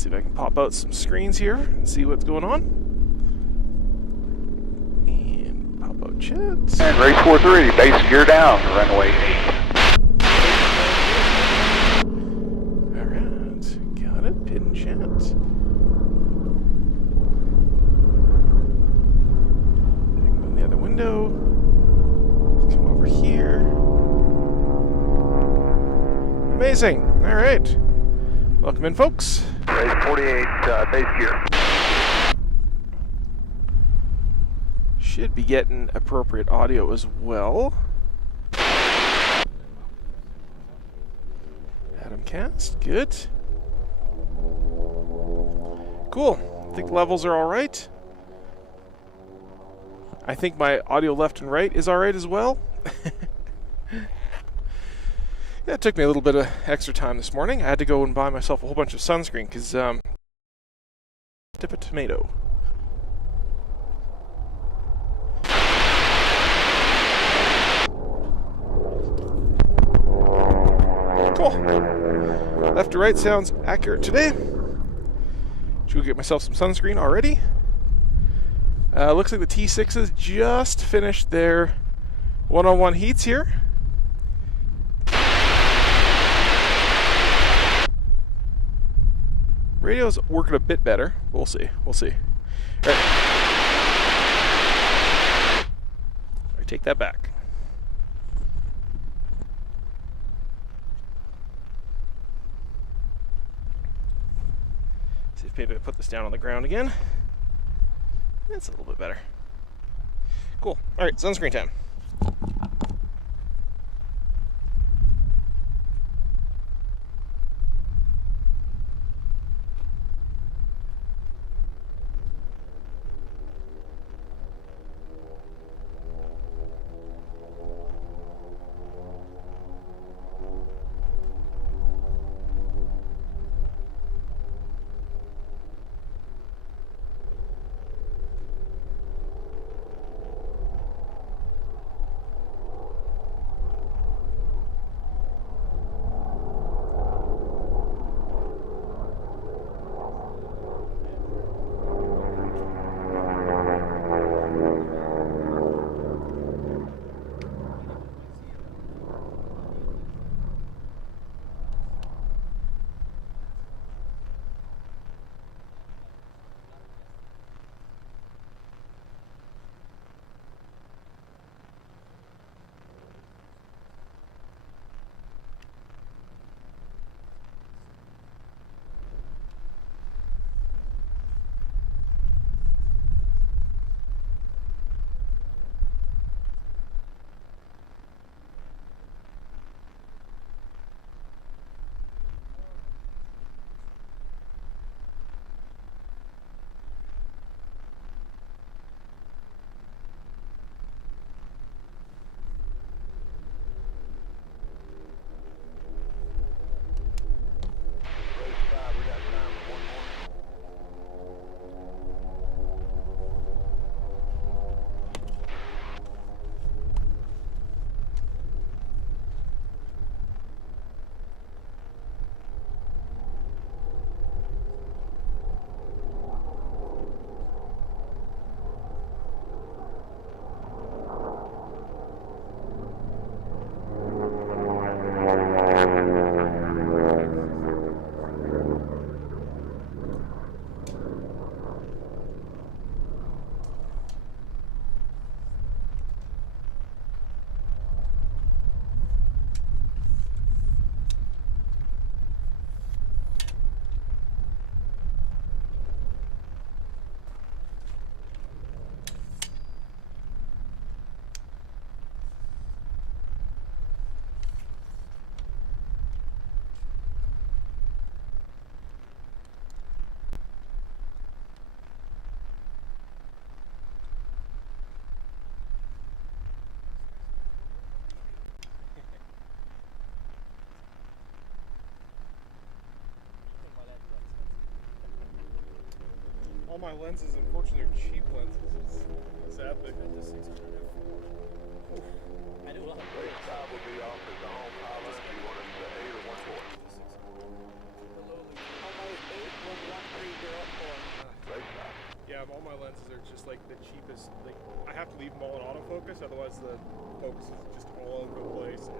Let's see if I can pop out some screens here and see what's going on. And pop out chat. And race 43, base gear down, runway 8. Alright, got it. Pin chat. I can go in the other window. Let's come over here. Amazing. Alright. Welcome in, folks. Race 48, base gear. Should be getting appropriate audio as well. Adam cast, good. Cool. I think levels are alright. I think my audio left and right is alright as well. Yeah, it took me a little bit of extra time this morning. I had to go and buy myself a whole bunch of sunscreen because, tip a tomato. Cool. Left to right sounds accurate today. Should go get myself some sunscreen already. Looks like the T6s just finished their one-on-one heats here. Radio's working a bit better. We'll see. We'll see. All right. I take that back. See if maybe I put this down on the ground again. That's a little bit better. Cool. All right, sunscreen time. All my lenses, unfortunately, are cheap lenses. Sadly. I do a lot of Race 5 will be off as the home pylon. Do you want us to 8 or 1-4? How about 8, 1, 1? lenses are just like the cheapest. Like I have to leave them all in autofocus, otherwise the focus is just all over the place.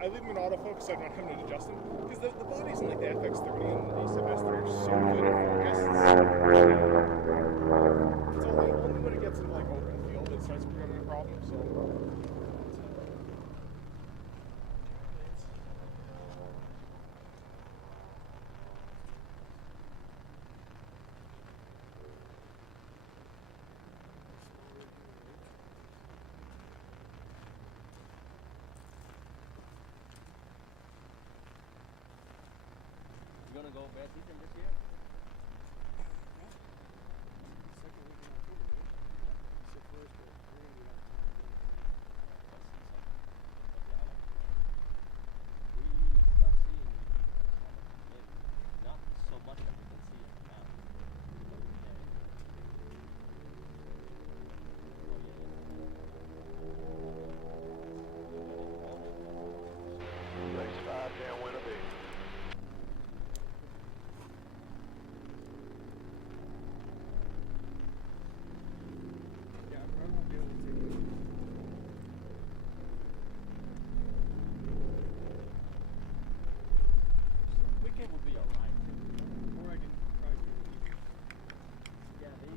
I leave them in autofocus so I'm not having to adjust them because the bodies in like the FX30 and the A7S3 are so good at focus. It's only when it gets into like open field that it starts becoming a problem. So. You gonna go bad season this year? Second week in October, right? It's the first, but we're gonna be out. We start seeing maybe not so much that we can see it now. Race 5 downwind of 8. Yeah, I won't be able to take it. Weekend will be alright. Or I can try to. Yeah, they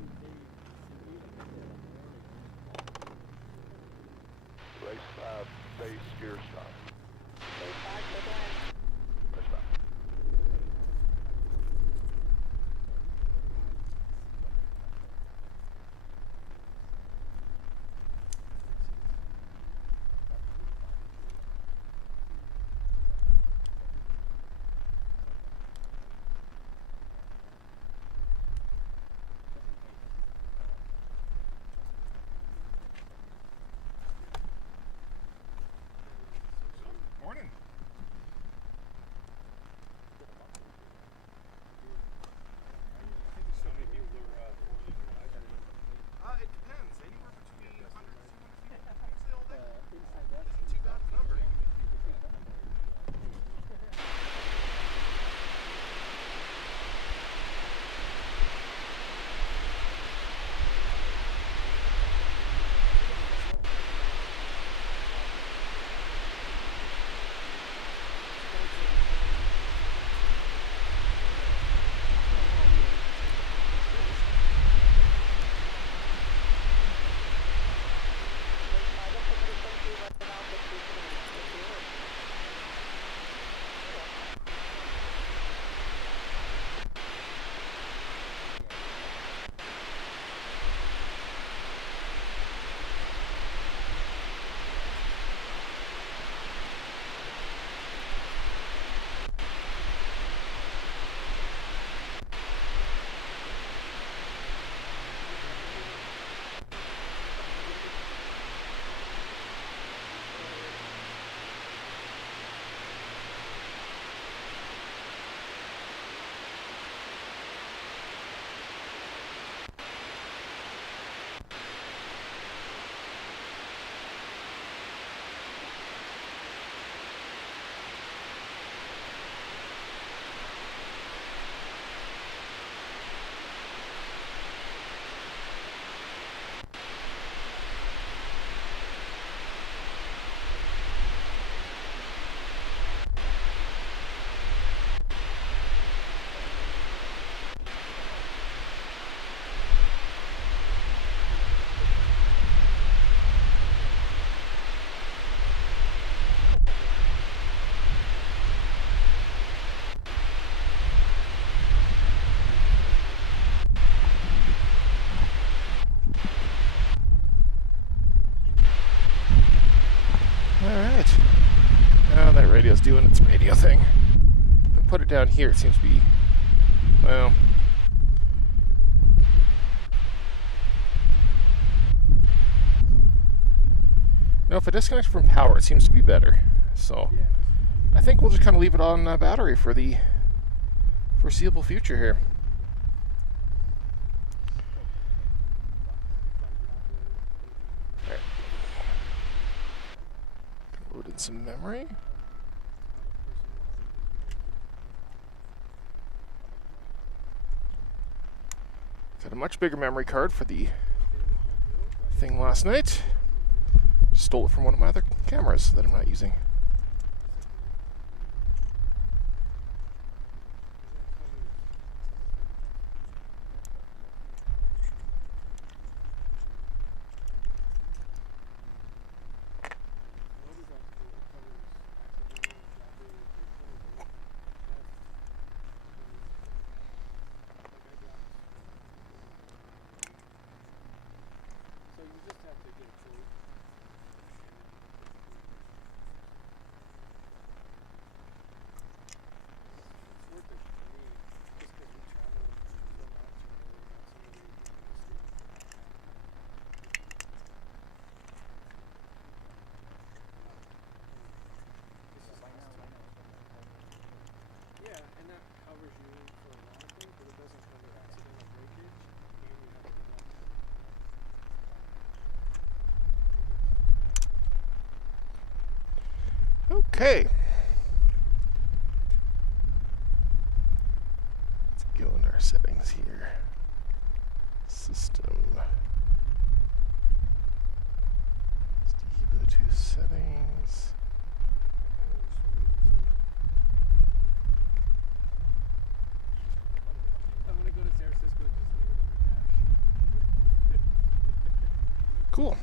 Race 5 base gear stop. Race 5, go ahead. Race 5. Morning. It depends. Anywhere between 100 and 200 feet. Mostly all day. Isn't too bad of a number. Alright. Now that radio's doing its radio thing. If I put it down here, it seems to be, well, no, if it disconnects from power, it seems to be better. So, I think we'll just kind of leave it on battery for the foreseeable future here. Load in some memory. Got a much bigger memory card for the thing last night. Stole it from one of my other cameras that I'm not using. So you just have to get a quote. It's worth it for me, just because we travel so much and we're worried about somebody being Yeah, and that covers you for a lot of things, but it doesn't cover accidental breakage, and you have to go back. Okay. Let's go into our settings here. System. Bluetooth settings. I'm gonna go to San Francisco and just leave it on the dash. Cool.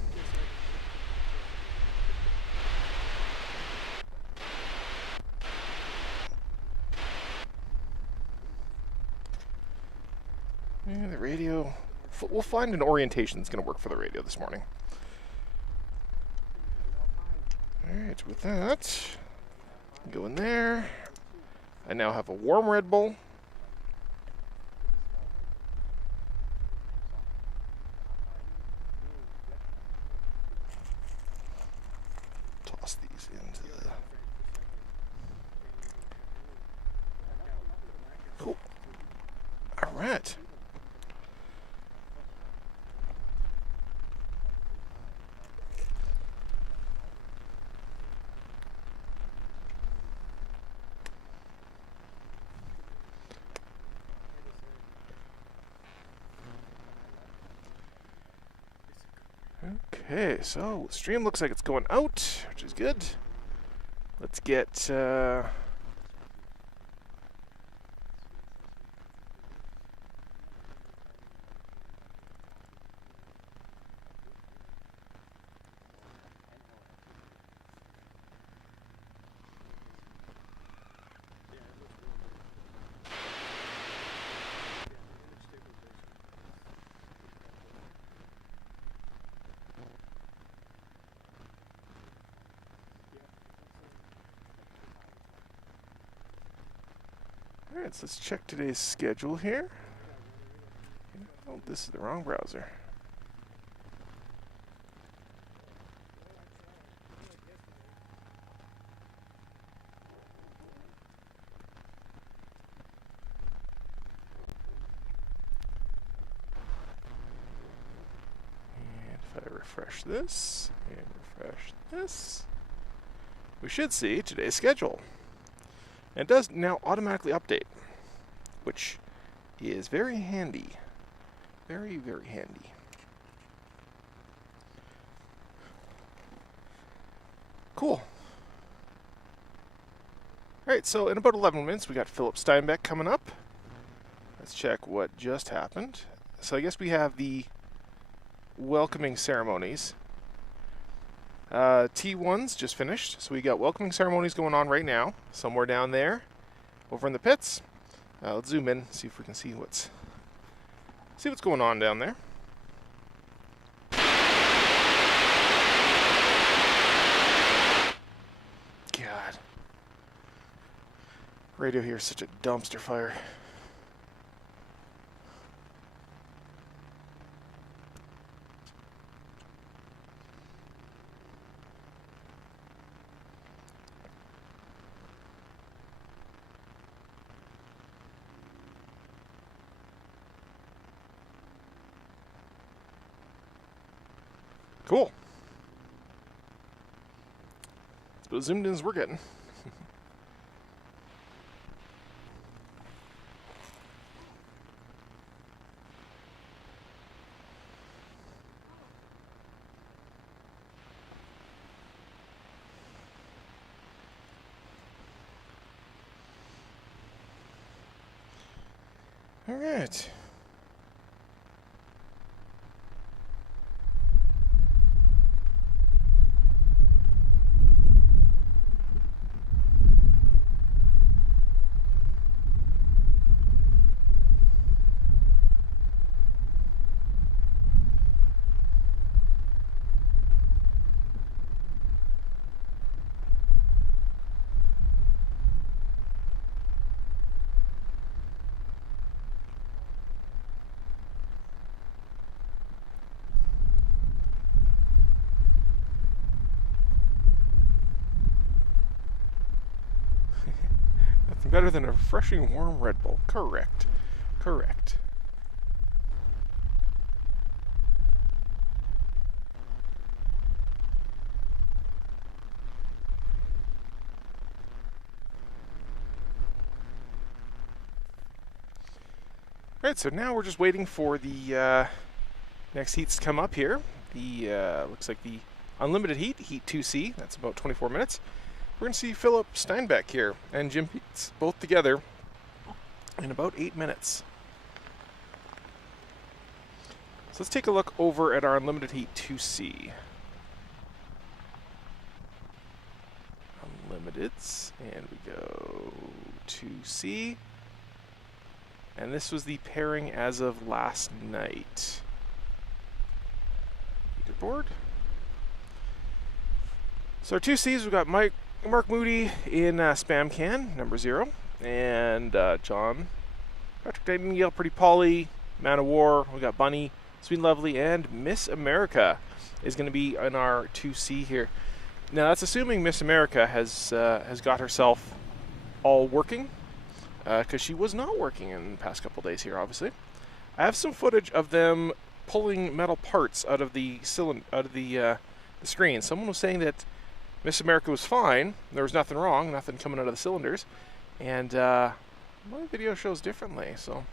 Yeah, the radio. We'll find an orientation that's going to work for the radio this morning. Alright, with that, go in there. I now have a warm Red Bull. Toss these into the... Cool. Alright. Okay, so stream looks like it's going out, which is good. Let's get Alright, so let's check today's schedule here. Oh, this is the wrong browser. And if I refresh this, and refresh this, we should see today's schedule. And it does now automatically update, which is very handy. Very, very handy. Cool. Alright, so in about 11 minutes, we got Philip Steinbeck coming up. Let's check what just happened. So I guess we have the welcoming ceremonies. T1's just finished, so we got welcoming ceremonies going on right now, somewhere down there, over in the pits. Let's zoom in, see if we can see what's going on down there. God, radio here is such a dumpster fire. Cool. That's about as zoomed in as we're getting. All right. Nothing better than a refreshing warm Red Bull. Correct. Correct. Alright, so now we're just waiting for the next heats to come up here. The looks like the unlimited heat, Heat 2C. That's about 24 minutes. We're going to see Philip Steinbeck here and Jim Peets both together in about 8 minutes. So let's take a look over at our unlimited heat 2C. Unlimiteds, and we go 2C. And this was the pairing as of last night. Leaderboard. So our 2Cs, we've got Mark Moody in Spam Can, number 0. And John, Patrick Nightingale, Pretty Polly, Man of War. We got Bunny, Sweet and Lovely, and Miss America is going to be in our 2C here. Now that's assuming Miss America has got herself all working. Because she was not working in the past couple days here, obviously. I have some footage of them pulling metal parts out of the screen. Someone was saying that Miss America was fine. There was nothing wrong, nothing coming out of the cylinders. And my video shows differently, so...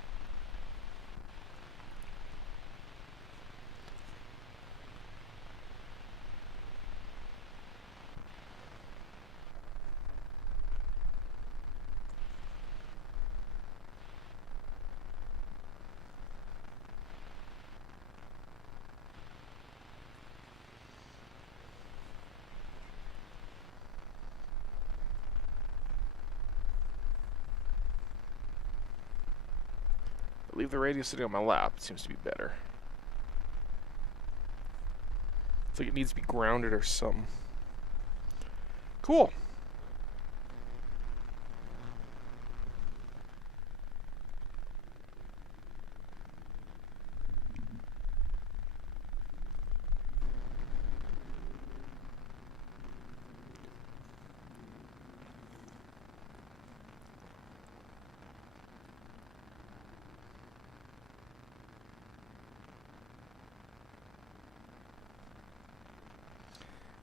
Leave the radio sitting on my lap. It seems to be better. It's like it needs to be grounded or something. Cool.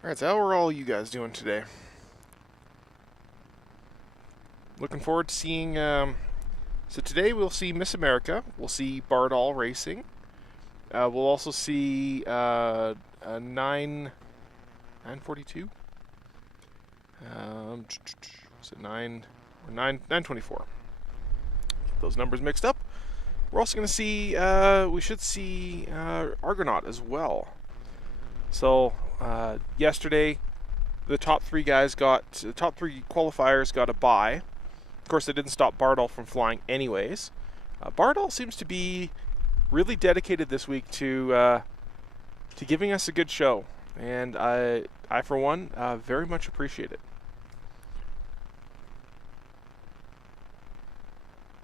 Alright, so how are all you guys doing today? Looking forward to seeing... so today we'll see Miss America. We'll see Bardall Racing. We'll also see 942? Was it 9 or 924? Get those numbers mixed up. We're also going to see... we should see Argonaut as well. So... yesterday, the top three qualifiers got a bye. Of course, they didn't stop Bardall from flying anyways. Bardall seems to be really dedicated this week to giving us a good show, and I for one, very much appreciate it.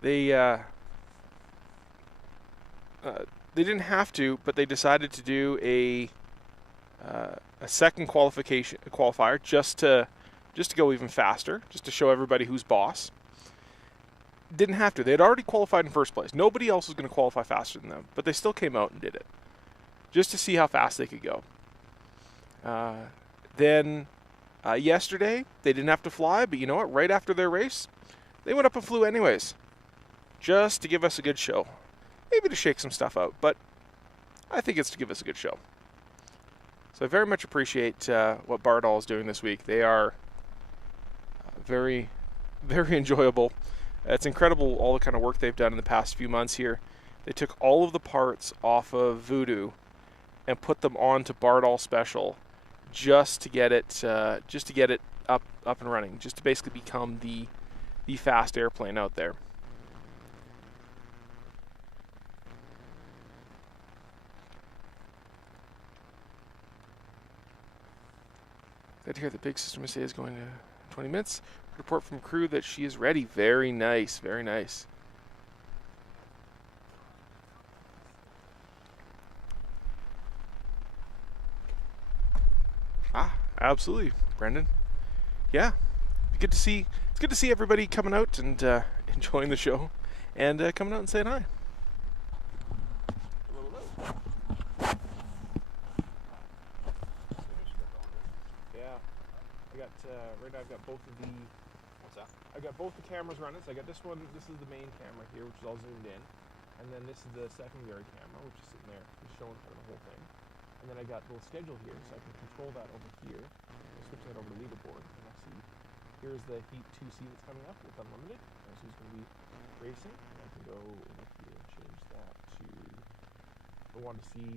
They didn't have to, but they decided to do a second qualifier just to go even faster, just to show everybody who's boss. Didn't have to. They had already qualified in first place. Nobody else was going to qualify faster than them, but they still came out and did it, just to see how fast they could go. Then yesterday, they didn't have to fly, but you know what? Right after their race, they went up and flew anyways, just to give us a good show. Maybe to shake some stuff out, but I think it's to give us a good show. So I very much appreciate what Bardall is doing this week. They are very, very enjoyable. It's incredible all the kind of work they've done in the past few months here. They took all of the parts off of Voodoo and put them onto Bardol Special just to get it up and running, just to basically become the fast airplane out there. Glad to hear the big system essay is going to 20 minutes. Report from crew that she is ready. Very nice, very nice. Ah, absolutely, Brendan. Yeah, good to see. It's good to see everybody coming out and enjoying the show, and coming out and saying hi. Yeah, I got right now. I've got both of the. What's that? I got both the cameras running. So I got this one. This is the main camera here, which is all zoomed in, and then this is the secondary camera, which is sitting there, just showing kind of the whole thing. And then I got the little schedule here, so I can control that over here. I'll switch that over to leaderboard, and I'll see. Here's the Heat 2C that's coming up with Unlimited. So who's going to be racing. And I can go over here and change that to. I want to see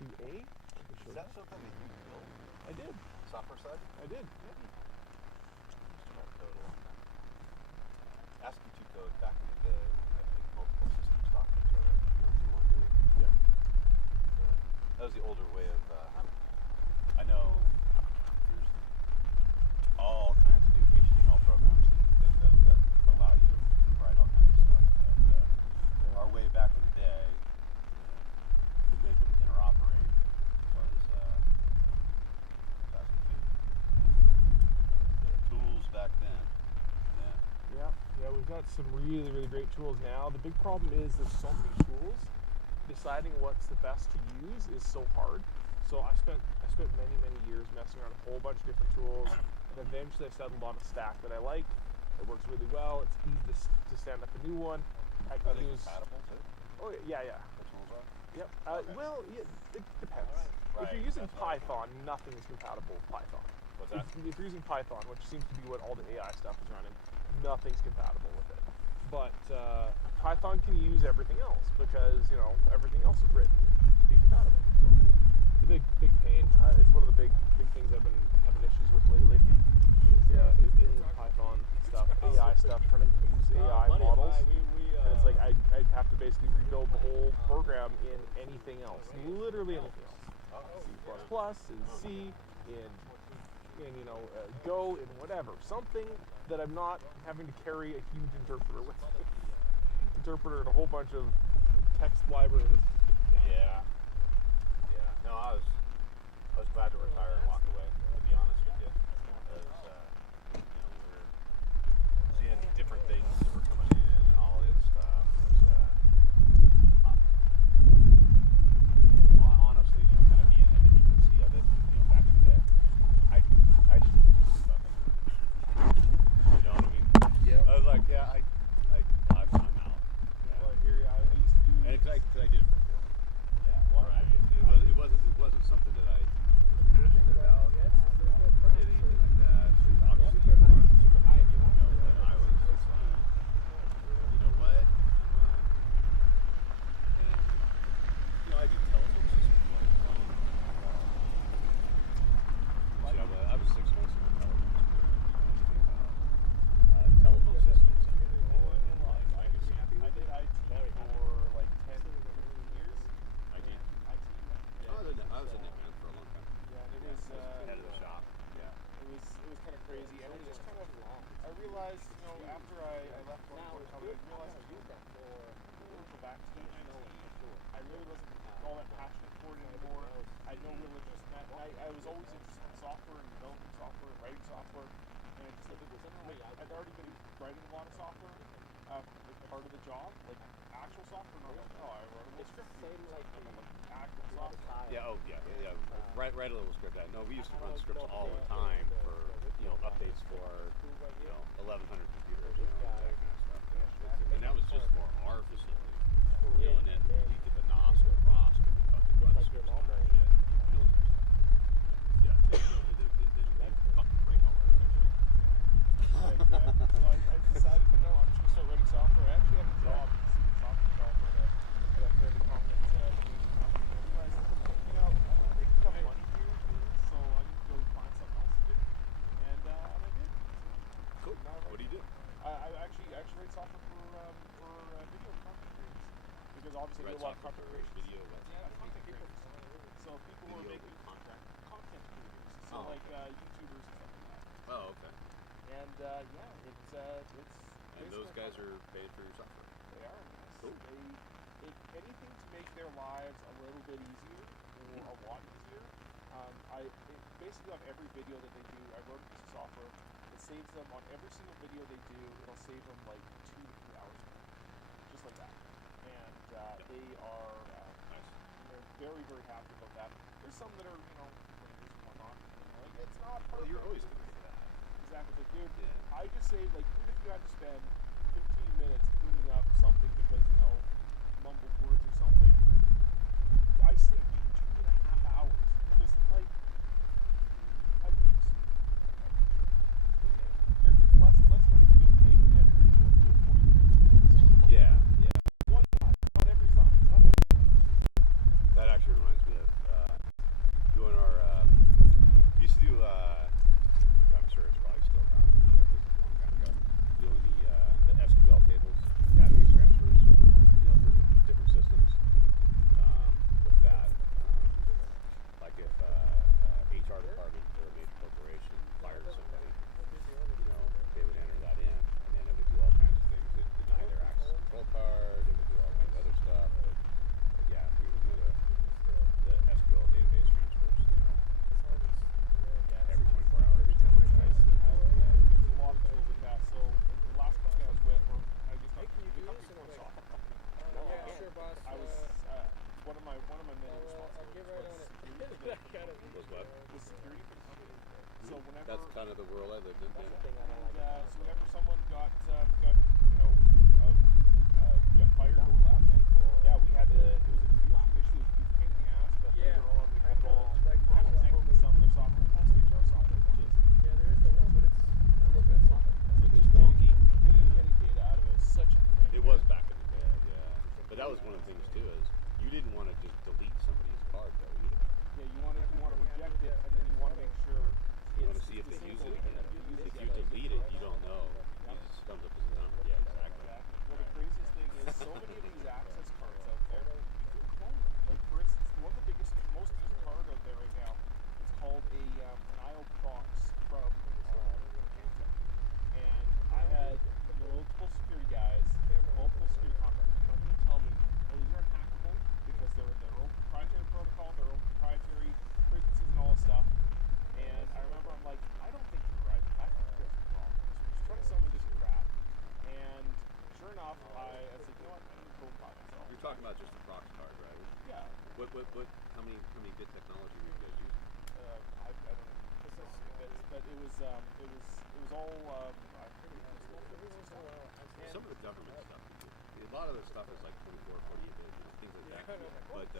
2A. Is that something that you built? I did. Software side? I did. Yeah. ASCII2 code back in the day, I think multiple systems talked to each other. You want to do. Yeah. That was the older way of. I know there's all kinds of new HTML programs that allow you to write all kinds of stuff. But our way back in the day, to make them interoperate, was ASCII2. The tools back then. Yeah, we've got some really, really great tools now. The big problem is there's so many tools. Deciding what's the best to use is so hard. So I spent many, many years messing around a whole bunch of different tools. And eventually I settled on a stack that I like. It works really well. It's easy to stand up a new one. I can use. Compatible too? Oh yeah. The tools are? Yep. Okay. Well, yeah, it depends. Right. If you're using Python, nothing is compatible with Python. What's that? If you're using Python, which seems to be what all the AI stuff is running, nothing's compatible with it. But Python can use everything else because everything else is written to be compatible. So it's a big pain. It's one of the big things I've been having issues with lately. Is dealing with Python stuff, AI stuff, trying to use AI models. And it's like I'd have to basically rebuild the whole program in anything else, literally anything else. C++, in C, in Go, in whatever, something that I'm not having to carry a huge interpreter with. Interpreter and a whole bunch of text libraries. Yeah. No, I was glad to retire and walk away, to be honest with you. Because we're seeing different things that were coming in and all this stuff. Honestly, kind of being in the infancy of it, back in the day, I just didn't know about it. You know what I mean? Yeah. I was like, I'm out. Yeah. Well, here, I used to do. And cause I did it for free. Yeah. Well, Right. It wasn't something that I was passionate about or did anything like that. Obviously, and I was just you know what? And I do telephone systems. I was 6 months in the telephone telephone systems and like legacy. I did IT for like 10 years. IT. I was in Netman for a long time. Yeah, and it was Head of the shop. Yeah, it was kind of crazy, and it was just kind of. I realized, after I left one company, I realized I really go back to IT. I really wasn't all that passionate for it anymore. I had no real interest in that. I was always interested in software and developing software and writing software, and I just I'd already been writing a lot of software as part of the job, like actual software. I wrote a little script. Actual software. Yeah. Write a little script. No, we used to run scripts all the time for updates for 1,100 computers, that kind of stuff. Yeah. And that was just for our facility. And then you get the NOS or ROS could be fucking run scripts on our shit. Yeah, they fucking break all our other shit. Well, I actually write software for video content creators because obviously I do a lot of content creation. Video. Content creators. So people who are Video making content. content creators. So Oh, like okay. YouTubers and stuff like that. Oh, okay. And yeah, it's And those guys are paid for your software. They are. Yes. Cool. Anything to make their lives a little bit easier or a lot easier. Basically on every video that they do, I wrote a piece of software. It saves them on every single video they do. It'll save them like 2 to 3 hours, just like that. And they are they're very, very happy about that. There's some that are lingers and whatnot. It's not perfect. Well, you're always going to do that. Exactly. It's like, dude, Yeah. I just saved like even if you had to spend 15 minutes cleaning up something because mumbled words or something. I saved you 2.5 hours. Just like it's less money than you pay an editor to do it for you. Yeah, yeah. One time, not every time. It's not every time. That actually reminds me of doing our. Used to do. I'm sure it's probably still done, but this is a long time ago. Doing the SQL tables, database transfers, for different systems. With that, like if HR department for a major corporation fired somebody, they would enter that in, and then it would do all kinds of things. It would deny their access control card. It would do all kinds of other stuff. But yeah, we would do the SQL database transfers. Every 24 hours. There's a lot of tools with that. So the last company I was with, I guess the company before software company. Yeah, sure, boss. I was one of my many responsibilities was security for the company. Was what? Was security for the company. So whenever That's kind of the world I lived in. so whenever someone got fired or left, yeah, we had to. It was a huge initially a huge pain in the ass, but later on we had to all connect some of their software, most HR software, which is Yeah, there is the one, but it's expensive. so It's just wonky. getting data out of it is such a pain. It was back in the day, yeah. But that was one of the things too, is you didn't want to just delete somebody's card though either. Yeah, you want to reject it, and then you want to make sure You want to see if they use it. If you delete it, you don't know. It just comes up as a number. Yeah, exactly. Well, the craziest thing is so many of these access cards out there, you can clone them. Like for instance, one of the biggest, most used card out there right now, it's called an IO Prox from Canada. And I had multiple security guys, multiple security contractors come in and tell me, oh, these are hackable because they're their own proprietary protocol, their own proprietary frequencies and all this stuff. And I remember I'm like, I don't think you're right. I think there's a problem. So we're just trying to sell me this crap. And sure enough, I said, you know what, I'm going to go buy myself. You're talking about just the Prox card, right? Yeah. How many bit technology were you guys using? I don't know. But it was all I forget what it was. Some of the government stuff. A lot of the stuff is like 24, 48 bit, things like that. But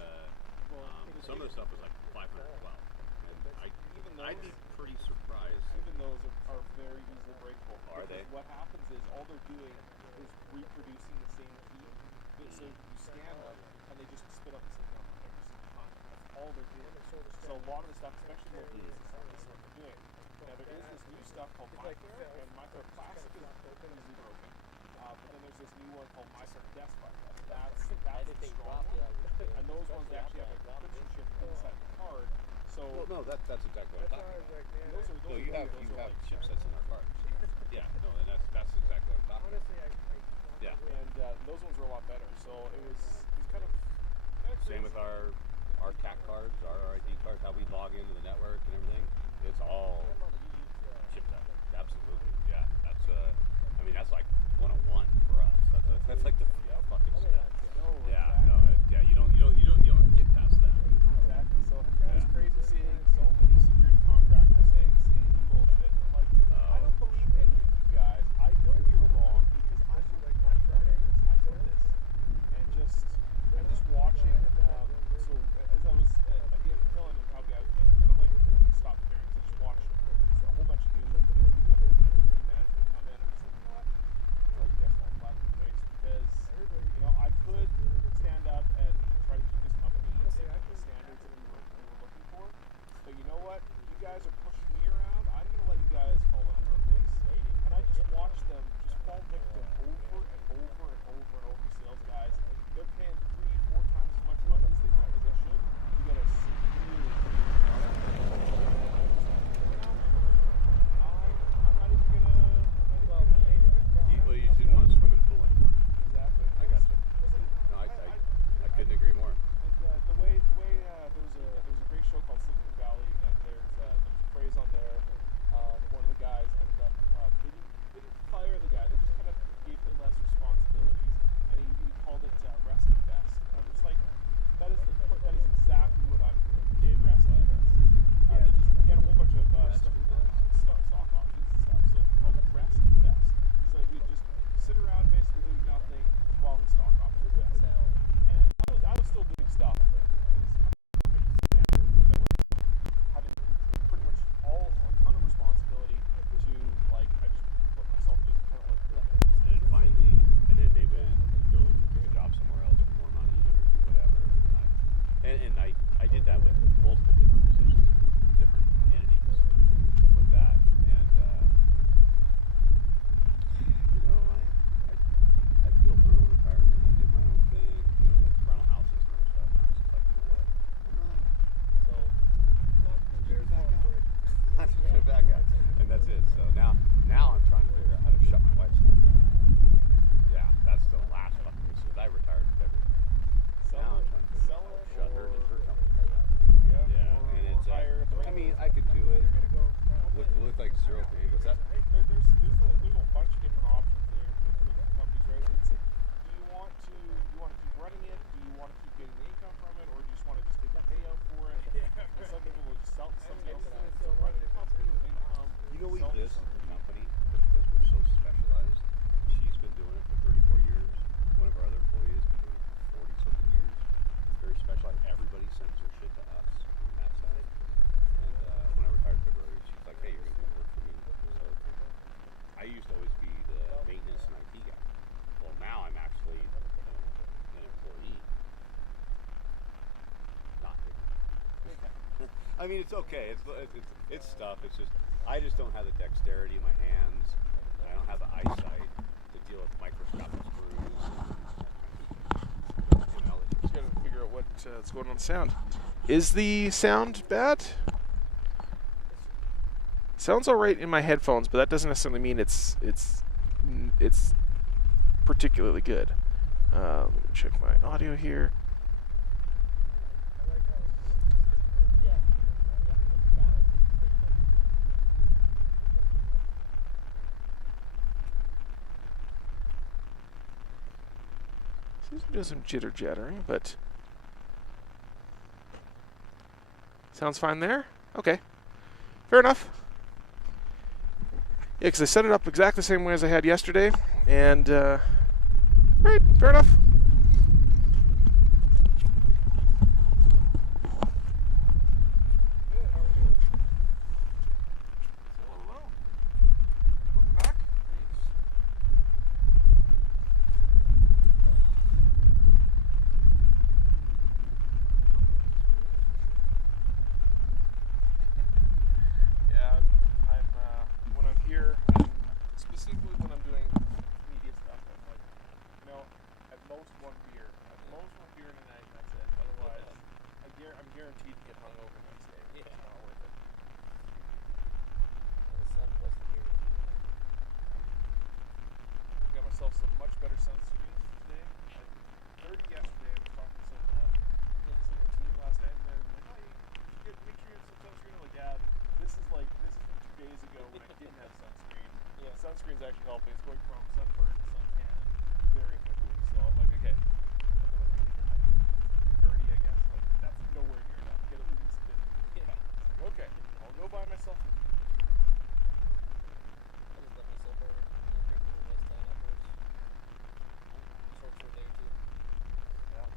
some of the stuff was like 512. And I'd be pretty surprised. Even those are very easily breakable. Are they? What happens is all they're doing is reproducing the same key. So you scan them and they just spit up the same number every single time. That's all they're doing. So a lot of the stuff, especially low keys, is what they're doing. Now there is this new stuff called MyFair, and MyFair Classic is easily broken. But then there's this new one called MyFair Desktop. That's the strong one. And those ones they actually have a encryption chip inside the card. So Well, no, that's exactly what I'm talking about. those are No, you have like chipsets in our cards. Yeah, no, and that's exactly what I'm talking about. Honestly, Yeah. and those ones are a lot better. So it was kind of Same with our CAT cards, our ID cards, how we log into the network and everything. It's all chipset. Absolutely. Yeah. That's like 101 for us. That's like the fucking stuff. Yeah. No. Yeah. You don't get past that. Exactly. So it's crazy seeing so many security contractors saying the same bullshit. I'm like, I don't believe any of you guys. I know you're wrong because I know this. I know this. And I'm just watching. So as I was again telling how guys just kind of like stopped caring, so just watched a whole bunch of new I mean, it's okay. It's stuff. It's just I just don't have the dexterity in my hands. I don't have the eyesight to deal with microscopic screws. Just gotta figure out what's going on with the sound. Is the sound bad? Sounds all right in my headphones, but that doesn't necessarily mean it's particularly good. Let me check my audio here. Seems to be doing some jitter jattering, but sounds fine there. Okay, fair enough. Yeah, because I set it up exactly the same way as I had yesterday, and right, fair enough. Good, how are you? Hello. Welcome back. Yeah, I'm when I'm here, specifically when I'm doing media stuff, I'm like, at most one beer in a night, and that's it. Otherwise, I'm guaranteed to get hungover next day. Yeah. It's not worth it. The sun plus the beer. Got myself some much better sunscreen today. Like 30 yesterday. I was talking to some of the team last night, and they're like, "Oh, you make sure you have some sunscreen." I'm like, "Yeah, this is from 2 days ago when I didn't have sunscreen." Yeah. Sunscreen's actually helping. It's going from sunburn to suntan very quickly. So I'm like, okay. But they're like, "What do you got?" 30, I guess. Like, that's nowhere near enough. Get at least 50. Yeah. Okay, I'll go buy myself. I just let myself over. Drink a little less tan afterwards. Short for a day or two. Yeah.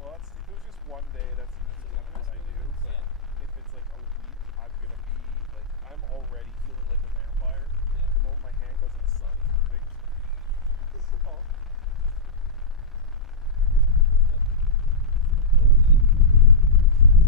Well, if it was just one day, that's usually kind of what I do. But Yeah. if it's like a week, I'm gonna be like, I'm already feeling like a vampire. Yeah. The moment my hand goes in the sun, it's perfect. So,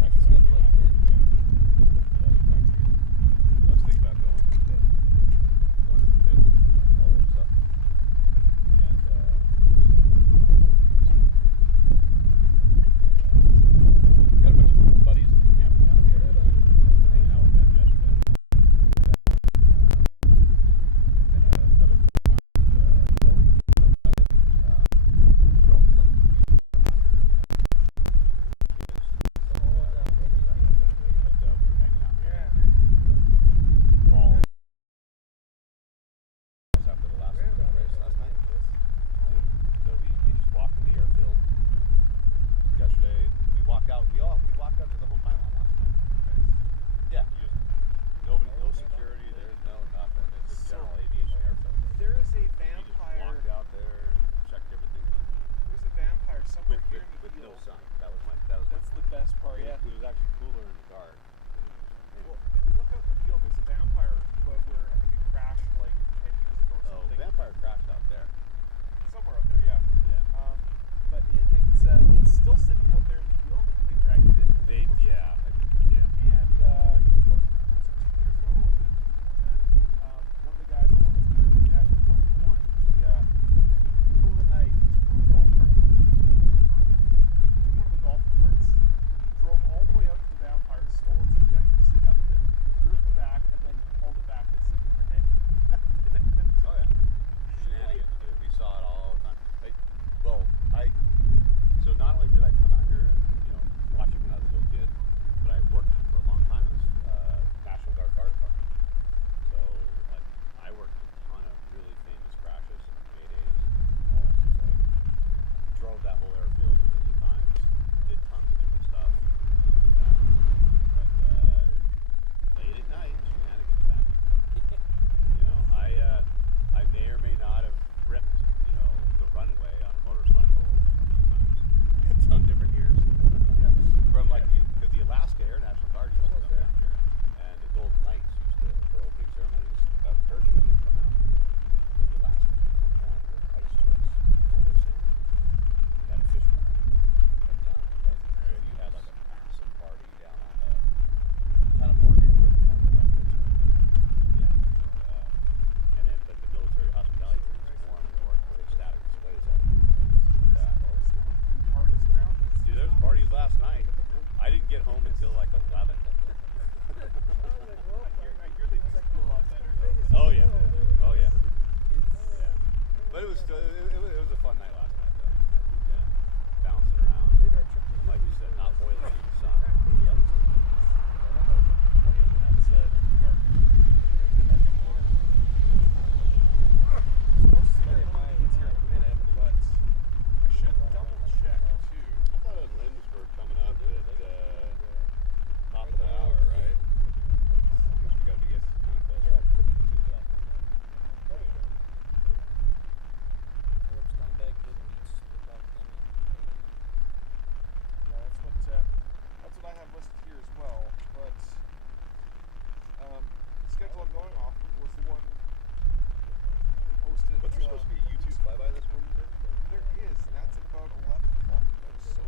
That's at about 11 o'clock. So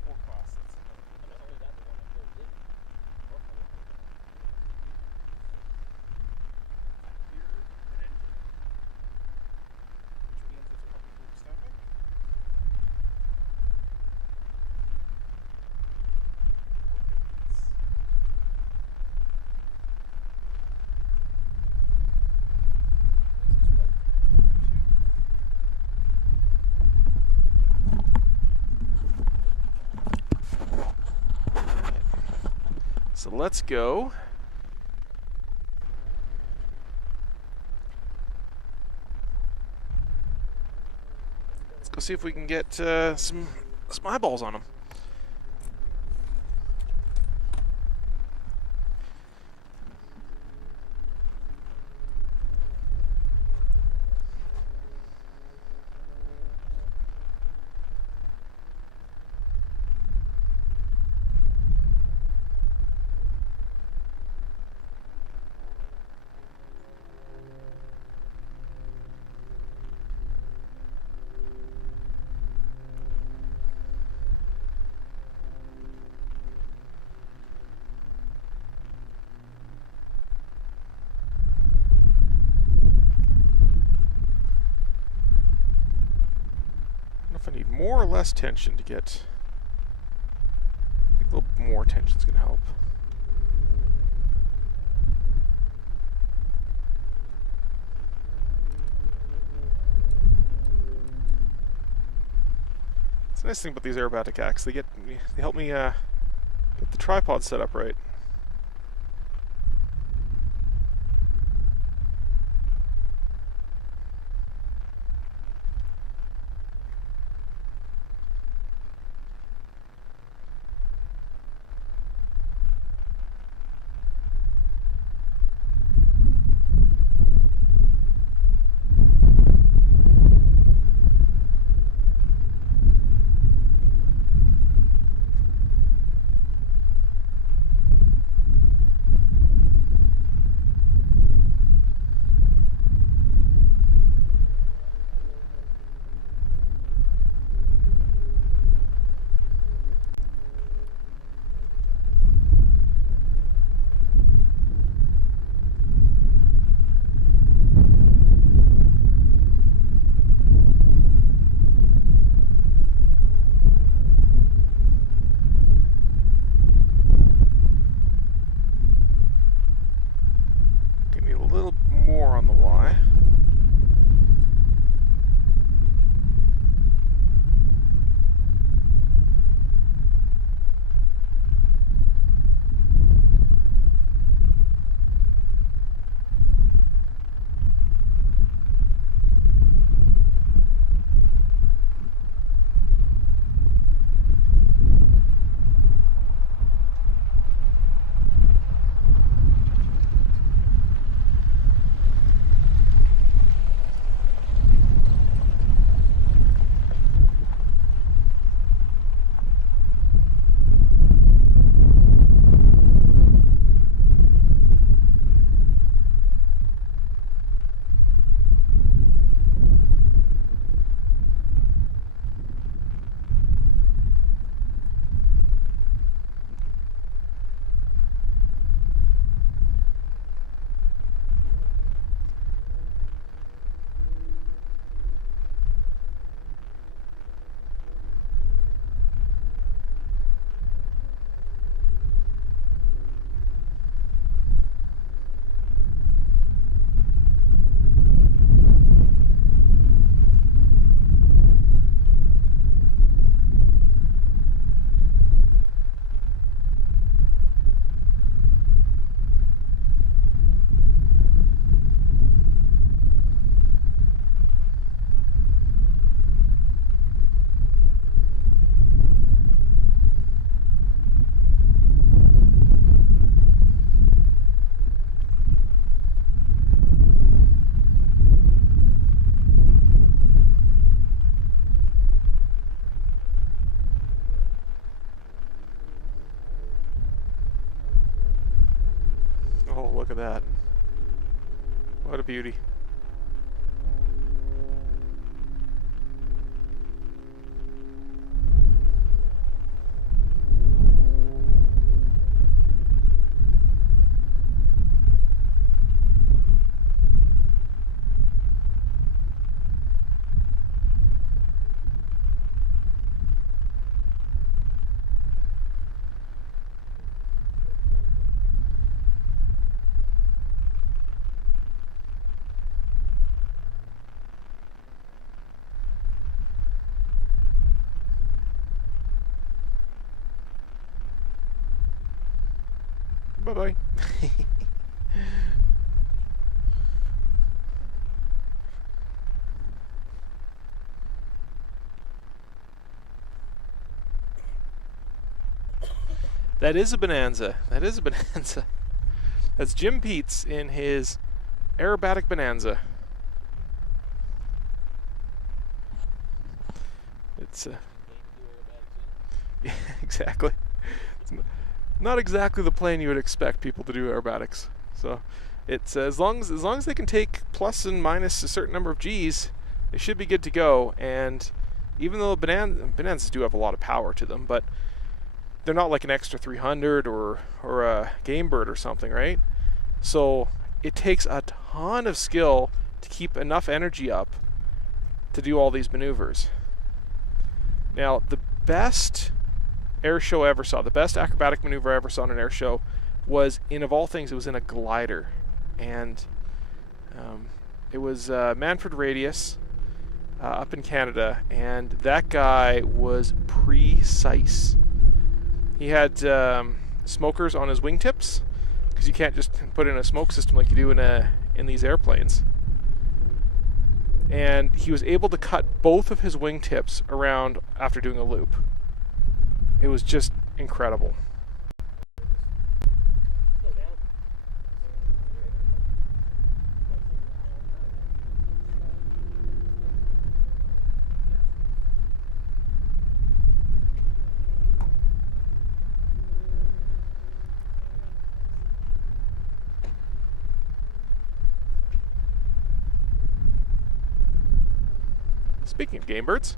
sport class. That's And not only that, the one that goes in. Both of them. here and engine. Which means there's a couple for standby. So let's go. Let's go see if we can get some eyeballs on them. I need more or less tension to get. I think a little more tension is going to help. It's a nice thing about these aerobatic acts. They help me get the tripod set up right. Look at that. What a beauty. Bye-bye. That is a Bonanza. That is a Bonanza. That's Jim Peets in his aerobatic Bonanza. It's yeah, exactly. It's not exactly the plane you would expect people to do aerobatics. So it's as long as they can take plus and minus a certain number of G's, they should be good to go. And even though Bonanzas do have a lot of power to them, but they're not like an extra 300 or a Game Bird or something, right? So it takes a ton of skill to keep enough energy up to do all these maneuvers. Now, the best air show I ever saw, the best acrobatic maneuver I ever saw in an air show was, of all things, it was in a glider. And it was Manfred Radius up in Canada, and that guy was precise. He had smokers on his wingtips, because you can't just put in a smoke system like you do in these airplanes. And he was able to cut both of his wingtips around after doing a loop. It was just incredible. Speaking of game birds,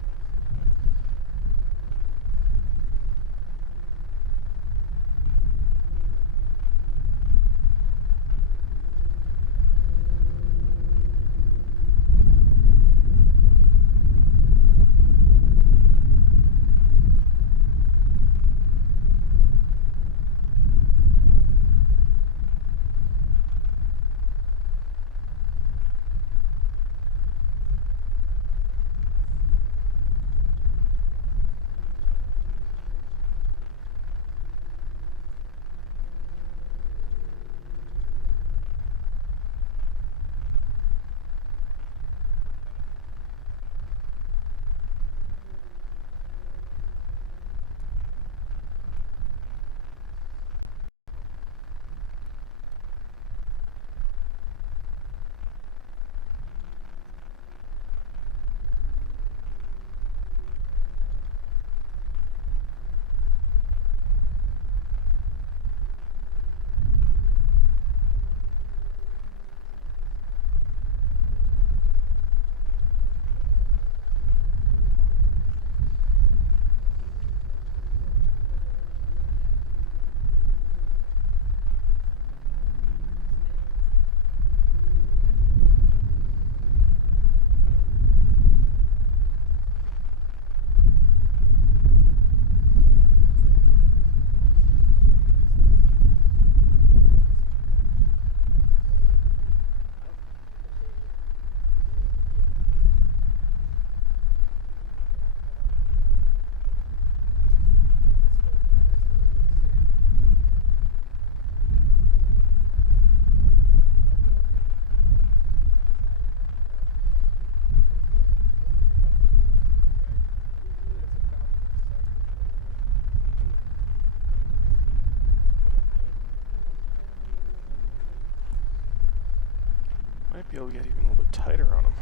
might be able to get even a little bit tighter on them.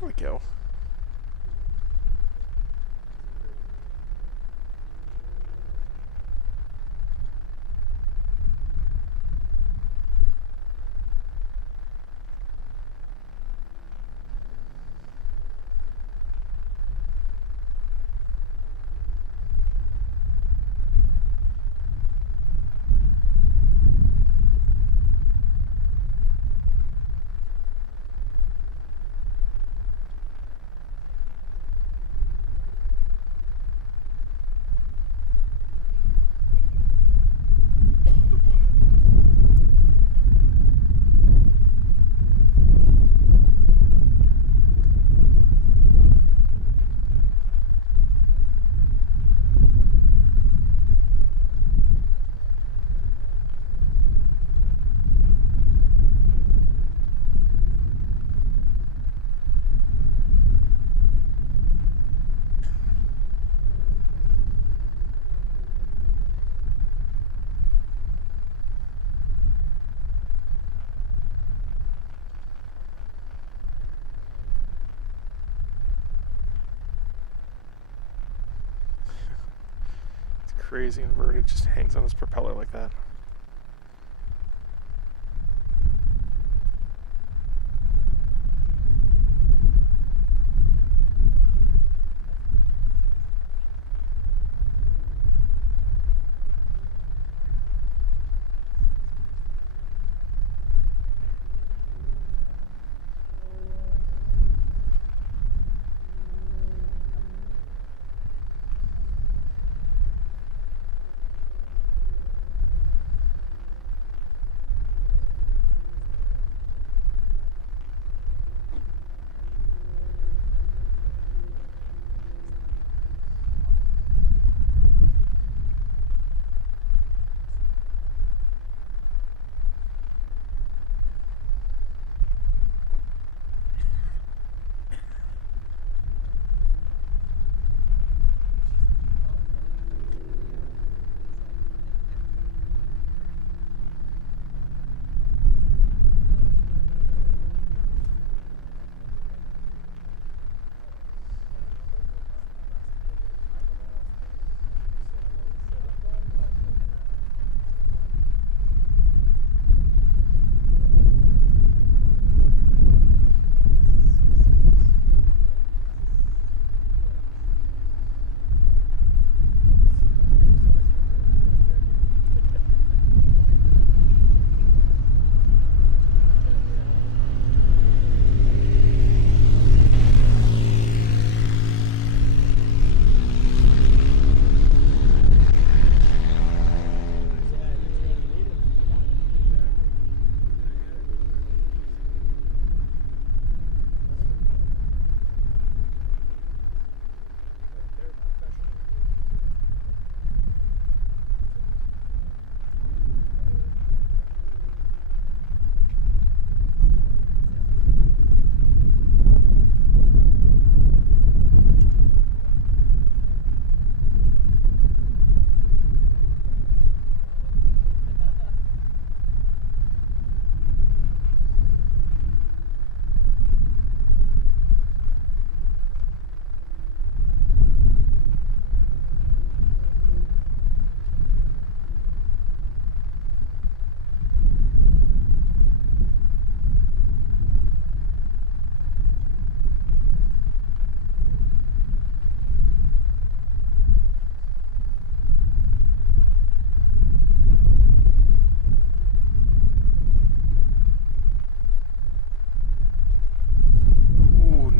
There we go. crazy inverted, just hangs on his propeller like that.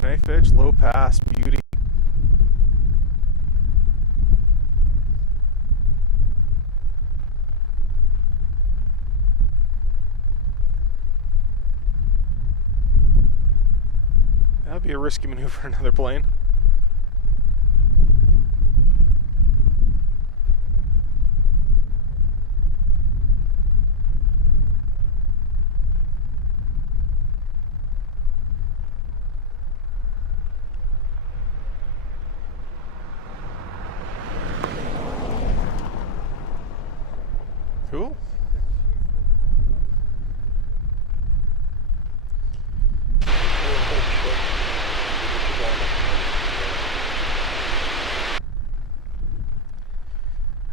Knife edge, low pass, beauty. That would be a risky maneuver for another plane. Cool.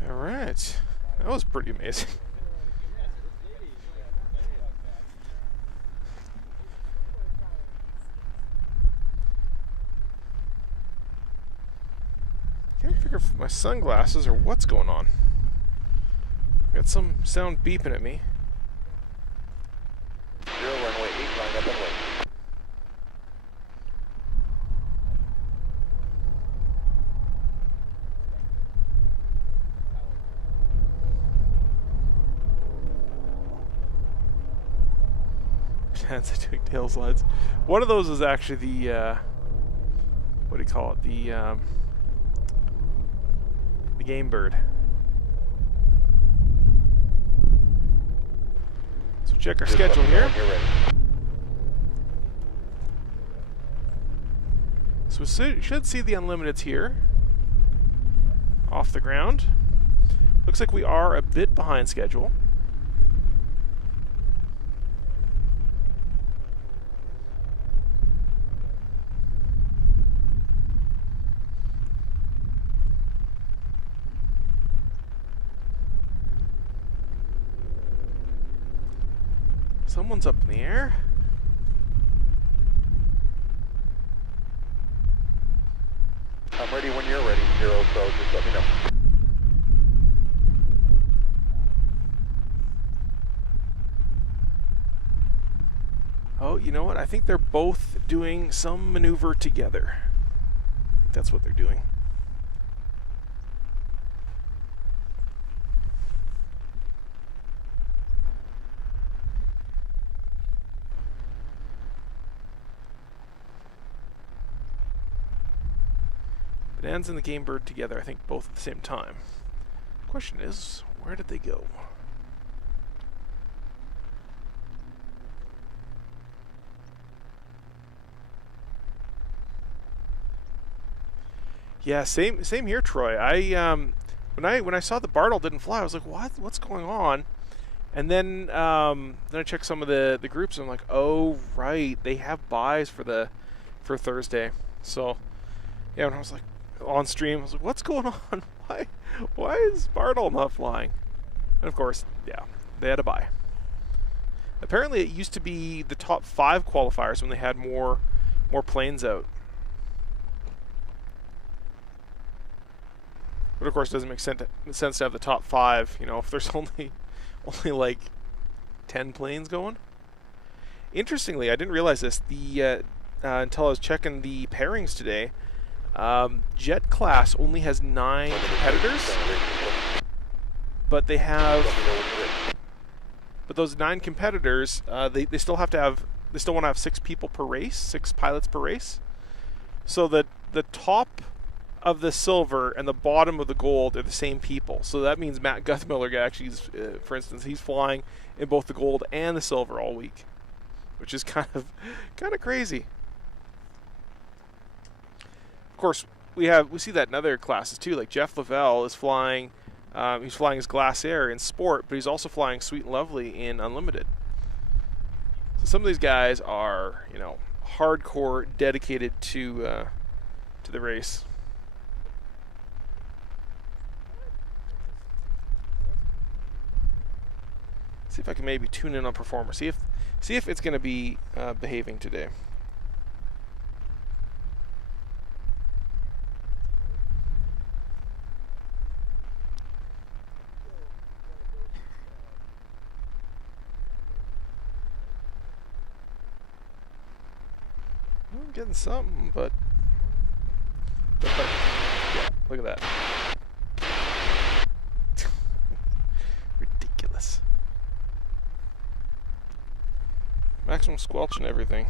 All right. That was pretty amazing. Can't figure if my sunglasses or what's going on. Got some sound beeping at me. 0 runway 8, line up and wait. Chance I took tail slides. One of those is actually the what do you call it? The game bird. So check our schedule here. So we should see the unlimiteds here. Off the ground. Looks like we are a bit behind schedule. Someone's up in the air. I'm ready when you're ready, Zero, so just let me know. Oh, you know what? I think they're both doing some maneuver together. I think that's what they're doing. Bonanza and the Game Bird together, I think both at the same time. Question is, where did they go? Yeah, same here, Troy. When I saw the Bartle didn't fly, I was like, what's going on? And then I checked some of the groups, and I'm like, oh right, they have buys for Thursday. So yeah, when I was like on stream, I was like, what's going on? Why is Bartle not flying? And of course, yeah, they had a buy. Apparently, it used to be the top 5 qualifiers when they had more planes out. But of course, it doesn't make sense to have the top 5. You know, if there's only like 10 planes going. Interestingly, I didn't realize this. Until I was checking the pairings today, Jet class only has 9 competitors, but they have. But those 9 competitors, they still want to have 6 people per race, 6 pilots per race. So that the top of the silver and the bottom of the gold are the same people. So that means Matt Guthmiller actually, for instance, he's flying in both the gold and the silver all week, which is kind of crazy. Of course, we see that in other classes too. Like Jeff Lavelle is flying. He's flying his Glass Air in Sport, but he's also flying Sweet and Lovely in Unlimited. So some of these guys are, you know, hardcore dedicated to the race. See if I can maybe tune in on performance. See if it's going to be behaving today. I'm getting something, but yeah, look at that. Ridiculous. Maximum squelch and everything.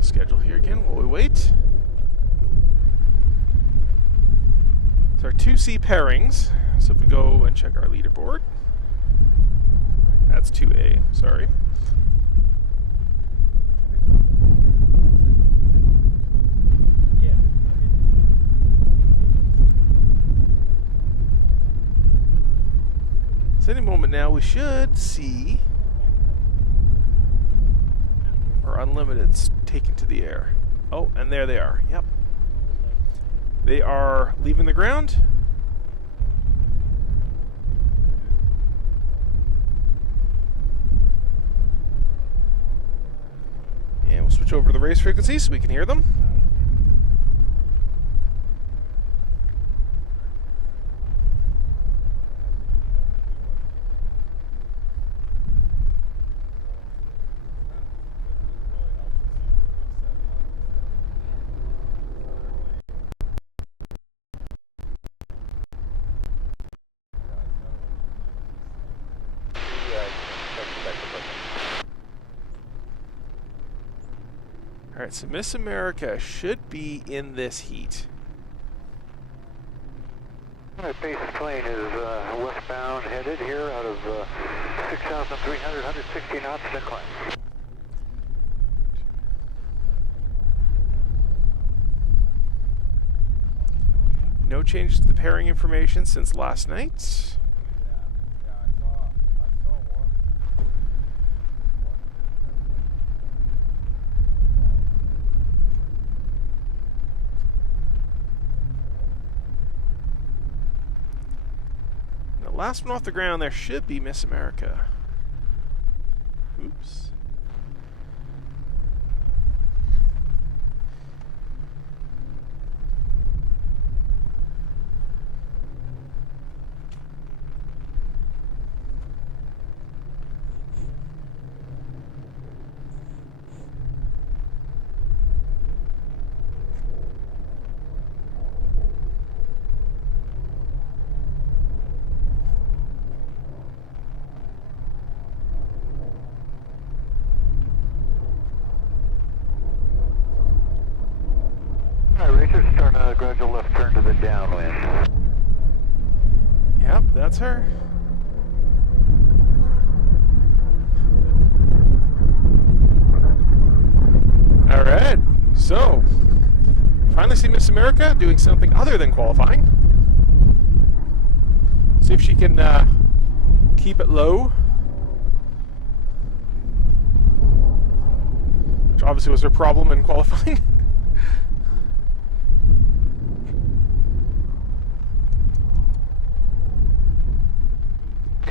Schedule here again while we wait. So our 2C pairings. So if we go and check our leaderboard, that's 2A, sorry. So any moment now we should see our Unlimiteds taken to the air. Oh, and there they are. Yep. They are leaving the ground. And we'll switch over to the race frequency so we can hear them. Alright, so Miss America should be in this heat. That base plane is westbound headed here out of 6,300, 160 knots decline. No changes to the pairing information since last night. The last one off the ground there should be Miss America. Oops. Racers starting a gradual left turn to the downwind. Yep, that's her. Alright, so finally see Miss America doing something other than qualifying. See if she can keep it low. Which obviously was her problem in qualifying.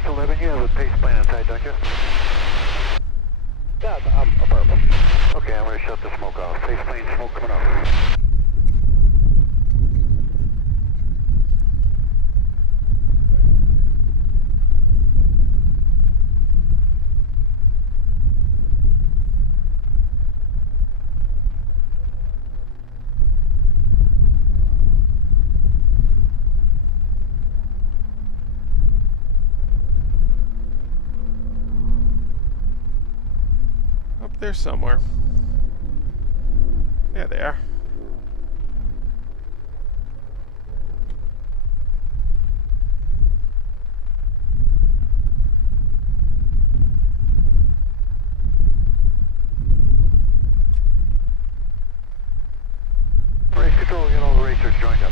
11, you have a pace plane inside, don't you? Yeah, I'm affirmative. Okay, I'm going to shut the smoke off. Pace plane smoke coming off. Up there somewhere. Yeah, they are. Race control, get all the racers joined up.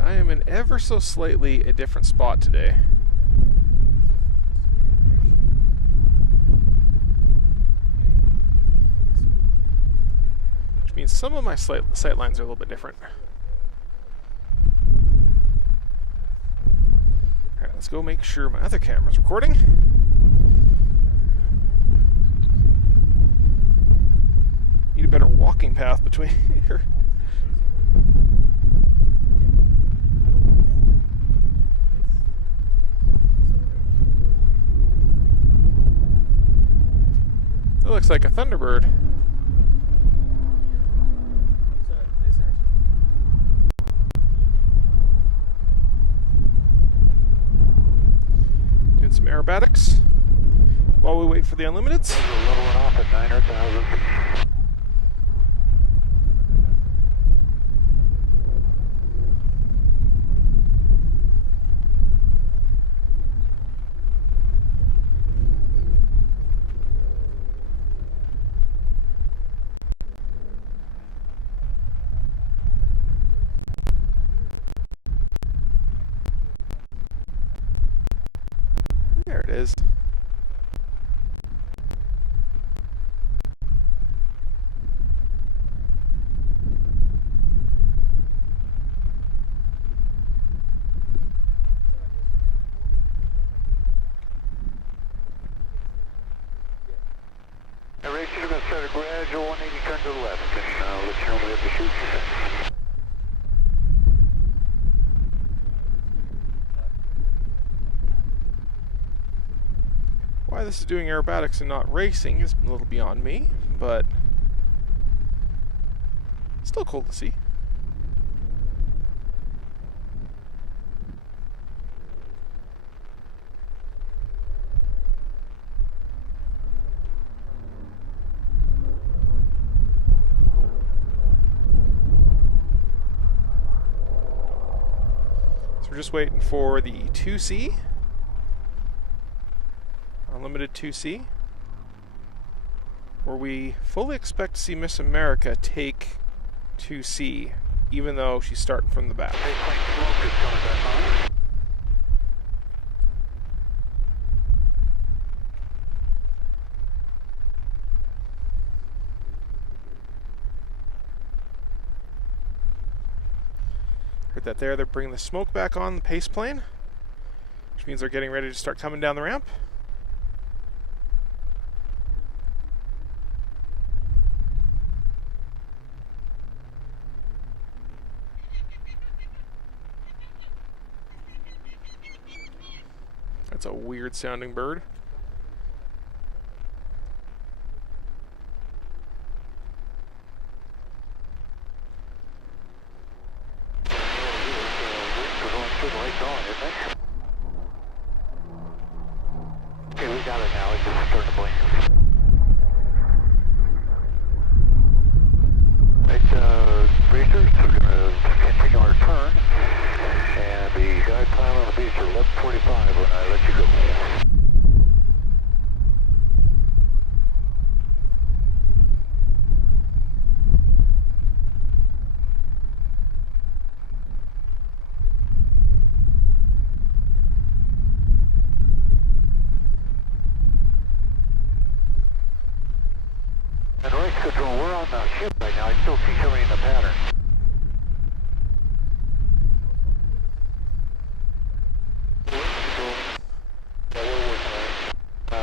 I am in ever so slightly a different spot today. Which means some of my sight lines are a little bit different. Alright, let's go make sure my other camera's recording. Need a better walking path between here. It looks like a Thunderbird. Doing some aerobatics while we wait for the unlimiteds. We're leveling off at 9 Earth houses. There it is. Now, racers are going to start a gradual 180 turn to the left, and let you know when we have to shoot. Why this is doing aerobatics and not racing is a little beyond me, but still cool to see. we're just waiting for the 2C. Unlimited 2C. Where we fully expect to see Miss America take 2C, even though she's starting from the back. Baseline smoke is coming back on. Heard that there. They're bringing the smoke back on the pace plane, which means they're getting ready to start coming down the ramp. That's a weird sounding bird. Okay, we got it now. It's just starting to blink. Right, racers, we're going to continue our turn. And the guide pylon on the beach are 11:45 when I let you go. And race control, we're on the ship right now. I still see somebody in the pattern.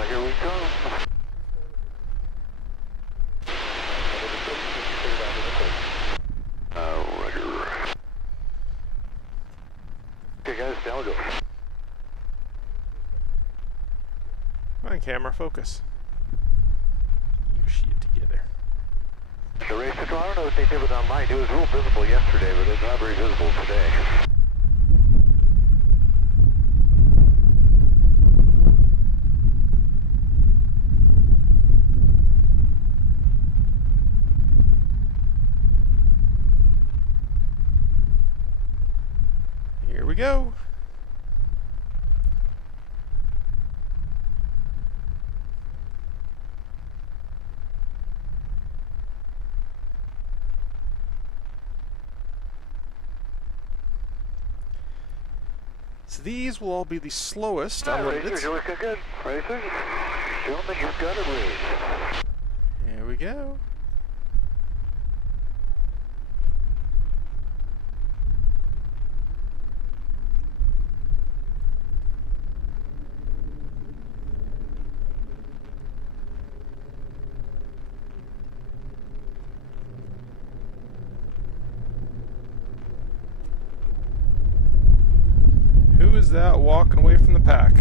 Here we go. Roger. Okay guys, down we go. Come on, camera, focus. You shit together. The race control, I don't know what they did with online. It was real visible yesterday, but it's not very visible today. Here we go. So these will all be the slowest unlimited. Racers, you're looking good. Racers, gentlemen, you've got a race. Here we go. Who is that walking away from the pack?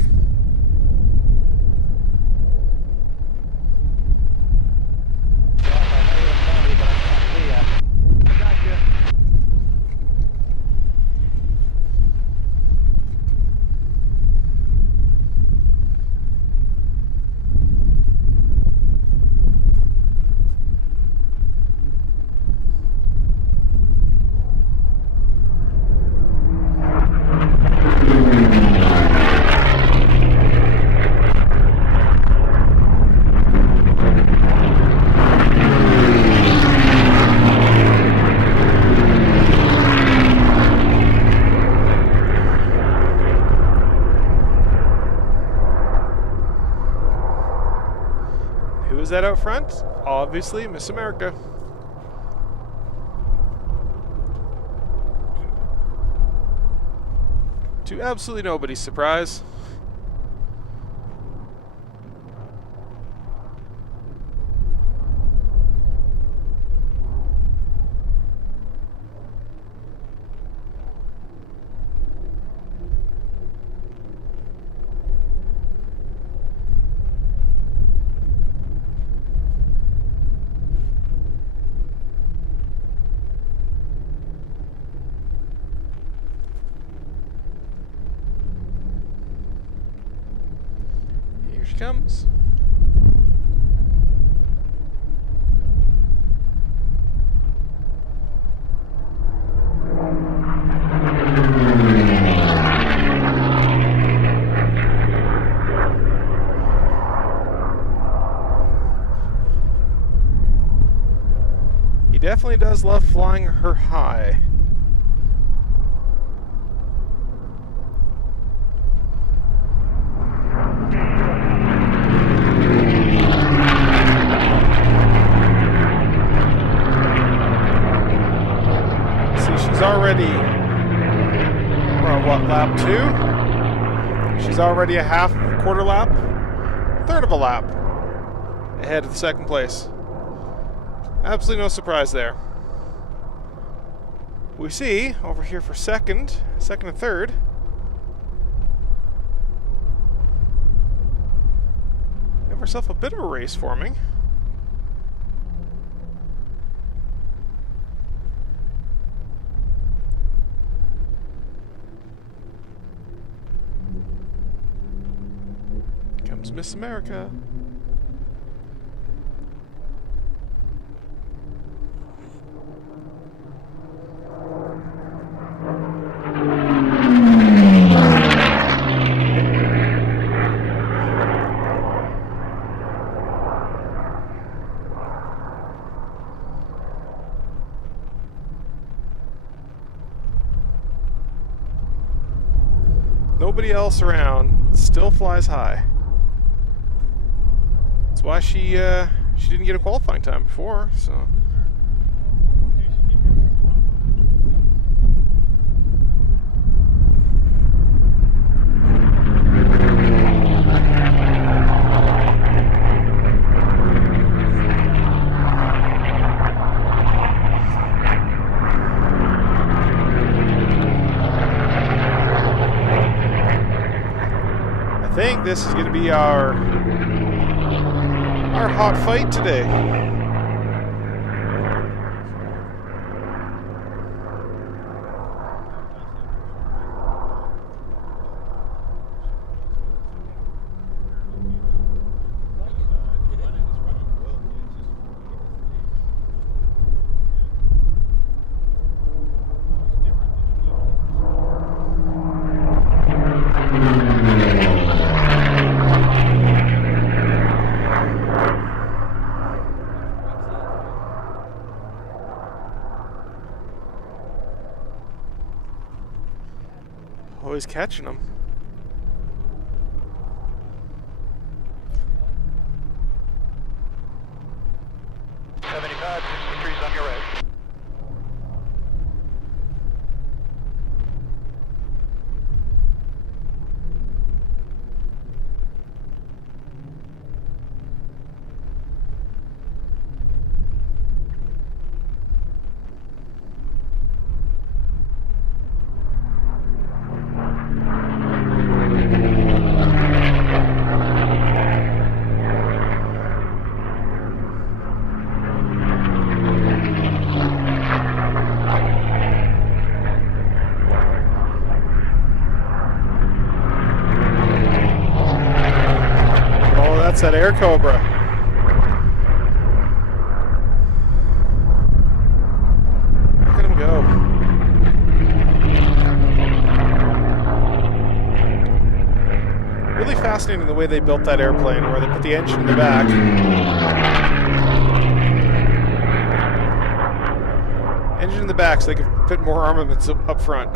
Who is that out front? Obviously, Miss America. To absolutely nobody's surprise. Here she comes. definitely does love flying her high. See, she's already, we're on what, lap 2? She's already a quarter lap, third of a lap ahead of the second place. Absolutely no surprise there. We see over here for second and third. We have ourselves a bit of a race forming. Comes Miss America. Nobody else around, still flies high. That's why she didn't get a qualifying time before, so. I think this is going to be our hot fight today. Always catching them. On your right. That's that Air Cobra. Look at him go. Really fascinating the way they built that airplane, where they put the engine in the back. Engine in the back so they can fit more armaments up front.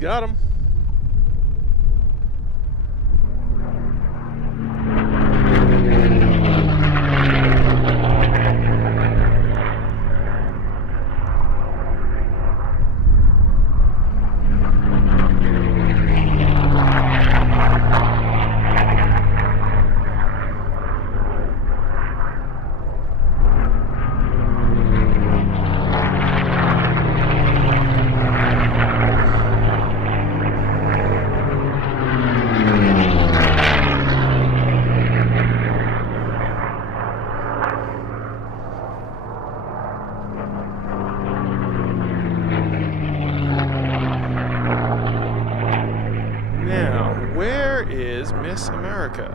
Got him. is Miss America.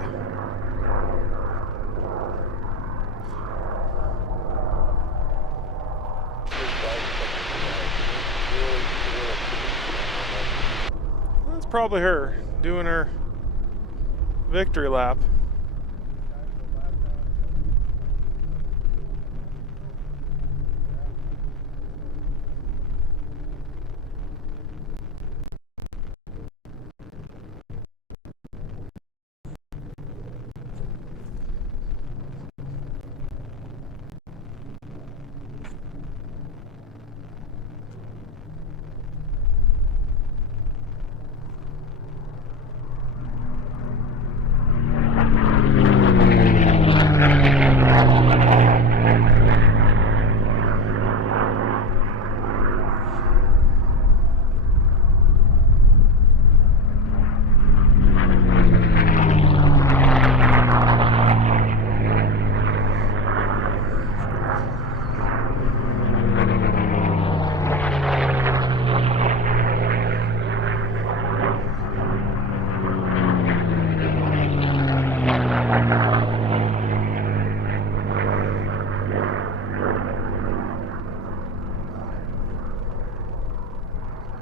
That's probably her doing her victory lap.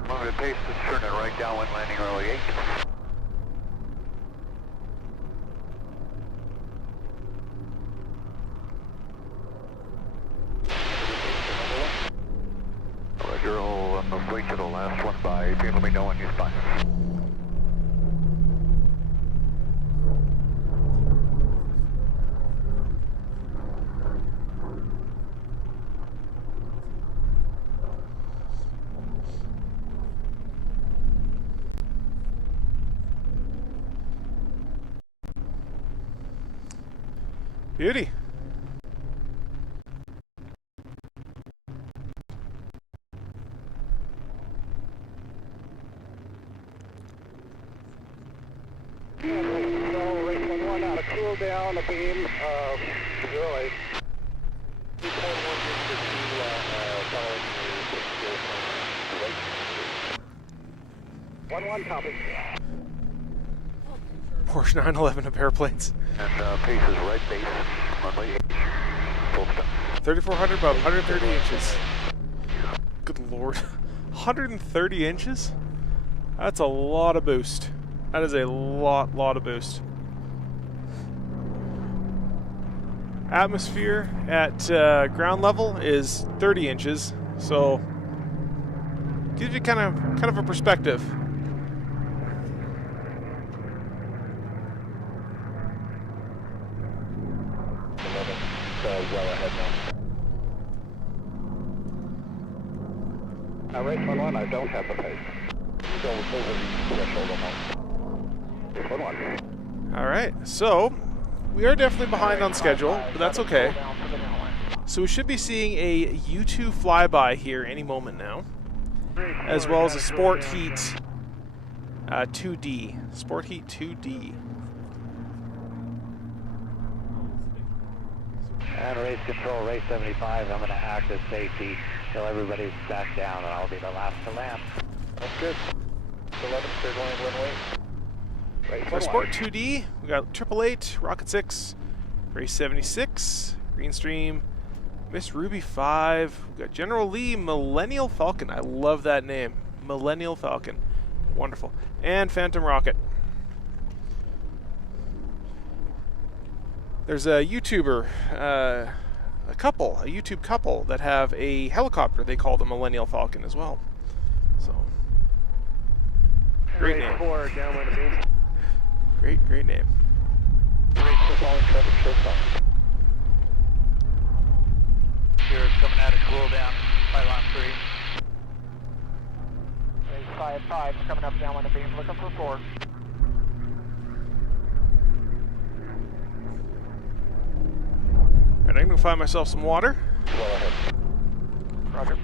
Moving pace is turning right downwind, landing early 8. Roger, I'll wait to the last one by. If you let me know when you spot. Beauty. Race 1 out of Cooldown, a beam, 08. 1-1 copy. Porsche 911 of airplanes. And pace is right base, runway 8. Full stop. 3,400, about 130 inches. Good lord. 130 inches? That's a lot of boost. That is a lot of boost. Atmosphere at ground level is 30 inches, so gives you kind of a perspective. Well ahead now. Race 1-1, I don't have the pace. Go over the threshold on that. Race 1-1. Alright, so we are definitely behind on schedule, but that's okay. So we should be seeing a U2 flyby here any moment now, as well as a Sport Heat 2D. Sport Heat 2D. And race control, race 75, I'm going to act as safety till everybody's back down and I'll be the last to land. That's good. 11, clear going one way. For Sport 2D, we got 888, Rocket 6, Race 76, Greenstream, Miss Ruby 5, we got General Lee, Millennial Falcon, I love that name, Millennial Falcon, wonderful, and Phantom Rocket. There's a YouTuber, a YouTube couple that have a helicopter they call the Millennial Falcon as well. So, great name. 4, downwind of beam. Great name. Race for falling traffic, show stop. Here's coming out of Cooldown, pylon 3. Race 5, coming up downwind of beam, looking for 4. Alright, I'm gonna find myself some water. Well ahead. Roger.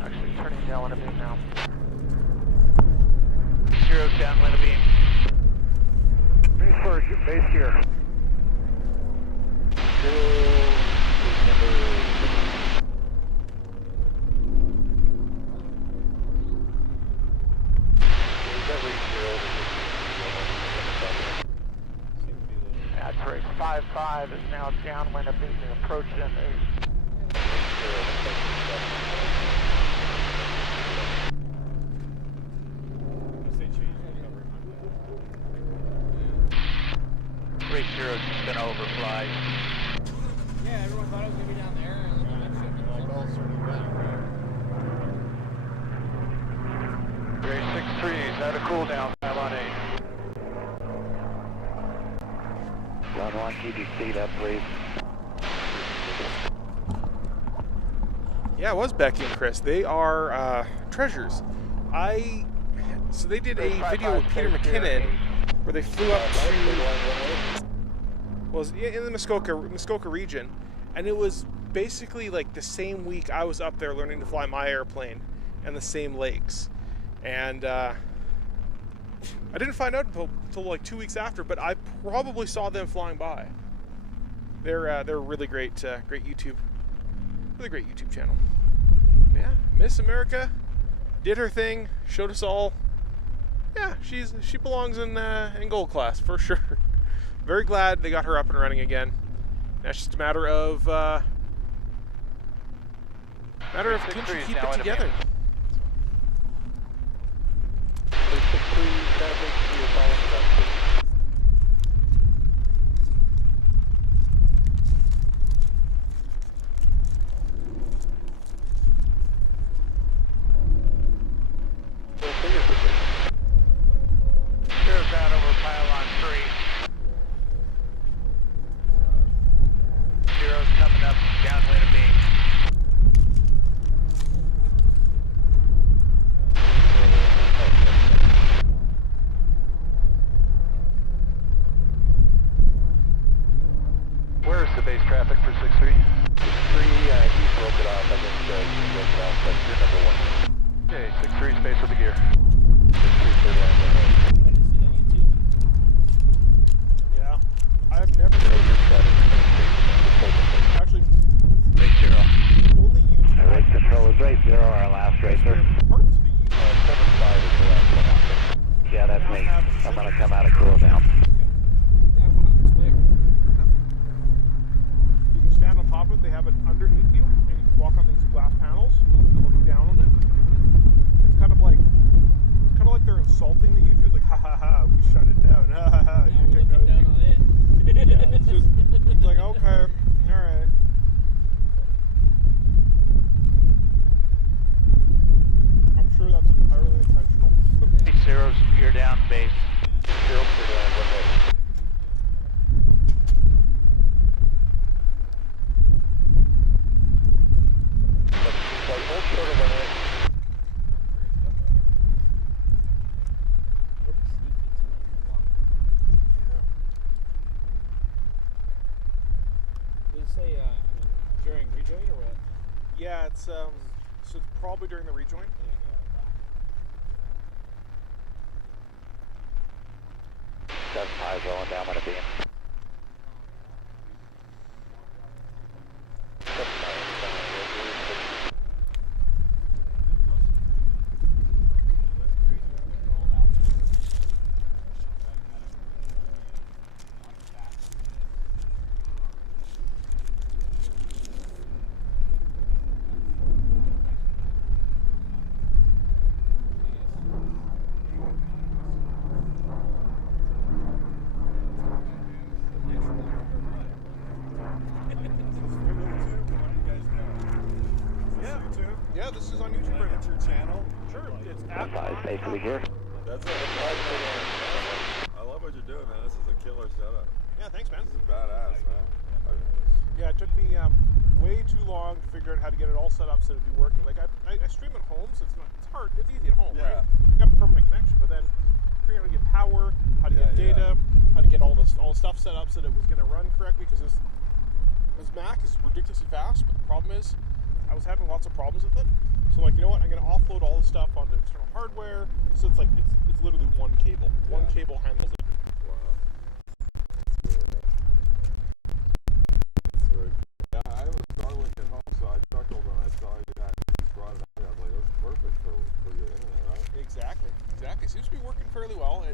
Actually turning downwind of beam now. 0's downwind of beam. Base first, base here. 0 is number 755 is now downwind of being approached in Rate 0 just gonna overfly. Yeah, everyone thought it was gonna be down there, and then that shit was like all circled around. Grade 63, out of cooldown, pylon 8. Zone 1, keep your speed up, please. Yeah, it was Becky and Chris. They are treasures. So they did a video with Peter McKinnon where they flew up to, well, it was in the Muskoka region, and it was basically like the same week I was up there learning to fly my airplane and the same lakes. And I didn't find out until like 2 weeks after, but I probably saw them flying by. They're really great YouTube, really great YouTube channel. Yeah, Miss America did her thing, showed us all. Yeah, she belongs in gold class for sure. Very glad they got her up and running again. Now it's just a matter of can she keep it together. Yeah, it's so it's probably during the rejoin. That's high rolling down, gonna be in. Yeah, this is on YouTube. Right? It's your channel. Sure, it's at Safely here. That's it. I love what you're doing, man. This is a killer setup. Yeah, thanks, man. This is badass, man. Yeah, it took me way too long to figure out how to get it all set up so it'd be working. Like I stream at home, so it's hard. It's easy at home, right? You got a permanent connection, but then figuring out how to get power, how to get data, how to get all the stuff set up so that it was going to run correctly. Because this Mac is ridiculously fast, but the problem is I was having lots of problems with it. So I'm like, you know what? I'm going to offload all the stuff onto external hardware. So it's like it's literally one cable. One cable handles it. Yeah, I have a Starlink at home, so I chuckled when I saw you that you brought it out. I was like, that's perfect for your internet, right? Exactly. It seems to be working fairly well.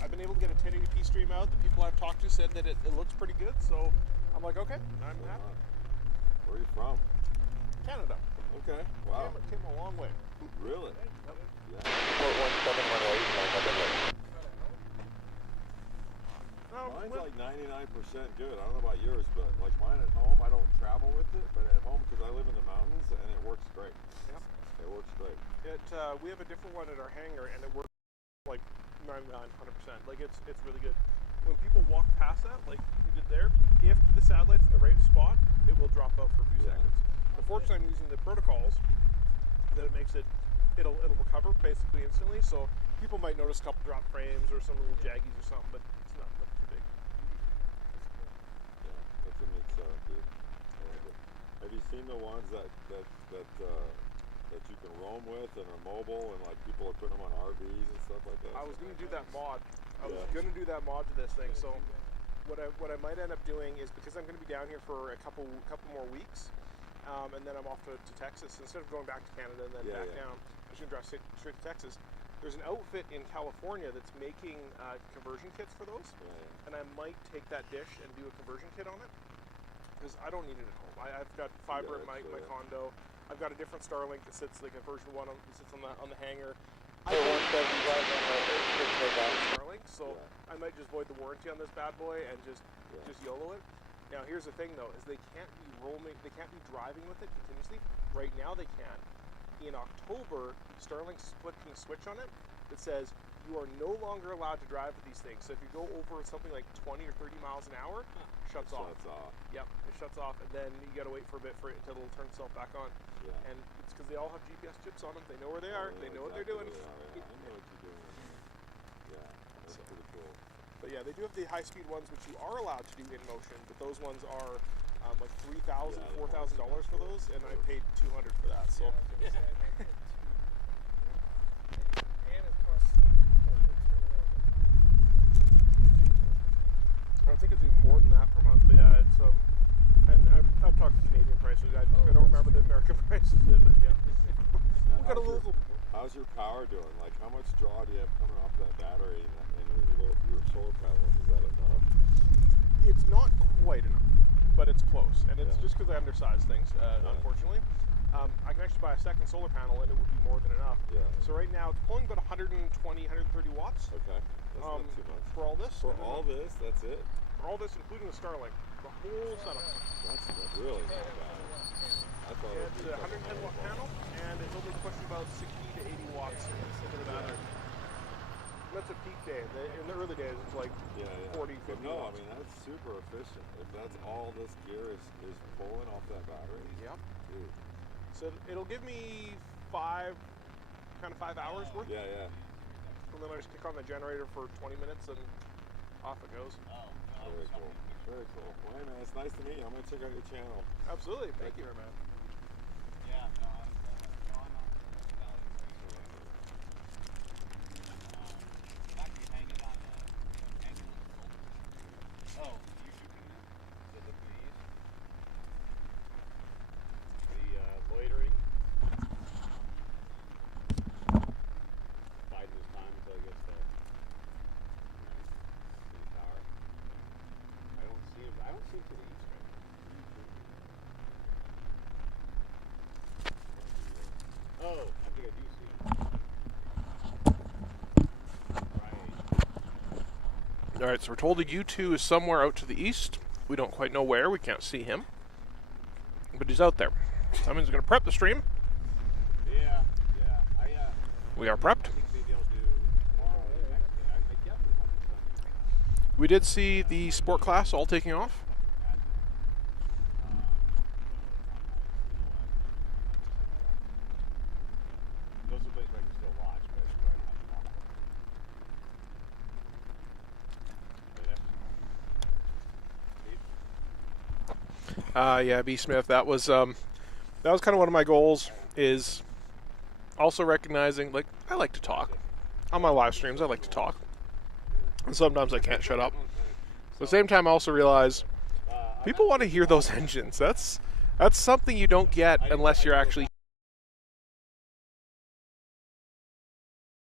I've been able to get a 1080p stream out. The people I've talked to said that it looks pretty good, so I'm like, okay, I'm happy. Where are you from? Canada. Okay. Wow. Came a long way. Really? Yeah. 417 Mine's like 99% good. I don't know about yours, but like mine at home, I don't travel with it, but at home, because I live in the mountains, and it works great. Yep. It works great. We have a different one at our hangar, and it works like 99, 100%. Like it's really good. When people walk past that, like you did there, if the satellite's in the right spot, it will drop out for a few seconds. Unfortunately, I'm using the protocols that it makes it'll recover basically instantly. So people might notice a couple drop frames or some little jaggies or something, but it's not too big. Yeah, that's a neat setup, dude. I like it. Have you seen the ones that you can roam with and are mobile, and like people are putting them on RVs and stuff like that? I was going to do that mod. I was going to do that mod to this thing. So what I might end up doing is, because I'm going to be down here for a couple more weeks, and then I'm off to Texas. Instead of going back to Canada and then back down, I'm just going to drive straight to Texas. There's an outfit in California that's making conversion kits for those, and I might take that dish and do a conversion kit on it, because I don't need it at home. I've got fiber in my condo. I've got a different Starlink that sits, like a version 1 that sits on the hangar. I don't Starlink, so I might just void the warranty on this bad boy and just YOLO it. Now here's the thing though, is they can't be driving with it continuously. Right now they can. In October, Starlink's flipping a switch on it that says you are no longer allowed to drive with these things. So if you go over something like 20 or 30 miles an hour, shuts off. Yep, it shuts off, and then you gotta wait for a bit for it until it'll turn itself back on. Yeah. And it's because they all have GPS chips on them. They know where they are. They know what they're doing. I know what you're doing. Yeah, that's pretty cool. But yeah, they do have the high-speed ones, which you are allowed to do in motion, but those ones are like $3,000, $4,000 for those, and I paid $200 for that. So. I think it's even more than that per month, but yeah, it's and I've talked Canadian prices. I don't remember the American prices yet, but yeah. We got a little. How's your power doing? Like, how much draw do you have coming off that battery and your solar panels? Is that enough? It's not quite enough, but it's close, and it's just because I undersize things, unfortunately. I can actually buy a second solar panel, and it would be more than enough. Yeah. So right now, it's pulling about 120, 130 watts. Okay. That's not too much. For all this. For all this, that's it? For all this, including the Starlink. The whole setup. That's really not bad. I thought it's a 110 watt panel, and it's only pushing about 60 to 80 watts into the battery. That's a peak day. In the early days, it's like 40, 50 no, watts. I mean, that's super efficient. If that's all this gear is pulling off that battery. Yep. Dude. So it'll give me 5 hours worth. Yeah. And then I just kick on the generator for 20 minutes and off it goes. Very cool. Very cool. Well, hey man, it's nice to meet you. I'm going to check out your channel. Absolutely. Thank you, man. Yeah, no, I'm not actually hanging on the angle of the shoulder. Oh, you shooting it? Is it looking at east? The loitering. Biding his time until he gets there. The tower. I don't see him to the east right now. Oh, I think I do see him. Right. All right, so we're told that U2 is somewhere out to the east. We don't quite know where. We can't see him, but he's out there. That means we're going to prep the stream. Yeah. We are prepped. I think maybe I'll do tomorrow or the next day. I definitely want to do something. We did see the sport class all taking off. Those are places I can still watch, but I don't have to Yeah, B. Smith. That was kind of one of my goals. Is also recognizing, like, I like to talk on my live streams. I like to talk, and sometimes I can't shut up. At the same time, I also realize people want to hear those engines. That's something you don't get unless you're actually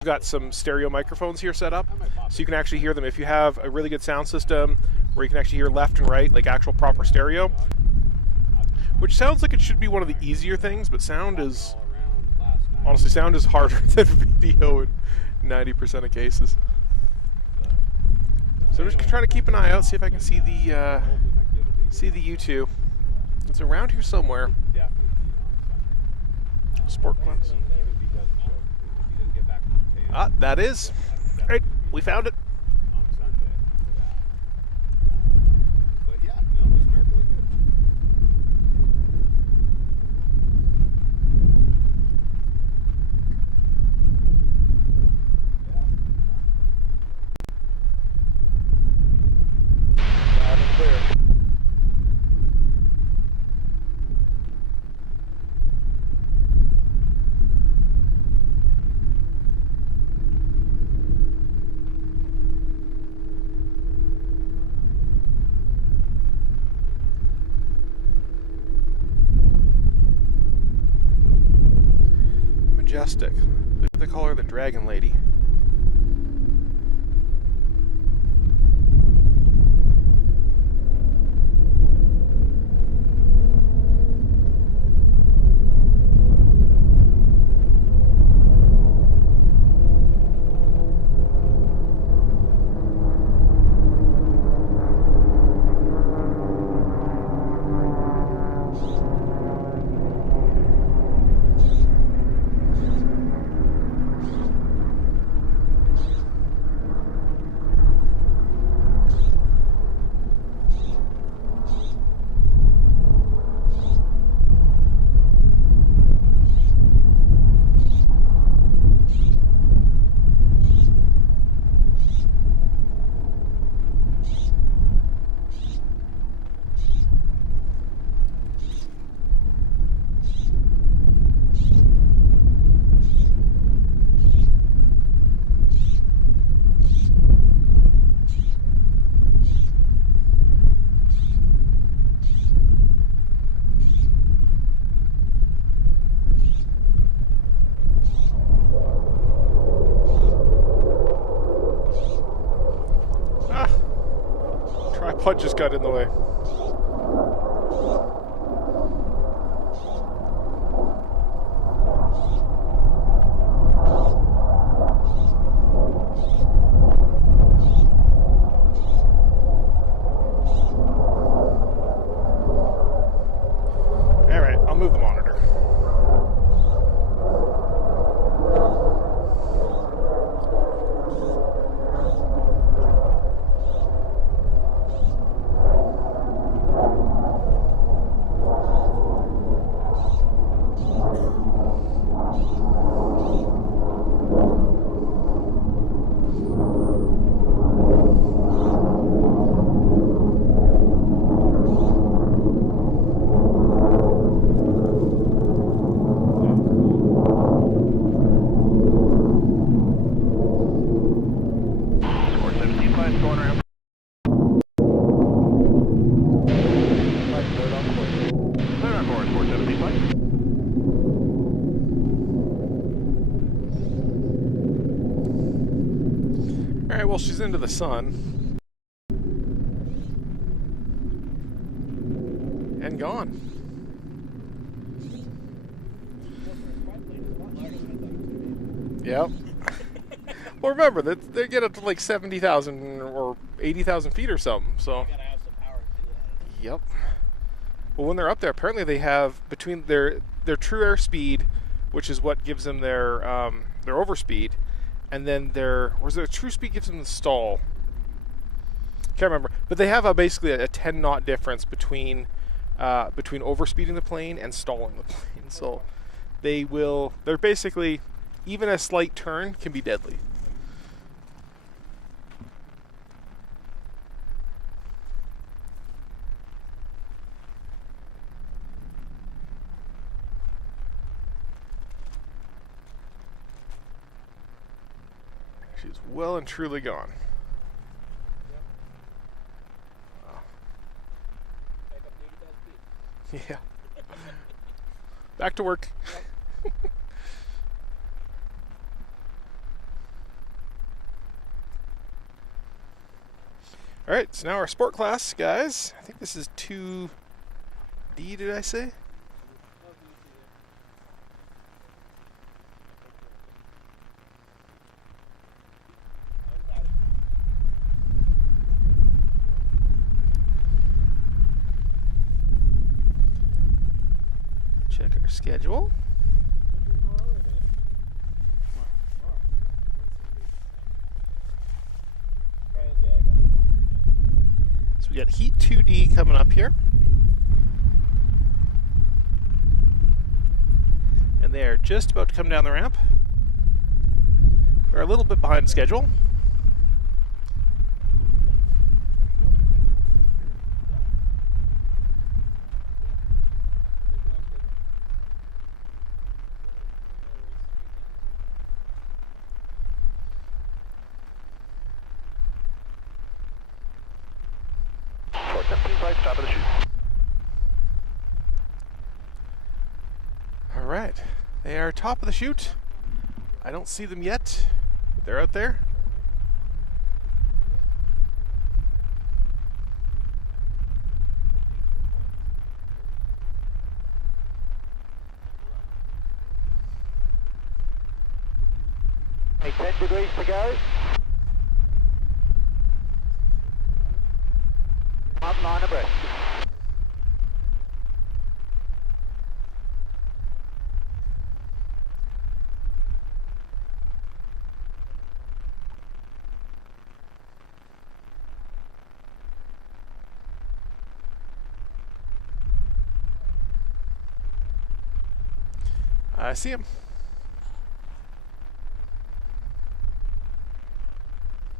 We've got some stereo microphones here set up, so you can actually hear them. If you have a really good sound system where you can actually hear left and right, like actual proper stereo, which sounds like it should be one of the easier things, but sound is, honestly, sound is harder than video in 90% of cases. So I'm just trying to keep an eye out, see if I can see the U2. It's around here somewhere. Sport class. Ah, that is. All right, we found it. Majestic. They call her the Dragon Lady. Tripod just got in the way. All right, I'll move the monitor. Alright, well, she's into the sun. And gone. Yep. Well, remember, they get up to like 70,000 or 80,000 feet or something, so. Yep. Well, when they're up there, apparently they have, between their true air speed, which is what gives them their overspeed, and then their true speed gives them the stall. Can't remember, but they have basically a 10 knot difference between overspeeding the plane and stalling the plane. So they're basically, even a slight turn can be deadly. She's well and truly gone. Wow. Yeah. Back to work. Alright, so now our sport class, guys. I think this is 2D, did I say? Check our schedule. So we got Heat 2D coming up here. And they are just about to come down the ramp. We're a little bit behind schedule. Top of the chute. All right, they are top of the chute. I don't see them yet, but they're out there. Hey, 10 degrees to go. Up line abreast. I see him.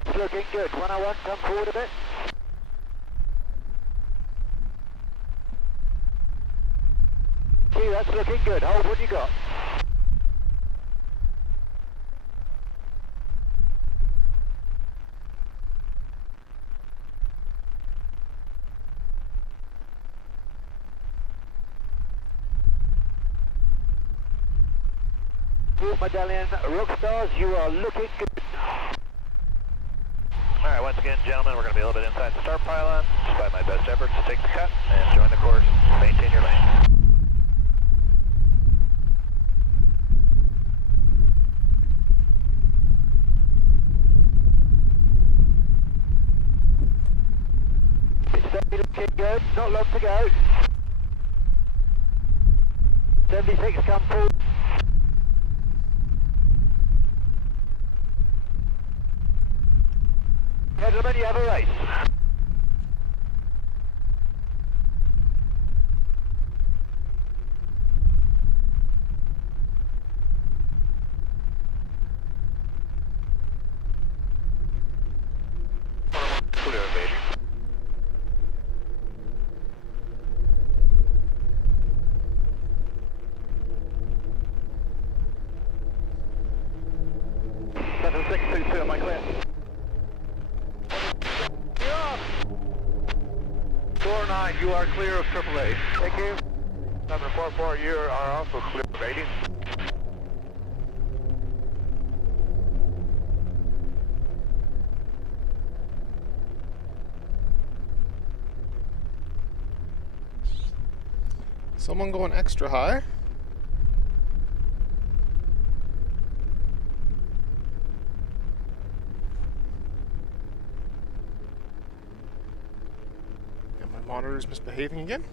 It's looking good. 101, come forward a bit. See, that's looking good. Hold what you got. Medallion Rockstars, you are looking good. Alright, once again, gentlemen, we're going to be a little bit inside the start pylon. Despite my best efforts to take the cut and join the course. Maintain your lane. Looking good, not long to go. 76, come forward. Gentlemen, you have a race. Clear, baby. Seven 622, am I clear? 4-9, you are clear of AAA. Thank you. 744, you are also clear of 80. Someone going extra high. Monitor's misbehaving again.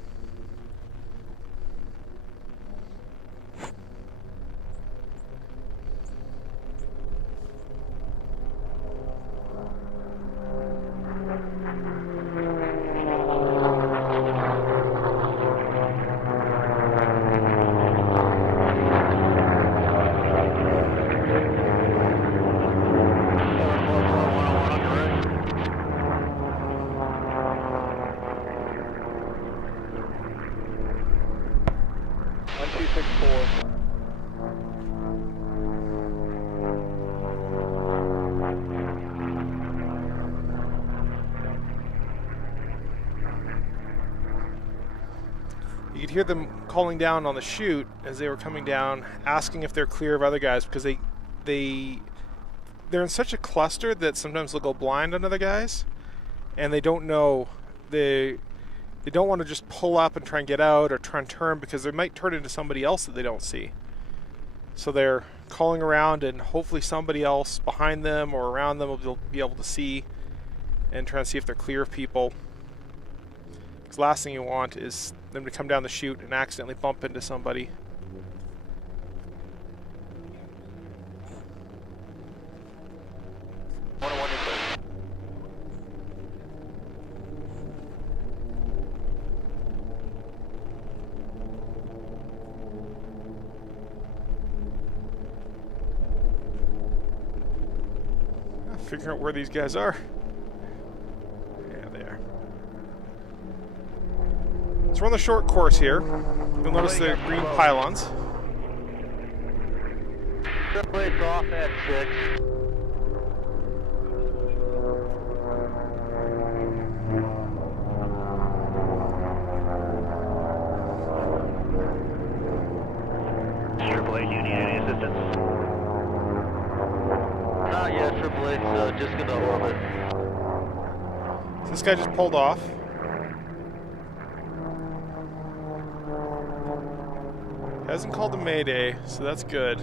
You could hear them calling down on the chute as they were coming down, asking if they're clear of other guys, because they're in such a cluster that sometimes they'll go blind on other guys. and they don't know, they don't want to just pull up and try and get out or try and turn, because they might turn into somebody else that they don't see. So they're calling around, and hopefully somebody else behind them or around them will be able to see and try and see if they're clear of people. Because the last thing you want is them to come down the chute and accidentally bump into somebody. Figuring out where these guys are. Yeah, they are. So we're on the short course here. You'll notice the green pylons. Subway's off at 6. AAA, do you need any assistance? Not yet, AAA, just gonna orbit. So this guy just pulled off. Hasn't called the Mayday, so that's good.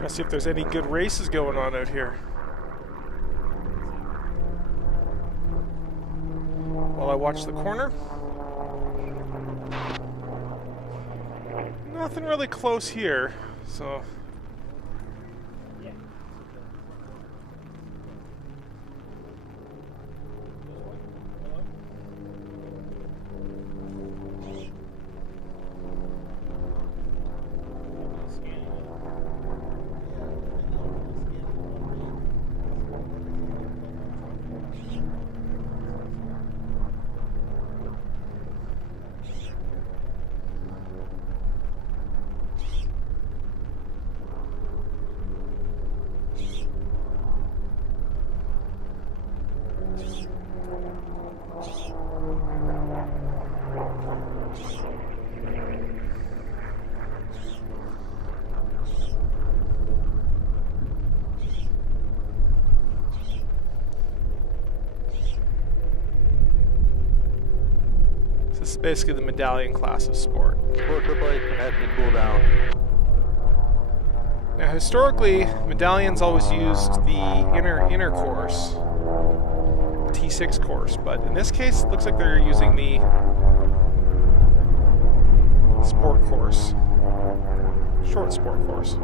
Trying to see if there's any good races going on out here. While I watch the corner. Nothing really close here, so. This is basically the medallion class of sport. 4 AAA connecting Cooldown. Now historically, medallions always used the inner course, the T6 course, but in this case, it looks like they're using the sport course, short sport course.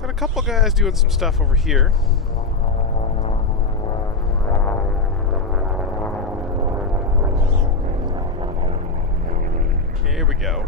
Got a couple guys doing some stuff over here. Here we go.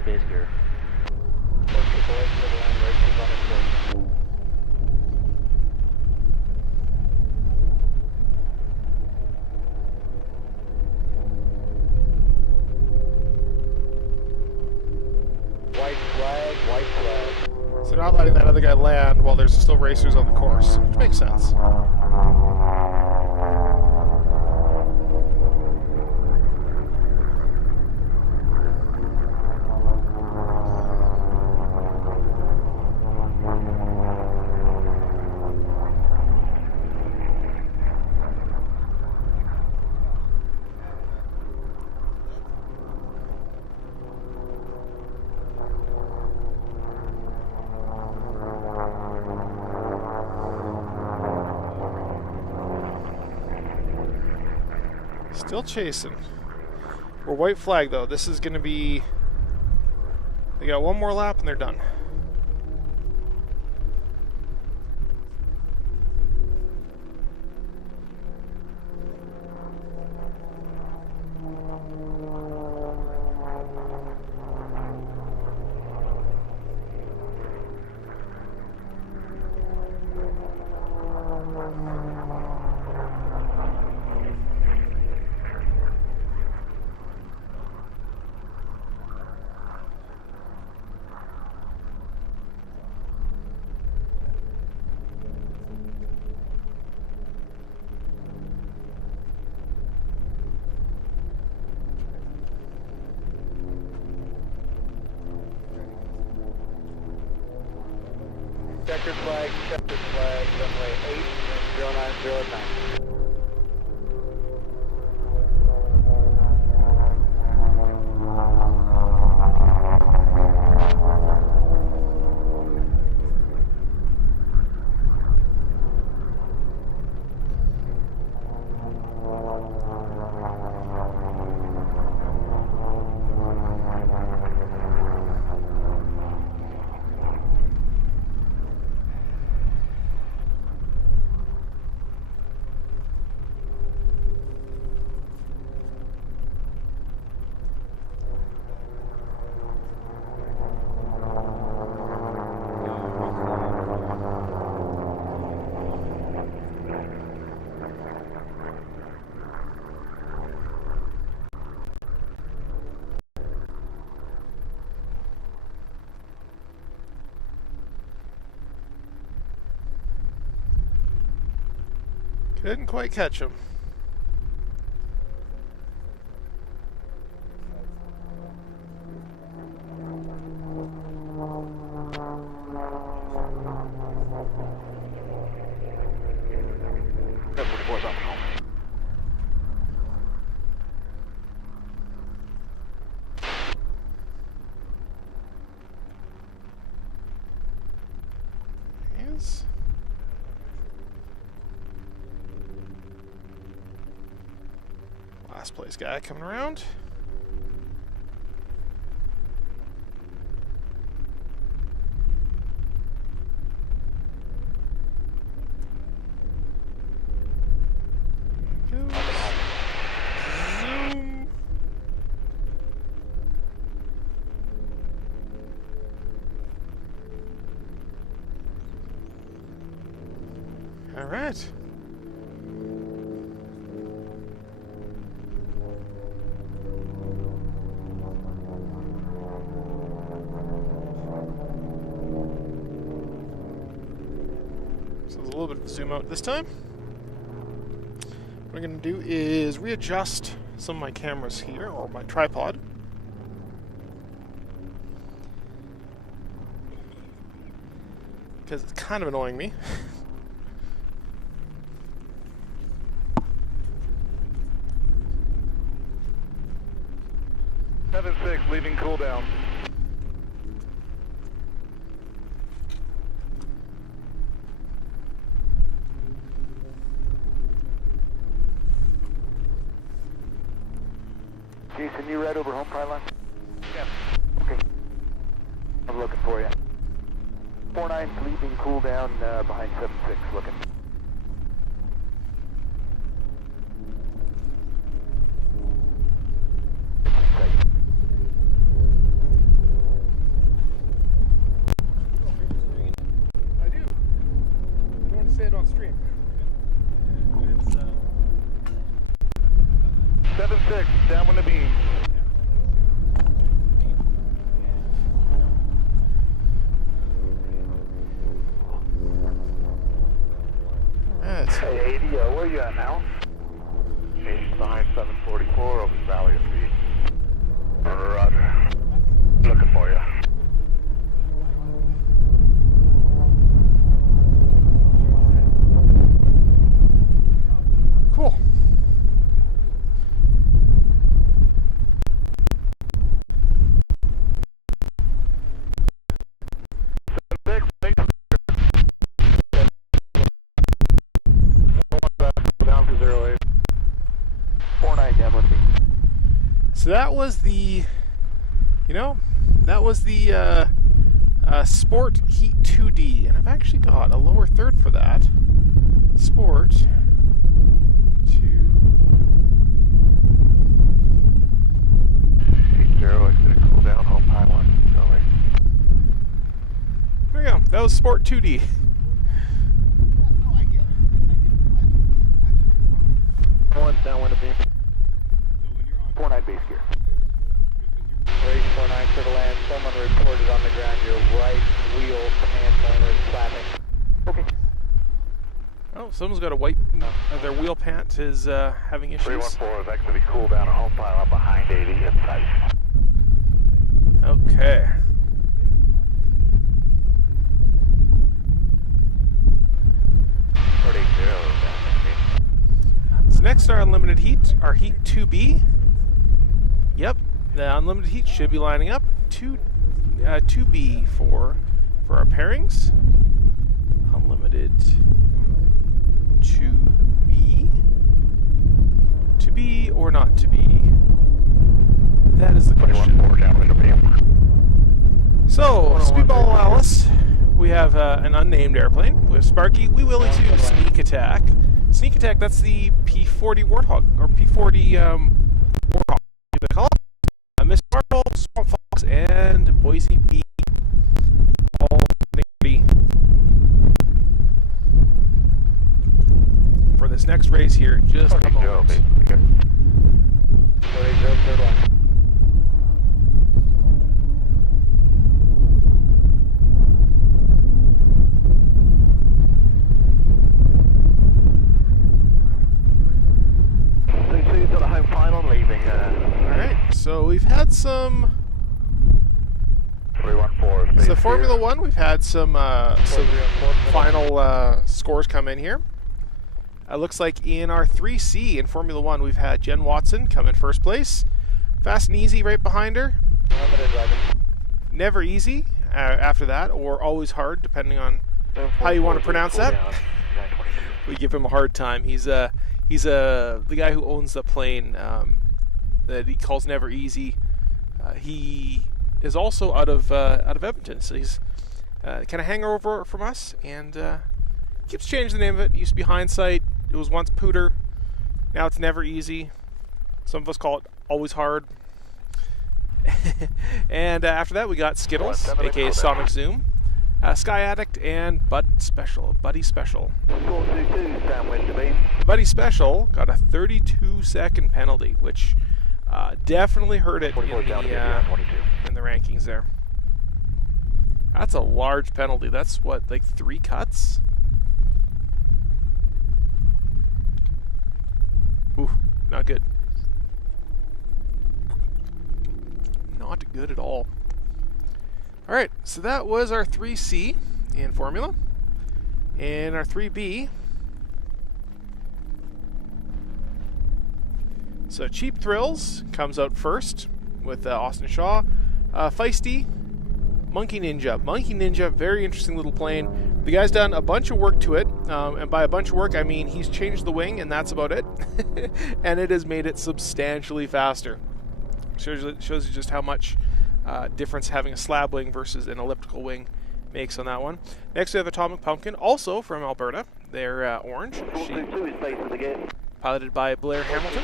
Charlie base here. 4888, clear to land, racers on its course. White flag, white flag. So not letting that other guy land while there's still racers on the course, which makes sense. Still chasing. We're white flag though. This is going to be... They got one more lap and they're done. Checkered flag, runway 8, 0909. Couldn't quite catch him. Yes. Last place guy coming around. There he goes. Zoom. All right. So there's a little bit of a zoom out this time. What I'm going to do is readjust some of my cameras here, or my tripod. Because it's kind of annoying me. Leaving Cooldown. Jason, you right over home pylon? Yeah. Okay. I'm looking for you. 49's leaving Cooldown behind 76, looking. downwind of beam. Hey, 80, where you at now? He's behind 744 over the valley of B. Roger. Looking for you. Cool. Down to 08. 49 downwind of B. So that was the, that was the Sport Heat 2D, and I've actually got a lower third for that. Sport 2. Heat 0, exit a cool down, home pylon, no way. There we go. That was Sport 2D. One downwind of beam. 49 base gear. Race 49 to the land. Someone reported on the ground your right wheel pant owner is flapping. Okay. Oh, someone's got a white. Their wheel pant is having issues. 314 is exiting cool down a home pylon behind 80 in sight. Okay. So next, our unlimited heat, our heat 2B. Yep, the unlimited heat should be lining up. 2B for our pairings. Unlimited 2B. To be or not to be? That is the question. So, Speedball Alice, we have an unnamed airplane. We have Sparky, Wee Willie 2, Sneak Attack. Sneak Attack, that's the P40 Warthog, or P40 Warthog, they call it. Miss Marple, Swamp Fox, and Boise B. All ready for this next race here in just a moment. So we've had some. So Formula One, we've had some final scores come in here. Looks like in our 3C in Formula One, we've had Jen Watson come in first place. Fast and Easy right behind her. Never Easy after that, or Always Hard, depending on how you want to pronounce that. We give him a hard time. He's the guy who owns the plane that he calls Never Easy. He is also out of Edmonton, so he's kind of hangover from us, and keeps changing the name of it. It used to be Hindsight. It was once Pooter. Now it's Never Easy. Some of us call it Always Hard. And after that, we got Skittles, aka Sonic Zoom, Sky Addict, and Buddy Special. The Buddy Special got a 32-second penalty, which definitely hurt it in the rankings there. That's a large penalty. That's what, like 3 cuts? Ooh, not good. Not good at all. Alright, so that was our 3C in Formula. And our 3B. So Cheap Thrills comes out first with Austin Shaw. Feisty, Monkey Ninja. Monkey Ninja, very interesting little plane. The guy's done a bunch of work to it, and by a bunch of work I mean he's changed the wing and that's about it. And it has made it substantially faster. Shows you just how much difference having a slab wing versus an elliptical wing makes on that one. Next we have Atomic Pumpkin, also from Alberta. They're orange. Piloted by Blair Hamilton.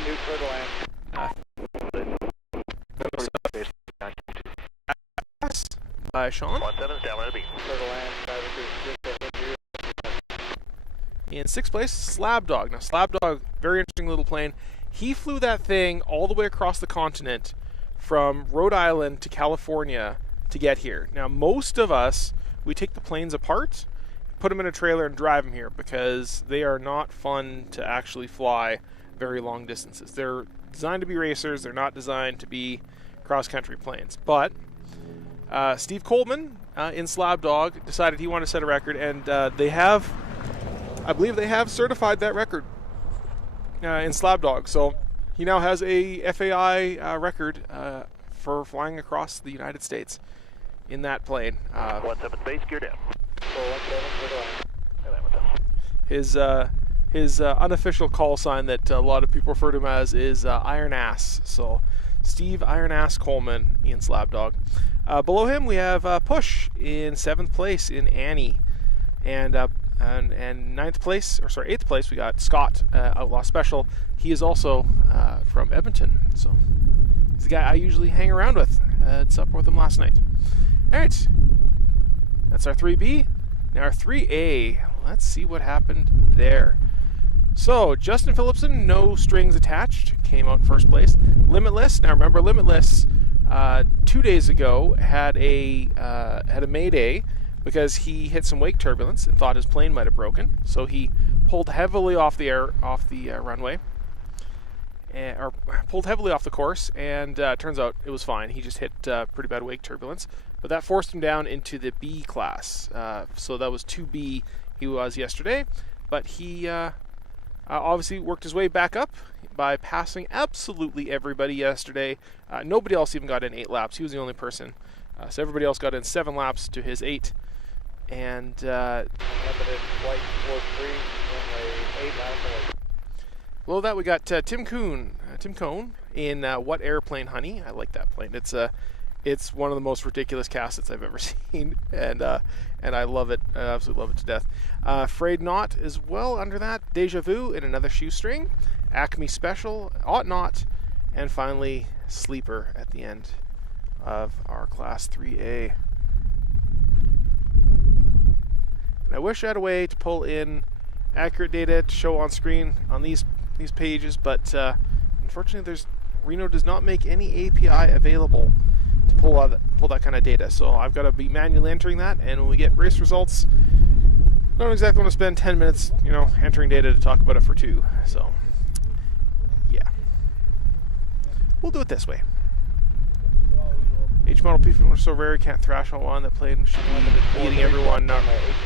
By Sean. In 6th place, Slab Dog. Now, Slab Dog, very interesting little plane. He flew that thing all the way across the continent from Rhode Island to California to get here. Now, most of us, we take the planes apart, put them in a trailer and drive them here because they are not fun to actually fly very long distances. They're designed to be racers. They're not designed to be cross-country planes. But Steve Coleman in Slab Dog decided he wanted to set a record, and they have, I believe they have certified that record in Slab Dog. So he now has a FAI record for flying across the United States in that plane. 17 base gear down. 417 His unofficial call sign that a lot of people refer to him as is Iron Ass. So Steve Iron Ass Coleman in Slab Dog. Below him we have Push in 7th place in Annie, and 9th place, or sorry, 8th place we got Scott Outlaw Special. He is also from Edmonton, so he's the guy I usually hang around with. Had supper with him last night. All right, that's our 3B. Now our 3A. Let's see what happened there. So Justin Phillipson, no strings attached, came out in 1st place. Limitless. Now remember, Limitless 2 days ago had a Mayday because he hit some wake turbulence and thought his plane might have broken. So he pulled heavily off the runway, or pulled heavily off the course, and turns out it was fine. He just hit pretty bad wake turbulence, but that forced him down into the B class. So that was 2B he was yesterday, but he obviously worked his way back up by passing absolutely everybody yesterday. Nobody else even got in 8 laps. He was the only person. So everybody else got in 7 laps to his 8. And below that we got Tim Cohn in What Airplane Honey. I like that plane. It's one of the most ridiculous cassets I've ever seen, and I love it. I absolutely love it to death. Frayed Knot as well under that. Deja Vu in another shoestring. Acme Special, Ought Not, and finally Sleeper at the end of our Class 3A. And I wish I had a way to pull in accurate data to show on screen on these pages, but unfortunately Reno does not make any API available to pull that kind of data. So I've got to be manually entering that, and when we get race results, I don't exactly want to spend 10 minutes, entering data to talk about it for 2. So yeah, we'll do it this way. H model P51 was so rare, can't thrash on one. That plane should be leading everyone. Not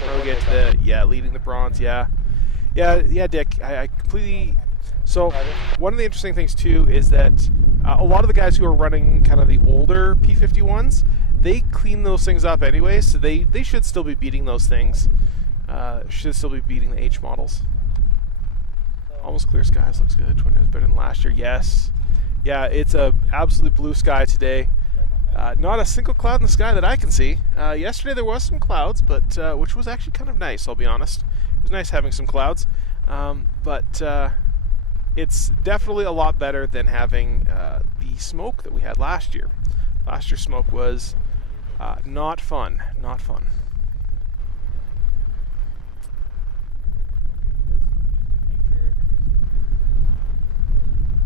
really get to leading the bronze. Yeah, Dick. I completely. So one of the interesting things too is that a lot of the guys who are running kind of the older P51s, they clean those things up anyway, so they should still be beating those things. Should still be beating the H models. Almost clear skies, looks good. 20 was better than last year. Yes. Yeah, it's a absolutely blue sky today. Not a single cloud in the sky that I can see. Yesterday there was some clouds, but which was actually kind of nice, I'll be honest. It was nice having some clouds. But it's definitely a lot better than having the smoke that we had last year. Last year's smoke was not fun. Not fun.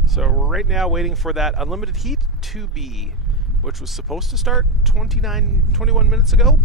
So we're right now waiting for that Unlimited Heat 2B, which was supposed to start 21 minutes ago.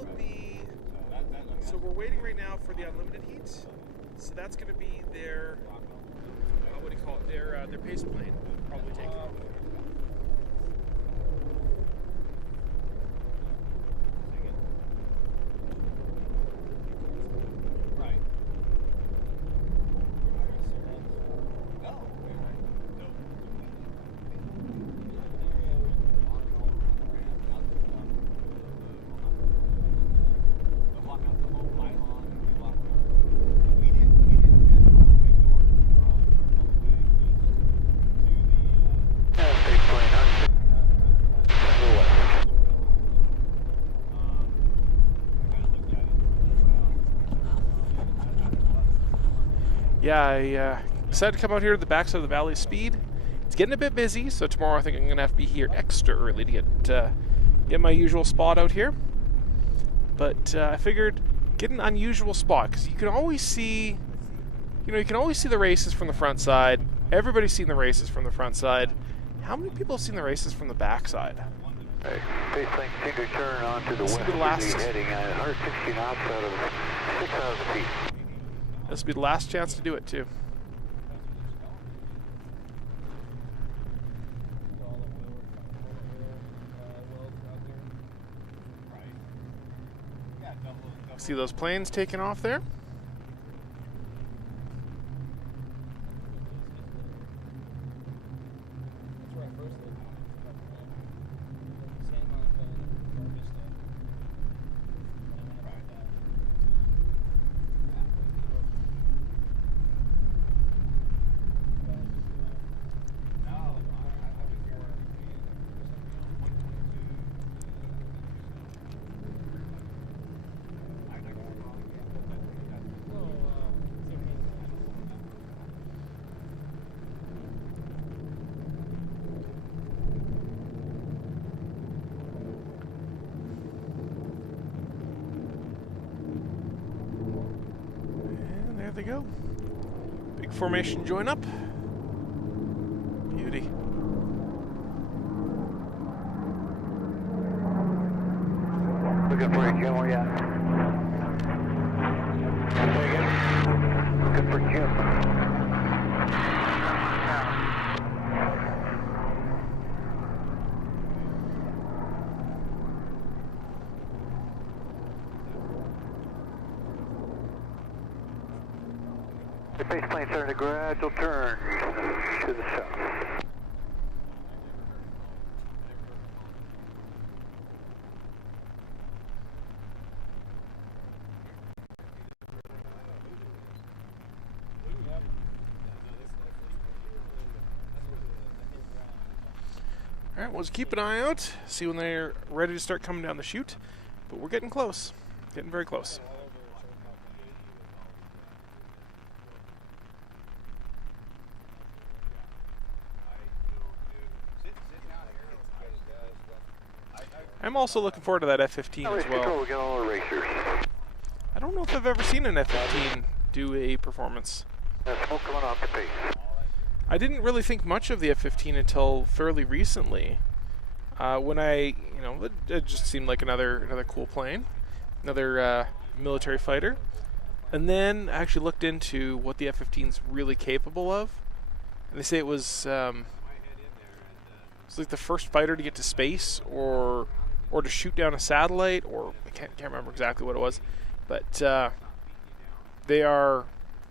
will be. So we're waiting right now for the unlimited heat. So that's going to be their. What do you call it? Their pace plane probably taking off. Yeah, I decided to come out here to the backside of the valley speed. It's getting a bit busy, so tomorrow I think I'm going to have to be here extra early to get my usual spot out here. But I figured get an unusual spot, because you can always see, you can always see the races from the front side. Everybody's seen the races from the front side. How many people have seen the races from the back side? Space plane continue to turn onto the This will be the last. heading at 160 knots out of 6,000 feet. This will be the last chance to do it, too. See those planes taking off there? There they go. Big formation join up. Beauty. Looking for you, Jim. Where you at? Say again? Looking for Jim. The base plane starting a gradual turn to the south. Alright, we'll just keep an eye out, see when they're ready to start coming down the chute. But we're getting close. Getting very close. I'm also looking forward to that F-15 as well. We got all our racers. I don't know if I've ever seen an F-15 do a performance. Smoke coming off the base. I didn't really think much of the F-15 until fairly recently. When it just seemed like another cool plane, another military fighter. And then I actually looked into what the F-15's really capable of. And they say it was like the first fighter to get to space, or to shoot down a satellite, or I can't remember exactly what it was. But they're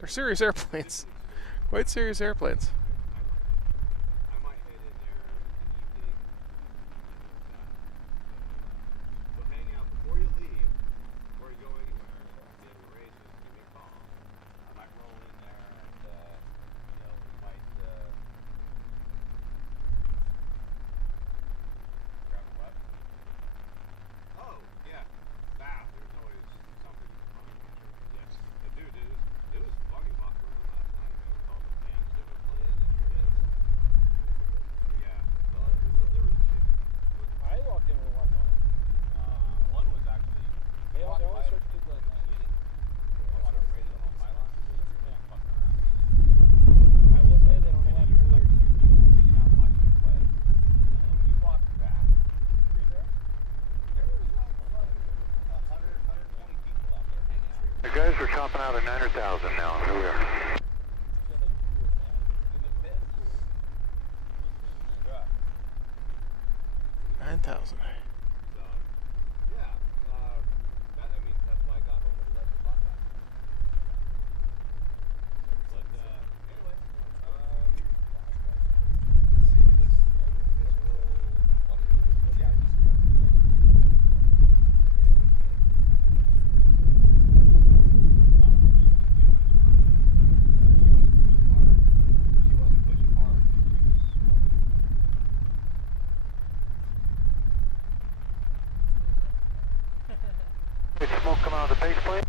serious airplanes, quite serious airplanes. we're chopping out at 900,000 now. Here we are. 9,000. Smoke coming out of the base plane.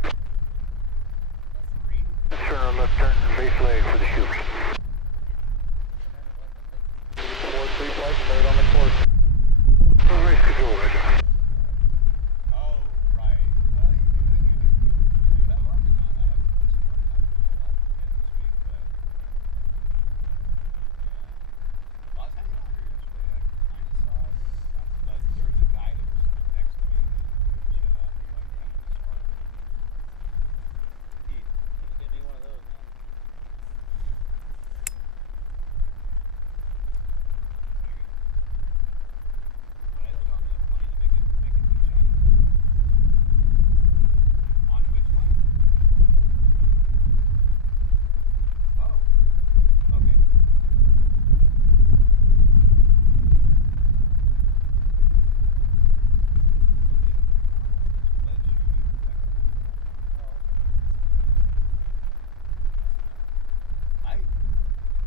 Turn our left turn base leg for the chute. 4-3 flight, start on the course. Race control, Roger. Oh, right. Well, you do have Argonaut. I haven't really seen Argonaut do a whole lot yet this week, but yeah. I was hanging out here yesterday. I kind of saw it, but there was a guy that was next to me that couldn't shut up. He like kind of just farted. You can give me one of those, man. Light it on the plane to make it keep shining. On which plane? Oh, okay.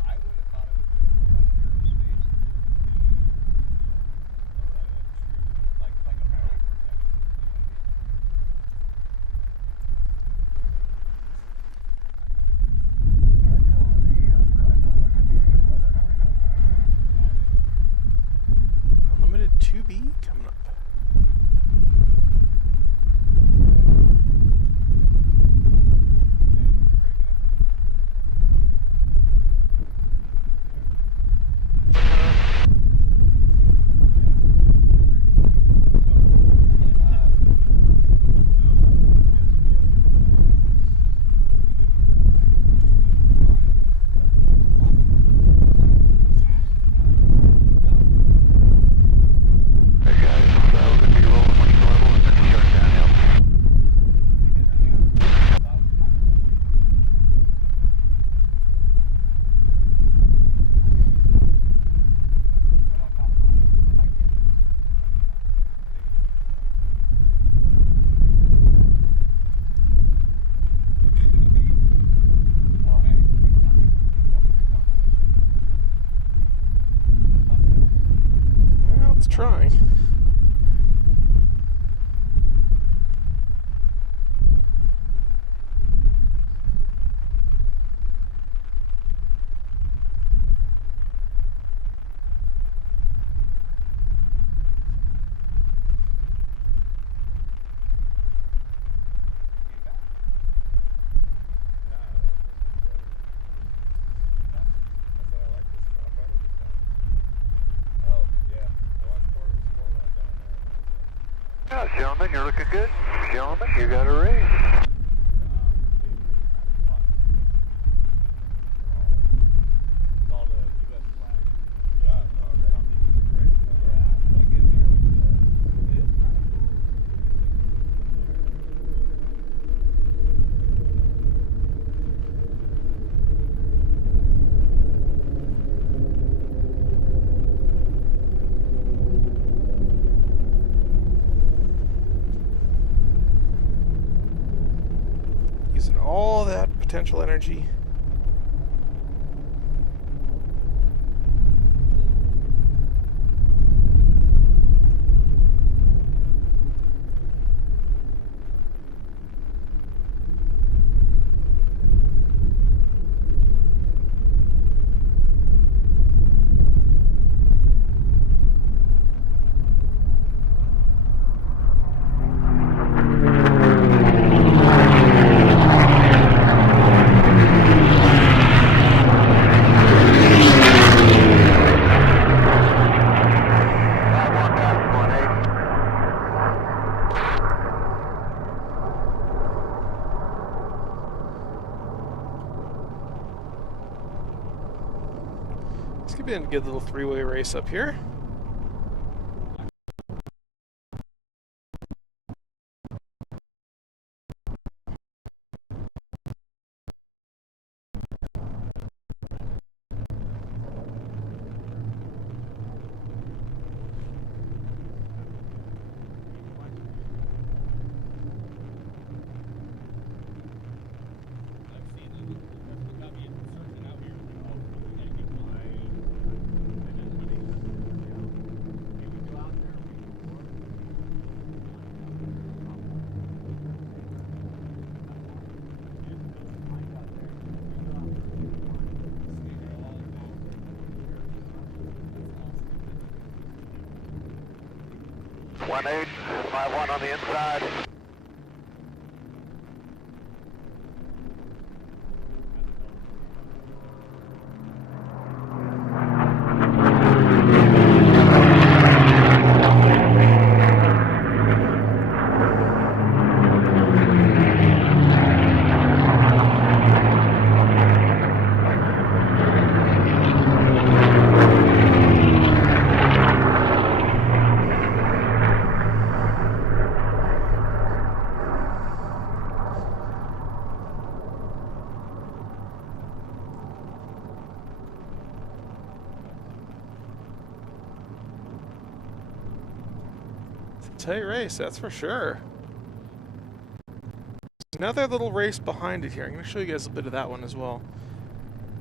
I would have thought it would be more about aerospace than it would be, a true, like a plane protector. Unlimited 2B coming up. Well, it's trying. Yeah, gentlemen, you're looking good. Gentlemen, you got a raise. Using all that potential energy. This could be a good little three-way race up here. One 8, 5-1 on the inside. Tight race, that's for sure. There's another little race behind it here. I'm going to show you guys a bit of that one as well.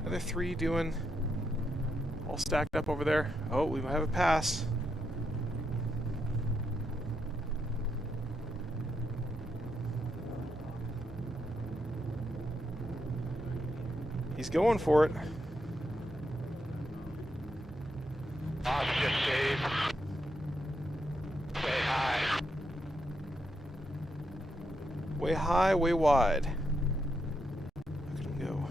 Another three doing all stacked up over there. Oh, we might have a pass. He's going for it. Austin, Dave. Way high. Way high, way wide. Look at him go.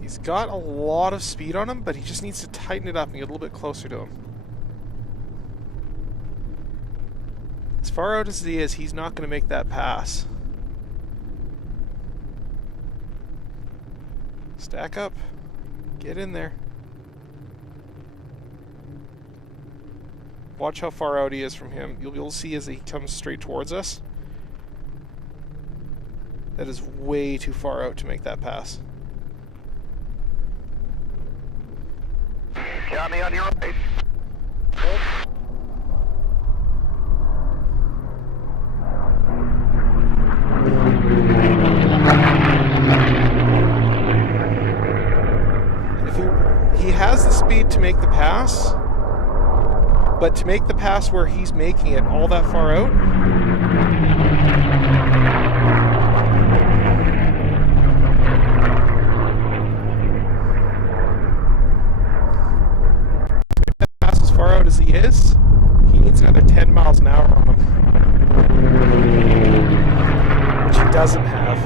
He's got a lot of speed on him, but he just needs to tighten it up and get a little bit closer to him. As far out as he is, he's not going to make that pass. Stack up. Get in there. Watch how far out he is from him. You'll be able to see as he comes straight towards us. That is way too far out to make that pass. Count me on your right. He has the speed to make the pass, but to make the pass where he's making it all that far out, as far out as he is, he needs another 10 miles an hour on him, which he doesn't have.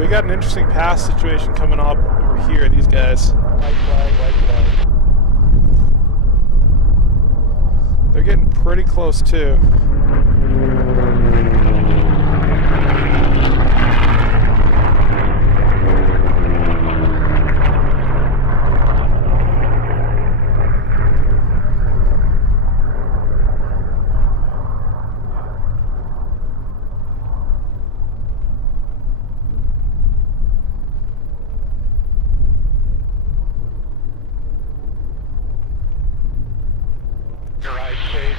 We got an interesting pass situation coming up over here, these guys. White flag, white flag. They're getting pretty close too. Your eyes shade.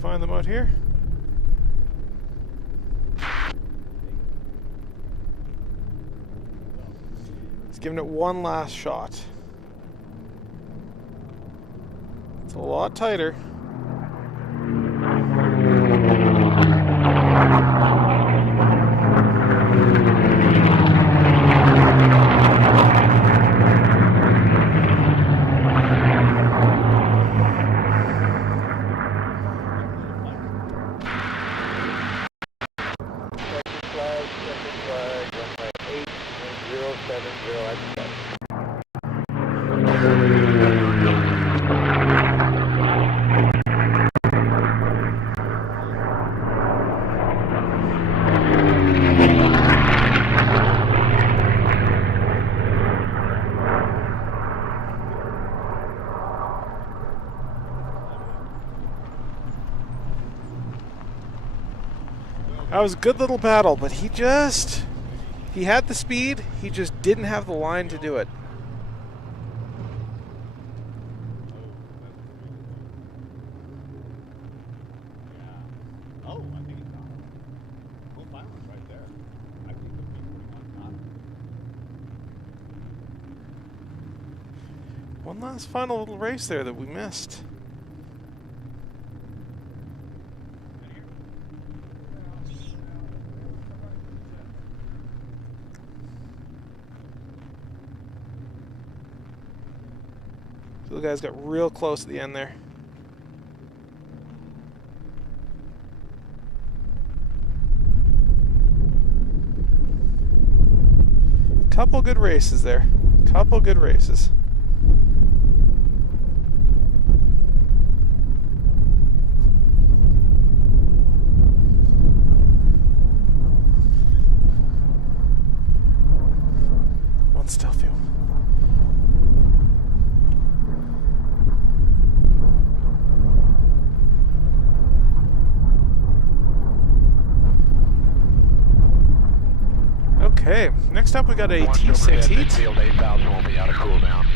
Find them out here. He's giving it one last shot. It's a lot tighter. That was a good little battle, but he had the speed, he just didn't have the line to do it. Oh, I think it's on. Full pylon's right there. I think the P-41's on. One last final little race there that we missed. So the guys got real close at the end there. Couple good races there. Couple good races. One still few. Okay, next up we got a T6 heat. Field 8000 will be out of cooldown.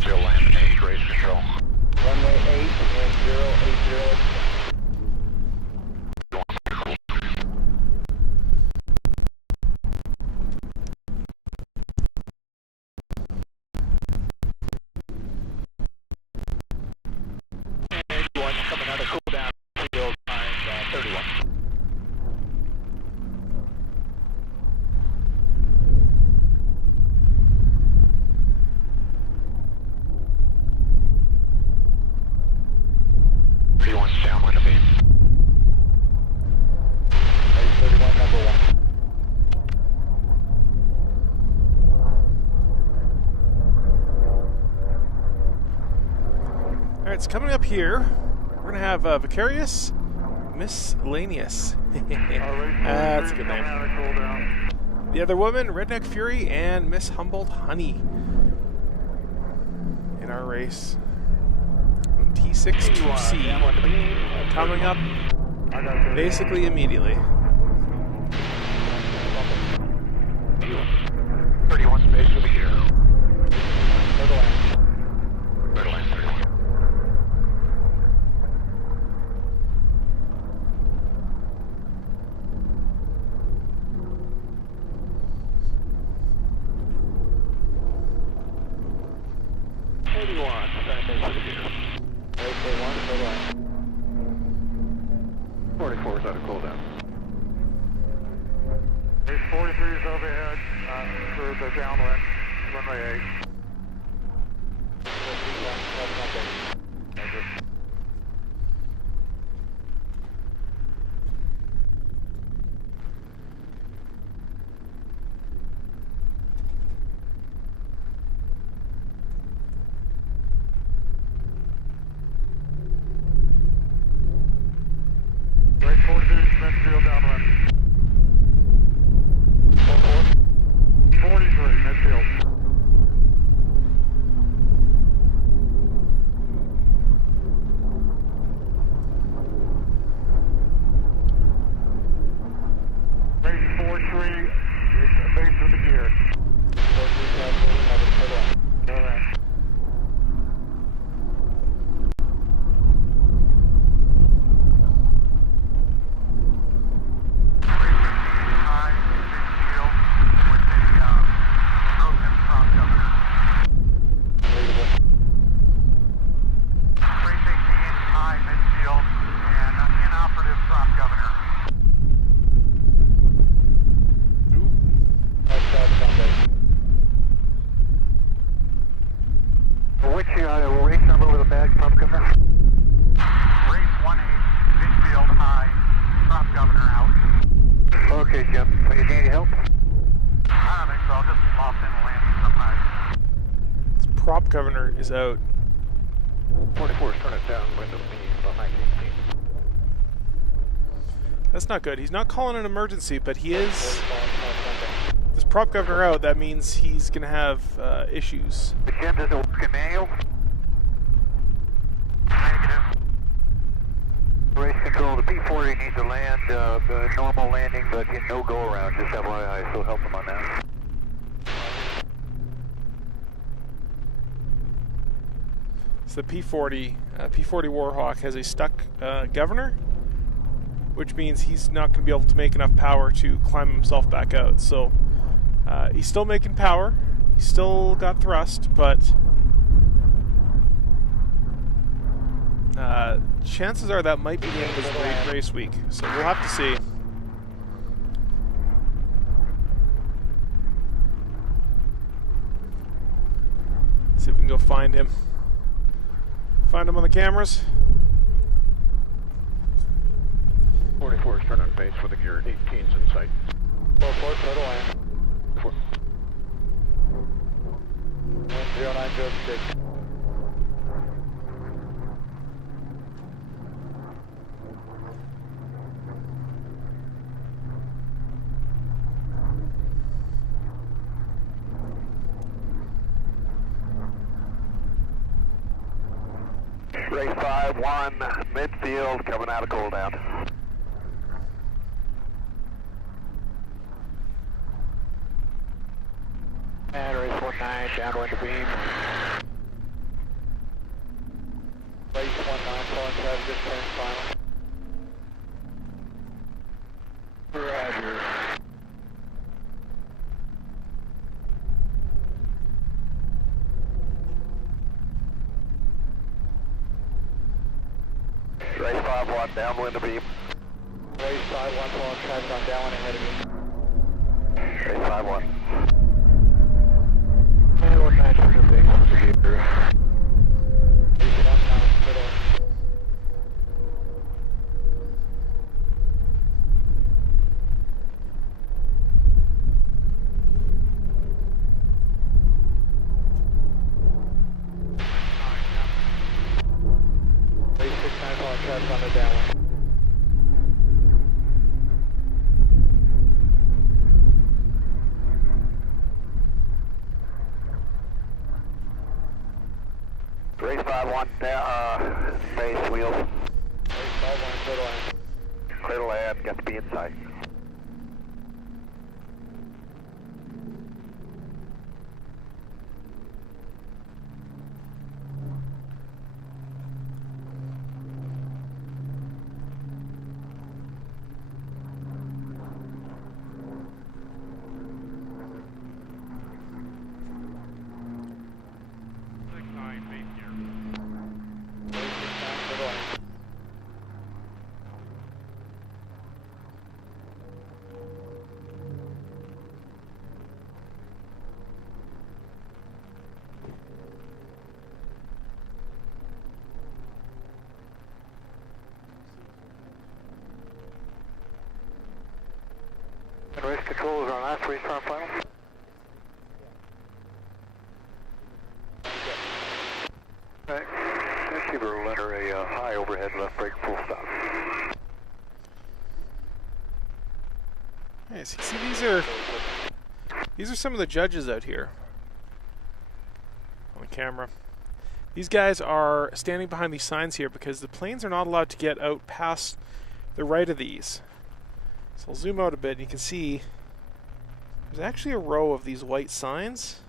Still landing 8, race control. Runway 8 and 080. Coming out of cooldown, field time 31. P1's downwind of me. 31, number 1. Alright, it's coming up here. We're going to have Vicarious Miscellaneous. That's a good name. The other woman, Redneck Fury, and Miss Humboldt Honey in our race. T6-2C coming up basically immediately. 31 space over here. Clear to land. Clear to land, 31. 81, starting base for the gear. AK 1, so line. 44 is out of cooldown. Base 43 is overhead for the downwind, runway 8. Base 43 is midfield downwind. 43 midfield. Base 43 is base with the gear. 43 Alright. Which race number with a bag prop governor? Race 18, midfield high, prop governor out. Okay, Jim. Do you need any help? I don't think so. I'll just loft in and land some high. This prop governor is out. 44 is turning down, window behind 18. That's not good. He's not calling an emergency, but he is. This prop governor out, that means he's going to have issues. The Jim doesn't work in manual? Negative. Race control, the P40 needs to land, normal landing, but no go around, just FYI, so help him on that. So the P40 Warthog has a stuck governor, which means he's not going to be able to make enough power to climb himself back out. So he's still making power, he's still got thrust, but chances are that might be the end of his race week. So we'll have to see. See if we can go find him. Find him on the cameras. 44 is turning on base with the gear, 18's in sight. 44, total land. 10906. Race 5-1, midfield, coming out of cooldown. And race 19, downwind to beam. Race 19, calling traffic, just turning final. Roger. Race 5-1, downwind to beam. Race 5-1, calling traffic on downwind ahead of me. Race 5-1. And 19 for the big one for the gear. Race 19, middle. Race 69, calling traffic on the downwind. Race 5-1, base wheels. Race 5-1, clear to land. Clear to land, got to be in sight. Race control is our last race car final. Alright, let's give her a letter a high overhead left brake full stop. Nice. See, these are some of the judges out here on the camera. These guys are standing behind these signs here because the planes are not allowed to get out past the right of these. So I'll zoom out a bit and you can see there's actually a row of these white signs.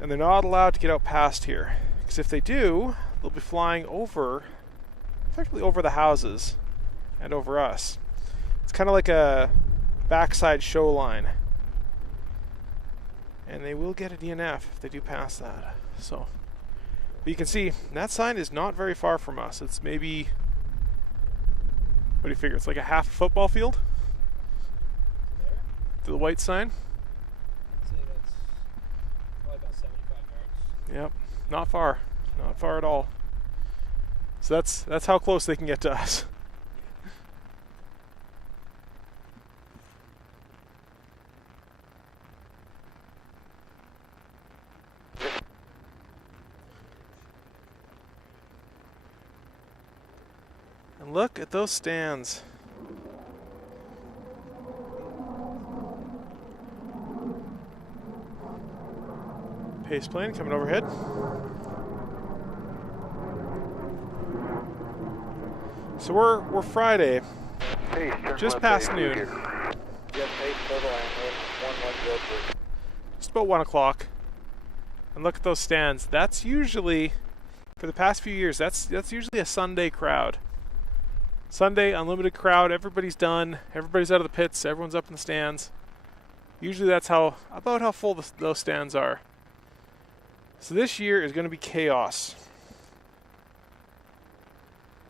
And they're not allowed to get out past here. Because if they do, they'll be flying over, effectively over the houses and over us. It's kind of like a backside show line. And they will get a DNF if they do pass that. So, but you can see that sign is not very far from us. It's maybe, what do you figure? It's like a half a football field to the white sign. I'd say that's probably about 75 yards. Yep, not far, not far at all. So that's how close they can get to us. And look at those stands. Pace plane coming overhead. So we're Friday, Pace, turn just left past A, noon. here. Yes, Pace, Silver Line, 1103. Just about 1 o'clock. And look at those stands. That's usually, for the past few years, that's usually a Sunday crowd. Sunday, unlimited crowd, everybody's done, everybody's out of the pits, everyone's up in the stands. Usually that's about how full those stands are. So this year is going to be chaos.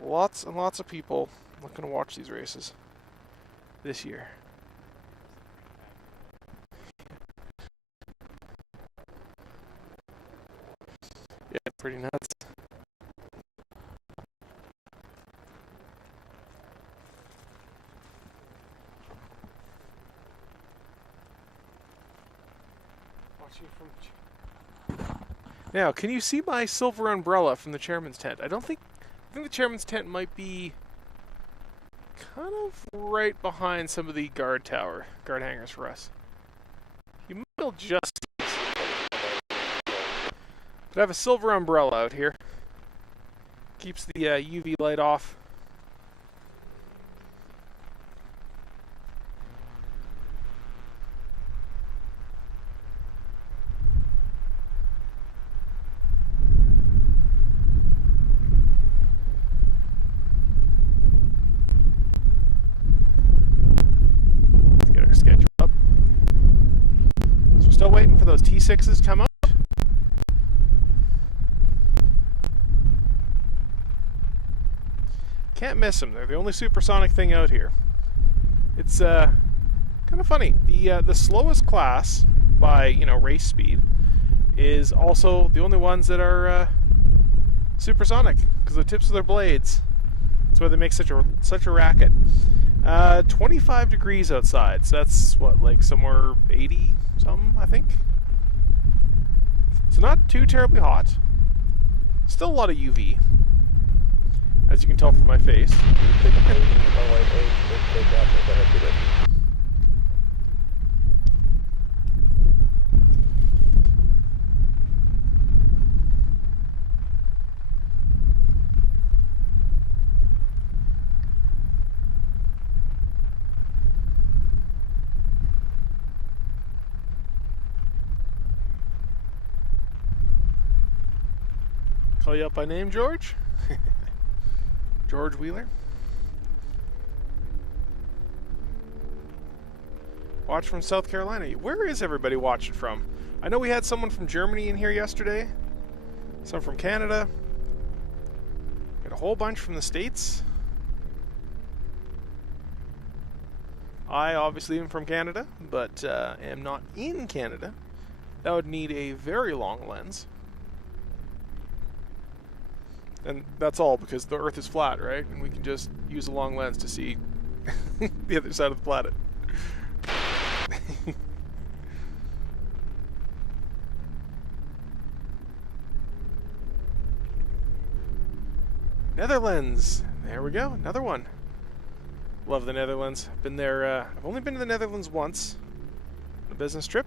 Lots and lots of people looking to watch these races this year. Yeah, pretty nuts. Watching from. Now, can you see my silver umbrella from the chairman's tent? I think the chairman's tent might be kind of right behind some of the guard hangars for us. You might be able to just see this. But I have a silver umbrella out here. Keeps the UV light off. Still waiting for those T6s to come up. Can't miss them. They're the only supersonic thing out here. It's kind of funny. The slowest class by race speed is also the only ones that are supersonic because of the tips of their blades. That's why they make such a racket. 25 degrees outside, so that's what, like somewhere 80 something, I think. So not too terribly hot. Still a lot of UV, as you can tell from my face. Call you up by name, George? George Wheeler. Watch from South Carolina. Where is everybody watching from? I know we had someone from Germany in here yesterday. Some from Canada. Got a whole bunch from the States. I obviously am from Canada, but am not in Canada. That would need a very long lens. And that's all because the Earth is flat, right? And we can just use a long lens to see the other side of the planet. Netherlands. There we go. Another one. Love the Netherlands. Been there. I've only been to the Netherlands once on a business trip.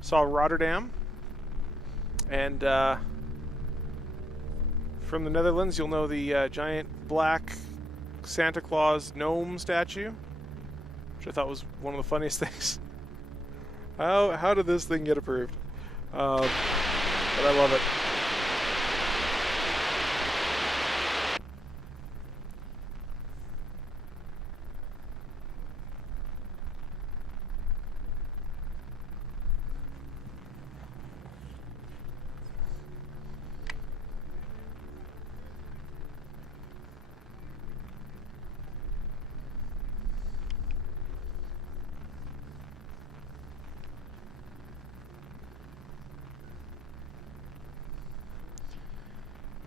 Saw Rotterdam. And from the Netherlands, you'll know the giant black Santa Claus gnome statue, which I thought was one of the funniest things. How did this thing get approved? But I love it.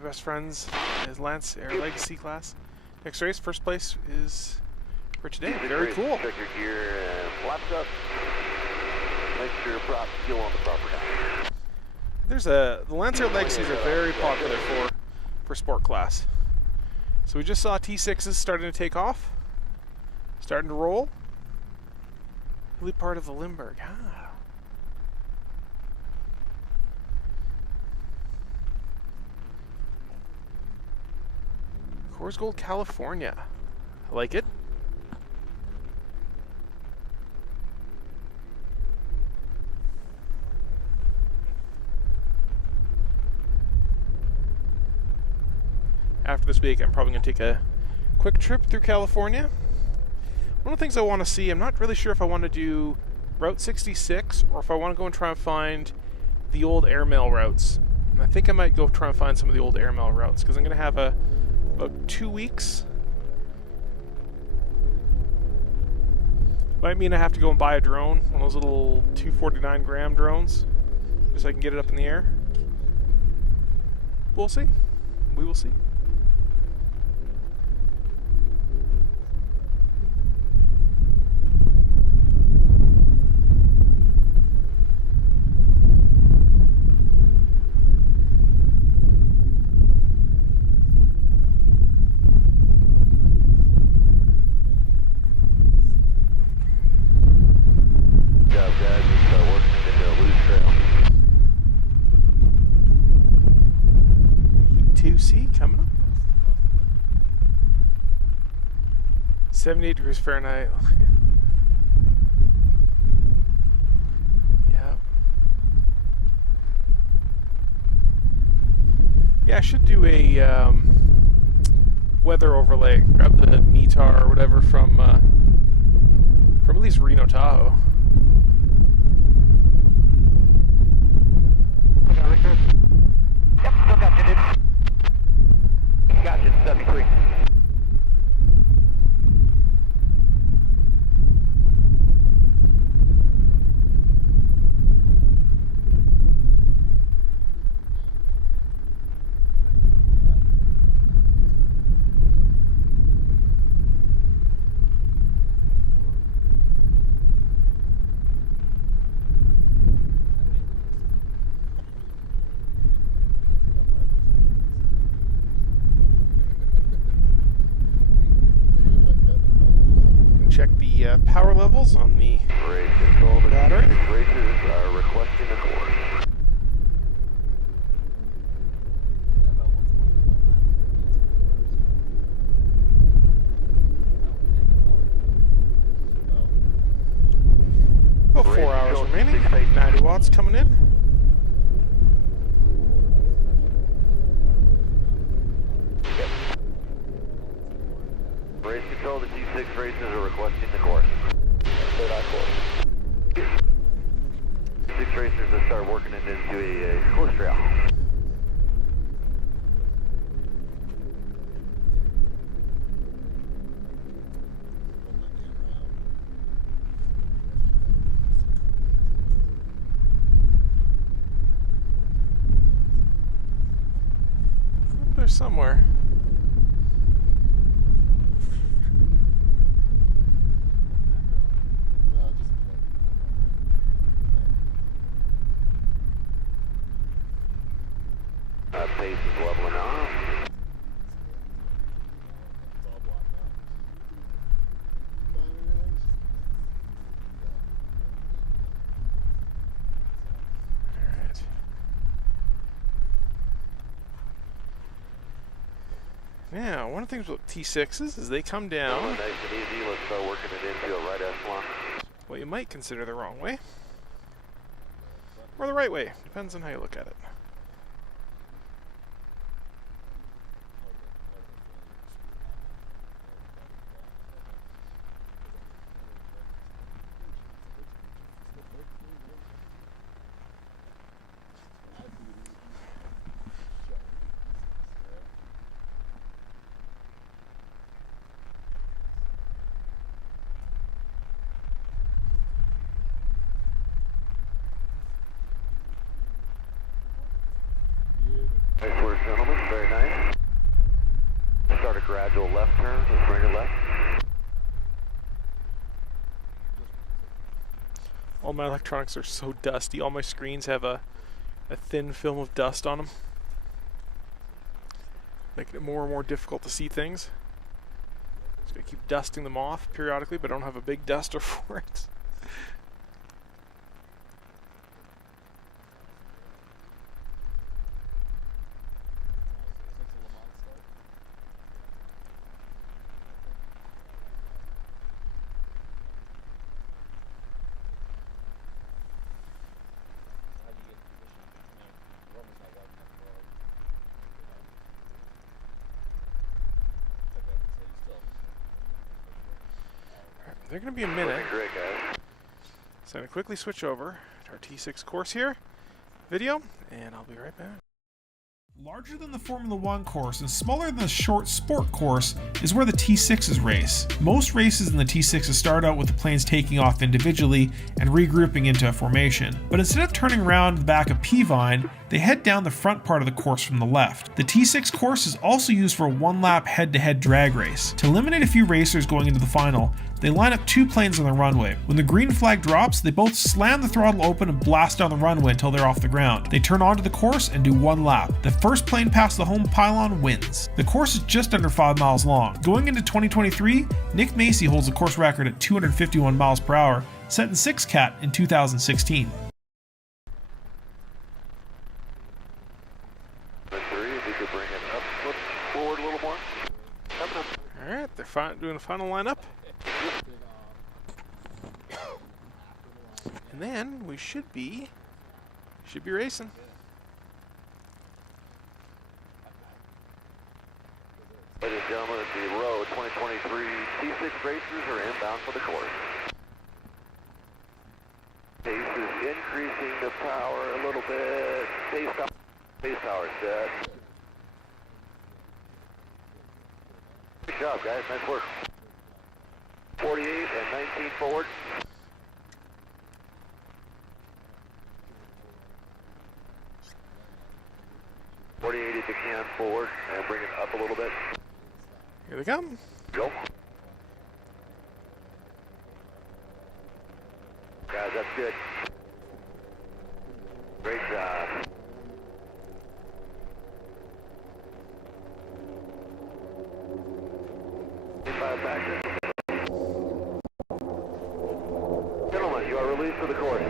Best friends is Lance Air Legacy class. Next race, first place is for today. Very cool. Check your gear and flaps up. Make sure your prop fuel on the proper time. There's the Lance Air Legacies are very popular for sport class. So we just saw T6s starting to take off, starting to roll. Really part of the Limburg. Ah. Coors Gold, California. I like it. After this week, I'm probably going to take a quick trip through California. One of the things I want to see, I'm not really sure if I want to do Route 66 or if I want to go and try and find the old airmail routes. And I think I might go try and find some of the old airmail routes because I'm going to have about 2 weeks. Might mean I have to go and buy a drone, one of those little 249 gram drones, just so I can get it up in the air. We'll see. We will see. Coming up. 78 degrees Fahrenheit. Yeah. Yeah, I should do a weather overlay. Grab the METAR or whatever from at least Reno, Tahoe. Yep, still got you, dude. Gotcha, 73. Power levels on the battery. Racers are requesting a course. About 4 hours remaining. 90 watts coming in. Yep. Race control, the G6 racers are requesting the course. Third eye course. G6 racers will start working into a course trail. There's somewhere. Yeah, one of the things with T6s is they come down Nice and easy. Let's start working it into a right echelon. what you might consider the wrong way. Or the right way. Depends on how you look at it. Nice work, gentlemen. Very nice. Start a gradual left turn. Let's bring it left. All my electronics are so dusty. All my screens have a thin film of dust on them, making it more and more difficult to see things. Just gotta keep dusting them off periodically, but I don't have a big duster for it. They're going to be a minute, Looking great, guys. so I'm going to quickly switch over to our T6 course here, video, and I'll be right back. Larger than the Formula 1 course and smaller than the short sport course is where the T6s race. Most races in the T6s start out with the planes taking off individually and regrouping into a formation. But instead of turning around the back of P-Vine, they head down the front part of the course from the left. The T6 course is also used for a one-lap head-to-head drag race. To eliminate a few racers going into the final, they line up two planes on the runway. When the green flag drops, they both slam the throttle open and blast down the runway until they're off the ground. They turn onto the course and do one lap. The first plane past the home pylon wins. The course is just under 5 miles long. Going into 2023, Nick Macy holds the course record at 251 miles per hour, set in 6-cat in 2016. If you could bring it up, flip forward a little more. Coming up. Alright, they're doing the final lineup. And then we should be racing. Ladies and gentlemen, at the road 2023 T6 racers are inbound for the course. Pace is increasing the power a little bit. Pace power set. Good job, guys. Nice work. 48 and 19 forward. If you can, forward and bring it up a little bit. Here they come. Go. Guys, that's good. Great job. Back. Gentlemen, you are released for the course.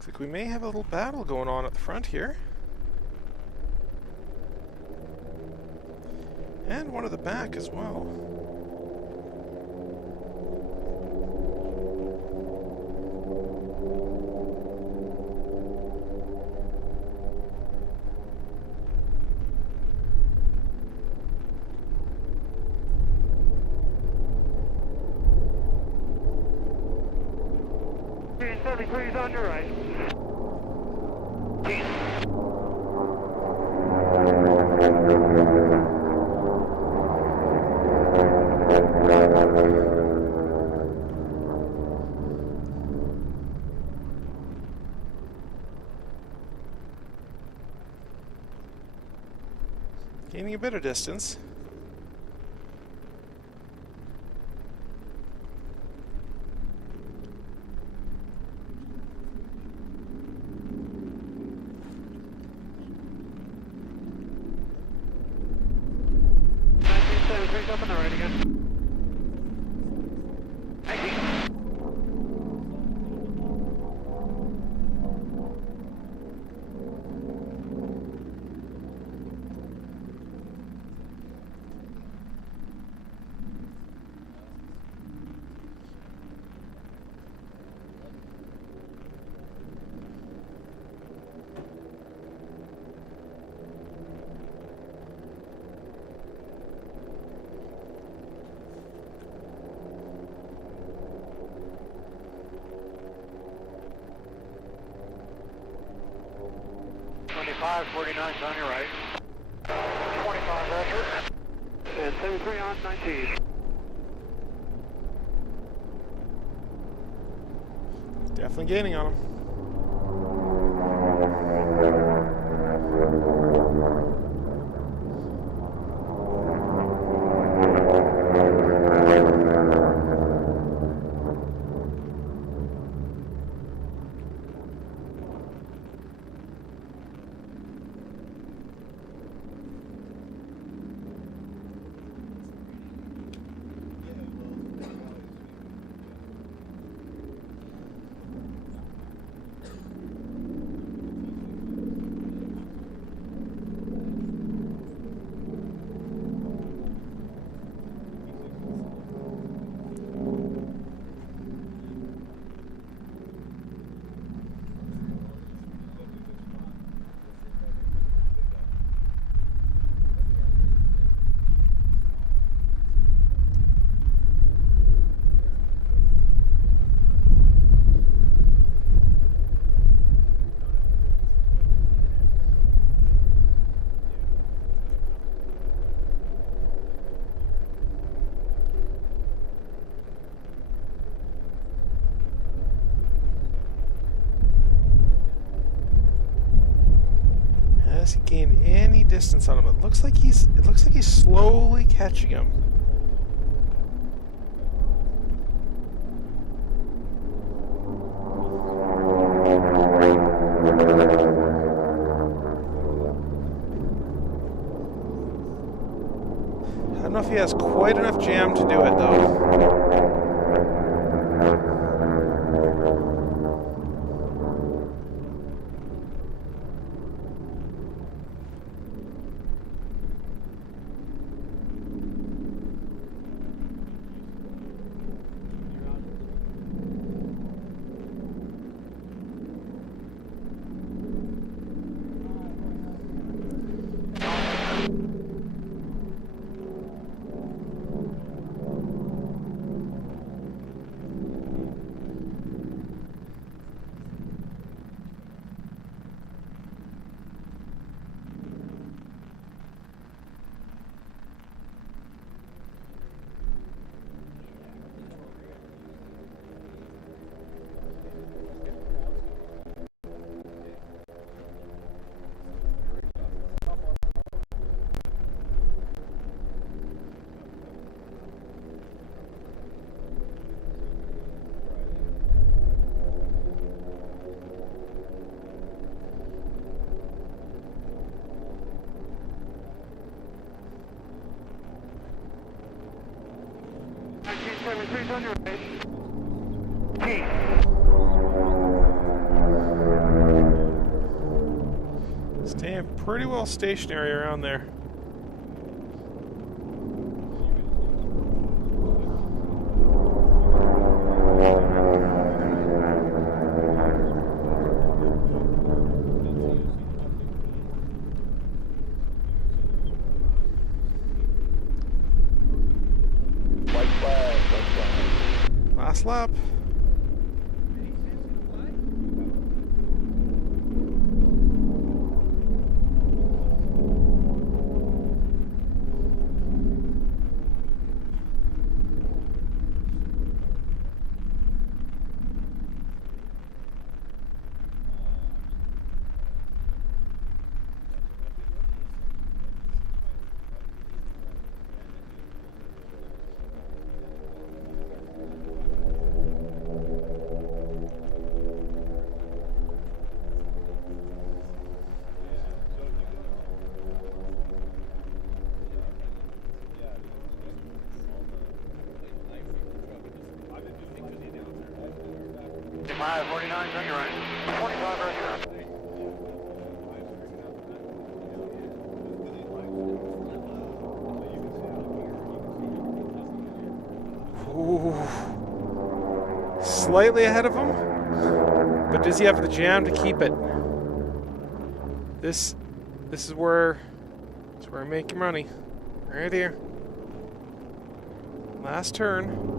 Looks like we may have a little battle going on at the front here. And one at the back as well. Please on your right. Gaining a bit of distance. Up on the right again. Five 49's on your right. 25, Roger. And 73 on 19. Definitely gaining on him. Hasn't gained any distance on him. It looks like he's slowly catching him. I don't know if he has quite enough jam to do it though. On your right. T. Staying pretty well stationary around there. Last lap. 49's on your right. 45 right here. Ooh. Slightly ahead of him, but does he have the jam to keep it? This is where I make your money. Right here. Last turn.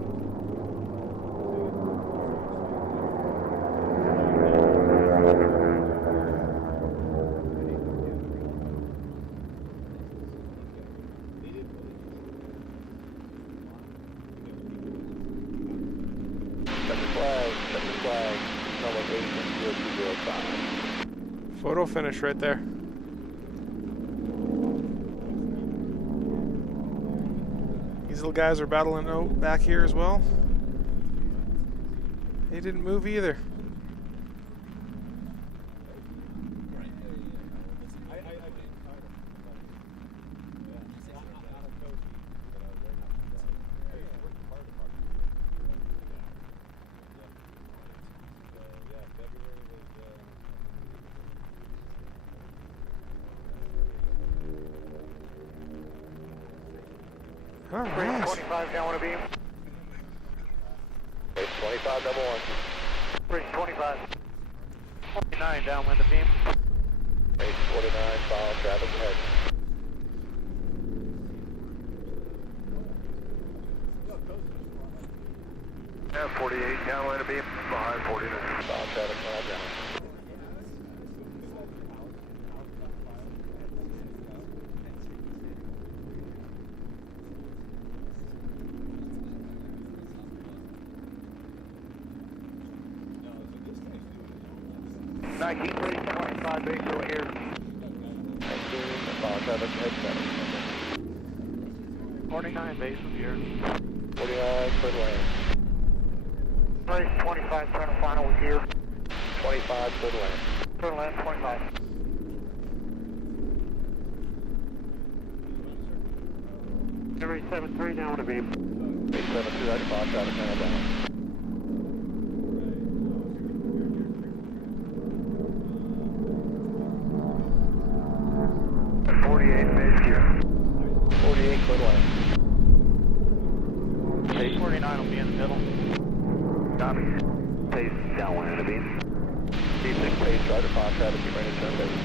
Photo finish right there. These little guys are battling out back here as well. They didn't move either. All right. 25 down, want to beam. Base 25, double one. Bridge 25. 49 downwind of beam. Base 49, follow traffic ahead. Yeah, 48 downwind of beam. Behind 49. Follow traffic ahead down. Nike 25 base over here. 19, follow traffic head 49 base over here. 49, clear land. Base 25, turn to final with here. 25, clear land. Clear land, 25. Every 7-3 down to beam. Base 7-2, right, follow traffic head down. Base 49 will be in the middle. Copy. Base downwind of the beam. D6 base, try to follow traffic, keep ready to turn base.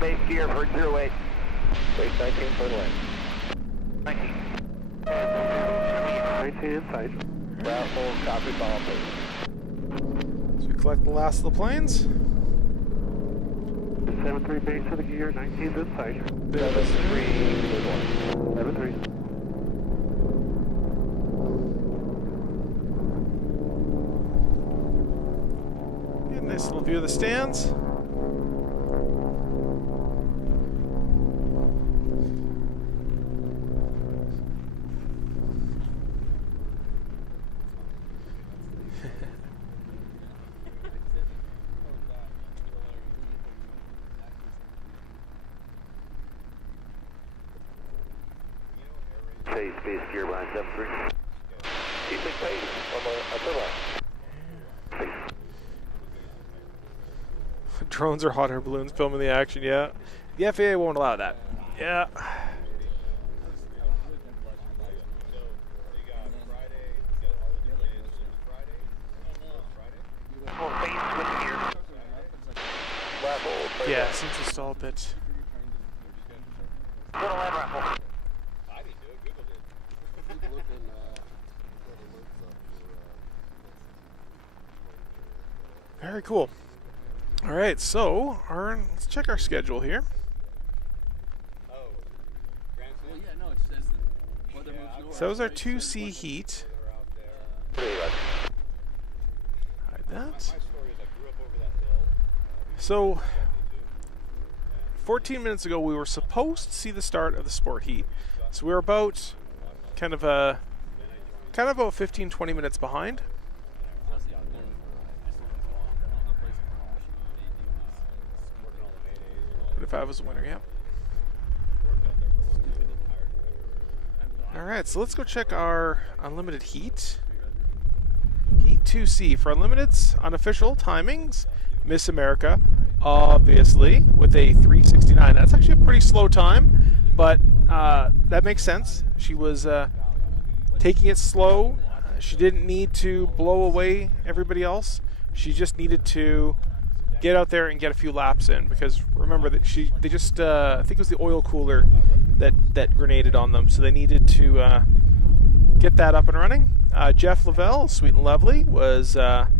Base gear for 08. Base 19 for the lane. 19. 19 inside. Route full, copy, follow, please. So we collect the last of the planes. 7-3 base for the gear, 19's inside. 7-3, 7-3. Get a nice little view of the stands. Base gear behind 7-3. Keep it pace on the upper left. Drones are hot air balloons filming the action, yeah. The FAA won't allow that. Yeah. Yeah, seems to stall a bit. Little land raffle. Very cool. All right, so let's check our schedule here. So that was our 2C heat. Hide that. So 14 minutes ago, we were supposed to see the start of the sport heat. So we were about kind of about 15-20 minutes behind. 45 was the winner, yeah. Alright, so let's go check our unlimited heat. Heat 2C. For unlimiteds, unofficial timings, Miss America, obviously, with a 3:69. That's actually a pretty slow time, but that makes sense. She was taking it slow. She didn't need to blow away everybody else. She just needed to get out there and get a few laps in, because remember that they just I think it was the oil cooler that grenaded on them, so they needed to get that up and running. Jeff Lavelle, Sweet and Lovely, was a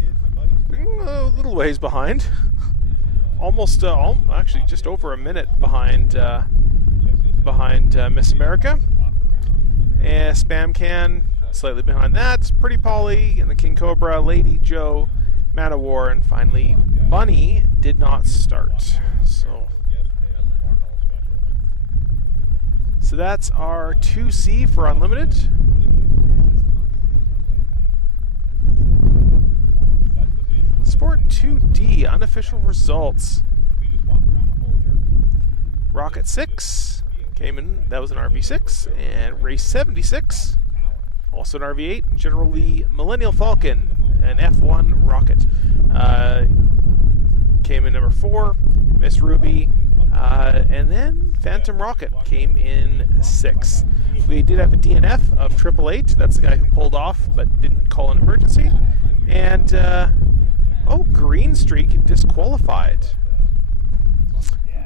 little ways behind, almost actually just over a minute behind Miss America, and Spam Can slightly behind that. Pretty Polly and the King Cobra, Lady Joe, Man of War, and finally Bunny did not start. So that's our 2C for unlimited. Sport 2D unofficial results. Rocket 6 came in, that was an RV6, and Race 76, also an RV8, General Lee Millennial Falcon, an F1 rocket. Came in number 4, Miss Ruby, and then Phantom Rocket came in 6th. We did have a DNF of 888, that's the guy who pulled off but didn't call an emergency. And, Green Streak disqualified.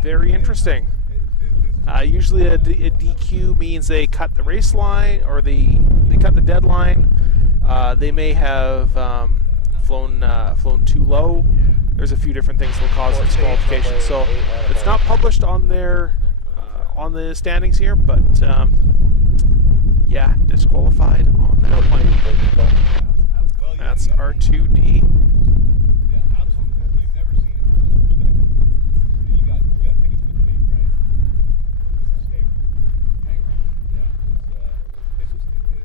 Very interesting. Usually a DQ means they cut the race line, or they cut the deadline. They may have flown too low. There's a few different things that will cause disqualification. So it's not published on their on the standings here, but yeah, disqualified on that one. That's R2D.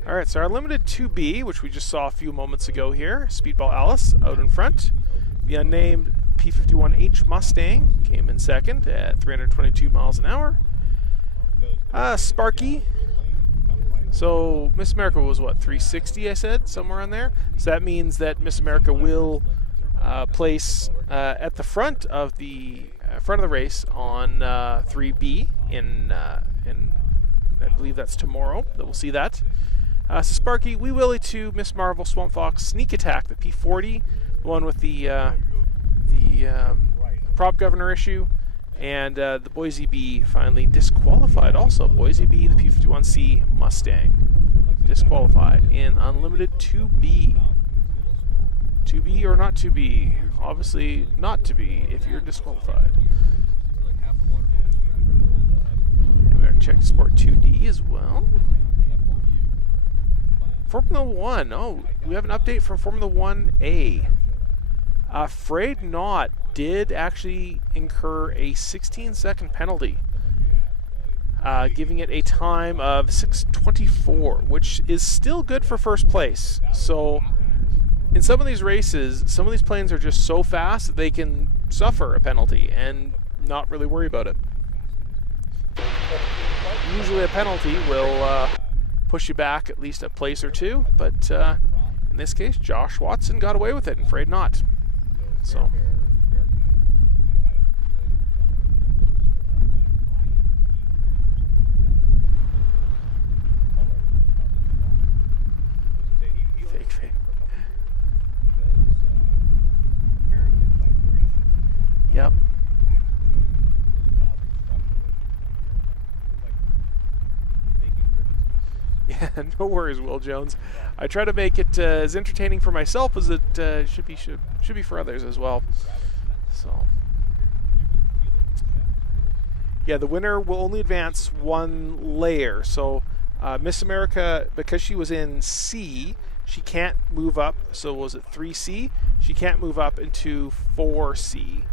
Alright, so our limited 2B, which we just saw a few moments ago here, Speedball Alice out in front. The unnamed P51H Mustang came in second at 322 miles an hour. Sparky. So Miss America was what, 360 I said, somewhere on there. So that means that Miss America will place at the front of the race on 3B in I believe that's tomorrow that we'll see that. So Sparky, Wee Willie 2, Miss Marvel, Swamp Fox, Sneak Attack, the P40, the one with the prop governor issue, and the Boise B finally disqualified also. Boise B, the P51C Mustang, disqualified in unlimited 2B. 2B or not 2B? Obviously not to be if you're disqualified. And we gotta check Sport 2D as well. Formula 1. Oh, we have an update from Formula 1A. Afraid Not did actually incur a 16-second penalty, giving it a time of 6:24, which is still good for first place. So in some of these races, some of these planes are just so fast that they can suffer a penalty and not really worry about it. Usually a penalty will push you back at least a place or two, but in this case, Josh Watson got away with it, and Afraid Not. So. Fake. Yep. Yeah, no worries, Will Jones. I try to make it as entertaining for myself as it should be for others as well. So, yeah, the winner will only advance one layer. So, Miss America, because she was in C, she can't move up. So, was it 3C? She can't move up into 4C,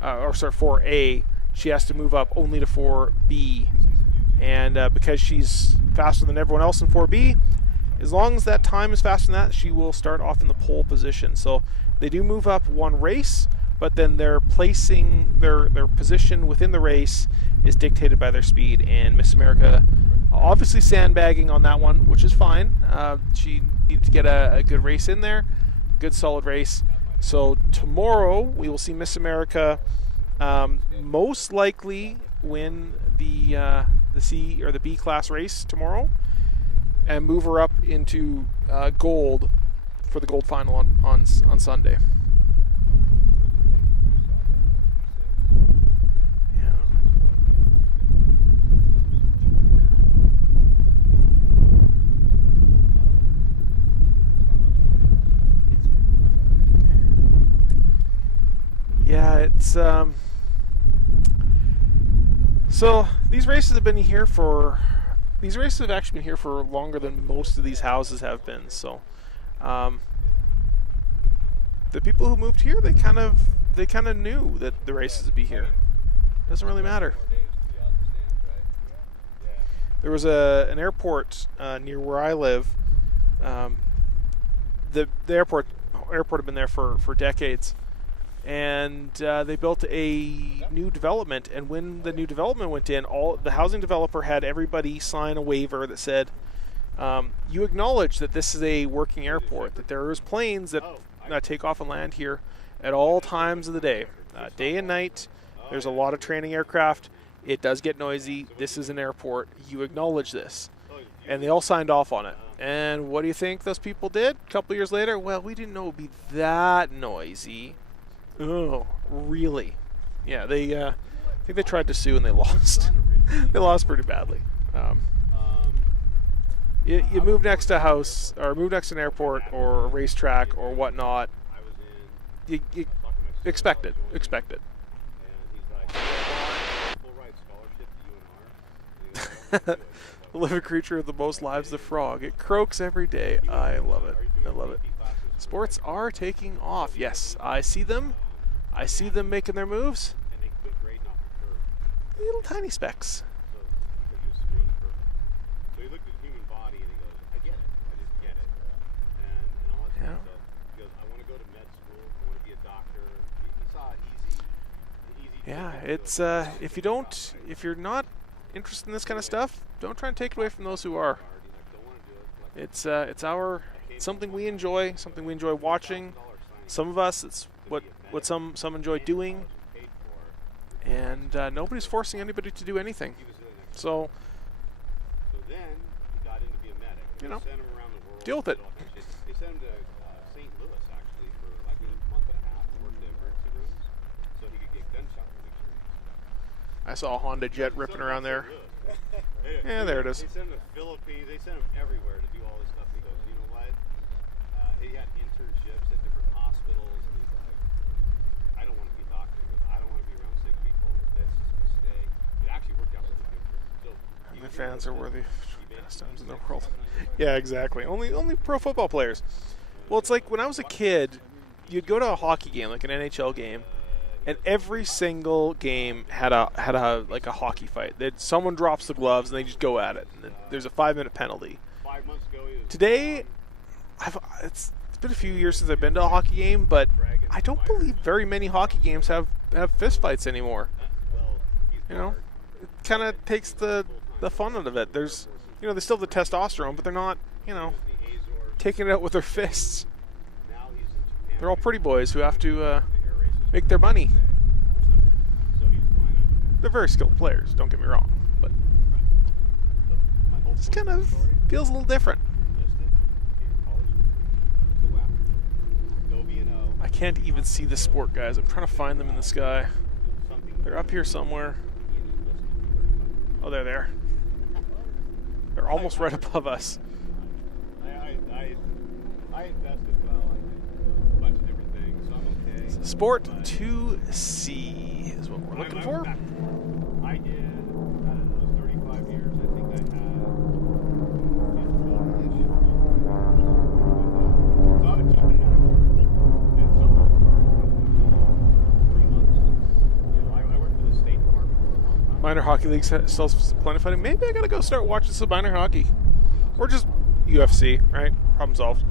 or sorry, 4A. She has to move up only to 4B. And because she's faster than everyone else in 4B, as long as that time is faster than that, she will start off in the pole position. So they do move up one race, but then their placing, their position within the race is dictated by their speed. And Miss America obviously sandbagging on that one, which is fine. She needed to get a good race in there, good solid race. So tomorrow we will see Miss America most likely win the C or the B class race tomorrow, and move her up into gold for the gold final on Sunday. Yeah, it's so these races have been here for. These races have actually been here for longer than most of these houses have been. So, the people who moved here, they kind of knew that the races would be here. It doesn't really matter. There was an airport near where I live. The airport had been there for decades. And they built a new development, and when the new development went in, the housing developer had everybody sign a waiver that said, you acknowledge that this is a working airport, that there is planes that take off and land here at all times of the day, day and night. There's a lot of training aircraft. It does get noisy. This is an airport. You acknowledge this. And they all signed off on it. And what do you think those people did a couple years later? Well, we didn't know it would be that noisy. Oh, really? Yeah, they I think they tried to sue and they lost. They lost pretty badly. You move next to a house, or move next to an airport or a racetrack or whatnot, you expect it. The living creature with the most lives, the frog. It croaks every day. I love it. I love it. Sports are taking off. Yes, I see them. I see them making their moves. Little tiny specks. So he looked at the human body and he goes, I get it. I just get it. And all that stuff. He goes, I want to go to med school. I want to be a doctor. He saw easy. Yeah, it's if you're not interested in this kind of stuff, don't try and take it away from those who are. It's something we enjoy, watching. Some of us, it's what some enjoy doing, and nobody's forcing anybody to do anything. So then he got in to be a medic. You know, sent him around the world. deal with it. They sent him to St. Louis actually for like a month and a half to work the emergency rooms, so he could get gunshot experience. I saw a Honda Jet ripping around there. Yeah, there it is. They sent him to the Philippines. They sent him everywhere to do all this stuff. And he goes, you know what? He had internships at different hospitals, and he's like, I don't want to be a doctor. He goes, I don't want to be around sick people. This is a mistake. It actually worked out really good for him. So And the fans are worthy best times in the world. Yeah, exactly. Only pro football players. Well, it's like when I was a kid, you'd go to a hockey game, like an NHL game, and every single game had a hockey fight. Someone drops the gloves and they just go at it. And then there's a 5-minute penalty. 5 months ago, Today, it's been a few years since I've been to a hockey game, but I don't believe very many hockey games have fist fights anymore. You know, it kind of takes the fun out of it. There's, they still have the testosterone, but they're not, taking it out with their fists. They're all pretty boys who have to make their money. They're very skilled players, don't get me wrong, but this kind of feels a little different. I can't even see the sport guys. I'm trying to find them in the sky. They're up here somewhere. Oh, they're there. They're almost right above us. I invested well. I did a bunch of different things, so I'm okay. Sport 2C is what we're looking for. I did, out of those 35 years, I think I had 15-ish years. So I would jump in and did something for 3 months. I worked for the State Department for a long time. Minor hockey leagues still plenty of fighting. Maybe I gotta go start watching some minor hockey. Or just UFC, right? Problem solved.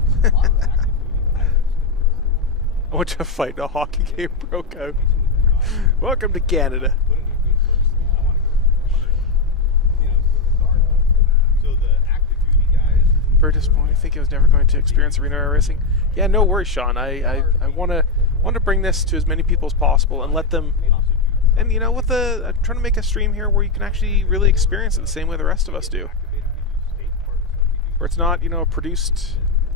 I went to a fight and a hockey game broke out. Welcome to Canada. Put in a good first thing. I want to go. You know, so the car. So the active duty guys. Very disappointed. I think I was never going to experience Reno Air Racing. Yeah, no worries, Sean. I want to bring this to as many people as possible and let them. And you know, with I'm trying to make a stream here where you can actually really experience it the same way the rest of us do. Where it's not, you know,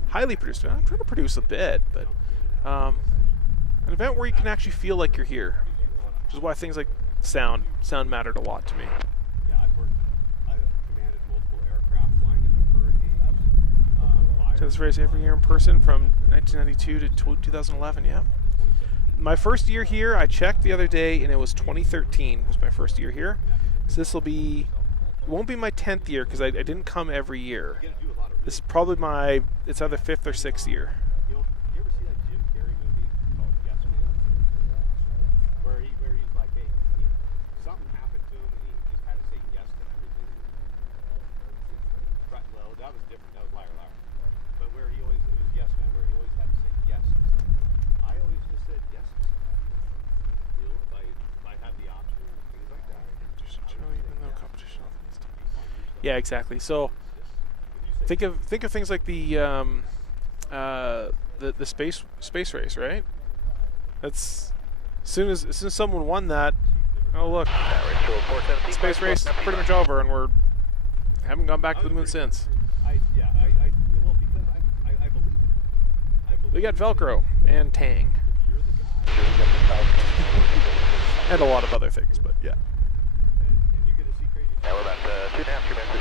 highly produced. I'm trying to produce a bit, but an event where you can actually feel like you're here, which is why things like sound mattered a lot to me. Yeah, I've commanded multiple aircraft flying into hurricanes. So this race every year in person from 1992 to 2011. Yeah. My first year here, I checked the other day, and it was 2013 was my first year here. So this it won't be my 10th year because I didn't come every year. This is probably it's either 5th or 6th year. You ever see that Jim Carrey movie called Yes Man? Where he's like, hey, something happened to him and he just had to say yes to everything. Right, well, that was different. That was Liar Liar. But where it was Yes Man, where he always had to say yes to something. I always just said yes to something. You know, if I had the option and things like that. Yeah, exactly. So think of things like the space race, right? That's as soon as someone won that, oh look, space race is pretty much over, and haven't gone back to the moon since. Well, because I believe it. We got Velcro and Tang and a lot of other things, but yeah. And you get to see crazy stuff. Yeah, we're about 2.5 minutes.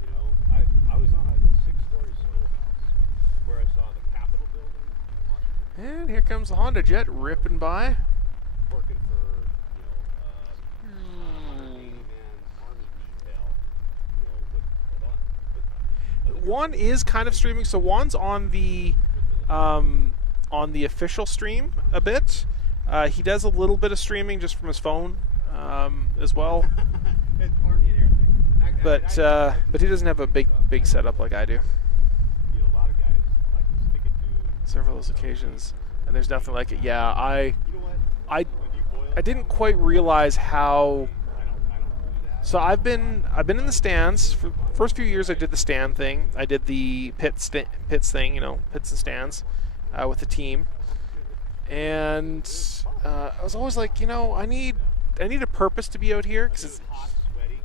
You know, I was on a 6-story schoolhouse where I saw the Capitol building. And here comes the Honda Jet ripping by. Working for, you know, 180-man army detail. You know, with Juan is kind of streaming, so Juan's on the official stream a bit. He does a little bit of streaming just from his phone as well. and army and everything. But he doesn't have a big setup like I do. You know, a lot of guys like to stick it to Several of those occasions, and there's nothing like it. Yeah, you know what? I didn't quite realize how. So I've been in the stands for the first few years. I did the stand thing. I did the pits thing, you know, pits and stands with the team. And I was always like, you know, I need a purpose to be out here because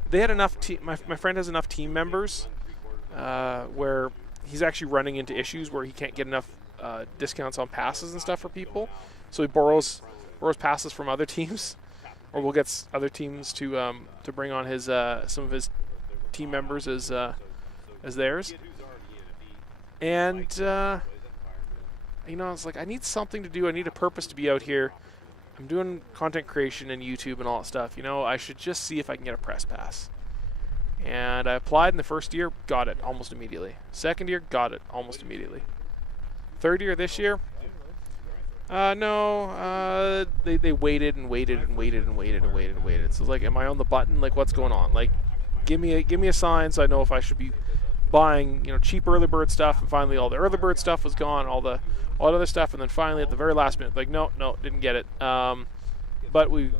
they had enough. My friend has enough team members where he's actually running into issues where he can't get enough discounts on passes and stuff for people. So he borrows passes from other teams, or we'll get other teams to bring on his some of his team members as theirs. And you know, I was like, I need something to do. I need a purpose to be out here. I'm doing content creation and YouTube and all that stuff. You know, I should just see if I can get a press pass. And I applied in the first year, got it almost immediately. Second year, got it almost immediately. Third year this year, no. They waited and waited and waited and waited and waited and waited. So it's like, am I on the button? Like, what's going on? Like, give me a sign so I know if I should be buying, you know, cheap early bird stuff. And finally, all the early bird stuff was gone. All the other stuff, and then finally at the very last minute, like, no, didn't get it. But we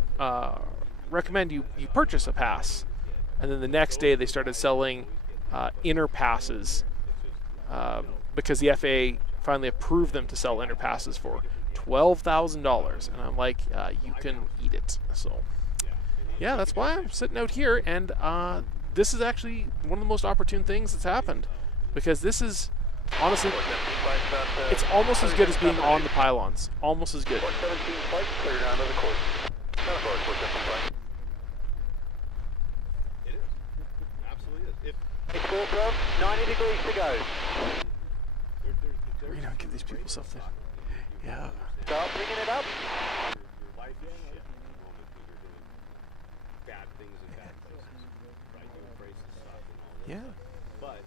recommend you purchase a pass. And then the next day they started selling inner passes because the FAA finally approved them to sell inner passes for $12,000. And I'm like, you can eat it. So yeah, that's why I'm sitting out here. And this is actually one of the most opportune things that's happened, because this is honestly, it's almost as good as being on the pylons. Almost as good. 417 flight cleared down to the course. It is. Absolutely is. It's full thrust, 90 degrees to go. You know, give these people something. Yeah. Start bringing it up. Your life is shit at the moment because you're doing bad things in bad places, right? Doing braces stuff and all that. Yeah. But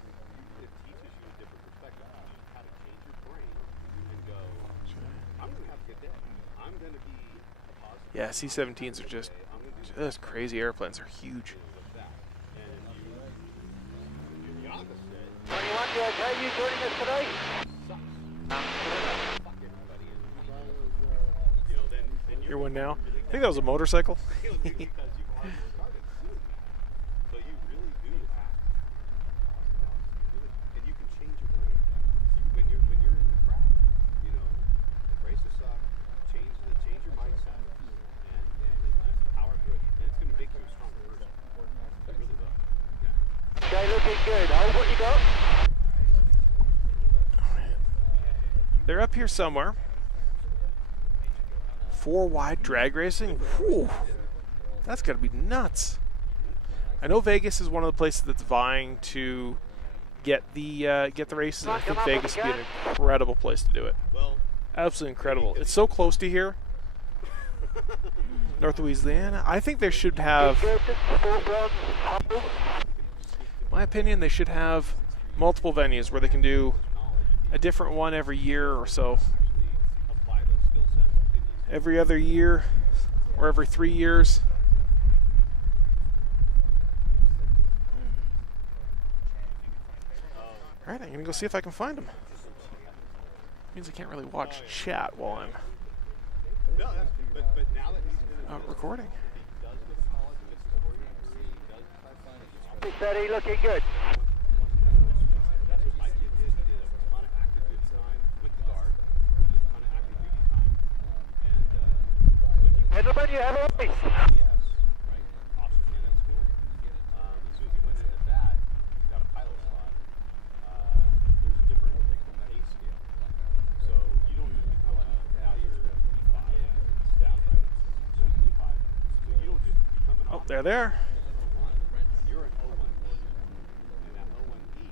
it teaches you a different perspective. How to change your brain and go, I'm going to have a good day. I'm going to be a positive. Yeah, C-17s are just crazy airplanes. They're huge. And the opposite 21, you okay? You joining us today? sucks. Fuck everybody and Hear one now. I think that was a motorcycle. Because you've already started doing that. So you really do have to. And you can change your brain. When you're in the crowd, you know, embrace the suck, change your mindset, and just power through it. And it's going to make you a stronger person. It really will. Yeah. Okay, looking good. Hold what you got. They're up here somewhere. 4 wide drag racing. Whew. That's got to be nuts. I know Vegas is one of the places that's vying to get the races. I think Vegas would be an incredible place to do it. Well, Absolutely incredible. It's so close to here. North Louisiana. I think they should have, my opinion, they should have multiple venues where they can do a different one every year or so. apply the skill set. Every other year or every 3 years. Alright, I'm going to go see if I can find them. Means I can't really watch chat while I'm No, that's, but now that he's going to recording. does this college, gets the 4 year degree, does Steady, looking good. That's what my kid did. He did a ton of active duty time with the guard. He did a ton of active duty time. And when he Gentlemen, you have a race. yes, right, officer candidate school. As soon as he went into that, he got a pilot slot. There's a different pay scale. So you don't just become now you're E5 staff, right? So he's E5. So you don't just become an Oh, officer. there. You're an O1E, and that O1E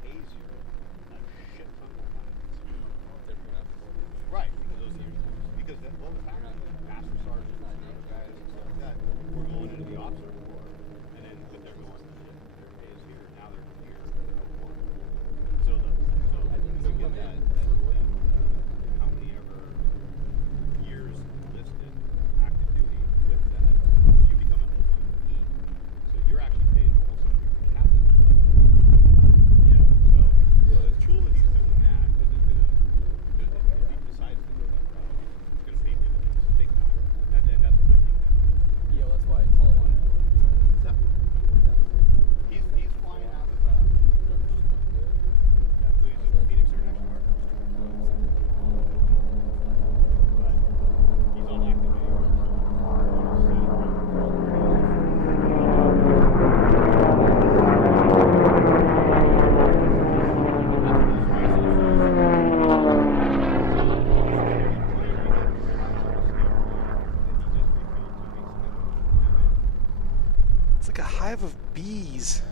pays you a shit ton more money. Right, because those years. Because what was happening is master sergeants and other guys and stuff like that were going into the officer corps, and then but they're going, shit, their pay is here, now they're here, they're O1. So you get that how many ever years listed active duty with that, you become an O1E. So you're actually paid almost like you're a captain of like so it's cool that he's doing that because it's gonna if he decides to go that route, it's gonna pay dividends big time. And that's what my kid did. Yeah, well, that's why I tell him on He's flying out of Phoenix or next year. But he's on active It's like a hive of bees.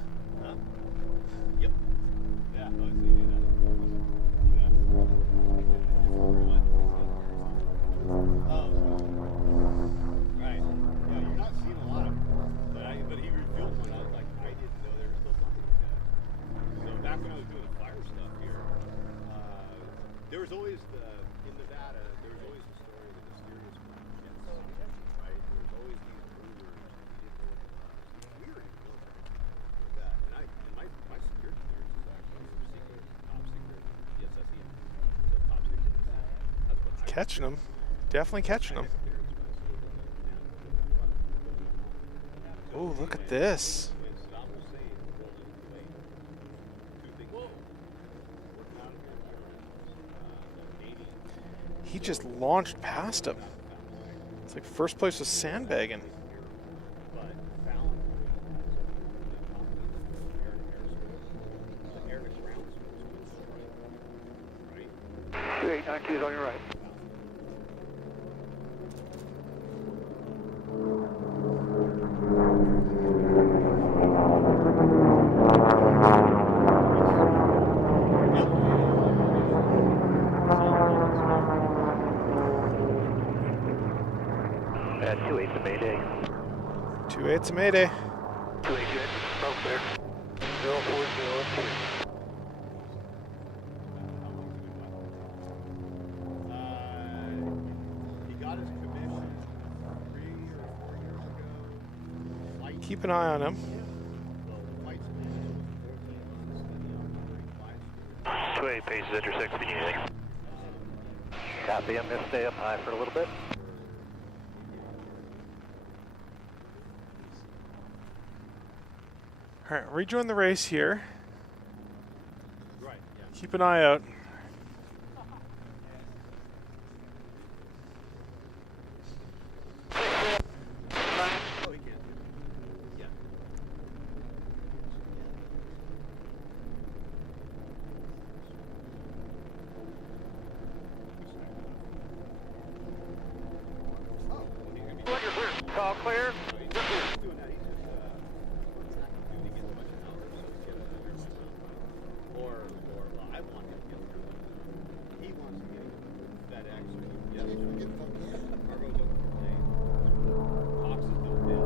Huh? Yep. Yeah, I would say that. Yeah. Oh. Right. Yeah, you're not seeing a lot of them. But he revealed one. I was like, I didn't know there was still something like that. So back when I was doing the fire stuff here, there was always in Nevada, there was always the story of the mysterious jets. Right? There was always these rumors. You didn't know what it was. We were in the military with that. And my security clearance is actually secret, top secret. Yes, that's the so top secret. That's what I Catching them. Definitely catching them. Oh, look at this. He just launched past him. It's like first place was sandbagging. Two 892 is on your right. At 28 to Mayday. 2-8 to Mayday. 28 good. Smoke there. 0402. He got his commission 3 or 4 years ago. Flight Keep an eye on him. flight school was 14 months, then he 28 paces, intersect, anything. Copy, I'm going to stay up high for a little bit. Alright, rejoin the race here. Right, yeah. Keep an eye out. Oh, he can. Yeah. All clear. He's doing that. He's just doing to get a bunch of hours, so he's getting a airline now. Or well, I want him to get the airline. He wants to get FedEx or UPS. Cargo don't complain. Boxes don't fail.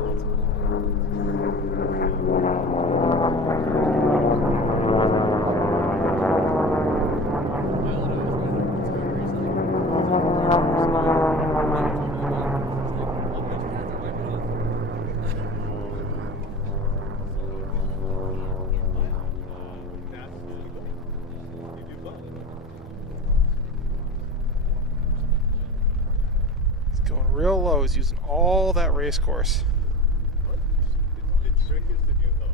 It's going real low. He's using all that race course. The trick is to do both.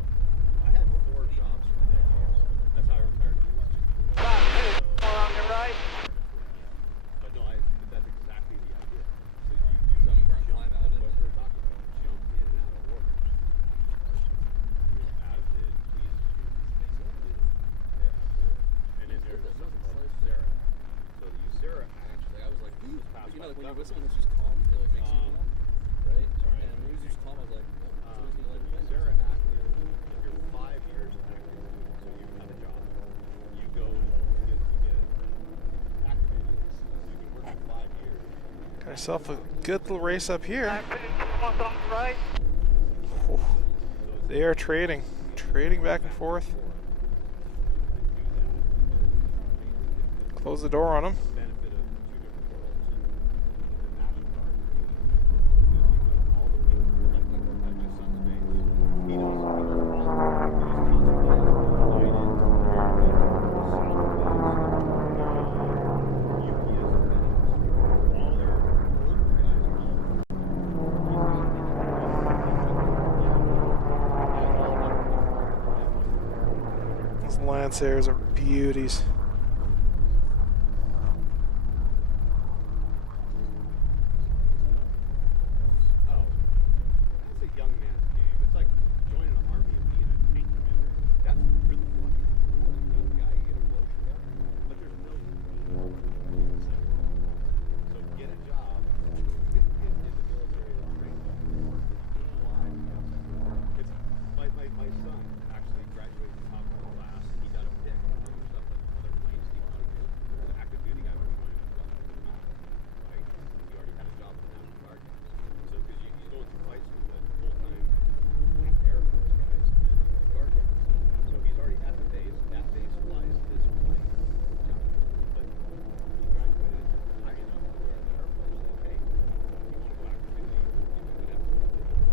I had 4 jobs for decades. That's how I retired. On your right. But no, that's exactly the idea. So you do jump, what we're talking about, jump in and out of orders. As it pleases you. Yeah. And then there's something called Sarah. So the Sarah actually, I was like, who's passed You by know, like the when you're with government? someone that's just calm, it like makes you calm, right? Sorry. And when you're just calm, I was like, oh, it's always me like that. Sarah active, if you're 5 years active, so you have a job, you go get activated. You can work for 5 years. Got yourself a good little race up here. One's on the right. Oh, they are trading back and forth. Close the door on them. Benefit of 2 different worlds. The National Guard, because you know all the people like my son's face. He knows all of them. He knows tons of guys, United, UPS, all their older guys are Those Lancers are beauties. Oh, that's a young man's game. It's like joining an army and being a tank commander. That's really fucking cool. As a young guy, you get a promotion there, but there's no so get a job in the military that's trained up. It's my son actually graduated from top of the class. He got a pick and other stuff like other planes he wanted to do. He's an active duty guy, but he wanted to do not. Right? He already had a job in the National Guard. So because you go through fights with the full-time Air Force guys and Guard guys. So he's already at the base. That base flies his plane. But he graduated high enough to where the Air Force said, hey, you want to go active duty, you're going to have to go active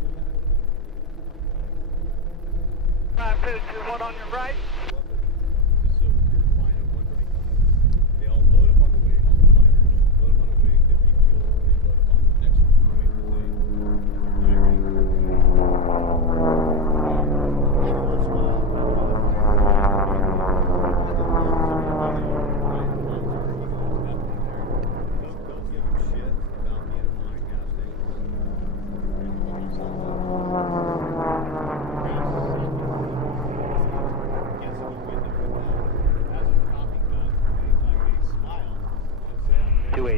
duty. 521 on your right. So you're flying at 135. They all load up on the wing, all the fighters. Load up on the wing, they refuel, they load up on the next one. Wait till they Don't give them shit about being a flying gas station.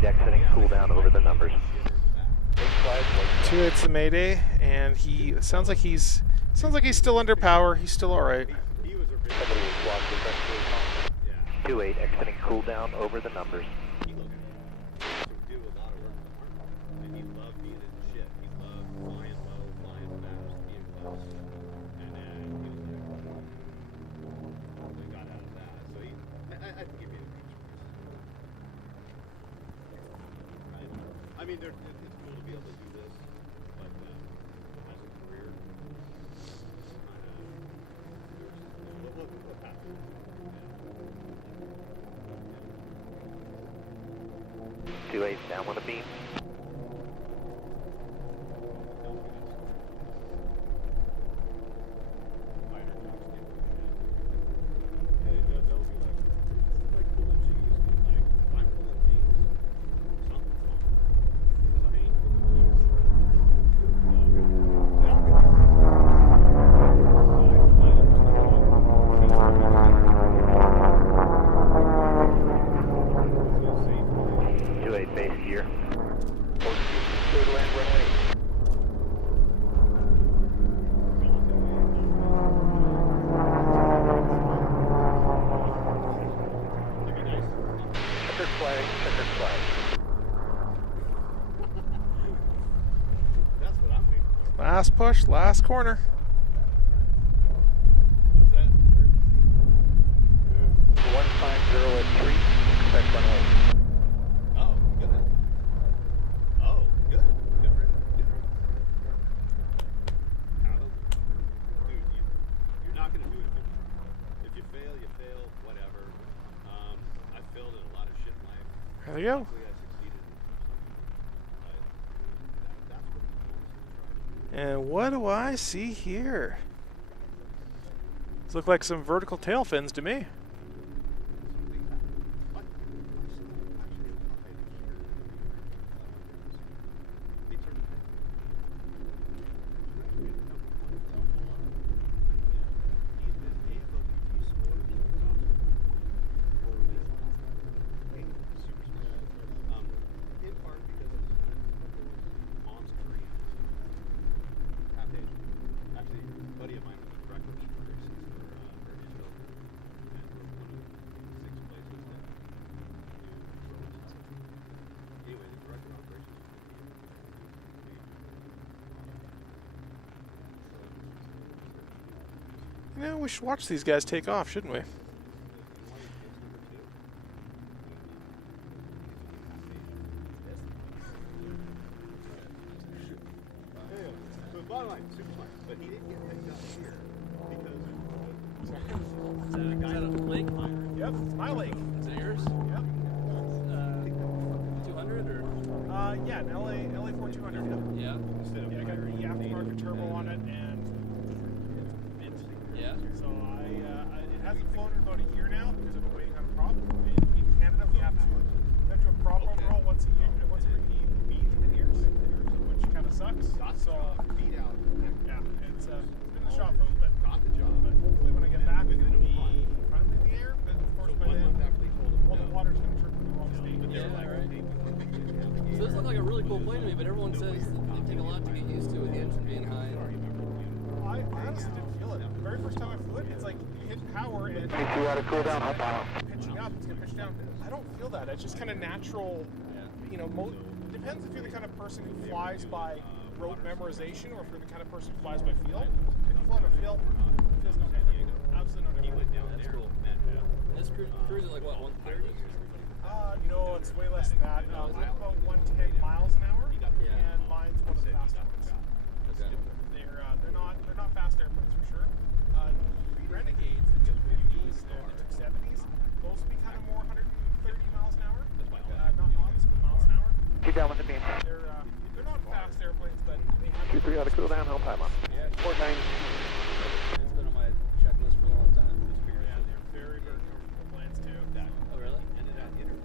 Exiting Cooldown over the numbers. 2-8's the Mayday, and he sounds like he's still under power. He's still all right. 2-8 exiting Cooldown over the numbers. He did a lot of work with the Army, and he loved being in shit. He loved flying low, flying fast, being close. And then he was like, we got out of that. So I think he'd be a good choice. I mean, it's cool to be able to do this, but as a career, we'll pass it. 2-8 down with a beam. push, last corner. What's that? 150 at 3, expect runway. Oh, good. Oh, good. Different. How do, dude, you're not going to do it if you fail, you fail, whatever. I failed at a lot of shit in life. There you go. Hopefully I succeeded in something. That's what you And what do I see here? These look like some vertical tail fins to me. You know, we should watch these guys take off, shouldn't we? Bottom line, super smart, but he didn't get picked up here because Is that a lake? Yep, it's my lake. Is it yours? Yep. 200 or? Yeah, an LA 4200. Yep. Yeah. Yeah, I got the aftermarket turbo on it, and it's mint. Yeah. So it hasn't flown in about a year now because I've been waiting on a prop. In Canada, we have to do a prop overhaul once every 8 years, which kind of sucks. So feet out. yeah, it's been in the shop for a little bit. Got the job, but hopefully when I get back, it'll be finally in the air. But of course, by then, all the water's going to turn to the wrong state. Yeah, right. So this looks like a really cool plane to me, but everyone says they take a lot to get used to with the engine being high. I honestly didn't feel it. The very first time I flew it, it's like you hit power and You got to cool down, hop on. pitching up, it's going to pitch down. I don't feel that. It's just kind of natural. You know, it depends if you're the kind of person who flies by rote memorization or if you're the kind of person who flies by feel. If you fly by feel, it feels no different. Absolutely no different. That's cool. And this cruise is like what, 130? You know, it's way less than that. I'm about 110 miles an hour, and mine's one of the fastest ones. Okay. They're not fast airplanes for sure. The Renegades, the 250s, the 270s, those will be kind of more 130 miles an hour. Not knots, but miles an hour. Keep down with the beam. They're not fast airplanes, but they have. 23 got to cool down, helm pylon. Yeah. 49. It's been on my checklist for a long time. Yeah, they're very, very comfortable planes too. Oh, really?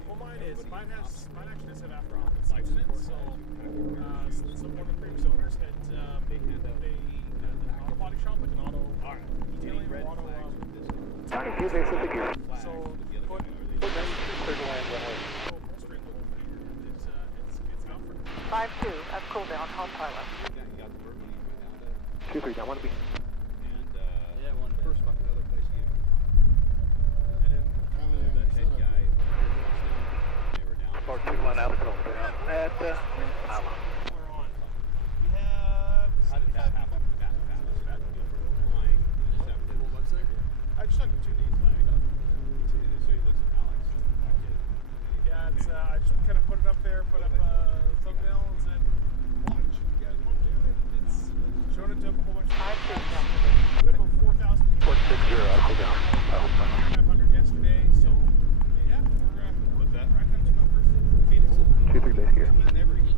Well, mine actually does have aftermarket seats in it. So one of the previous owners had an auto body shop, like an auto detailing, auto. 92 base of the gear. So put Clear to land runway. straight level figure. It's comfort. 52 at Cooldown, home pilot. 23 down, one to be. Yeah, one first fucking Another place you. And then the head guy. They were down. Part 2 line out of cool down at pylon. We're on. We have. How did that happen? Fast. Flying. website? I just on YouTube. So he looks at Alex. Yeah, it's I just kind of put it up there, put up a thumbnail and said, watch. You guys want to do it? It's showed it to a whole bunch of people. We had about 4,000 people. 460 out of cool down. 500 yesterday, so yeah, we're What's that? racking up some numbers. Phoenix. 23 base gear. He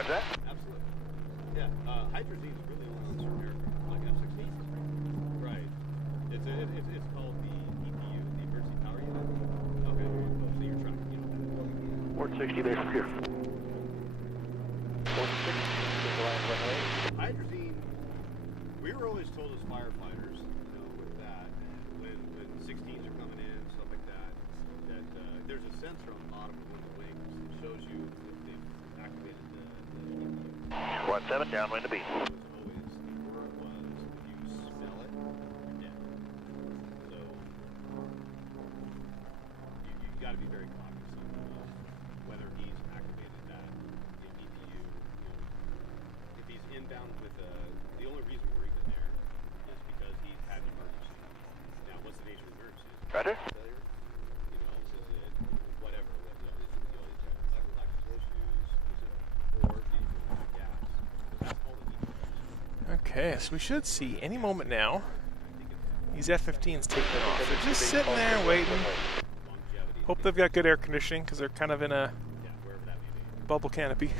Roger that. Absolutely. Yeah, hydrazine is really only on certain aircraft, like F-16s. Right. It's called the EPU, the emergency power unit. Okay. So you're trying to, you know. Port 60 base secure. Port 60, line runway. Hydrazine, we were always told as firefighters, you know, with that, when 16s are coming in, stuff like that, that there's a sensor on the bottom of one of the wings that shows you if they've activated the EPU. 17, downwind to B. It was always, the word was, if you smell it, you're dead. So, you got to be very cognizant of whether he's activated that EPU, you know, if he's inbound with the only reason we're even there is because he had an emergency. Now, what's the nature of the emergency? Roger. Failure? You know, is it whatever? Is it electrical issues? Is it, or is it gas? That's all the need. Okay, so we should see any moment now these F-15s taking off. They're just sitting there waiting. Hope they've got good air conditioning because they're kind of in a bubble canopy.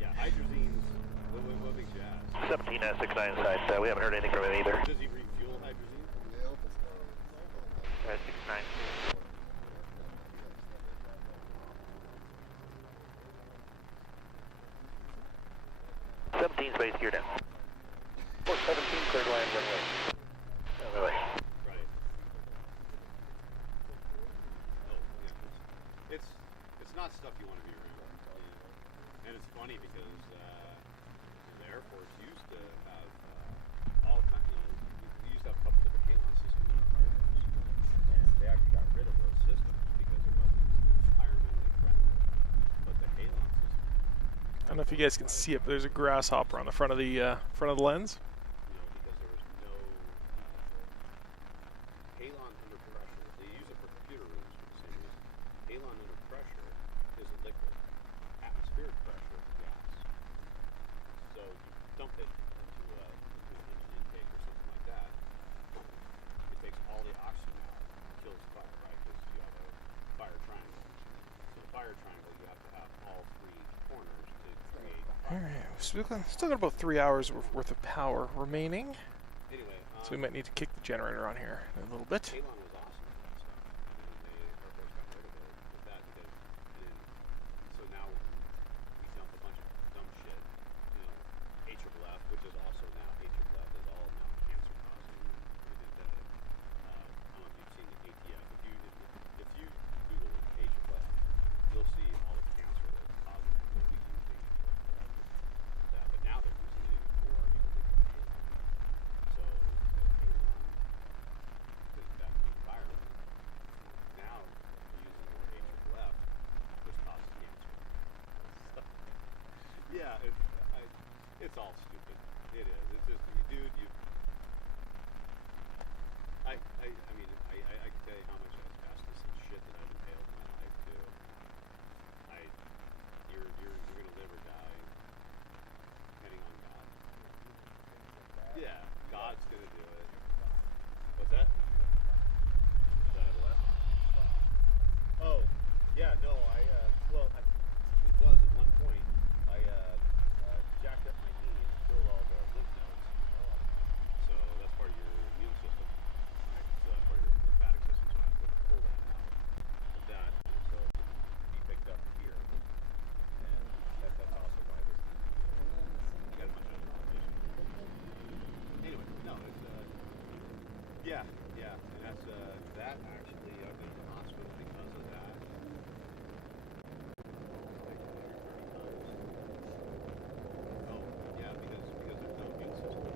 Yeah, hydrazines. What makes you ask? 17 69 side. We haven't heard anything from him either. Does he refuel hydrazine? 69. 17's base gear down. Port 17, cleared land runway. Runway. Right. Oh, yeah. It's not stuff you want to be around. And it's funny because the Air Force used to have all kinds. You know, we used to have a couple different pylon systems in our fire force, and they actually got rid of those systems because it wasn't environmentally friendly. But the pylon system. I don't know if you guys can see it, but there's a grasshopper on the front of the lens. You know, because there was no halon under pressure. They use it for computer rooms for the same reason. Halon under pressure is a liquid. Atmospheric pressure is gas. So you dump it into an engine intake or something like that. It takes all the oxygen out, kills the fire, right? Because you have a fire triangle. So the fire triangle, you have to have all three corners to create fire. Alright, still got about 3 hours worth of power remaining. Anyway, So we might need to kick the generator on here in a little bit. Pylon was awesome for that stuff. And the Air Force got rid of it with that because so now we dump a bunch of dumb shit. You know, AFFF, which is also now AFFF is all now cancer causing. I don't know if you've seen the ATF. If you Google AFFF, you'll see all the cancer that it's causing. So we use AFFF for that, but now they're using it even more because they can kill. So that environment. Now using more AFFF, which causes cancer. Yeah, it's all stupid. It is. It's just, dude, I mean, I can tell you how much asbestos and shit that I've inhaled in my life too. You're gonna live or die, depending on God. Yeah, God's gonna do it. What's that? Is that what? Oh, yeah, no, well, it was at one point. I jacked up my knee and killed all the lymph nodes. So that's part of your immune system. Right? So that's part of your lymphatic system. So I have to pull that out of that. And so it can be picked up here. And that's also why this you got a bunch of competition. Anyway, no, it's yeah, and that's that actually I've been in the hospital because of that. Oh, yeah, because there's no immune system.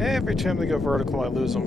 Every time they go vertical, I lose them.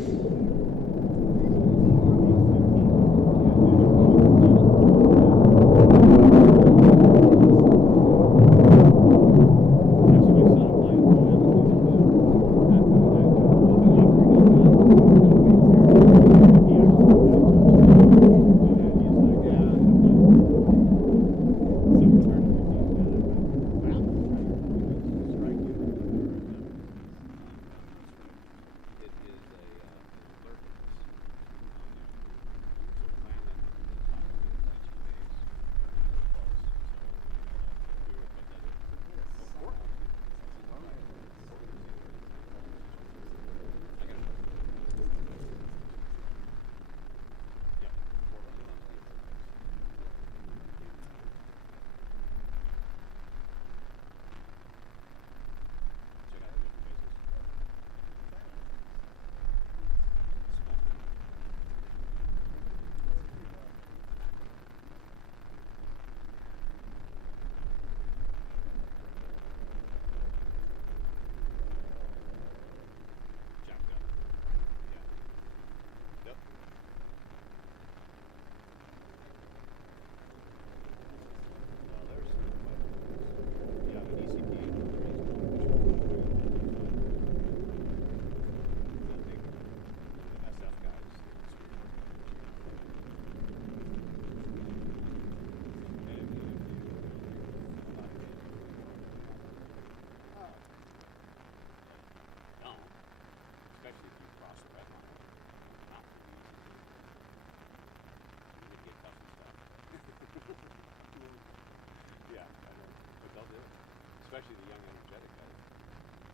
especially the young energetic guys.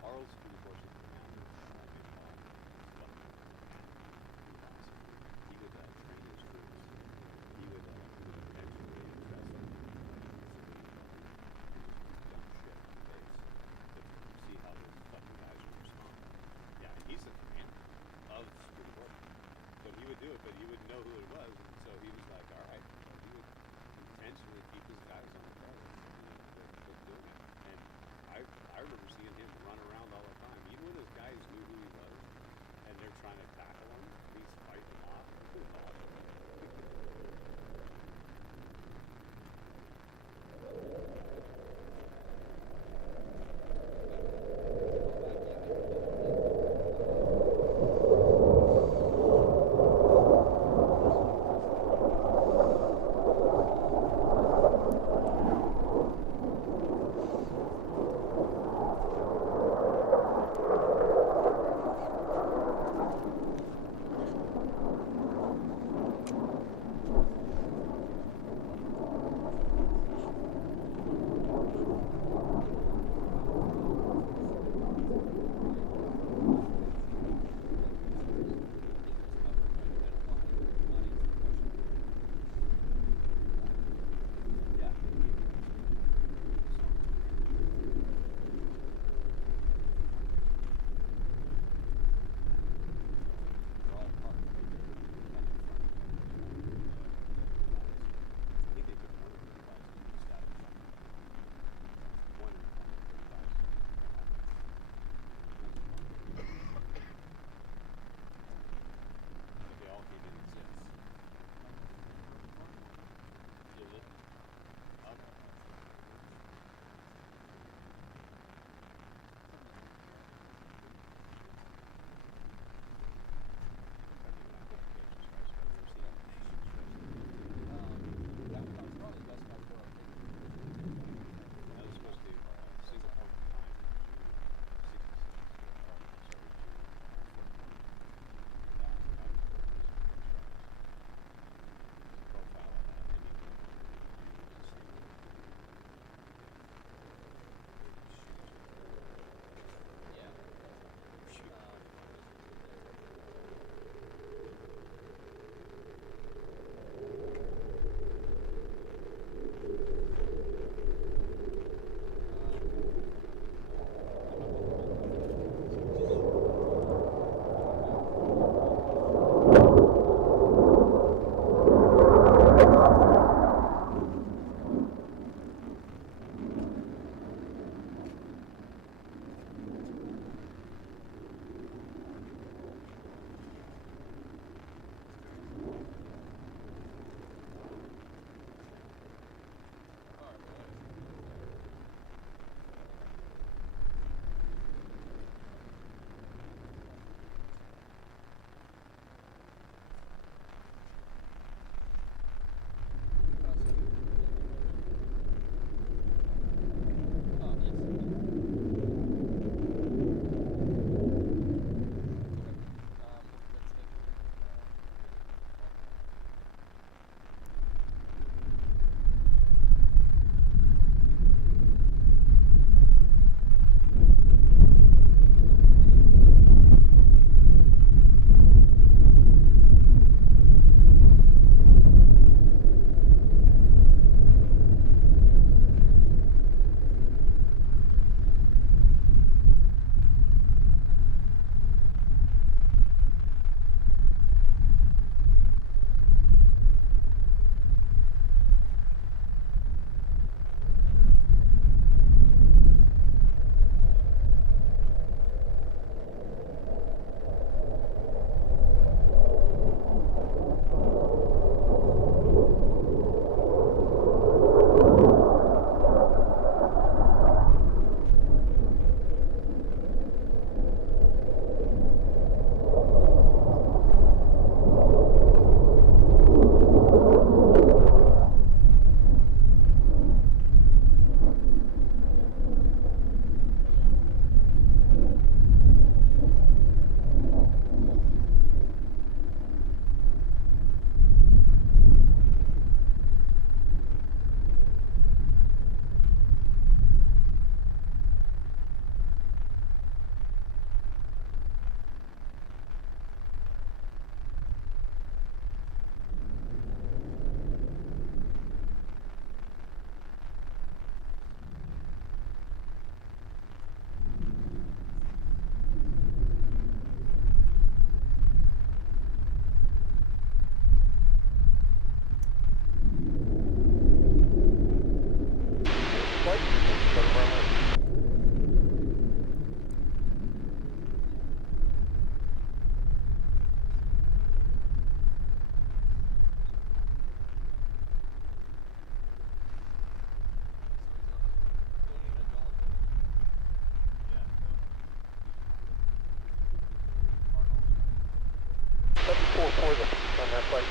Our old school forces commander, he would train his troops. He would eventually invest in dumb shit on base to see how those fucking guys would respond. Yeah, he's the commander of security forces. So he would do it, but he wouldn't know who it was, and so he was like, all right. So he would intentionally keep his guys on the carrier, doing it. And I remember seeing him run around all the time, even when his guys knew who he was, and they're trying to tackle him, he's fighting them off. It was awesome. 7-4's on that flight.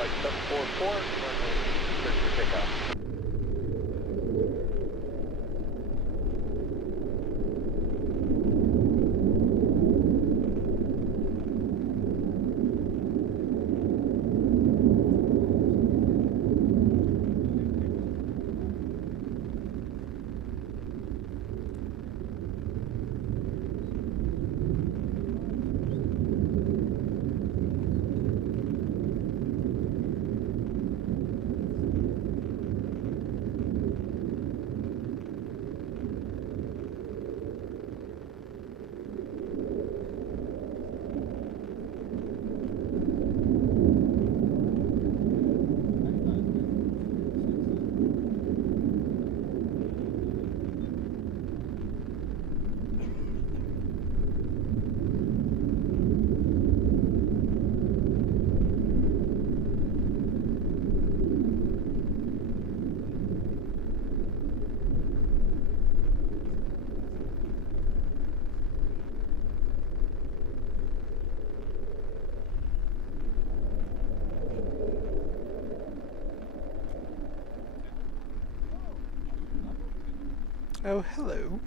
Flight 744, runway clear for takeoff. Oh, hello.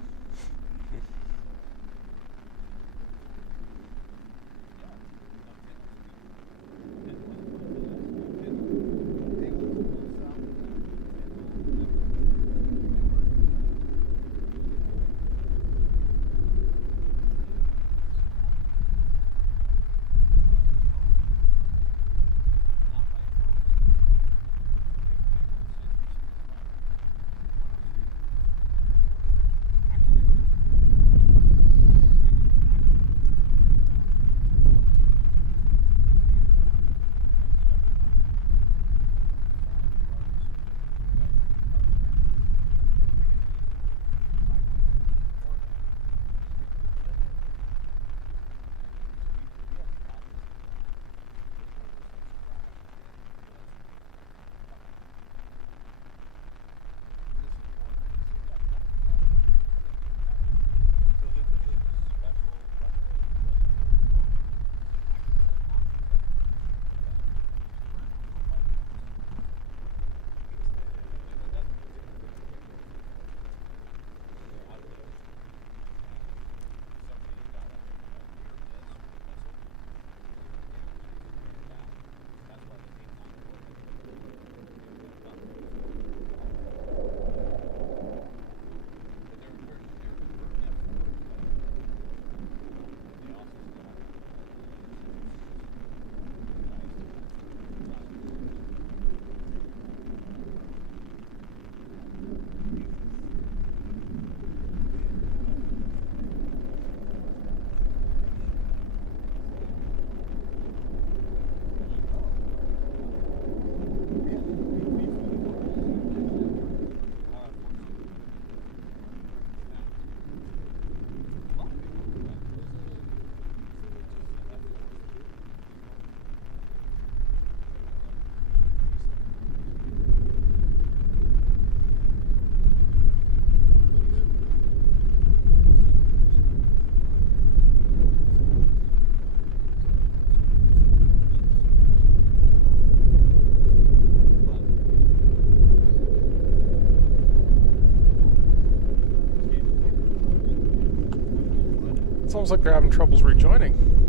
Sounds like they're having troubles rejoining.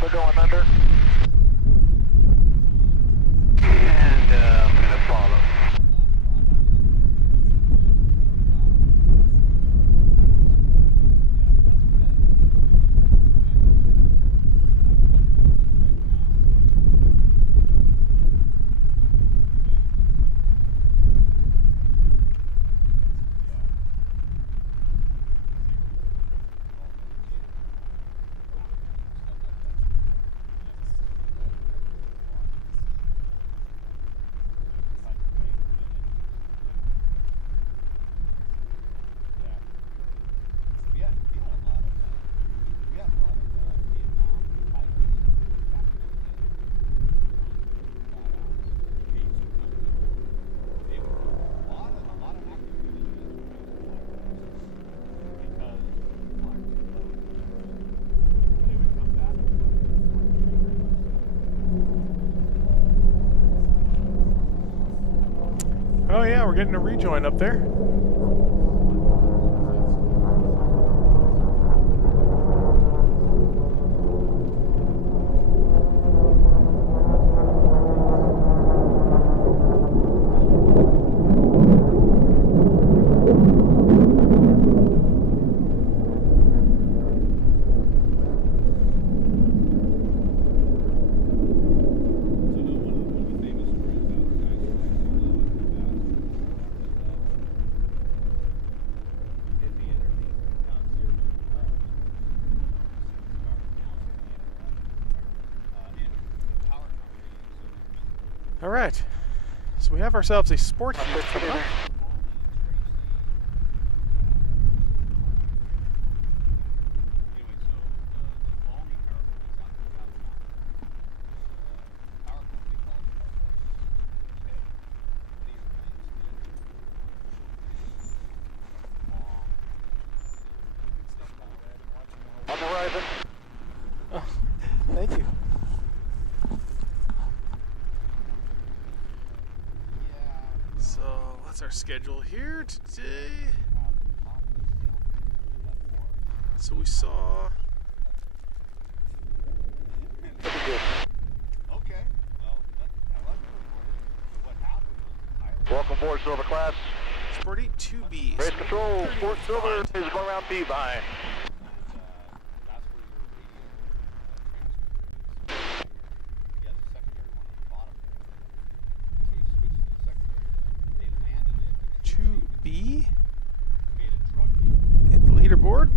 We're going under. And I'm going to follow. Oh yeah, we're getting a rejoin up there. All right, so we have ourselves a sport heat coming up. On the horizon. Oh, thank you. So what's our schedule here today? So we saw. Okay. Well, I like it. What happened was Welcome aboard, Silver Class. Sport Heat 2B. Race control, Fort Silver is going around B-by. B at the leaderboard.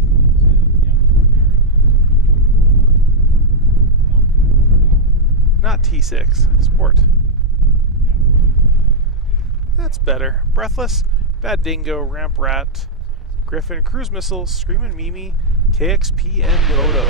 Not T6, Sport. That's better. Breathless, Bad Dingo, Ramp Rat, Griffin, Cruise Missile, Screamin' Mimi, KXP, and Moto.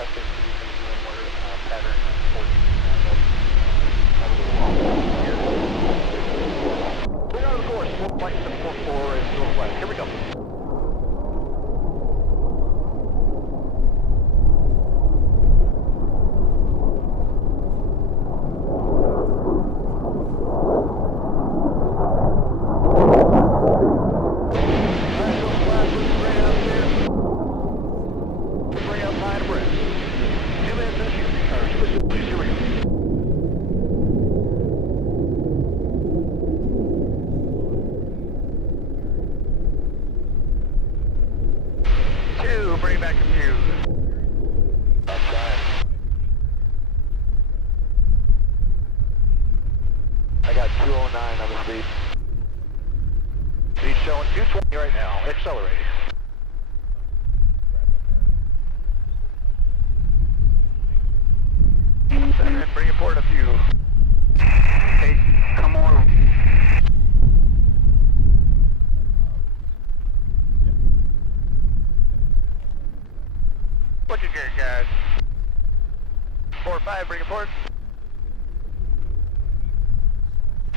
left is one more pattern 14. We're out of the course. 4 flight 744 is northwest. Here we go. I got 209 on the speed. Speed showing 220 right now. Accelerating. And bring it forward a few. Hey, come on. What's your gear, guys? 4-5, bring it forward.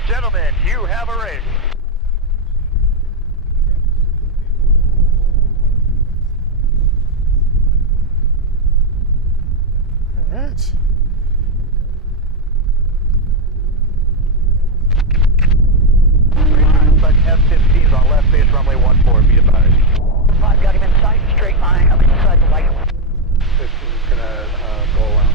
Gentlemen, you have a race. All right. But F-15's on left base runway 14, be advised. 5 got him in sight, straight line, up inside the light. 15's gonna go around.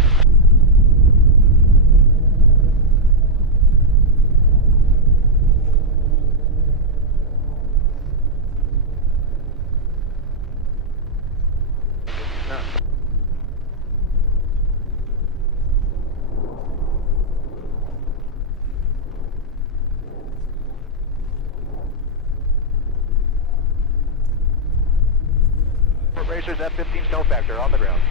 Racers F-15 snow factor on the ground.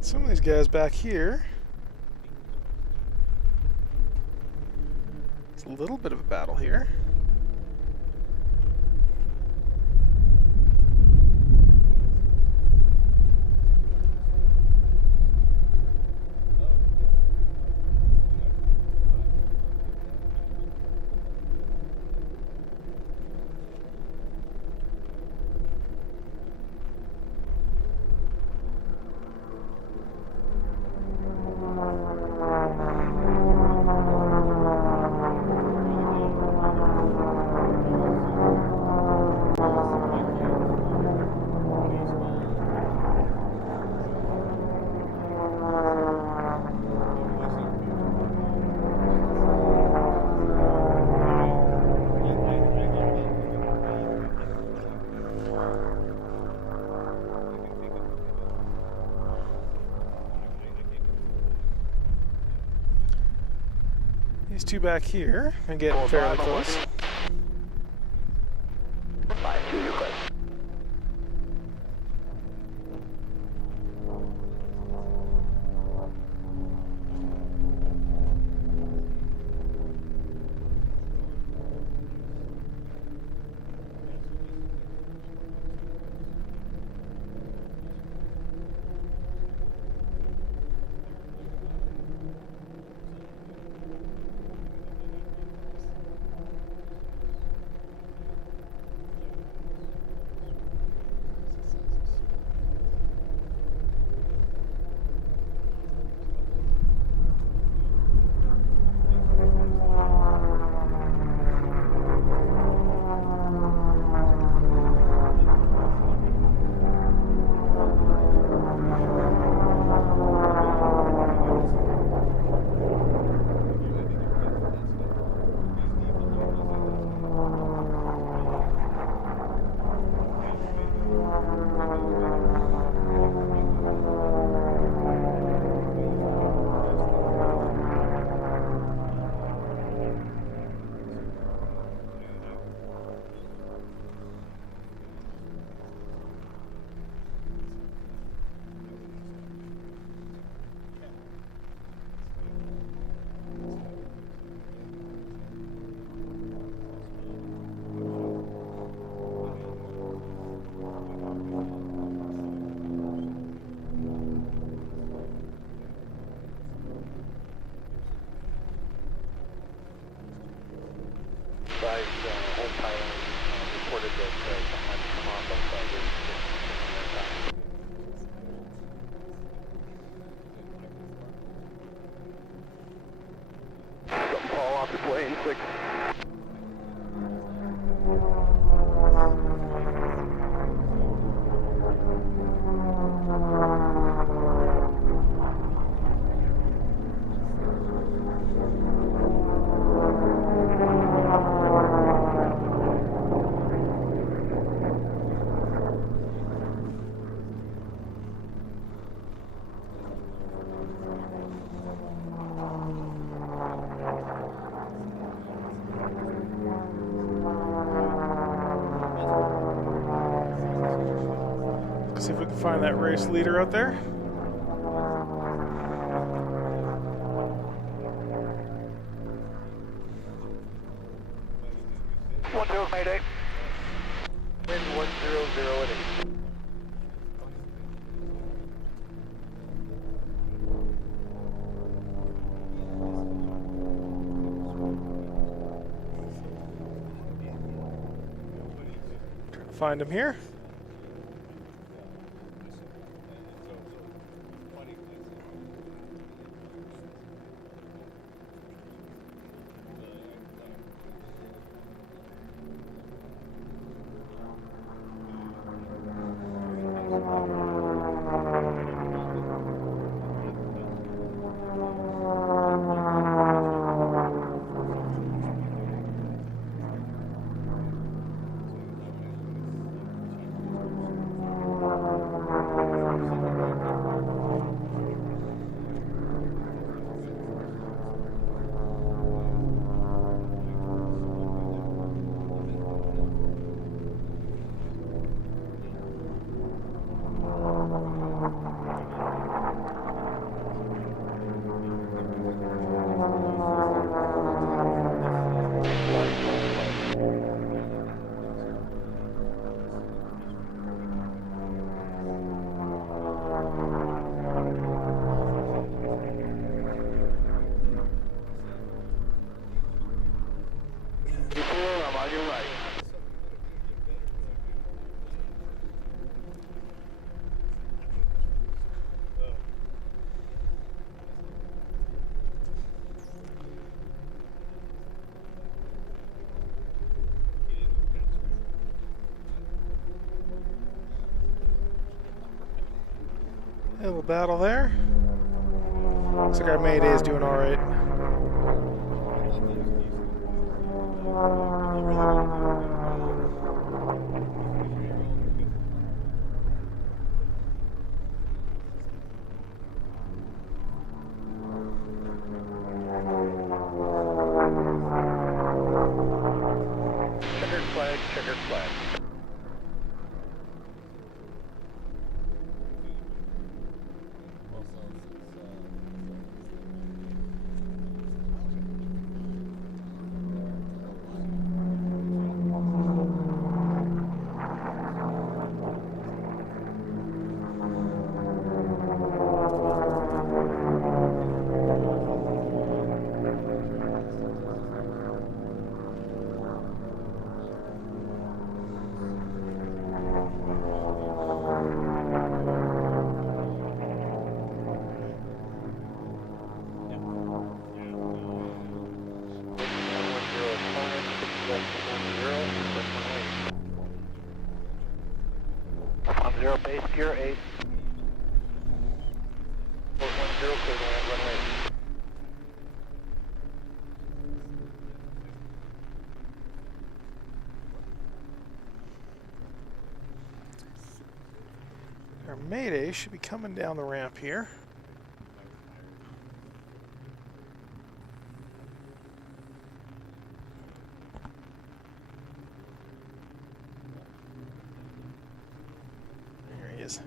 Some of these guys back here, it's a little bit of a battle here. These two back here are getting fairly close. 5-2, you're close. reported that someone come off of Something fall off the plane, quick. See if we can find that race leader out there. One zero, Mayday. Wind 100 at 8. Trying to find him here. I'm on your right. A little battle there. Looks like our Mayday is doing all right. Checkered flag. Zero base gear 8. 410, clear to land runway. Our Mayday should be coming down the ramp here. There he is.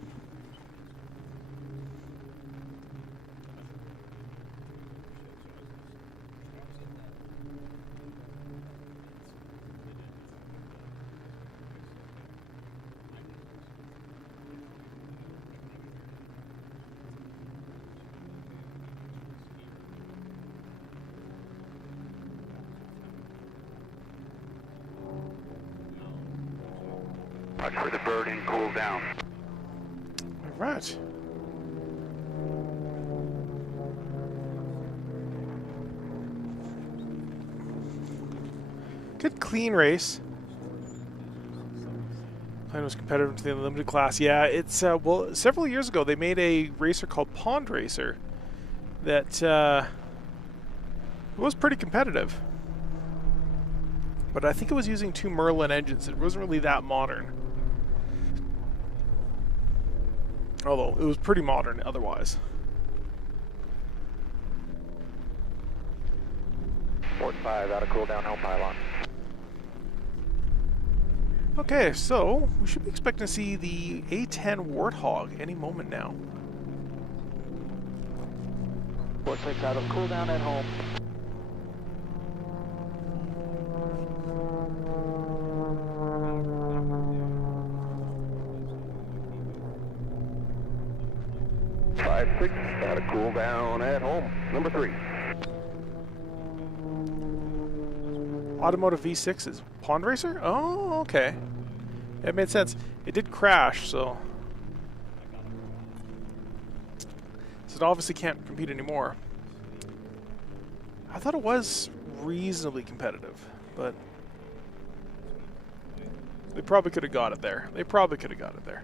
Watch for the bird and cool down. All right. Good clean race. Plane was competitive to the unlimited class. Yeah, it's well, several years ago they made a racer called Pond Racer that was pretty competitive. But I think it was using 2 Merlin engines. It wasn't really that modern. Although it was pretty modern otherwise. Port 5 out of Cooldown, home pylon. Okay, so we should be expecting to see the A-10 Warthog any moment now. Port 6 out of Cooldown at home. Five, 6 out of Cooldown at home. Number 3. Automotive V6 Pond Racer? Oh, okay. That made sense. It did crash, so it obviously can't compete anymore. I thought it was reasonably competitive, but they probably could have got it there. They probably could have got it there.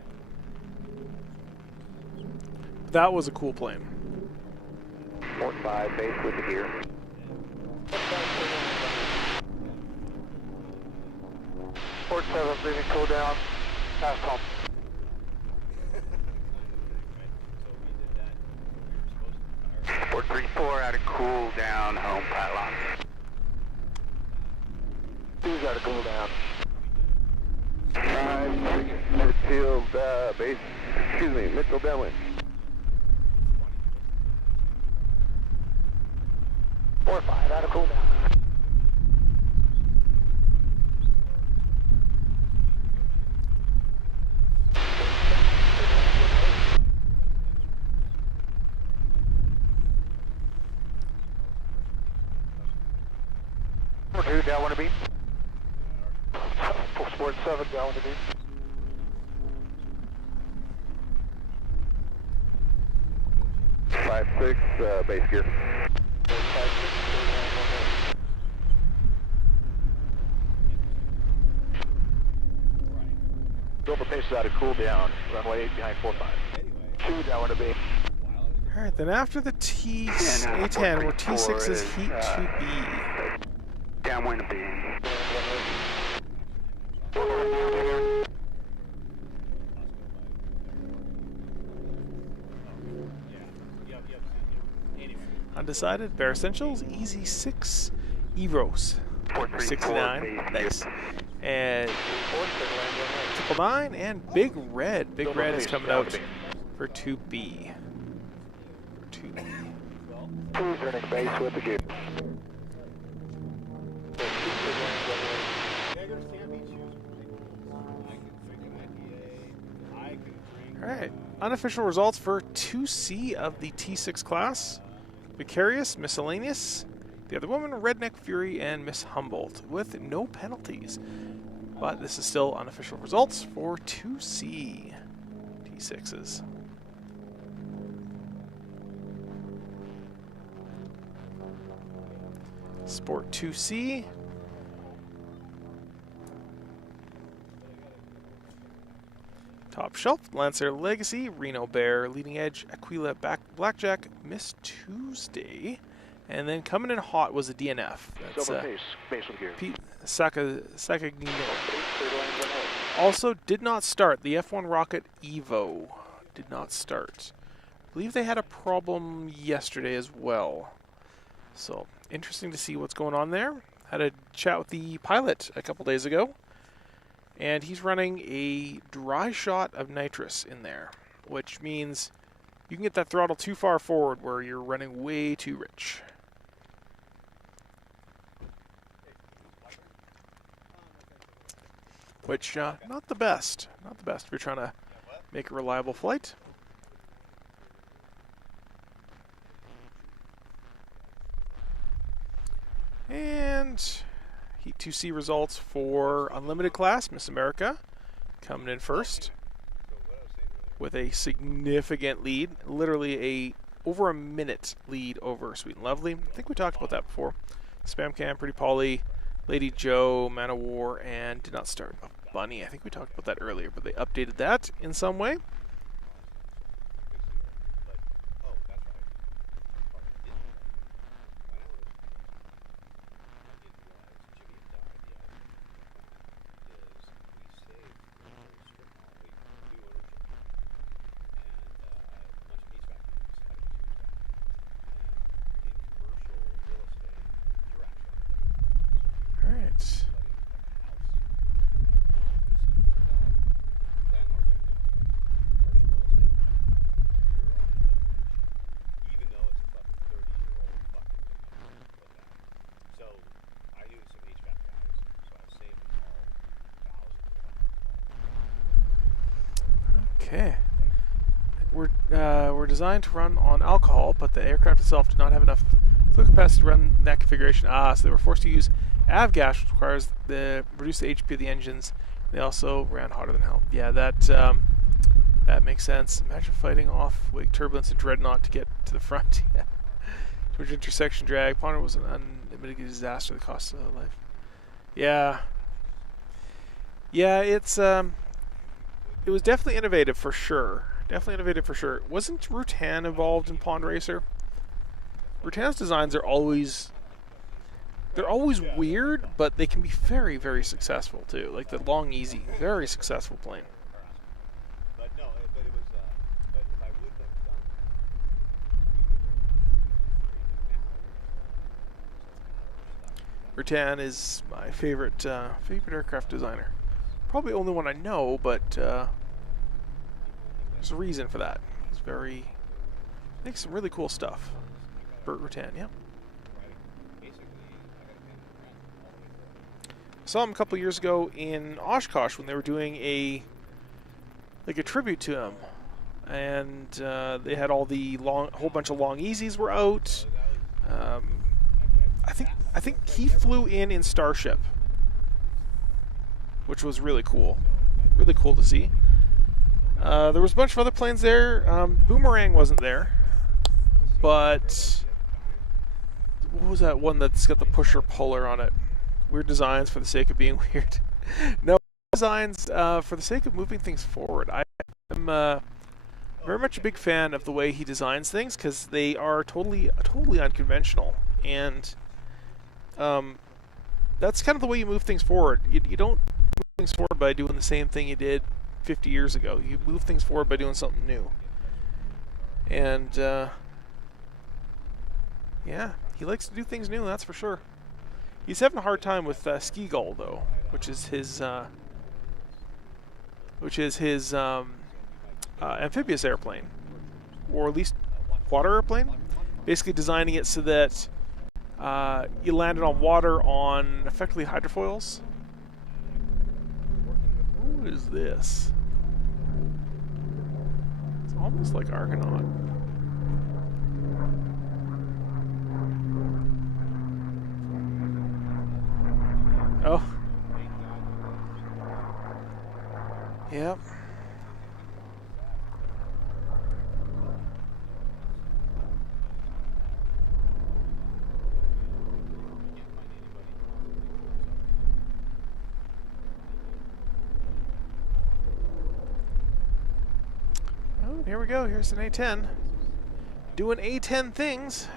That was a cool plane. Port 5 base with the gear. Port 7 leaving Cooldown, past home. Port 3-4 out of Cooldown, home pylon. 2's out of Cooldown. 5, 6 midfield base, excuse me, midfield downwind. Port 5 out of Cooldown. Port 2 down one to beat. Port 7 down one to beat. Five, 6 base gear. Silver pace out of Cooldown, runway 8 behind 45. 2 down one to beat. Alright, then after the A-10, where T6 is heat 2B. Downwind B. Undecided, Bare Essentials, Easy 6, Eros, 69, nice. And 999, and Big Red. Big Red is coming out for 2B. For 2B. 2's running base with the gear. Alright, unofficial results for 2C of the T6 class. Vicarious, Miscellaneous, The Other Woman, Redneck Fury, and Miss Humboldt, with no penalties. But this is still unofficial results for 2C T6s. Sport 2C. Top Shelf, Lancer Legacy, Reno Bear, Leading Edge, Aquila, Blackjack, Miss Tuesday. And then coming in hot was a DNF. That's Pete Sakagnino. Also did not start. The F1 Rocket Evo did not start. I believe they had a problem yesterday as well. So interesting to see what's going on there. Had a chat with the pilot a couple days ago. And he's running a dry shot of nitrous in there, which means you can get that throttle too far forward where you're running way too rich. Which, not the best. Not the best if you're trying to make a reliable flight. And Heat 2C results for Unlimited class, Miss America. coming in first with a significant lead, literally over a minute lead over Sweet and Lovely. I think we talked about that before. Spam Cam, Pretty Polly, Lady Joe, Man of War, and Did Not Start a Bunny. I think we talked about that earlier, but they updated that in some way. Okay. We're designed to run on alcohol, but the aircraft itself did not have enough fuel capacity to run that configuration. So they were forced to use avgas, which requires reduce the HP of the engines. They also ran hotter than hell. Yeah, that makes sense. Imagine fighting off wake turbulence and dreadnought to get to the front. Yeah. Too much intersection drag. Ponder was an unmitigated disaster. The cost of life. Yeah. Yeah, it was definitely innovative for sure. Wasn't Rutan involved in Pond Racer? Rutan's designs are always weird, but they can be very, very successful too. Like the Long Easy, very successful plane. Rutan is my favorite aircraft designer. Probably the only one I know, but there's a reason for that. He's makes some really cool stuff. Burt Rutan, yeah. I saw him a couple years ago in Oshkosh when they were doing a tribute to him, and they had all the whole bunch of Long Easies were out. I think he flew in Starship, which was really cool. Really cool to see. There was a bunch of other planes there. Boomerang wasn't there, but what was that one that's got the pusher puller on it? Weird designs for the sake of being weird. No designs for the sake of moving things forward. I'm very much a big fan of the way he designs things because they are totally unconventional, and that's kind of the way you move things forward. You don't move things forward by doing the same thing you did 50 years ago. You move things forward by doing something new. And yeah, he likes to do things new, that's for sure. He's having a hard time with Ski Gull though, which is his amphibious airplane, or at least water airplane. Basically designing it so that you landed on water on effectively hydrofoils. What is this? It's almost like Argonaut. Oh. Yep. Oh, here we go. Here's an A-10. Doing A-10 things.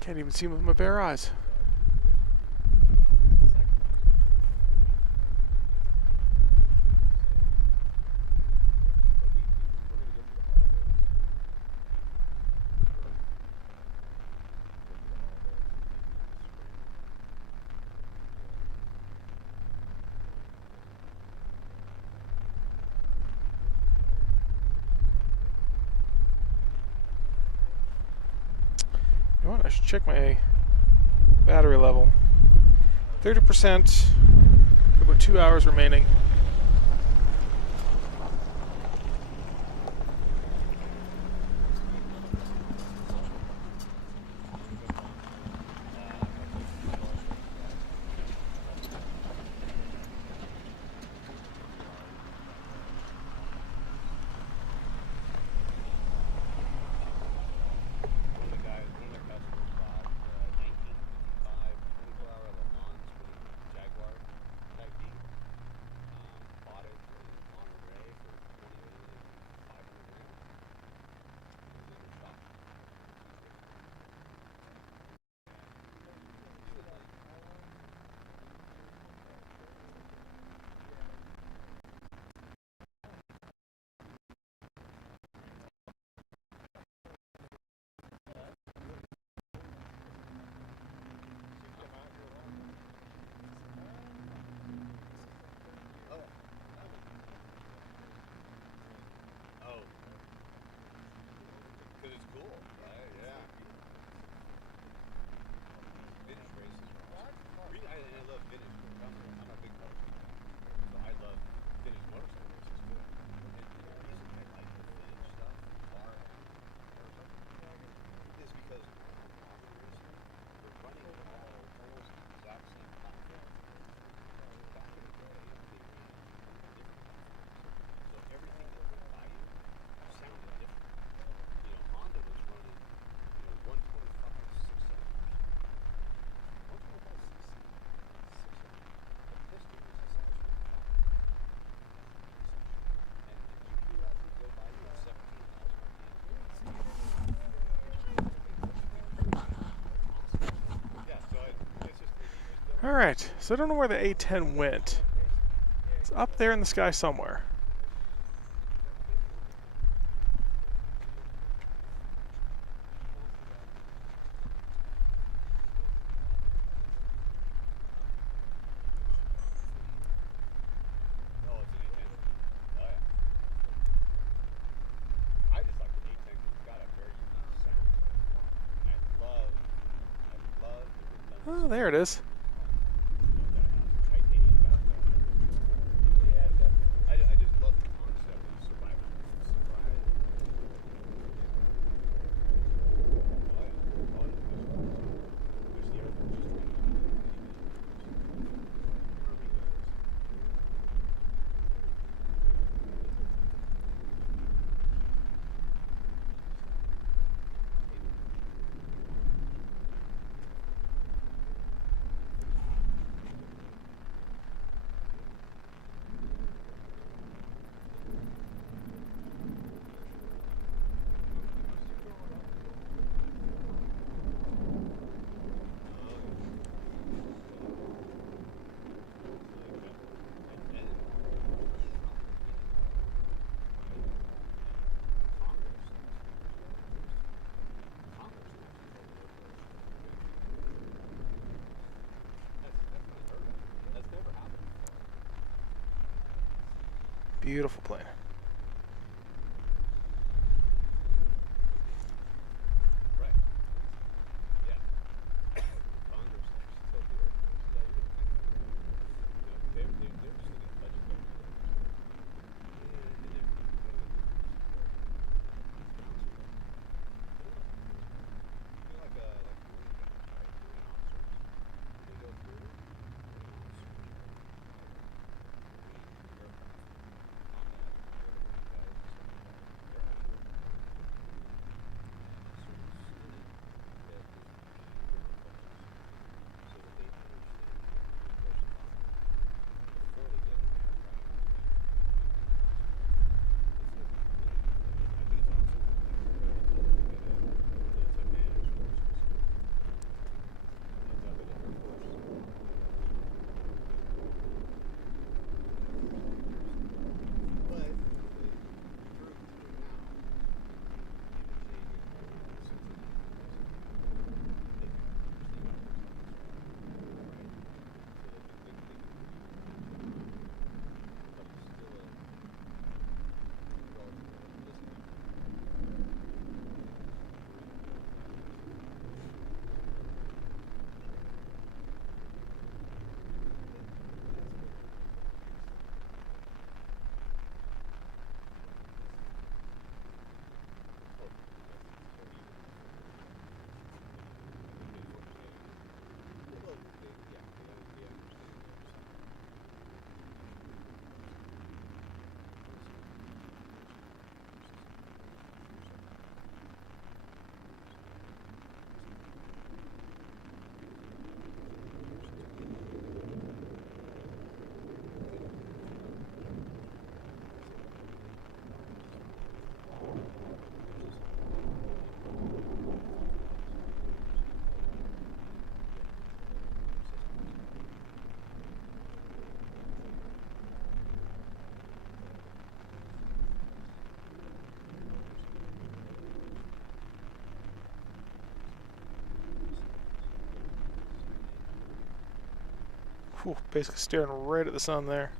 Can't even see him with my bare eyes. should check my battery level. 30%. About 2 hours remaining. Alright, so I don't know where the A-10 went. It's up there in the sky somewhere. Oh, there it is. Beautiful plane. Whew, basically staring right at the sun there.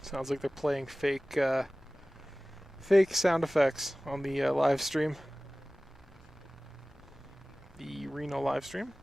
Sounds like they're playing fake sound effects on the live stream. The Reno live stream.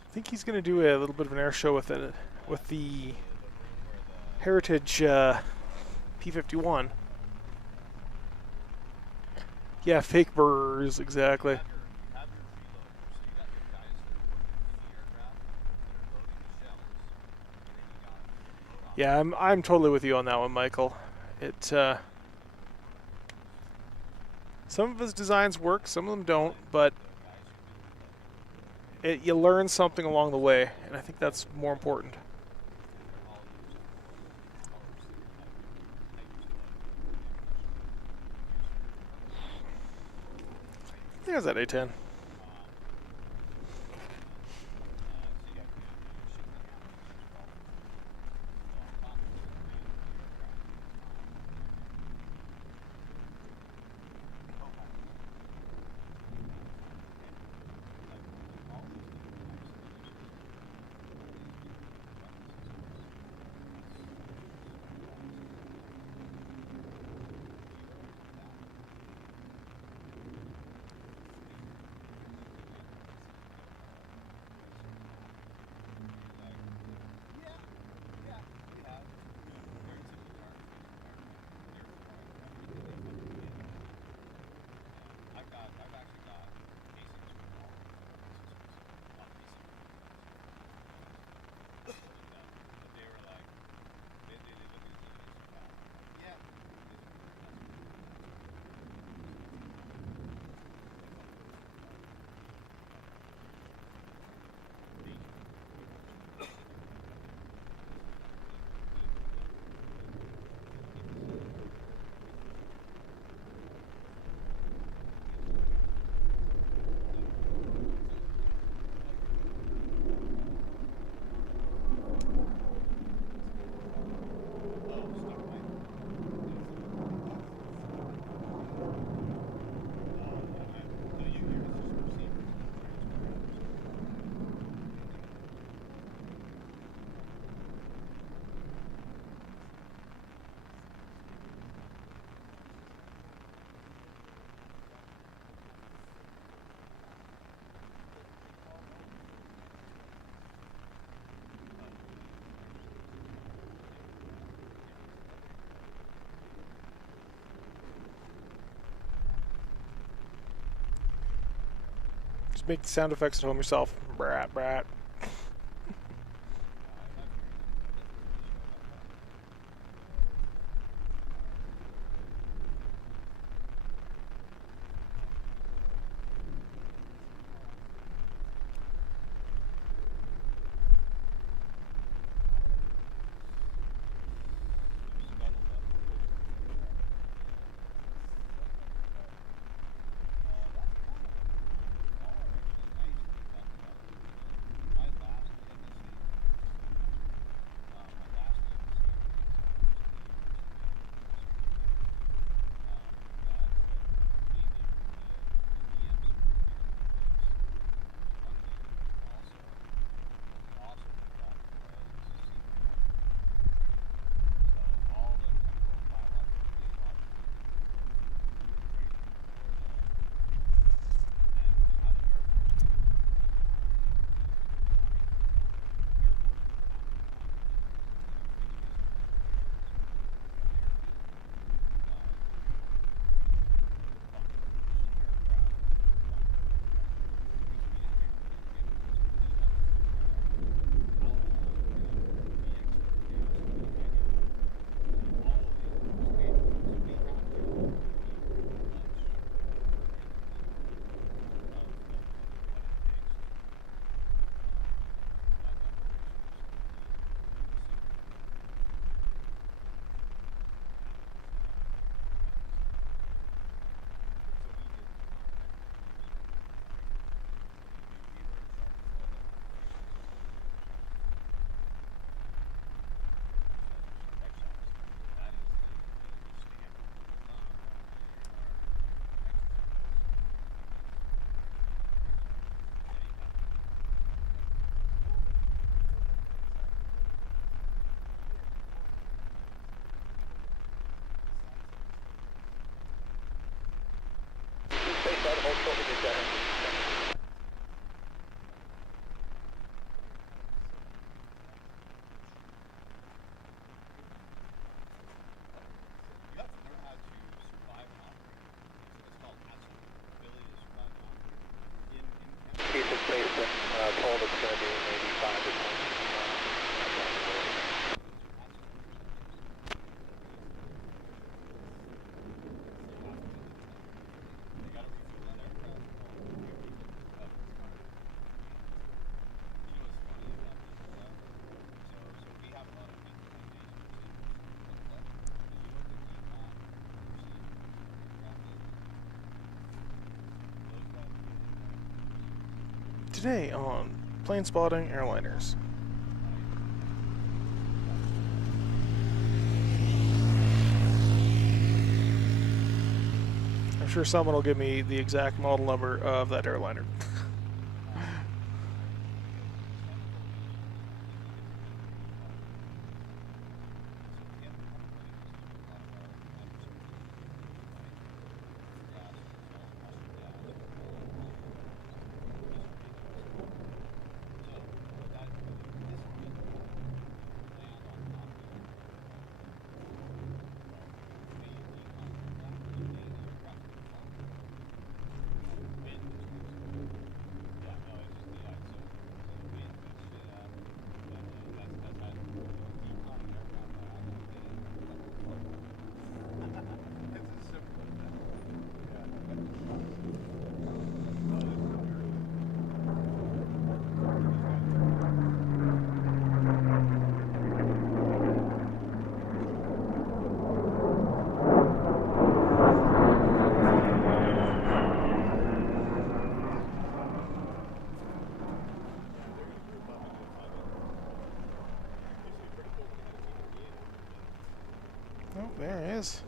I think he's going to do a little bit of an air show with it, with the Heritage P-51. Yeah, fake burrs, exactly. Yeah, I'm totally with you on that one, Michael. It some of his designs work, some of them don't, but you learn something along the way, and I think that's more important. There's that A-10. make the sound effects at home yourself. Brat, brat. Told it's going to be maybe 5 to 10. Today on Plane Spotting Airliners. I'm sure someone will give me the exact model number of that airliner. Oh, there it is.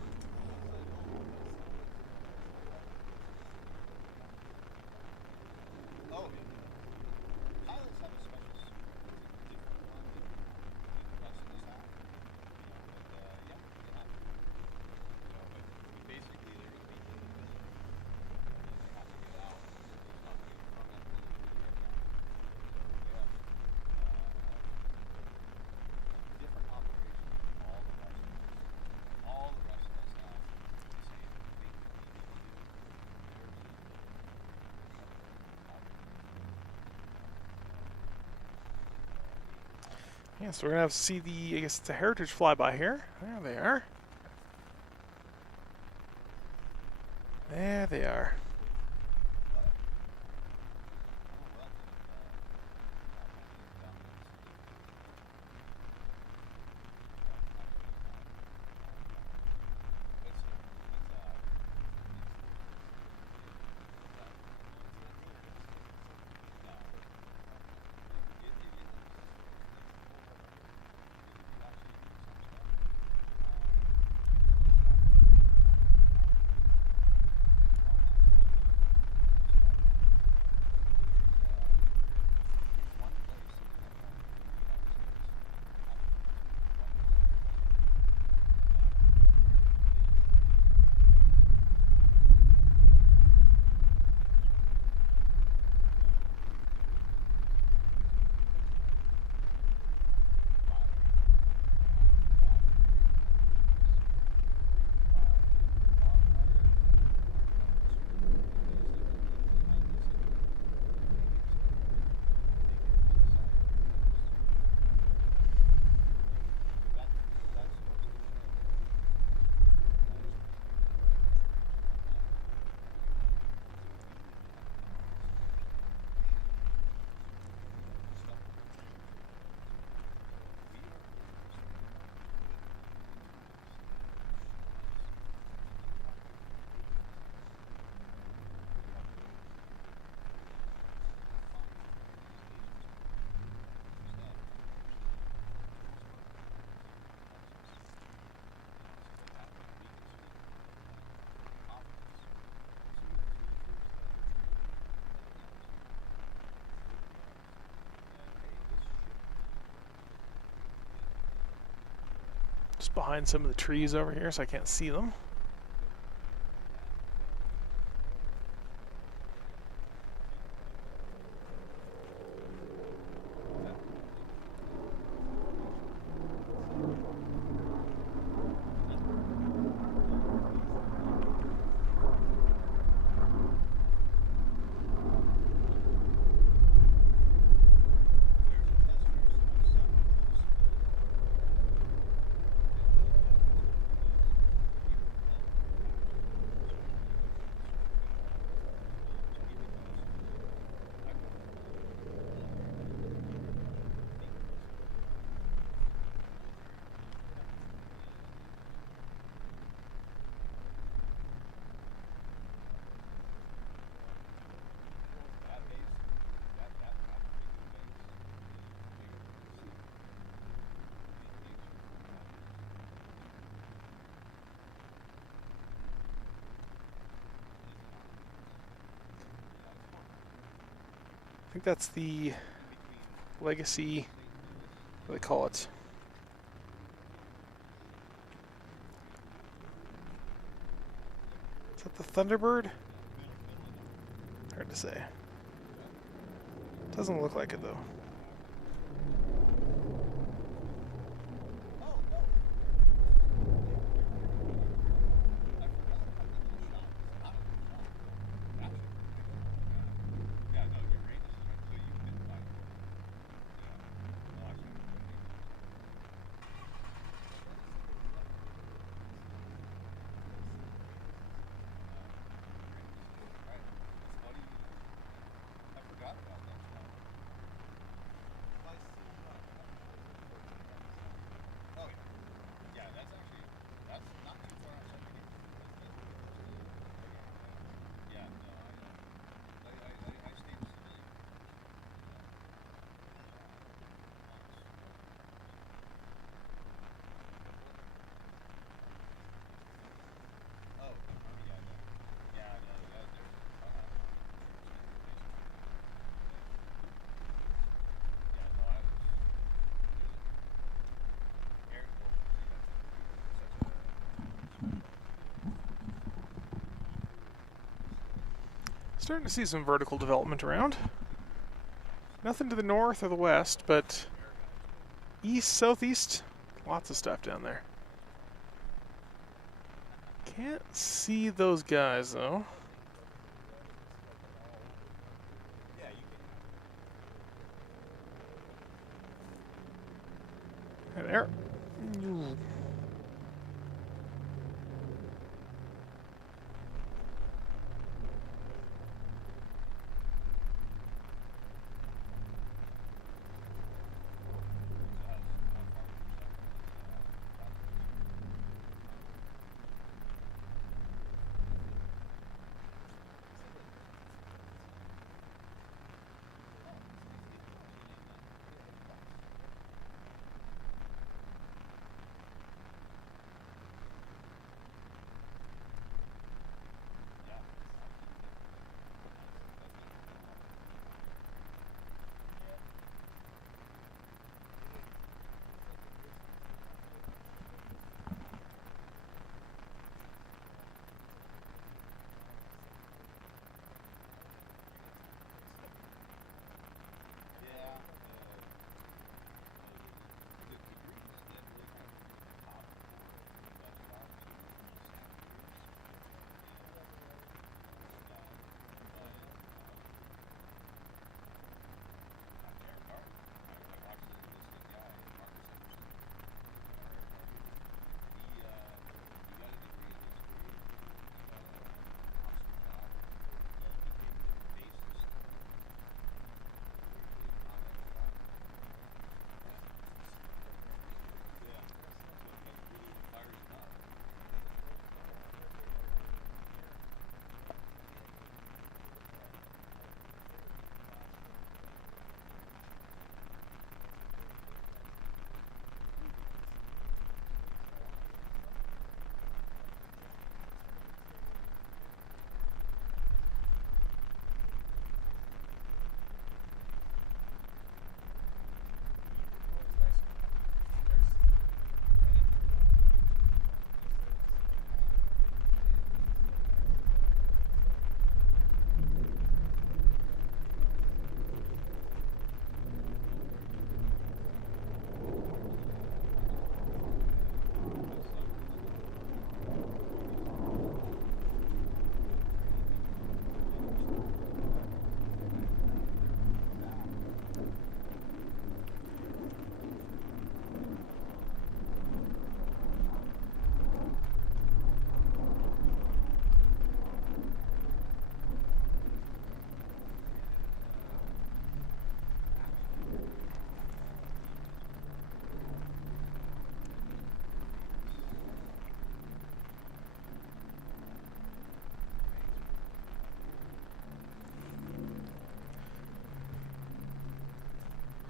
All the rest of us Yeah, so we're gonna have to see the, I guess it's a heritage flyby here. There they are. There they are. Just behind some of the trees over here, so I can't see them. I think that's the Legacy, what do they call it? Is that the Thunderbird? Hard to say. Doesn't look like it though. Starting to see some vertical development around. Nothing to the north or the west, but east, southeast, lots of stuff down there. Can't see those guys though. There.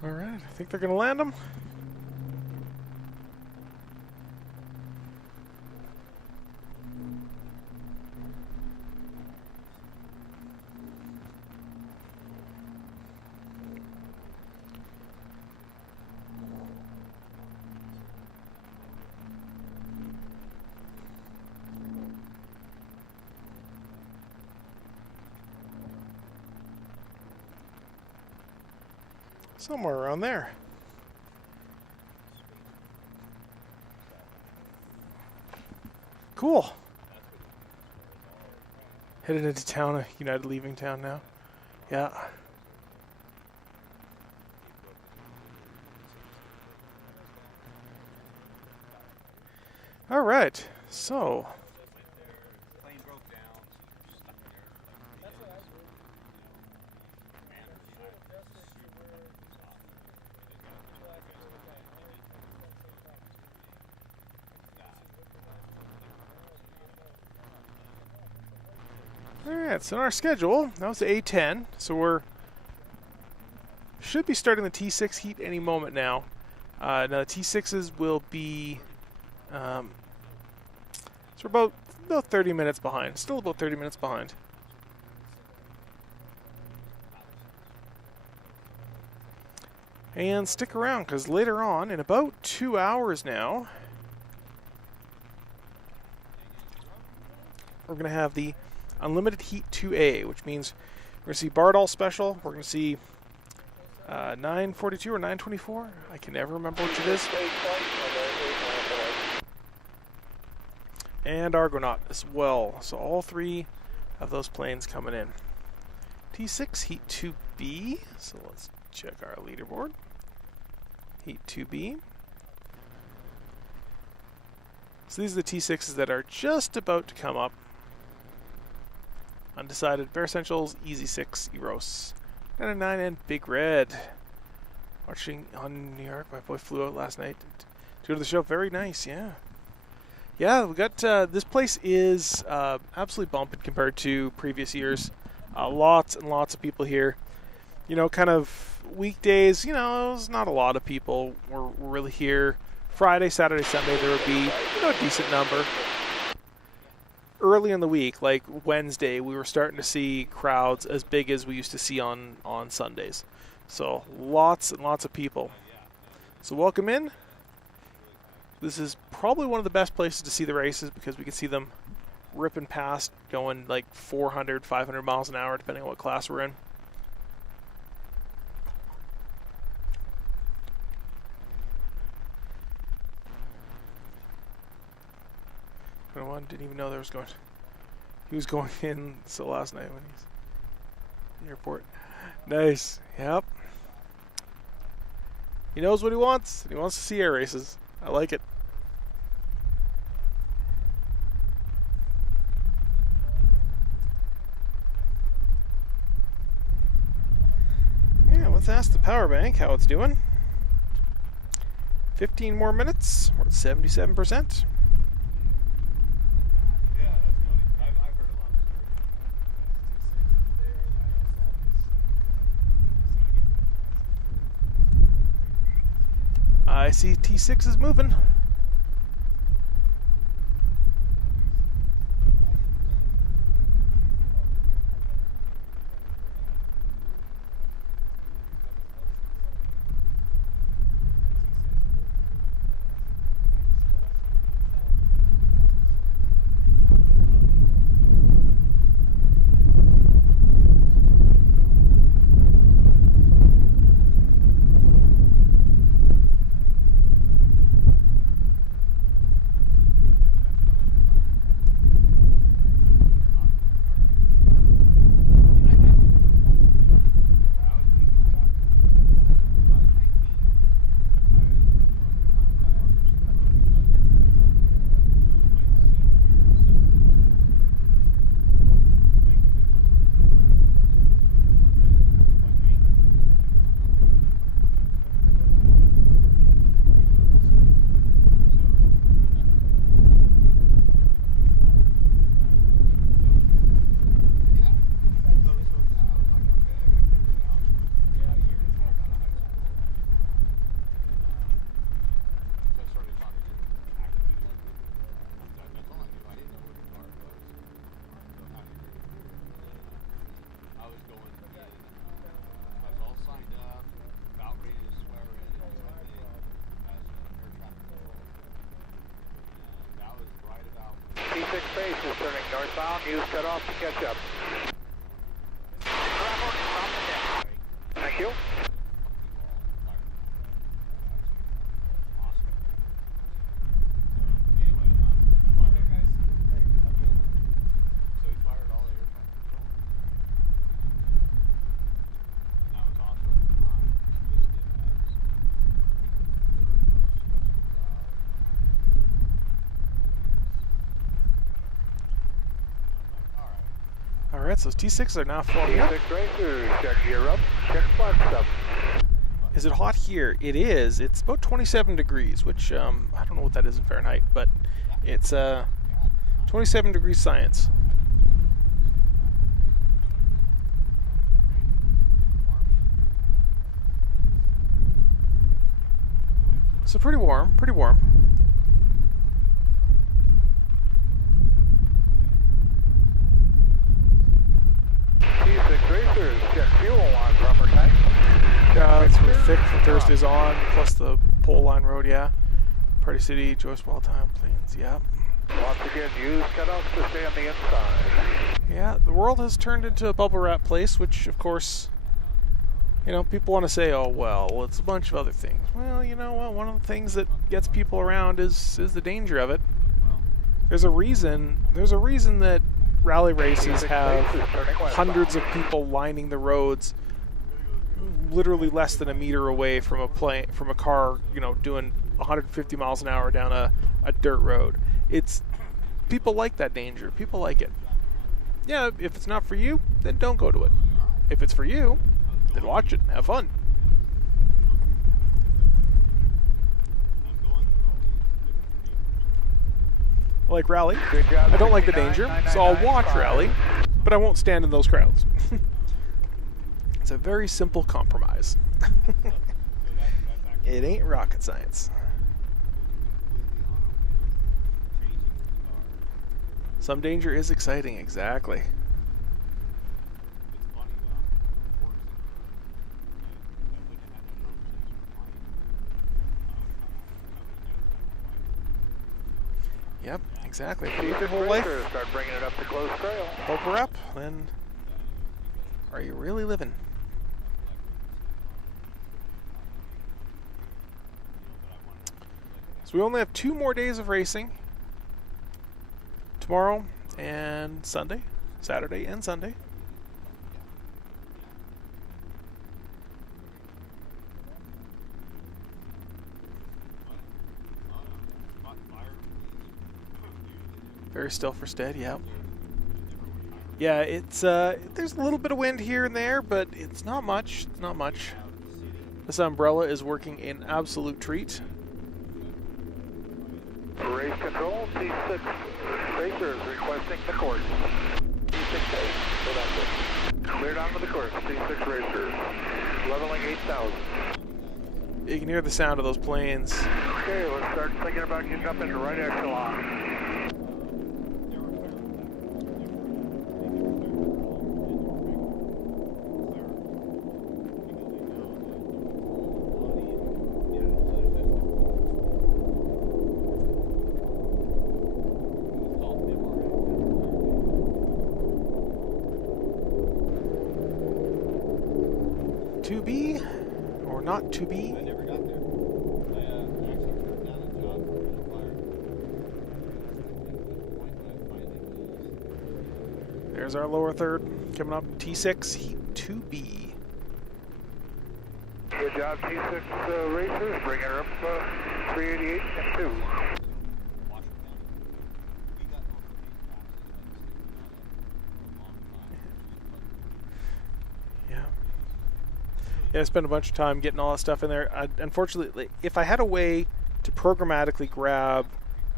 All right, I think they're going to land them. Somewhere around there. Cool. Headed into town, United leaving town now. Yeah. All right, so. Alright, so in our schedule, that was the A10, so we're should be starting the T6 heat any moment now. Now the T6s will be, so we're about 30 minutes behind, still about 30 minutes behind. And stick around, because later on, in about 2 hours now, we're going to have the Unlimited Heat 2A, which means we're going to see Bardol Special. We're going to see 942 or 924. I can never remember which it is. And Argonaut as well. So all three of those planes coming in. T6 Heat 2B. So let's check our leaderboard. Heat 2B. So these are the T6s that are just about to come up. Undecided, Bare Essentials, Easy 6, Eros. 9 and Big Red. Watching on New York, my boy flew out last night to go to the show. Very nice, yeah. Yeah, we got, this place is absolutely bumping compared to previous years. Lots and lots of people here. You know, kind of weekdays, you know, there's not a lot of people were really here. Friday, Saturday, Sunday, there would be, you know, a decent number. Early in the week, like Wednesday, we were starting to see crowds as big as we used to see on Sundays. So lots and lots of people. So welcome in. This is probably one of the best places to see the races because we can see them ripping past, going like 400, 500 miles an hour, depending on what class we're in. Didn't even know there was going. He was going in so last night when he's at the airport. Nice. Yep. He knows what he wants. He wants to see air races. I like it. Yeah, let's ask the power bank how it's doing. 15 more minutes. We're at 77%. I see T6 is moving. T6 base is turning northbound. Use cutoff to catch up. Thank you. Alright, so T6s are now forming up. T6 racers, check gear up, check flex up. Is it hot here? It is. It's about 27 degrees, which I don't know what that is in Fahrenheit, but it's 27 degrees science. So pretty warm, pretty warm. T6 racers, check fuel on proper tank. Yeah, it's really thick from Thursdays on, plus the pole line road, yeah. Party City, Joyce Wildtime, Plains, yeah. Once again, use cutoffs to stay on the inside. Yeah, the world has turned into a bubble wrap place, which, of course, you know, people want to say, oh, well, it's a bunch of other things. Well, you know what, one of the things that gets people around is the danger of it. There's a reason that rally races have hundreds of people lining the roads literally less than a meter away from a car, you know, doing 150 miles an hour down a dirt road. It's people like that danger. People like it. Yeah, if it's not for you, then don't go to it. If it's for you, then watch it. Have fun. I like rally. I don't like the danger, so I'll watch rally, but I won't stand in those crowds. It's a very simple compromise. It ain't rocket science. Some danger is exciting, exactly. Yep, exactly. If you live your whole life, Start bringing it up to close trail. poker up, then are you really living? So we only have 2 more days of racing. Tomorrow and Sunday. Saturday and Sunday. Very still for stead, yeah. Yeah, it's there's a little bit of wind here and there, but it's not much. It's not much. This umbrella is working an absolute treat. Race control, T6 Racers requesting the course. T6A, so that's it. Cleared onto the course, T6 Racers. Leveling 8,000. You can hear the sound of those planes. Okay, let's start thinking about getting up into right echelon. To be or not to be? I never got there. I actually turned down a job for the fire. There's our lower third coming up. T6 Heat 2B. Good job, T6 Racers, bringing her up 388 and 2. Yeah, I spent a bunch of time getting all that stuff in there. Unfortunately, if I had a way to programmatically grab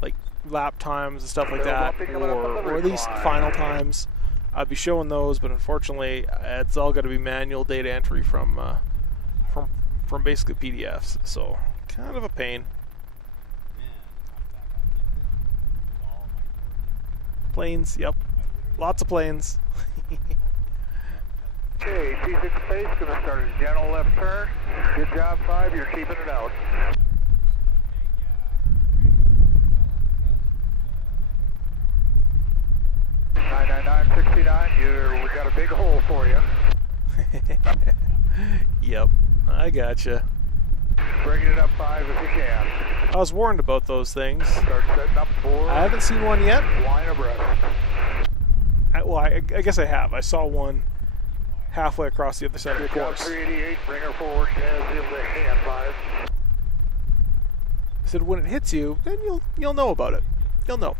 like lap times and stuff like that, or at least final times, I'd be showing those. But unfortunately, it's all got to be manual data entry from basically PDFs. So kind of a pain. Planes, yep, lots of planes. Okay, T6 space, gonna start a gentle left turn. Good job, 5, you're keeping it out. We got a big hole for you. Yep, I gotcha. Bringing it up 5 if you can. I was warned about those things. Start setting up 4. I haven't seen one yet. Line abreast. I guess I have. I saw one halfway across the other side of the course. 388, bring her forward as if they can, 5. I said when it hits you, then you'll know about it. You'll know.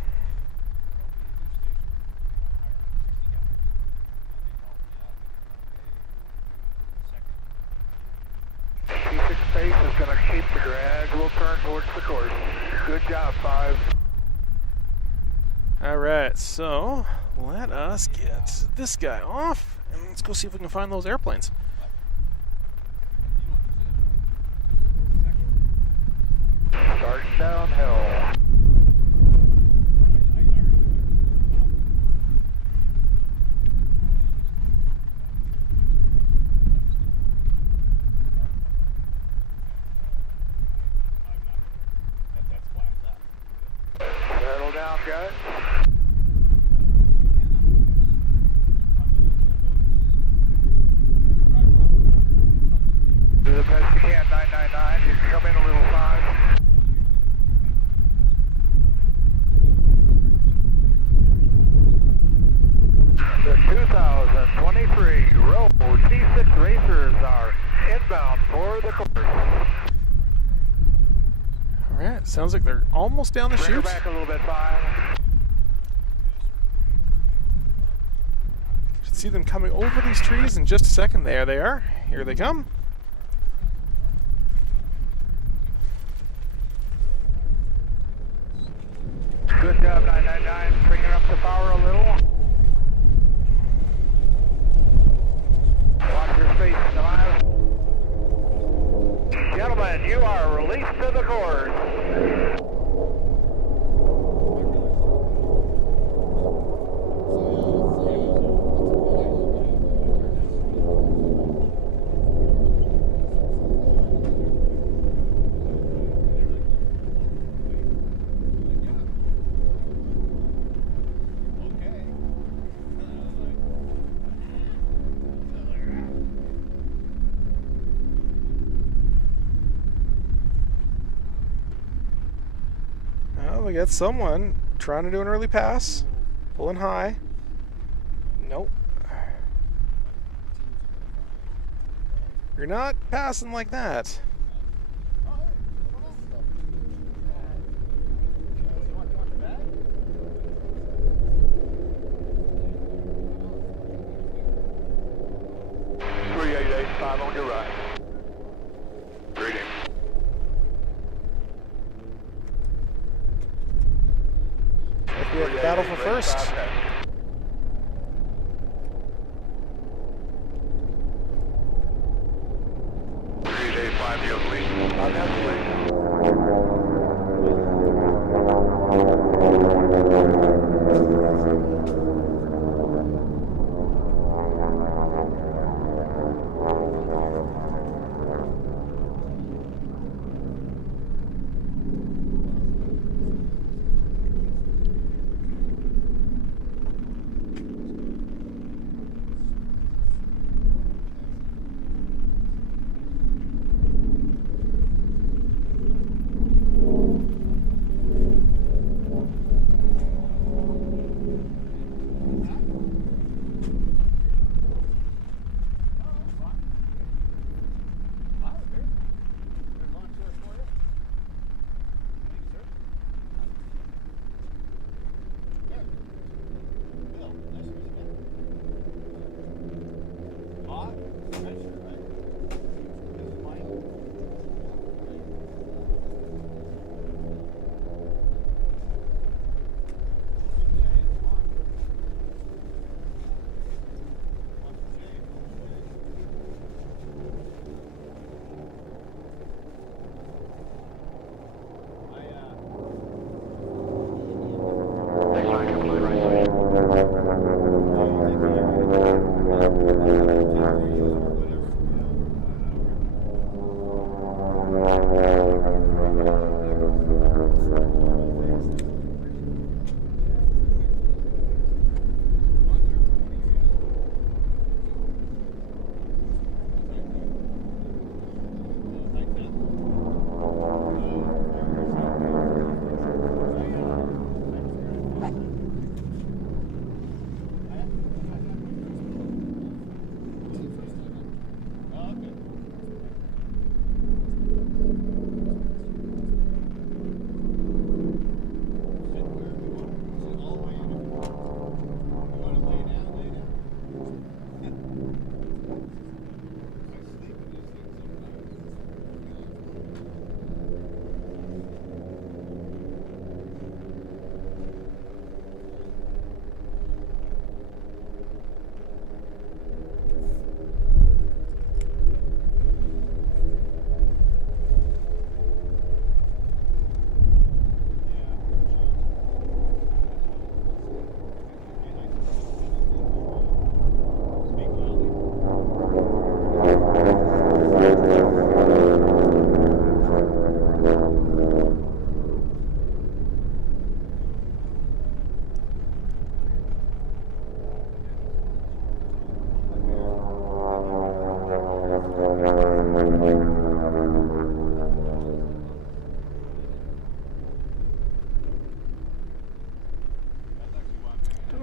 T6 space is going to keep the gradual turn towards the course. Good job, 5. Alright, so let us get this guy off, and let's go see if we can find those airplanes. Starting downhill. Settle down, guys. Do the best you can, 999. You can come in a little 5. The 2023 Reno T6 Racers are inbound for the course. Alright, sounds like they're almost down the Bring her chute. back a little bit, 5. Should see them coming over these trees in just a second. There they are. Here they come. Good job, 999. Bring her up to power a little. Watch your space, Miles. Gentlemen, you are released to the course. We got someone trying to do an early pass, pulling high. Nope. You're not passing like that. Five on your right. Greetings. We have the battle for first.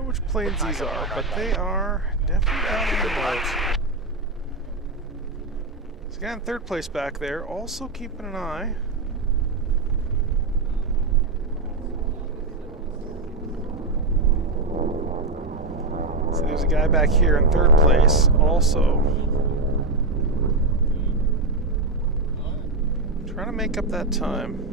Which planes these are, but they are definitely out on the road. This guy in third place back there also keeping an eye. guy back here in third place also trying to make up that time.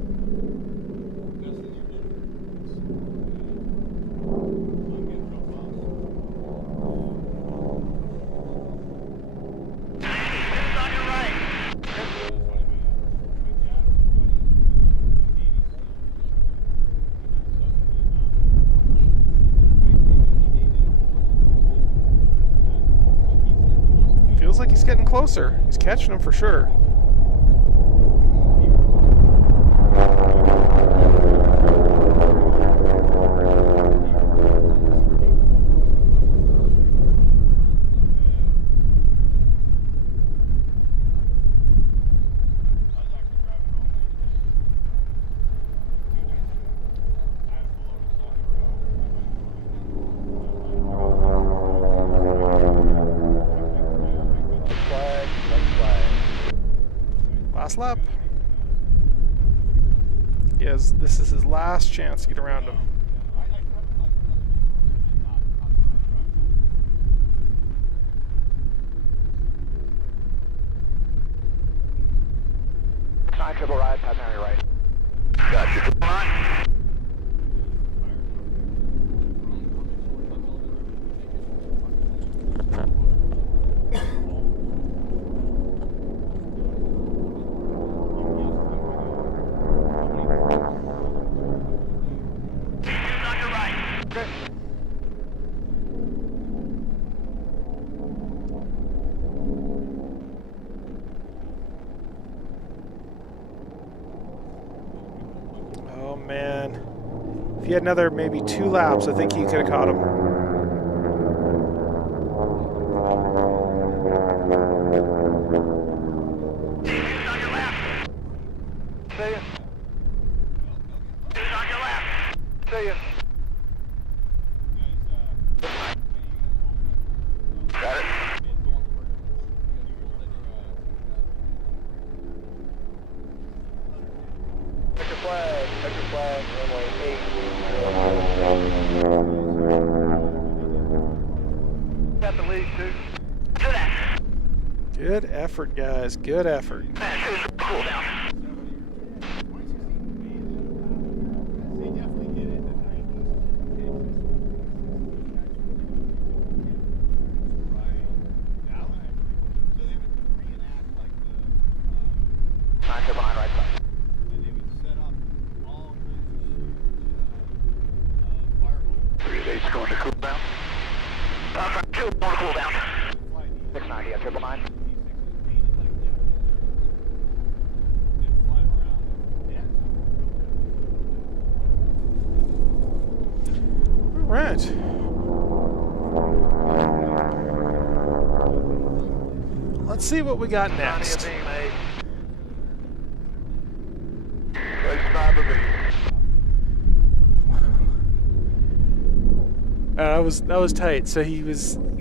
Feels like he's getting closer. He's catching him for sure. Lap. Yes, this is his last chance to get around him. Nine triple right, pass on your right. Gotcha. Come on. Oh man. If he had another maybe 2 laps, I think he could have caught him. See ya. Who's on your left? See ya. Got it. Check your flag, runway 8. Got the lead too. Do that. Good effort, guys. Good effort. Cooldown. Behind right side. And they would set up all kinds of 3-8's going to cooldown. 2 more cooldown. 690 at 999. All right. Let's see what we got next. That was tight. So he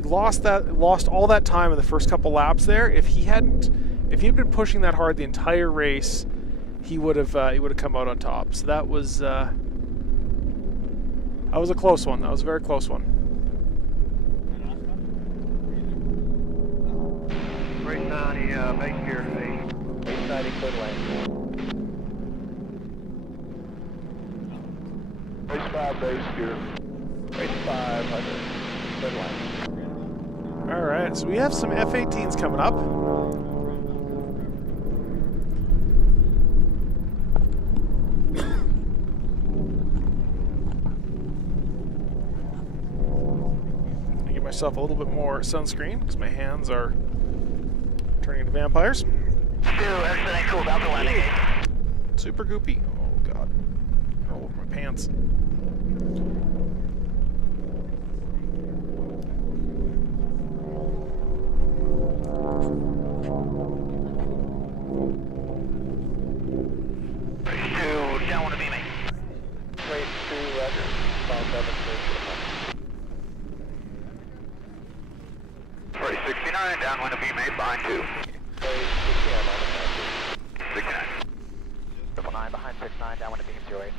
lost all that time in the first couple laps there. If he had been pushing that hard the entire race, he would have come out on top. So that was a close one. That was a very close one. Race 90, base gear 8. Race 90, clear lane. Race 5, base gear. Race 500, clear lane. All right, so we have some F-18s coming up. I give myself a little bit more sunscreen because my hands are turning into vampires. 2, excellent, cool, about to landing. Super goopy. Oh god, all over my pants. Downwind of me. Race 2, Roger. 69, downwind of me, behind 2. Race 69, 69. 999 behind 69, downwind of beam 28.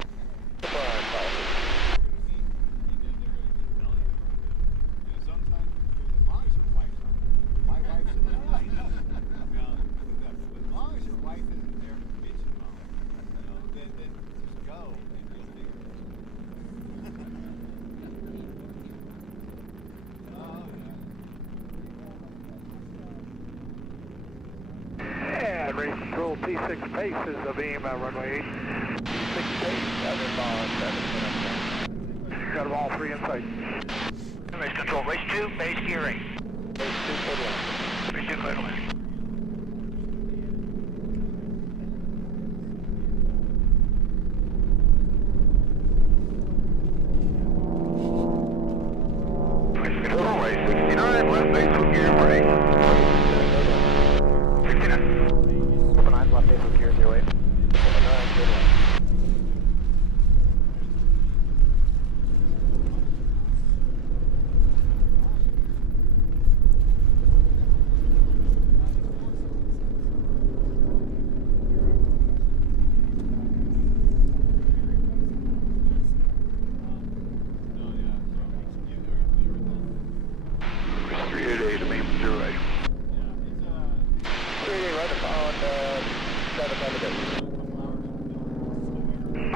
Control T6 base is the beam runway 8. T6 base, inbound 7. Got them all 3 in sight. Base Control, race 2, base gear 8. Base 2, clear to land. Base 2, clear to land. Base Control, race 69, left base with gear 8. 69. Open 9, left base with gear 08. Open 9, clear to land.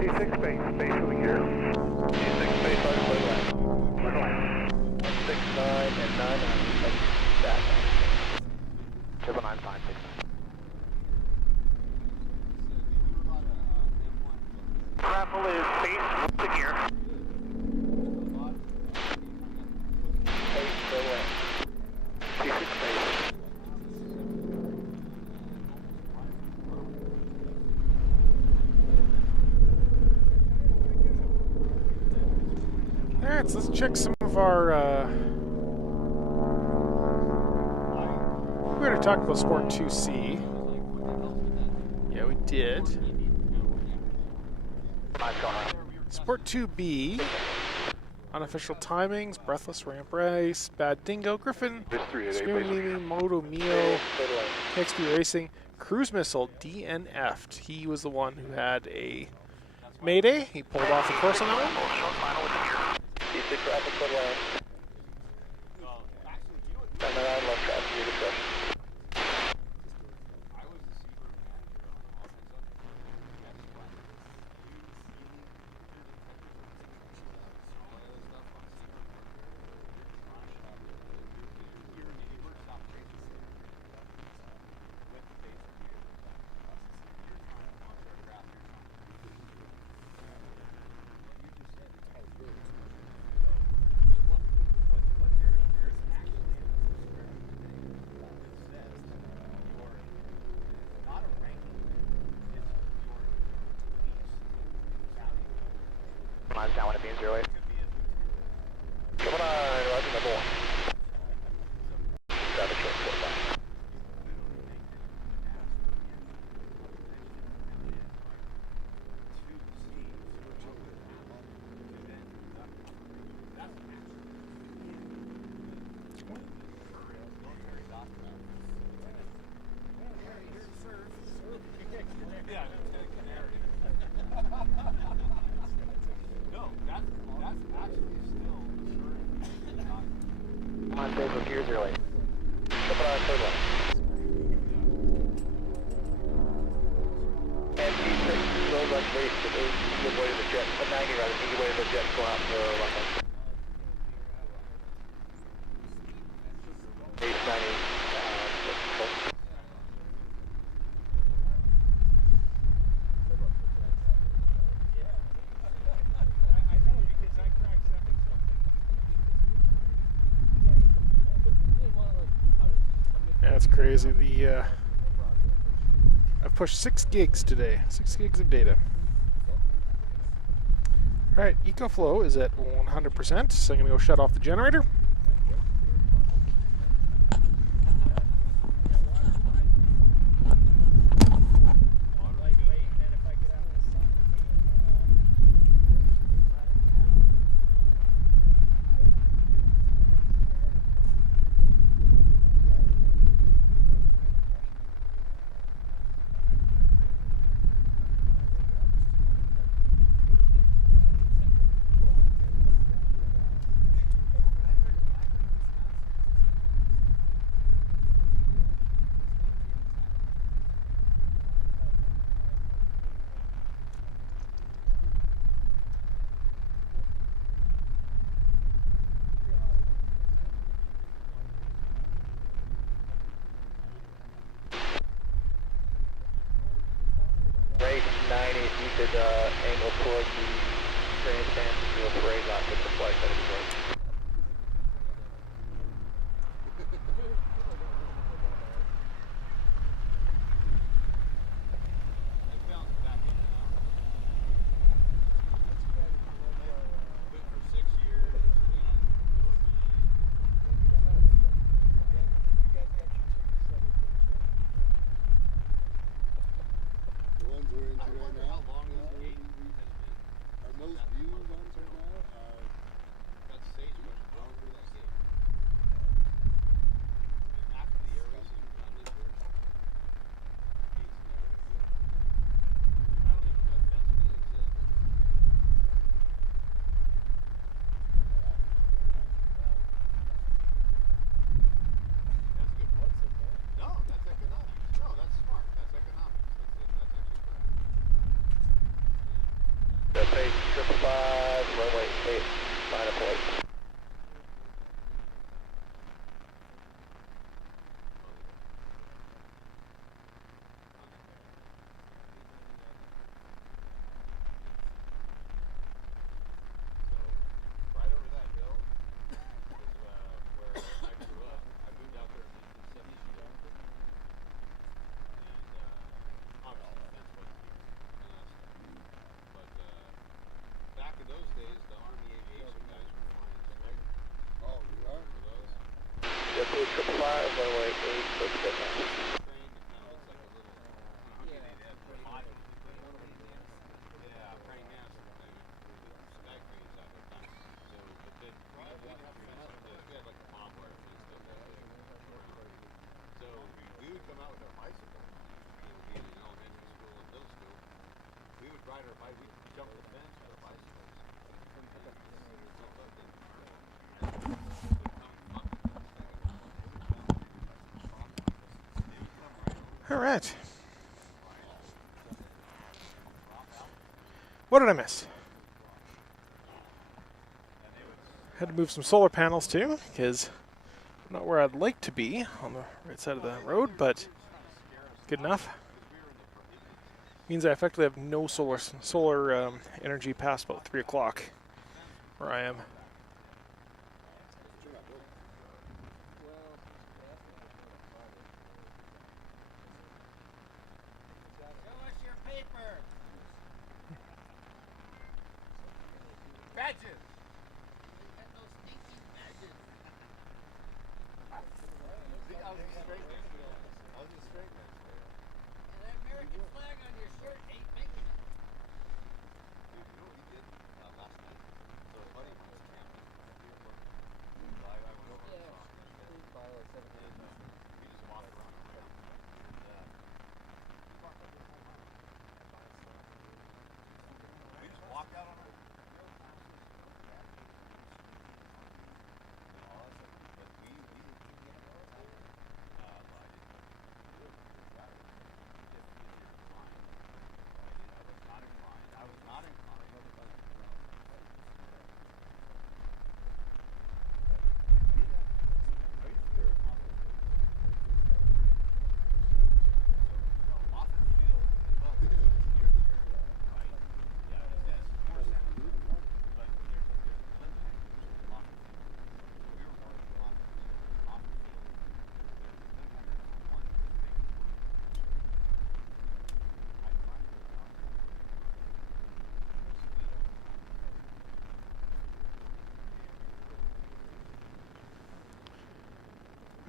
T6 base, base with gear. T6 base, clear to land. Clear to land. 169 and 9 on that. 9 fine, 69. Grapple is base to gear. Base, clear to land. T6 base. Alright, so let's check some of our, we already talked about Sport 2C. Yeah, we did. Sport 2B. Unofficial timings, Breathless Ramp Race, Bad Dingo, Griffin, Screaming Mimi, Moto Mio, KXP Racing, Cruise Missile, DNF'd. He was the one who had a Mayday. He pulled off the course on that one. T6 traffic for land. 99 left traffic, your discretion. Mine's down when it being 08. Come on, Roger, number 1. Traffic short, 45. On stage with gears early. Triple on third one. And T6 will run race to the way of the jet. 90 rather, the way of the jet going out to London. Base 90. That's crazy. I've pushed 6 gigs today. 6 gigs of data. Alright, EcoFlow is at 100%, so I'm going to go shut off the generator. should angle toward the grandstand to do a parade lap with the flight that is going. Page 555, runway 8, line of flight. Page 555, runway 8, looks good now. All right. What did I miss? Had to move some solar panels too, because I'm not where I'd like to be on the right side of the road, but good enough. Means I effectively have no solar energy past about 3 o'clock where I am.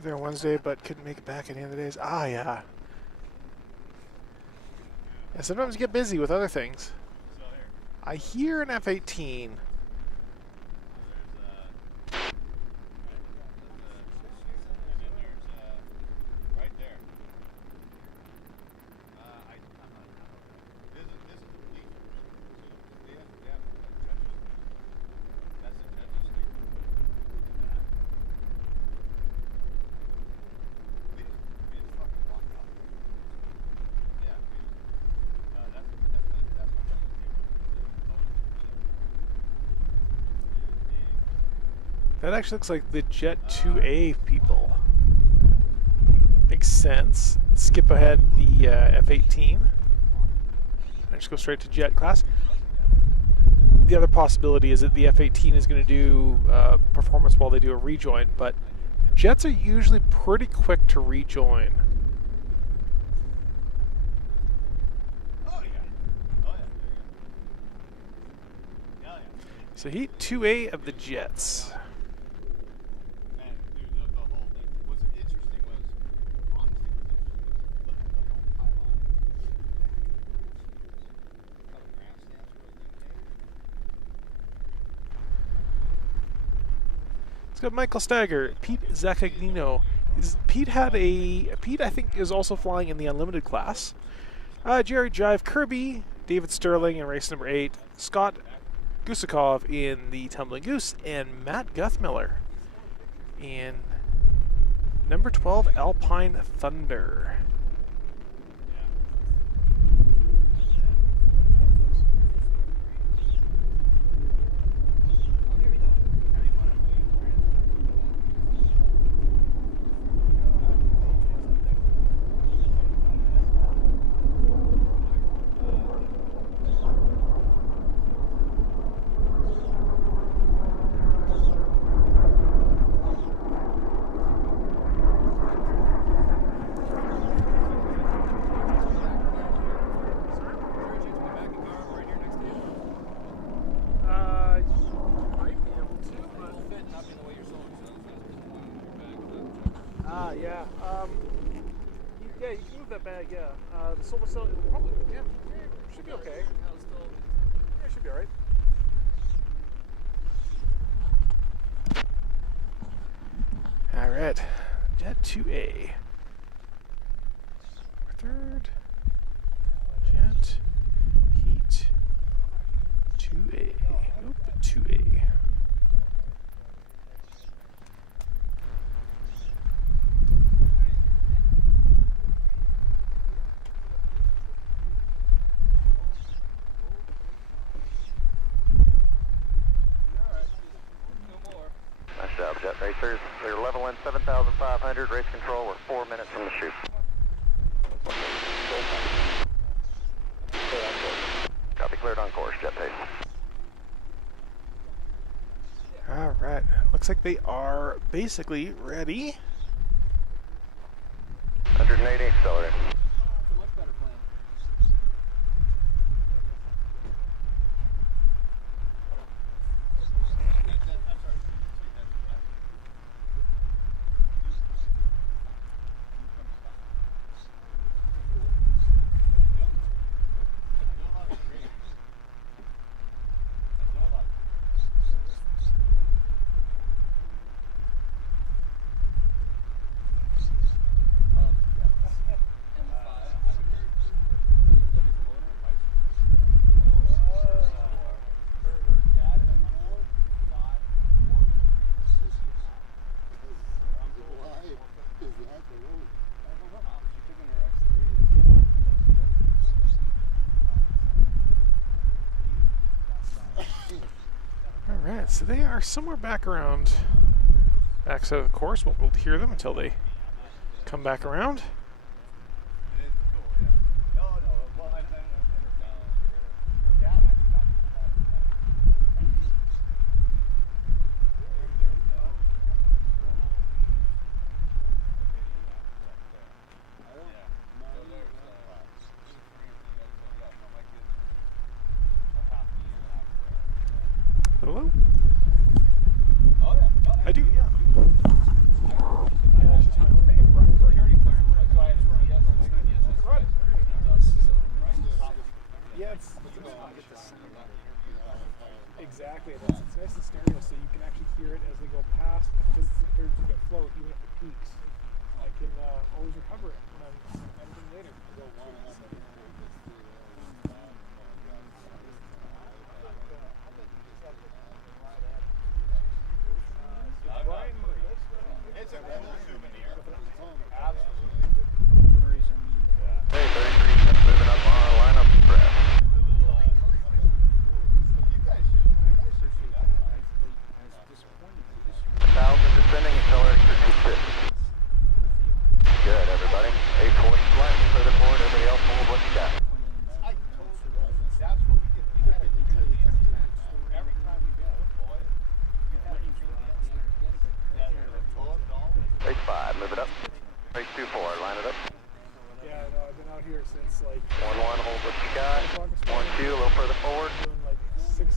There Wednesday, but couldn't make it back at the end of the days. Ah, yeah. Yeah, sometimes you get busy with other things. I hear an F-18. That actually looks like the Jet 2A people. Makes sense. Skip ahead the F-18. and just go straight to jet class. The other possibility is that the F-18 is going to do performance while they do a rejoin, but jets are usually pretty quick to rejoin. So heat 2A of the jets. Let's go Michael Stagger, Pete Zaccagnino. Pete I think is also flying in the unlimited class. Jerry Jive Kirby, David Sterling in race number 8, Scott Gusakov in the Tumbling Goose, and Matt Guthmiller in number 12 Alpine Thunder. Yeah, you can move that bag, yeah. The silver cell, probably, yeah, should be okay. Yeah, should be alright. Alright, Jet 2A. Third, Jet, Heat 2A. Nope, 2A. Jet racers, they're level in 7,500, race control, we're 4 minutes from the shoot. Copy, cleared on course, jet pace. Alright, looks like they are basically ready. 180 accelerating. Alright, so they are somewhere back around backside of the course. We'll hear them until they come back around. Hello? I do, yeah. Yeah, it's exactly. It's nice and stereo, so you can actually hear it as they go past, because there's a float even at the peaks. I can always recover it when I'm editing later. Brian Murray. It's a cool souvenir. Absolutely. Hey, 33, moving up on our lineup press. Descending, accelerating 56. Good, everybody. 8 points flat, further forward, everybody else hold what you got.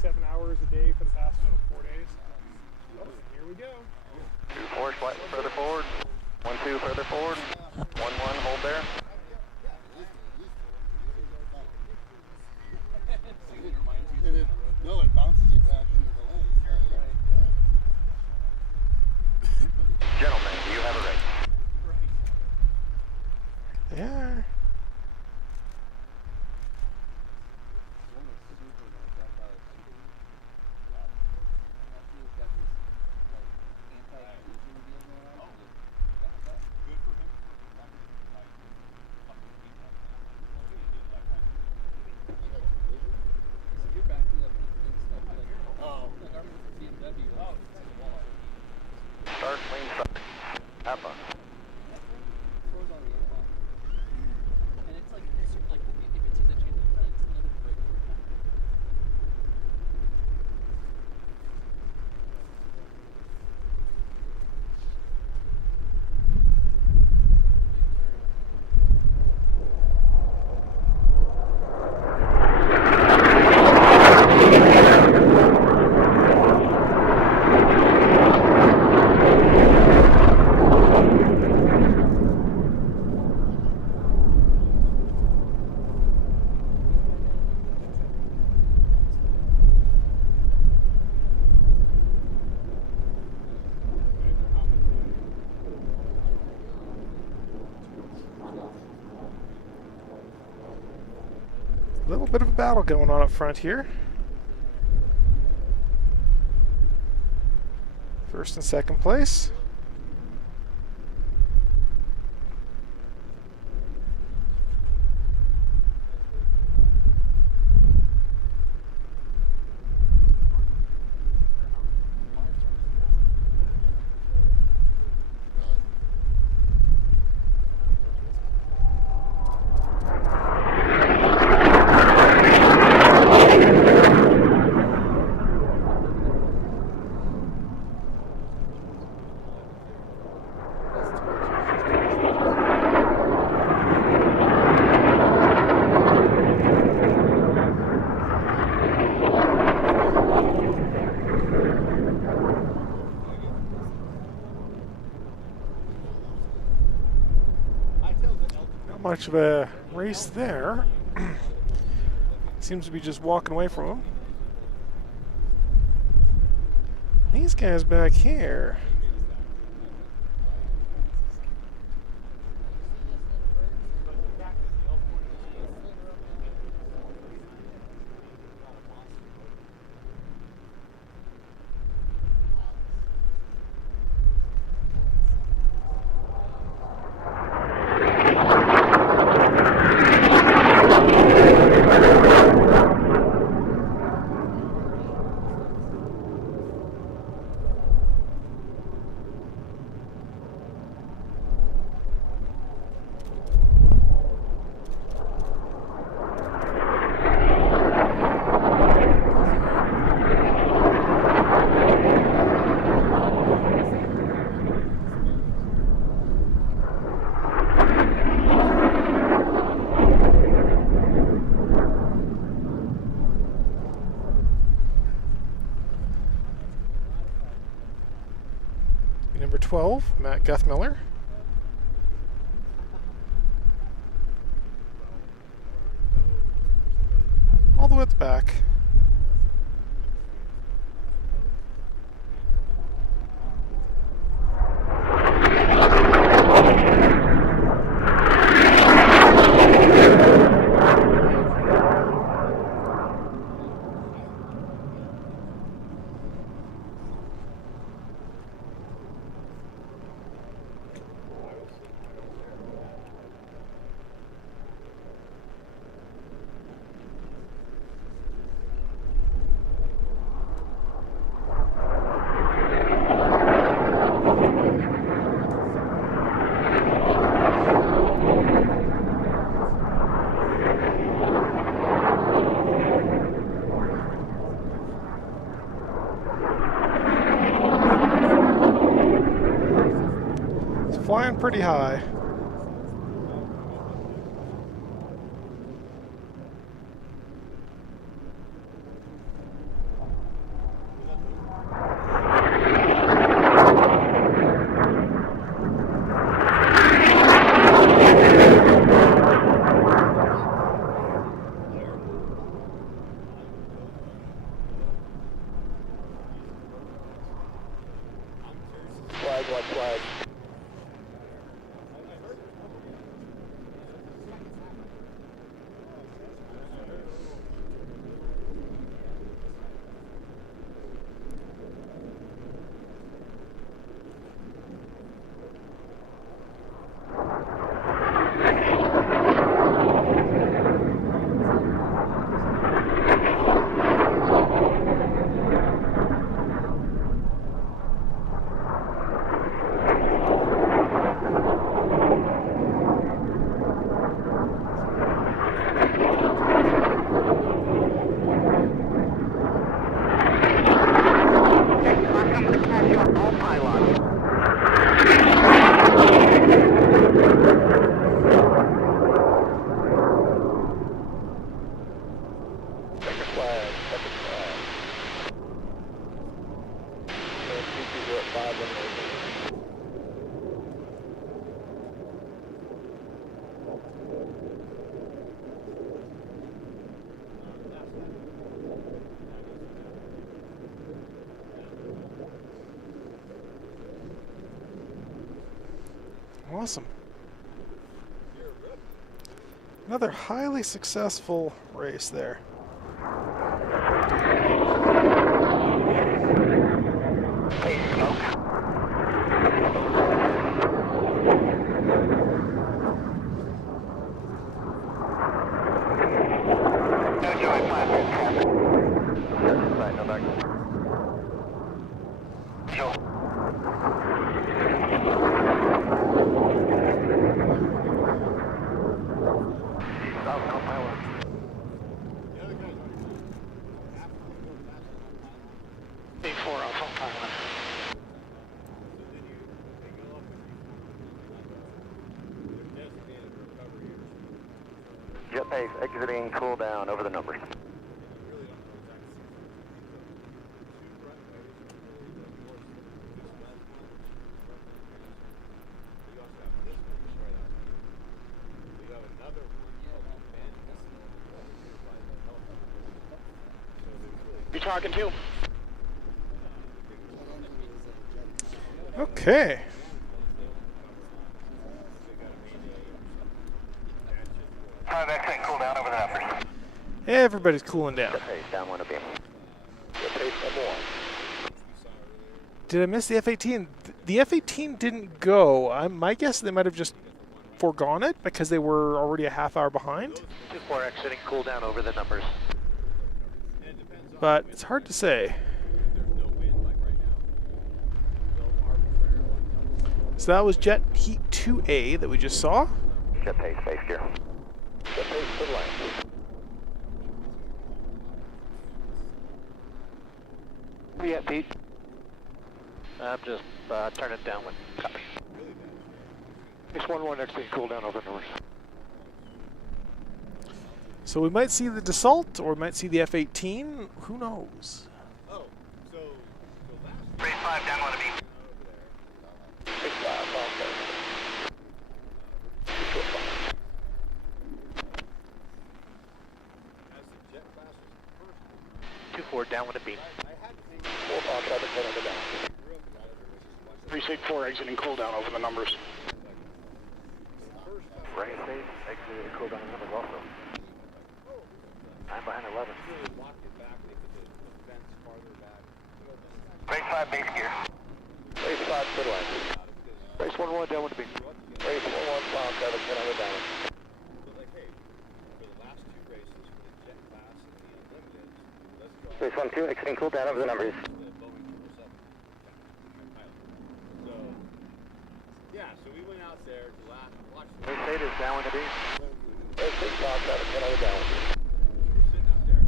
7 hours a day for the past 4 days. Oh, here we go. 2-4, slightly further forward. 1-2, further forward. 1-1, hold there. No, it bounces you back into the lane. Gentlemen, do you have a race? Yeah. Start, clean start. Have fun. And it's like if it sees a change of front, it's another break. A little bit of a battle going on up front here. First and second place. Much of a race there. Seems to be just walking away from him. These guys back here. Number 12, Matt Guthmiller. All the way at the back. Flying pretty high. white flag. Awesome. Another highly successful race there. Jet base exiting Cooldown over the numbers. You talking to? Okay. Exiting Cooldown over the numbers. Everybody's cooling down. Jet base down one to beam. Jet base number 1. Did I miss the F-18? The F-18 didn't go. My guess they might have just foregone it because they were already a half hour behind. 24 exiting Cooldown over the numbers. But it's hard to say. So that was Jet Heat 2A that we just saw. Jet base base gear. Jet base to the land. Where you at, Pete? I'm just turning downwind. Copy. Base 1-1 exiting Cooldown over the numbers. So we might see the Dassault, or we might see the F-18. Who knows? Oh, so last Base 5 down one to beam. Base 5, okay. 2-4 down one to beam. Warthog traffic 10 on the down. 364 exiting Cooldown over the numbers. Rain safe, exiting Cooldown numbers also. 9 behind 11. Base 5 base gear. Base 5 to the land. Base 1-1 down with the beam. Base 1-1 cloud traffic 10 on the down. Base 1-2 exiting Cooldown over the numbers. So we went out there to watch the Base 8 is down to beam. Base 6 cloud traffic 10 on the down. we're sitting out there.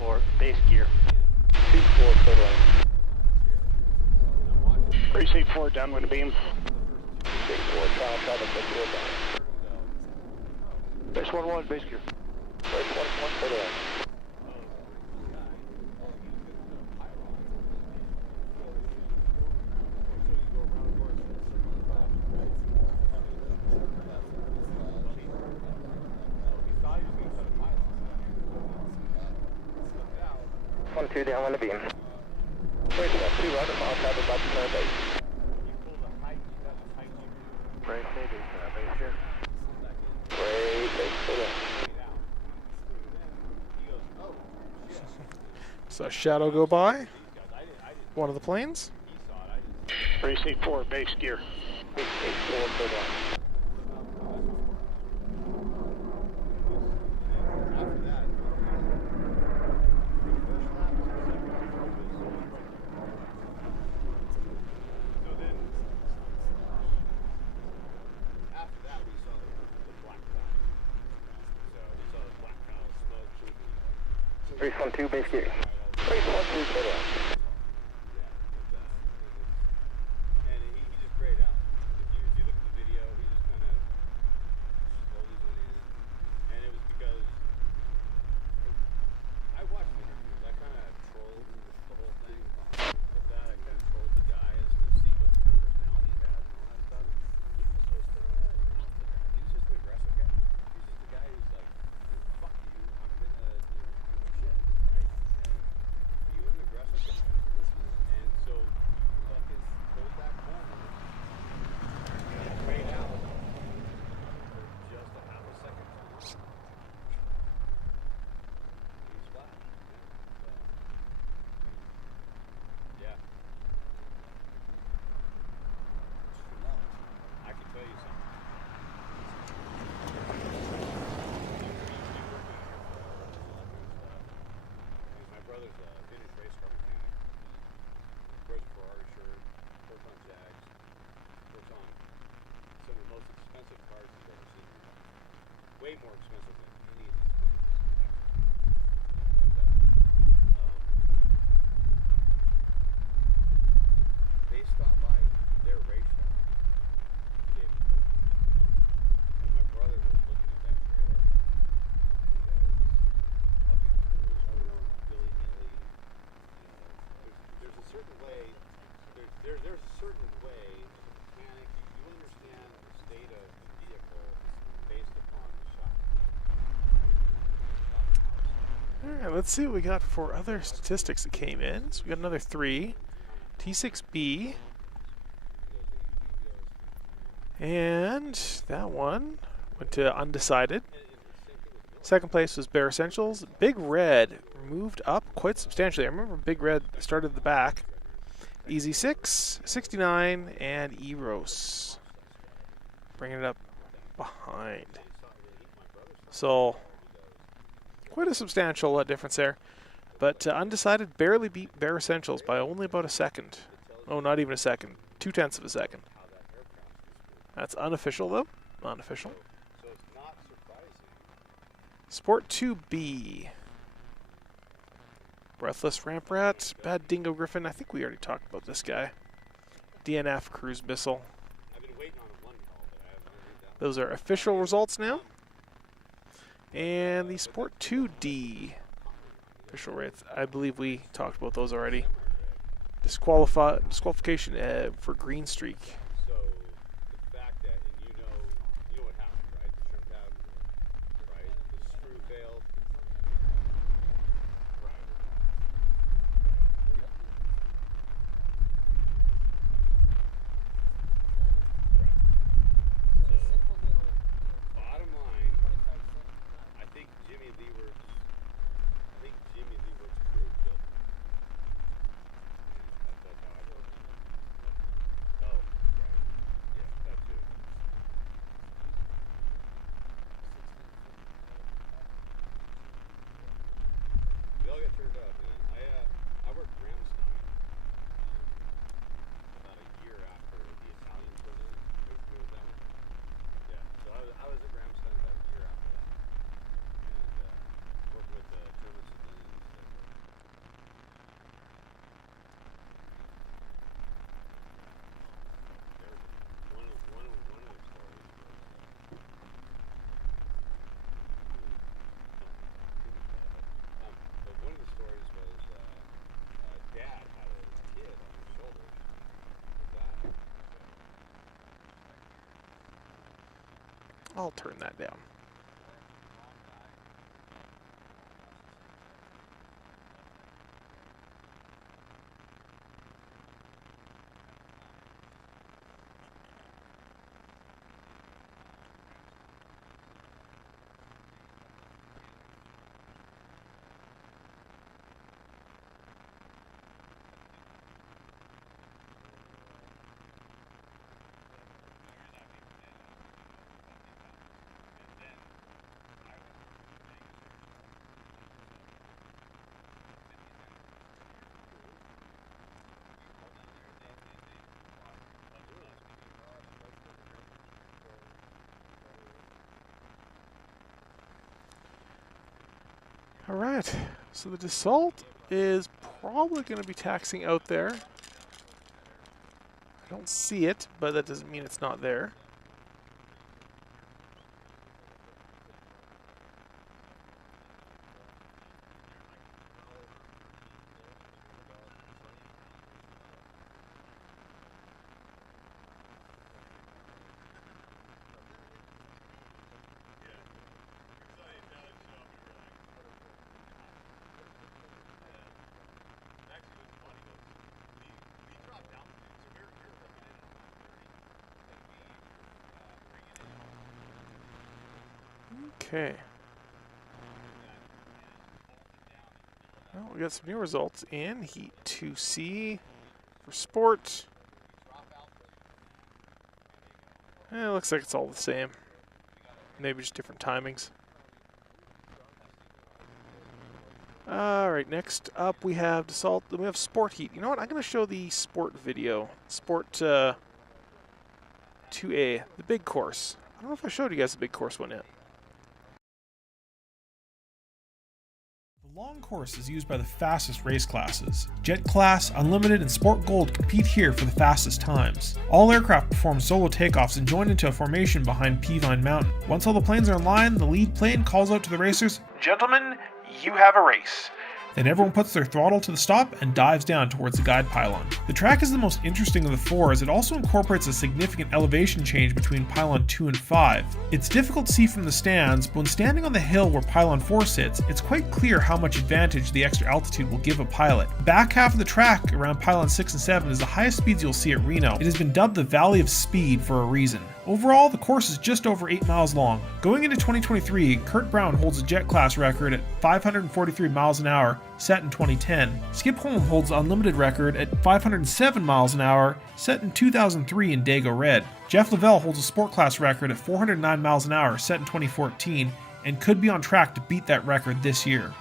2-4 base gear. Base 4 to the land. Base 8-4 down with the beam. Base 4 cloud traffic 10 to the down. Base 1-1 base gear. Base 1-1 to the land. Two down one to beam. Base 1-2 under cloud traffic about to turn base. Ray, Mayday, base here. Ray, base for that. Saw a shadow go by. One of the planes. Ray, C4, base gear. Base 4 for that. Race 1-2, base gear. Race 1-2, for that. And he just grayed out. If you look at the video, he just kind of slowly went in. And it was because I watched the interviews. I kind of trolled the whole thing. With that, I kind of trolled the guy as to see what kind of personality he had and all that stuff. He was just he was just an aggressive guy. He's just a guy who's like, fuck you, I'm gonna do my shit, right? And he was an aggressive guy. And so fucking pulled that corner and grayed out for just a half a second. He's flat. Yeah. I can tell you something. My brother's a vintage race car mechanic. He wears a Ferrari shirt, works on Jags, works on some of the most expensive cars he's ever seen. Way more expensive than any of these planes. They stopped by their race shop the day before. And my brother was looking at that trailer, and he goes, fucking tools are willy-nilly. There's a certain way, there's a certain way as a mechanic, you understand the state of the vehicle based upon the shop. Alright, let's see what we got for other statistics that came in. So we got another 3. T6B. And that one went to undecided. Second place was Bare Essentials. Big Red moved up quite substantially. I remember Big Red started at the back. Easy 6, 69, and Eros bringing it up behind. So quite a substantial difference there. But undecided barely beat Bare Essentials by only about a second. Oh, not even a second. 0.2 of a second. That's unofficial, though. Unofficial. Sport 2B. Breathless Ramp Rat. Bad Dingo Griffin. I think we already talked about this guy. DNF Cruise Missile. Those are official results now. And the Sport 2D. Official rates. I believe we talked about those already. Disqualification for Green Streak. So the fact that, and you know what happened, right? The trim tab, right? The screw failed. Right. So bottom line, I think Jimmy Leewart's crew killed him. That's how I feel. Oh, right. Yeah, that too. We all got turned up, man. I worked Ramstein about a year after the Italians went in. Are you familiar with that one? Yeah. So I was at Ramstein about a year after that. And worked with German civilians. One of the stories was, but one of the stories was Dad had a kid on his shoulder with that. I'll turn that down. Alright, so the Dassault is probably going to be taxiing out there. I don't see it, but that doesn't mean it's not there. Okay. Well, we got some new results in Heat 2C for sport. It looks like it's all the same. Maybe just different timings. Alright, next up we have Dassault, then we have Sport Heat. You know what, I'm going to show the Sport video. Sport 2A, the big course. I don't know if I showed you guys the big course one yet. The long course is used by the fastest race classes. Jet Class, Unlimited, and Sport Gold compete here for the fastest times. All aircraft perform solo takeoffs and join into a formation behind Peavine Mountain. Once all the planes are in line, the lead plane calls out to the racers, "Gentlemen, you have a race." Then everyone puts their throttle to the stop and dives down towards the guide pylon. The track is the most interesting of the four as it also incorporates a significant elevation change between pylon 2 and 5. It's difficult to see from the stands, but when standing on the hill where pylon 4 sits, it's quite clear how much advantage the extra altitude will give a pilot. The back half of the track around pylon 6 and 7 is the highest speeds you'll see at Reno. It has been dubbed the Valley of Speed for a reason. Overall, the course is just over 8 miles long. Going into 2023, Kurt Brown holds a jet class record at 543 miles an hour, set in 2010. Skip Holm holds the unlimited record at 507 miles an hour, set in 2003 in Dago Red. Jeff Lavelle holds a sport class record at 409 miles an hour, set in 2014, and could be on track to beat that record this year.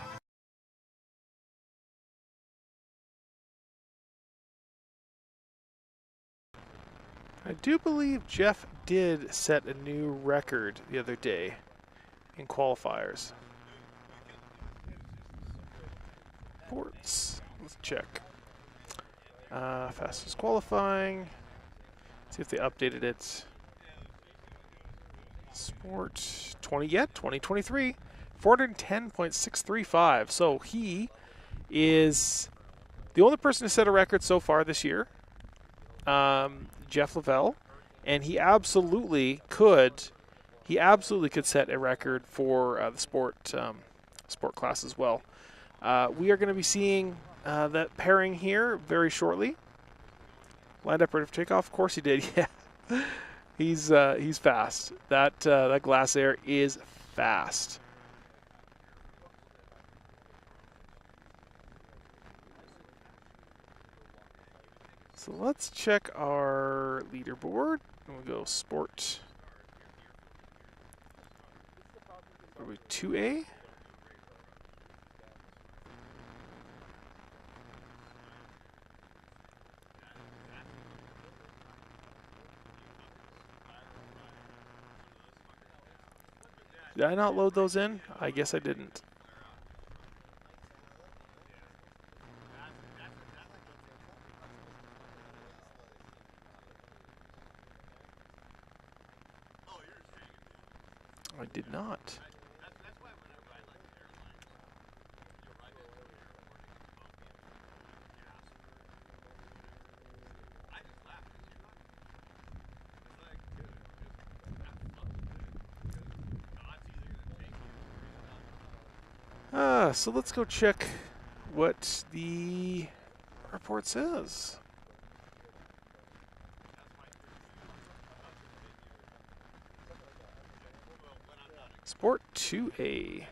I do believe Jeff did set a new record the other day in qualifiers. Ports. Let's check. Fastest qualifying. See if they updated it. Sport 2023. 410.635. So he is the only person to set a record so far this year. Jeff Lavelle, and he absolutely could set a record for the sport class as well. We are going to be seeing that pairing here very shortly. Lined up ready for takeoff. Of course he did. Yeah, he's fast. That glass air is fast. So let's check our leaderboard. And we'll go sport. Are we 2A? Did I not load those in? I guess I didn't. I did not. So let's go check what the report says. Sport 2A.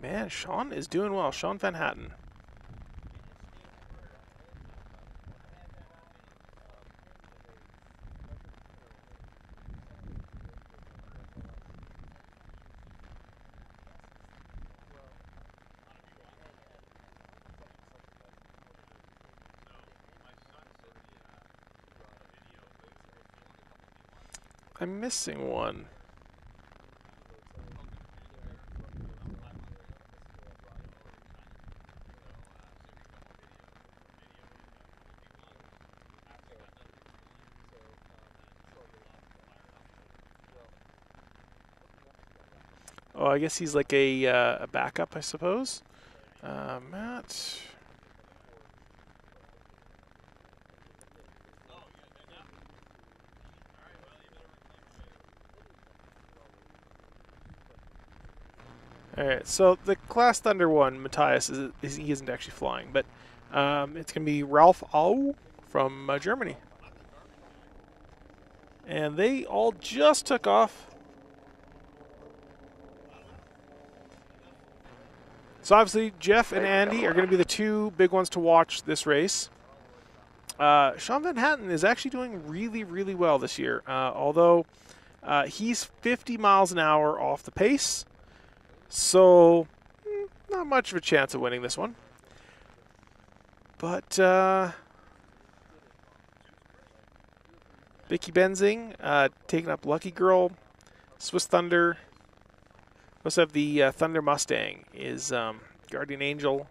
Man, Sean is doing well. Sean Van Hatten. I'm missing one. Oh, I guess he's like a backup, I suppose. Matt. All right, so the Class Thunder one, Matthias, he isn't actually flying, but it's going to be Ralph Au from Germany. And they all just took off. So obviously, Jeff and Andy are going to be the two big ones to watch this race. Sean Van Hatten is actually doing really, really well this year, although he's 50 miles an hour off the pace. So, not much of a chance of winning this one. But Vicky Benzing taking up Lucky Girl, Swiss Thunder. We also have the Thunder Mustang is Guardian Angel.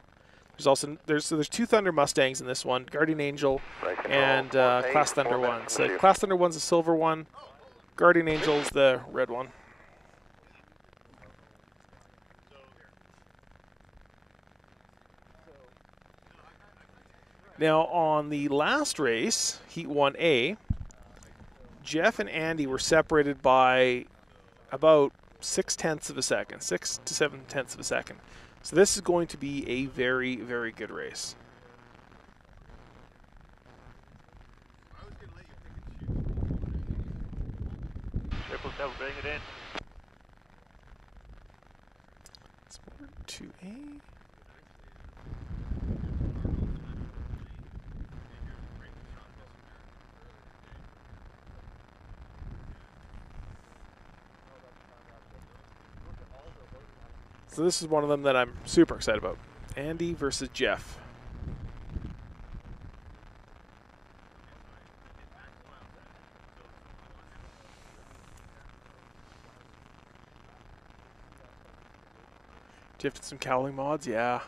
There's two Thunder Mustangs in this one, Guardian Angel and Class Thunder 1. So Class Thunder 1's the silver one, Guardian Angel's the red one. Now on the last race, Heat 1A, Jeff and Andy were separated by about 6/10 of a second, 6 to 7/10 of a second. So this is going to be a very, very good race. Triple seven, bring it in. Sport 2A. So this is one of them that I'm super excited about. Andy versus Jeff. Jeff did some cowling mods, yeah.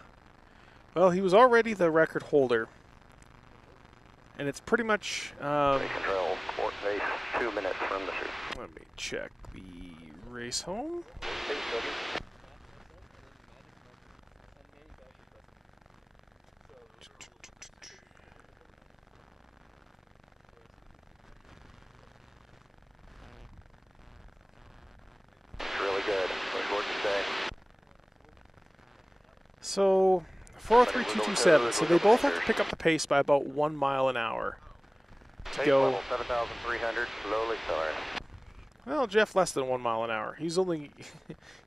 Well, he was already the record holder. And it's pretty much... Control, port base, 2 minutes from the shoot. Let me check the race home. So, 403.227, so they both have to pick up the pace by about 1 mile an hour to go. 7,300, slowly accelerating. Well, Jeff less than 1 mile an hour. He's only,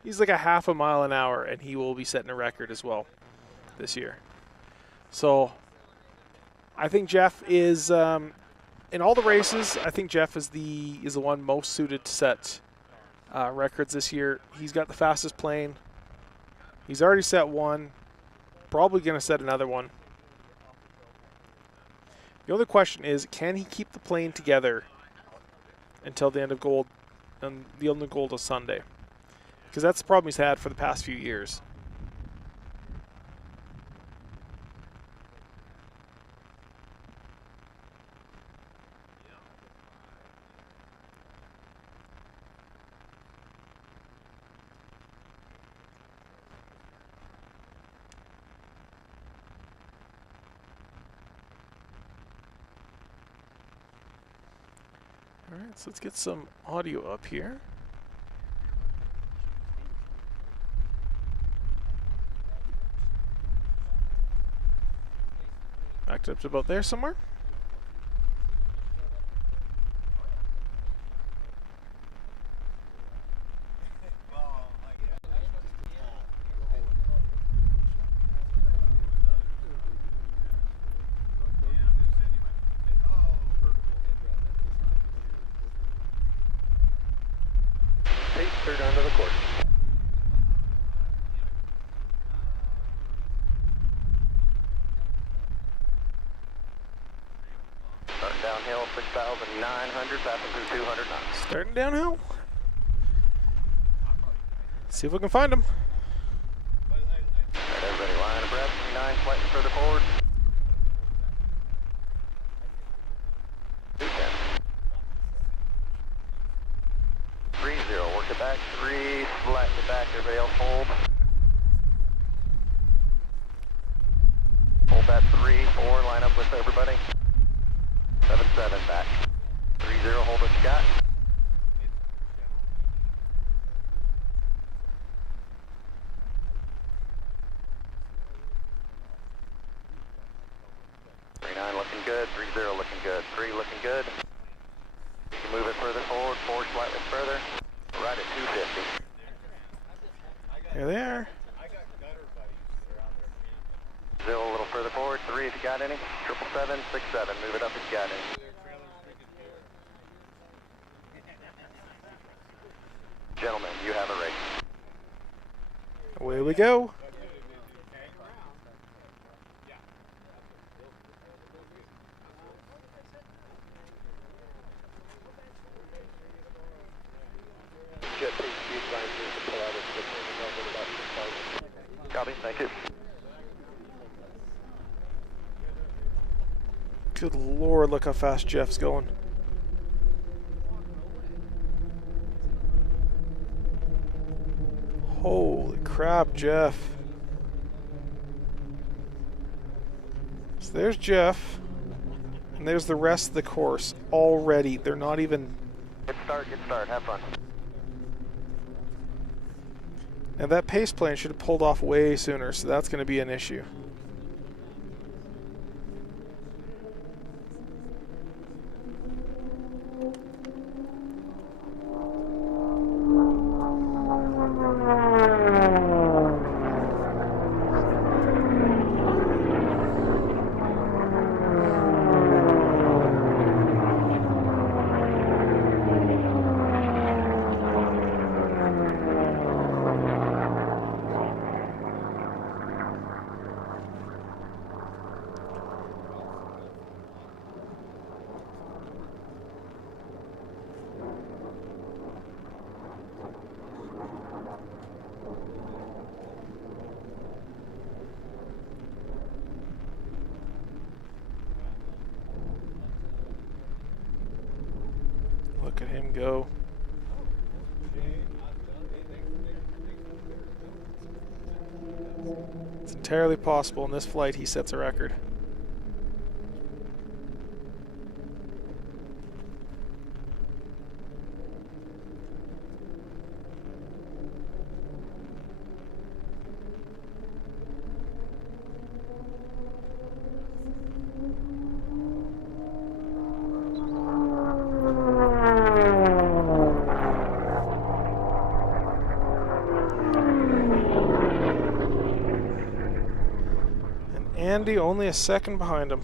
he's like a half a mile an hour, and he will be setting a record as well this year. So, I think Jeff is, in all the races, I think Jeff is the one most suited to set records this year. He's got the fastest plane. He's already set one, probably going to set another one. The only question is, can he keep the plane together until the end of gold, and the end of gold is Sunday? Because that's the problem he's had for the past few years. Alright, so let's get some audio up here. Backed up to about there somewhere. Third onto the course. 900, passing through 200 knots. Starting downhill. See if we can find him. Alright, everybody line abreast, 39, slightly further forward. 210. 30, work it back, 3, slightly back, everybody else hold. Hold that 3, 4, line up with everybody. 77 back. 30, hold what you got. Looking good, 30 looking good, 3 looking good. You can move it further forward, 4 slightly further. Right at 250. Here they are. 0 a little further forward, 3 if you got any. 777, 67, move it up if you got any. Gentlemen, you have a race. Away we go. Copy, thank you. Good Lord, look how fast Jeff's going. Holy crap, Jeff. So there's Jeff. And there's the rest of the course already. They're not even... Good start, have fun. Now that pace plane should have pulled off way sooner, so that's going to be an issue. Look at him go. It's entirely possible in this flight he sets a record. Andy only a second behind him.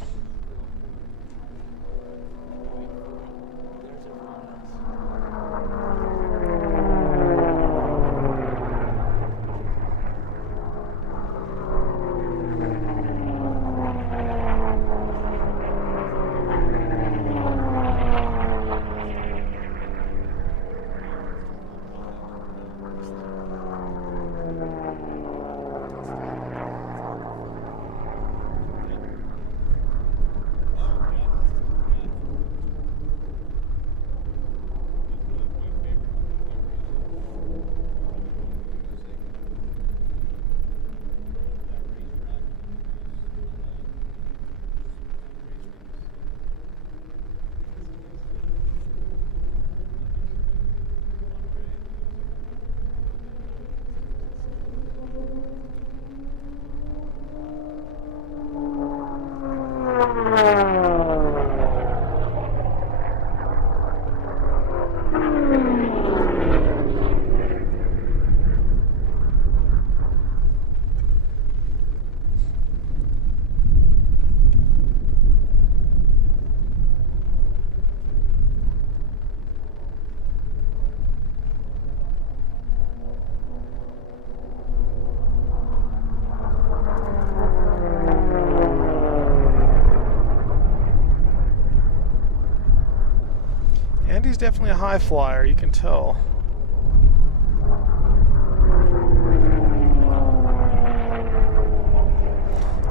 He's definitely a high flyer, you can tell.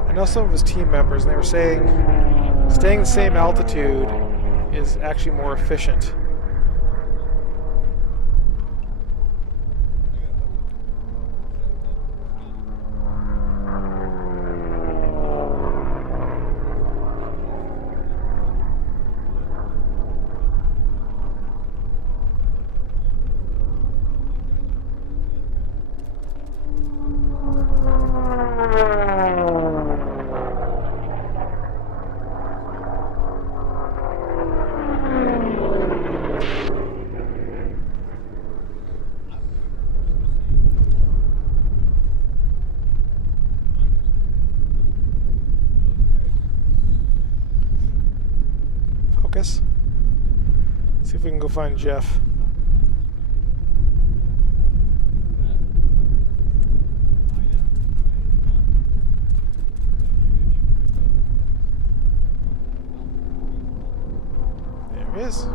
I know some of his team members, and they were saying staying the same altitude is actually more efficient. Focus. See if we can go find Jeff. There he is.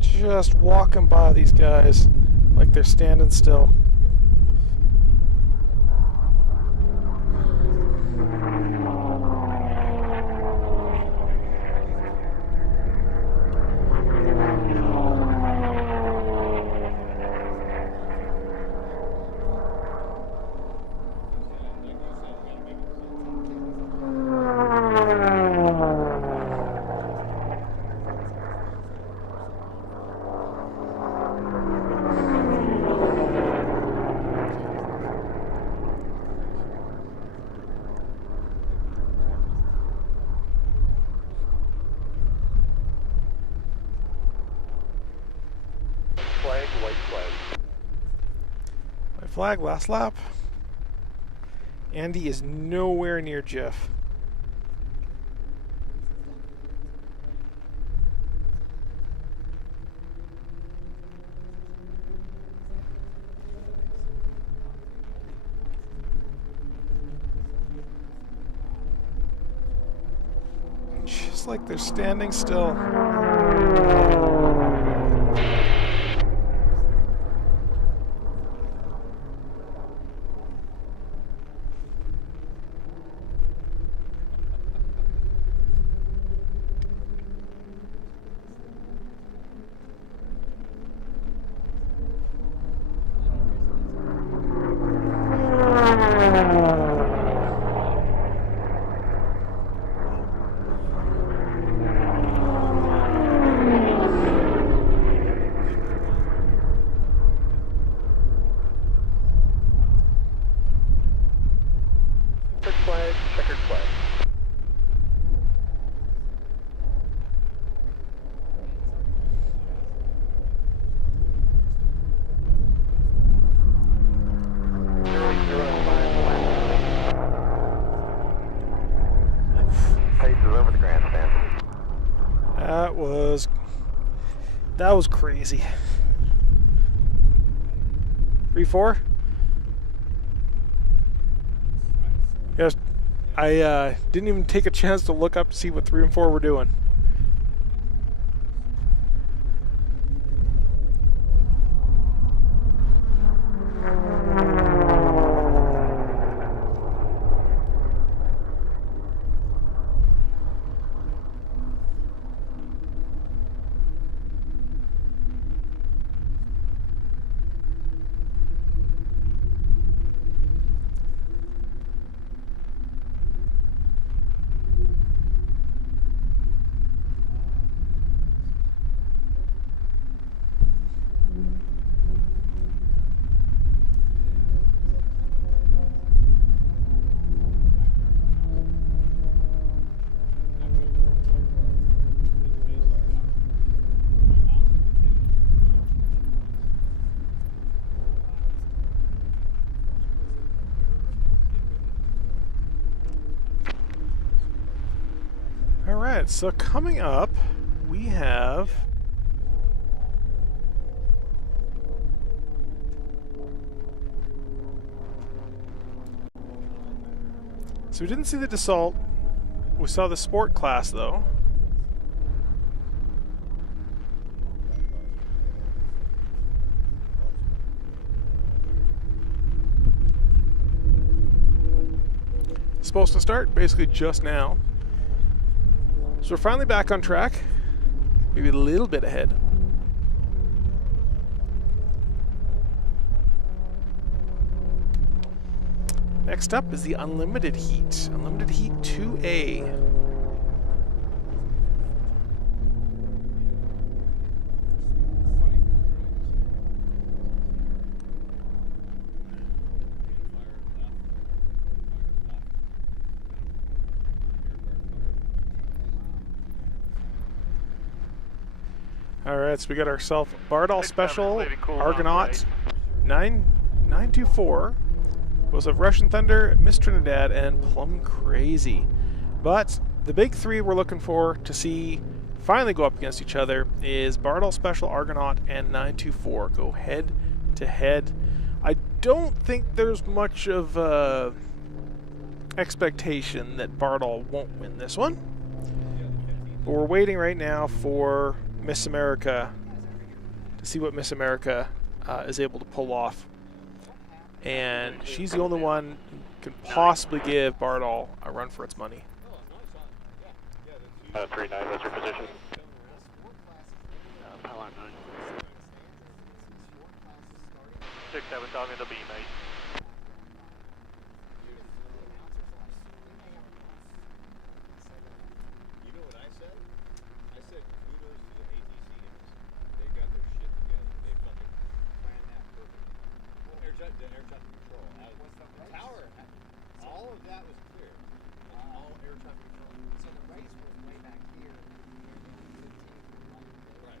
Just walking by these guys like they're standing still. Flag, white flag. White flag, last lap. Andy is nowhere near Jeff. Just like they're standing still. Flag, checkered flag. Pace is over the grandstand. That was crazy. 3-4? Yes, I didn't even take a chance to look up to see what 3 and 4 were doing. Alright, so coming up, we have So we didn't see the Dassault. We saw the Sport class though. Supposed to start basically just now. So we're finally back on track. Maybe a little bit ahead. Next up is the Unlimited Heat. Unlimited Heat 2A. Alright, so we got ourselves Bardal Special Argonaut 924. Was of Russian Thunder, Miss Trinidad, and Plum Crazy. But the big three we're looking for to see finally go up against each other is Bardal Special Argonaut and 924. Go head to head. I don't think there's much of expectation that Bardal won't win this one. But we're waiting right now for Miss America to see what Miss America is able to pull off. And she's the only one who can possibly give Bardal a run for its money. 3-9, that's your position. Pylon 9. 6-7, dog in the B, mate. You know what I said? I said kudos to the ATC guys. They got their shit together. They fucking planned that perfectly. The air traffic control. The tower, all of that was clear. All air traffic control. So the race was way back here. Right.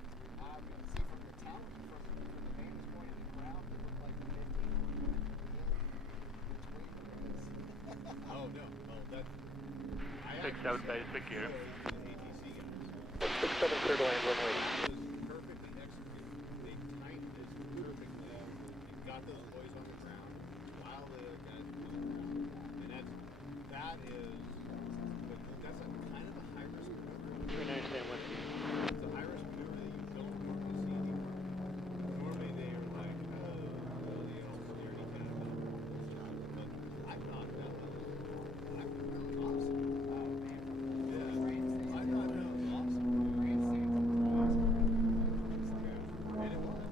See, from the tower, from the vantage point of the ground, it looked like 15 between the race. Oh, no. Oh, that. 6-7, base, secure. ATC guys. 6-7, clear to land, runway. It was perfectly executed. They timed this perfectly. They got those boys on the ground while the other guys were on the ground. And that is, but that's a kind of a high risk maneuver. 3-9, stand with you. It's a high risk maneuver that you don't normally see anymore. Normally they are like, well, you know, clear any kind of thing. But I thought that was really awesome. Oh, man. Yeah, I thought that was awesome. And it was.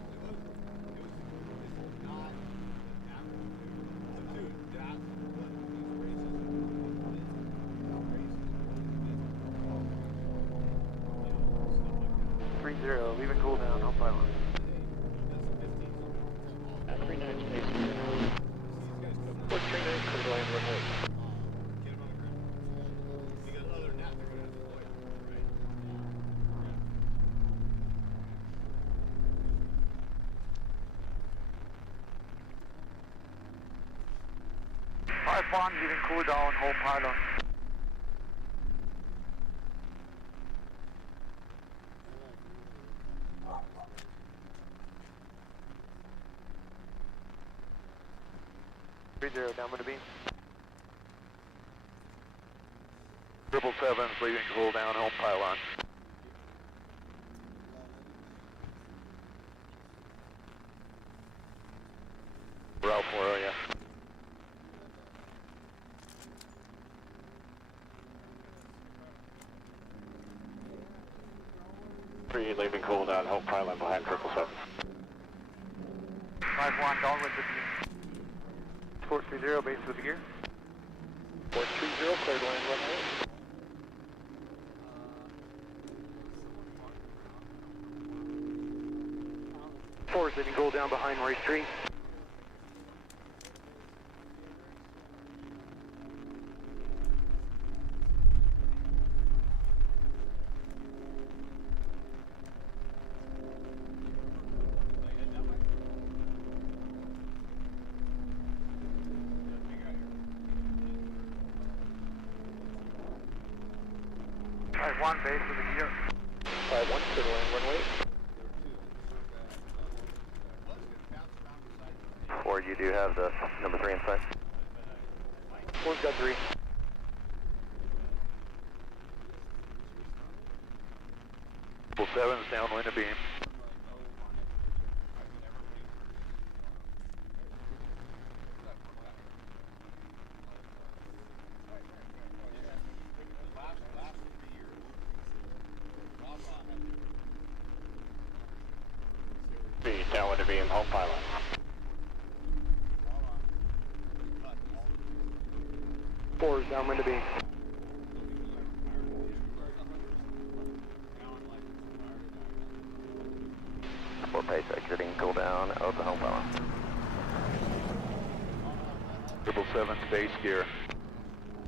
It's not an average maneuver. But dude, that's what these races are. Races. 3-0, leaving Cooldown, home pylon. That's a 15 zone. 3-9, space. 4-3-9, clear to land, runway. Get them on the ground. Because other than that, they're going to deploy it, right? Right. 5-1, leaving Cooldown, home pylon. Down with the beam. 777's leaving Cooldown, home pylon. Route 4, oh yeah. Leaving Cooldown, home pylon behind 777. 5-1, dog with the beam. 430, base with the gear. 430, clear to land, runway. Forward, leaving Cooldown behind race 3. One base with the gear. 5-1, clear to land, runway. Or you do have the number 3 in sight. 4's got 3. 7's downwind of beam. Downwind of beam, home pylon. Four is downwind of beam. Four pace exiting cooldown of the home pylon. 777 base gear.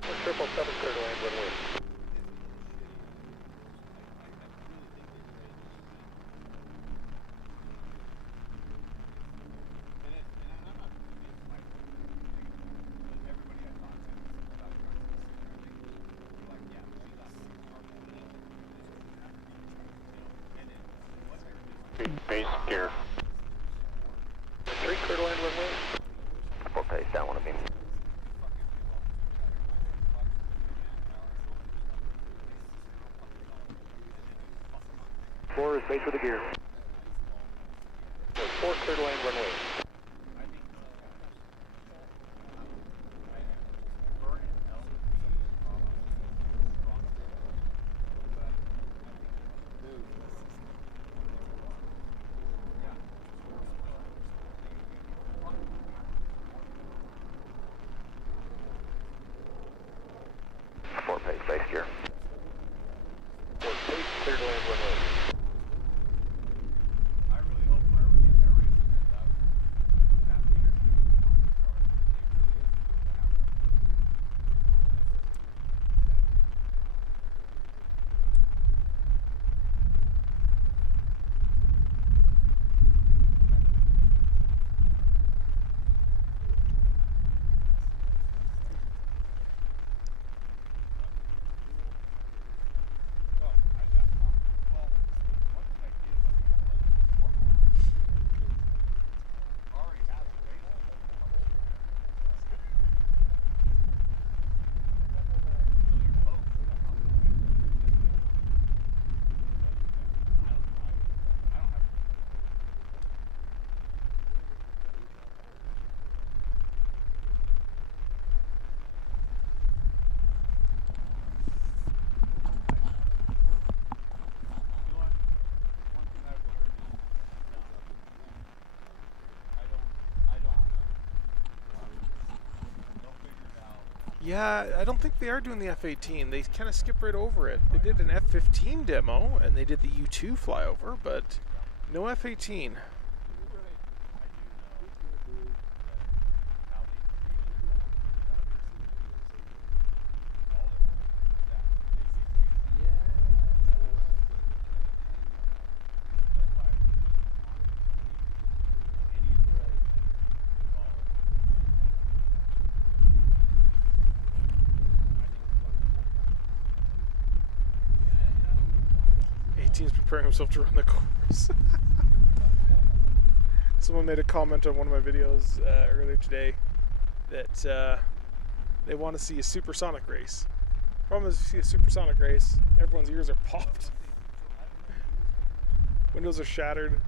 777 clear to land when wind. Base gear. 3 clear to land when wind. Four pace downwind of beam. Four is base with the gear. 4 clear to land when wind. Four pace base gear. 4 pace clear to land when wind. Yeah, I don't think they are doing the F-18. They kind of skip right over it. They did an F-15 demo, and they did the U-2 flyover, but no F-18. Team's preparing himself to run the course. Someone made a comment on one of my videos earlier today that they want to see a supersonic race. Problem is, if you see a supersonic race, everyone's ears are popped. Windows are shattered.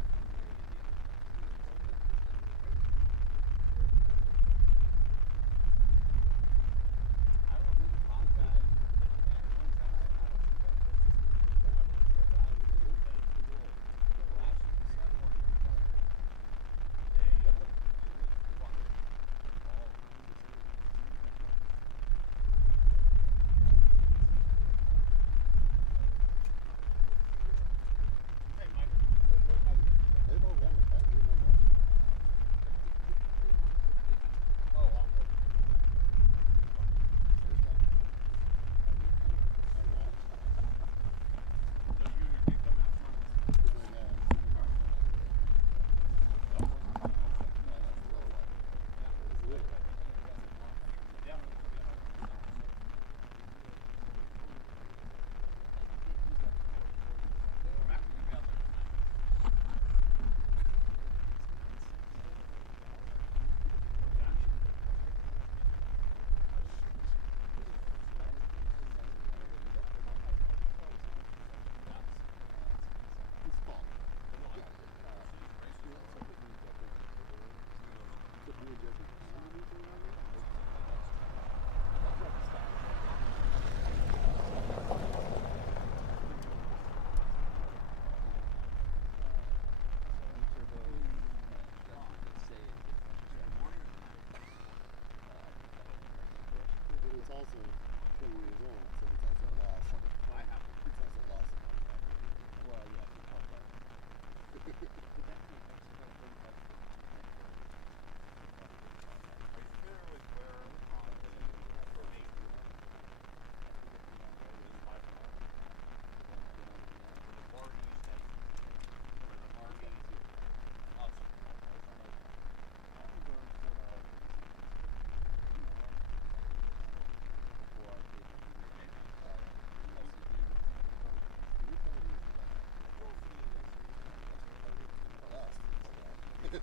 I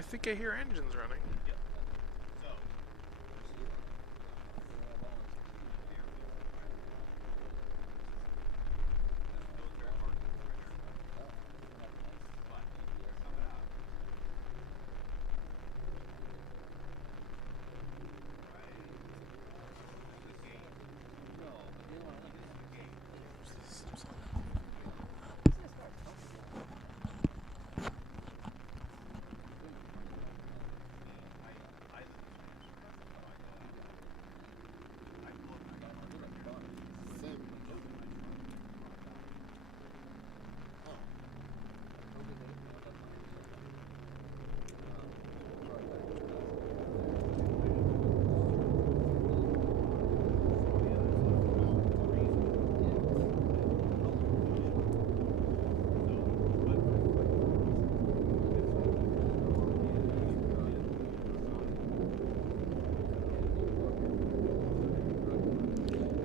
think I hear engines running. Yep. So.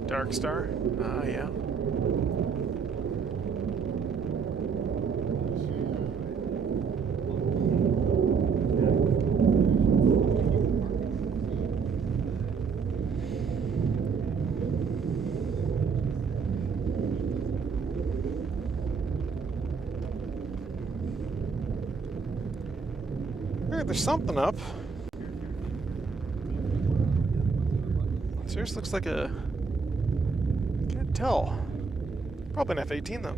Dark Star? Yeah. There's something up. Seriously, looks like a... Can't tell. Probably an F-18 though.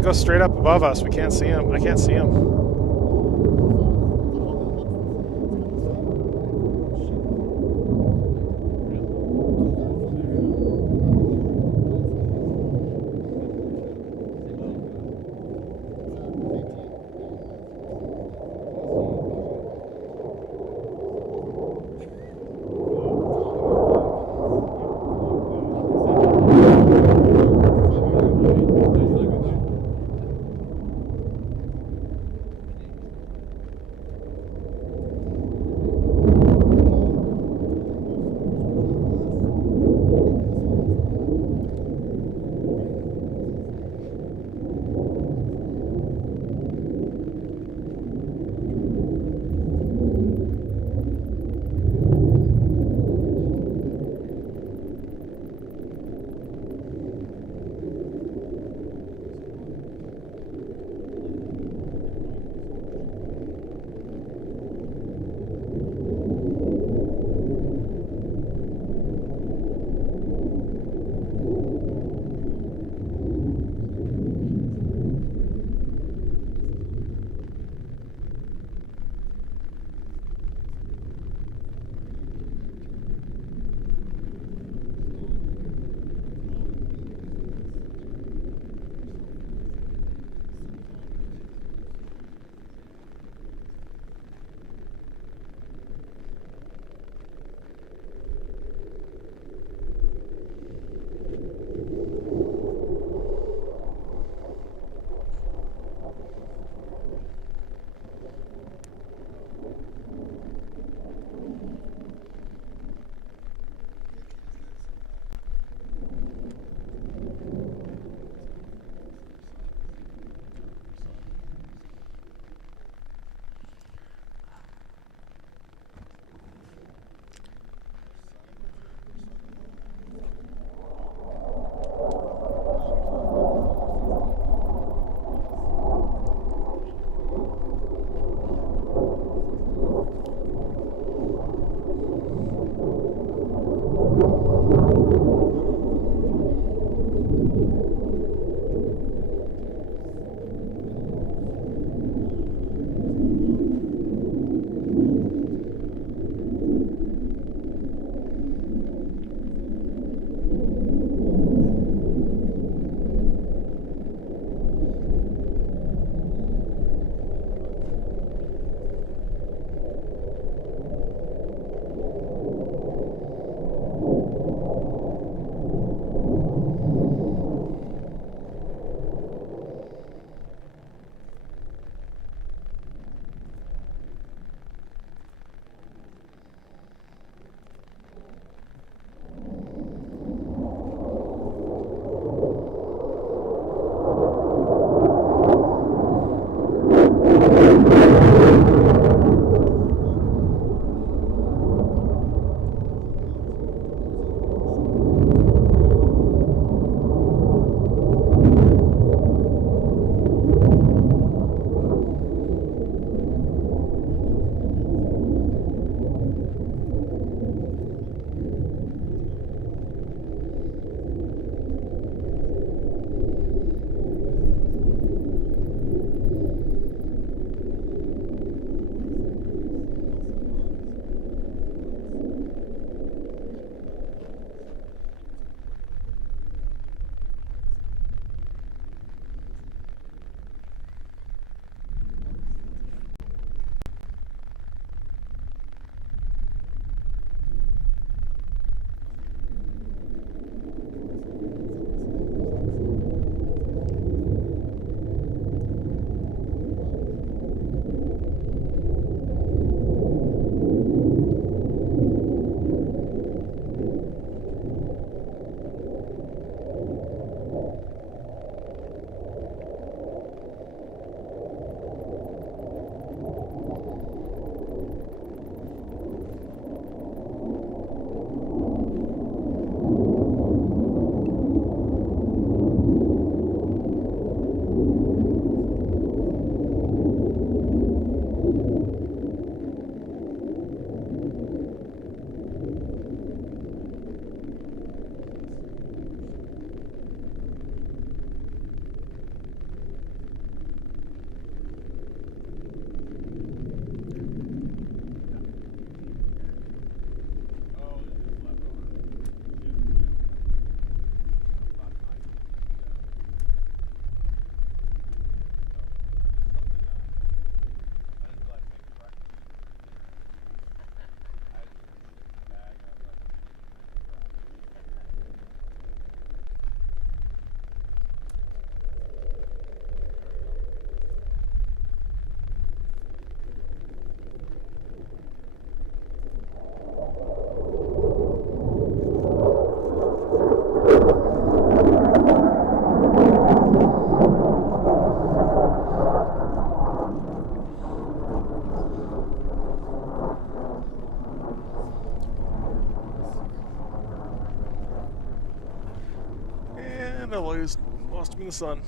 Go straight up above us. We can't see him. I can't see him. no, I lost him in the sun.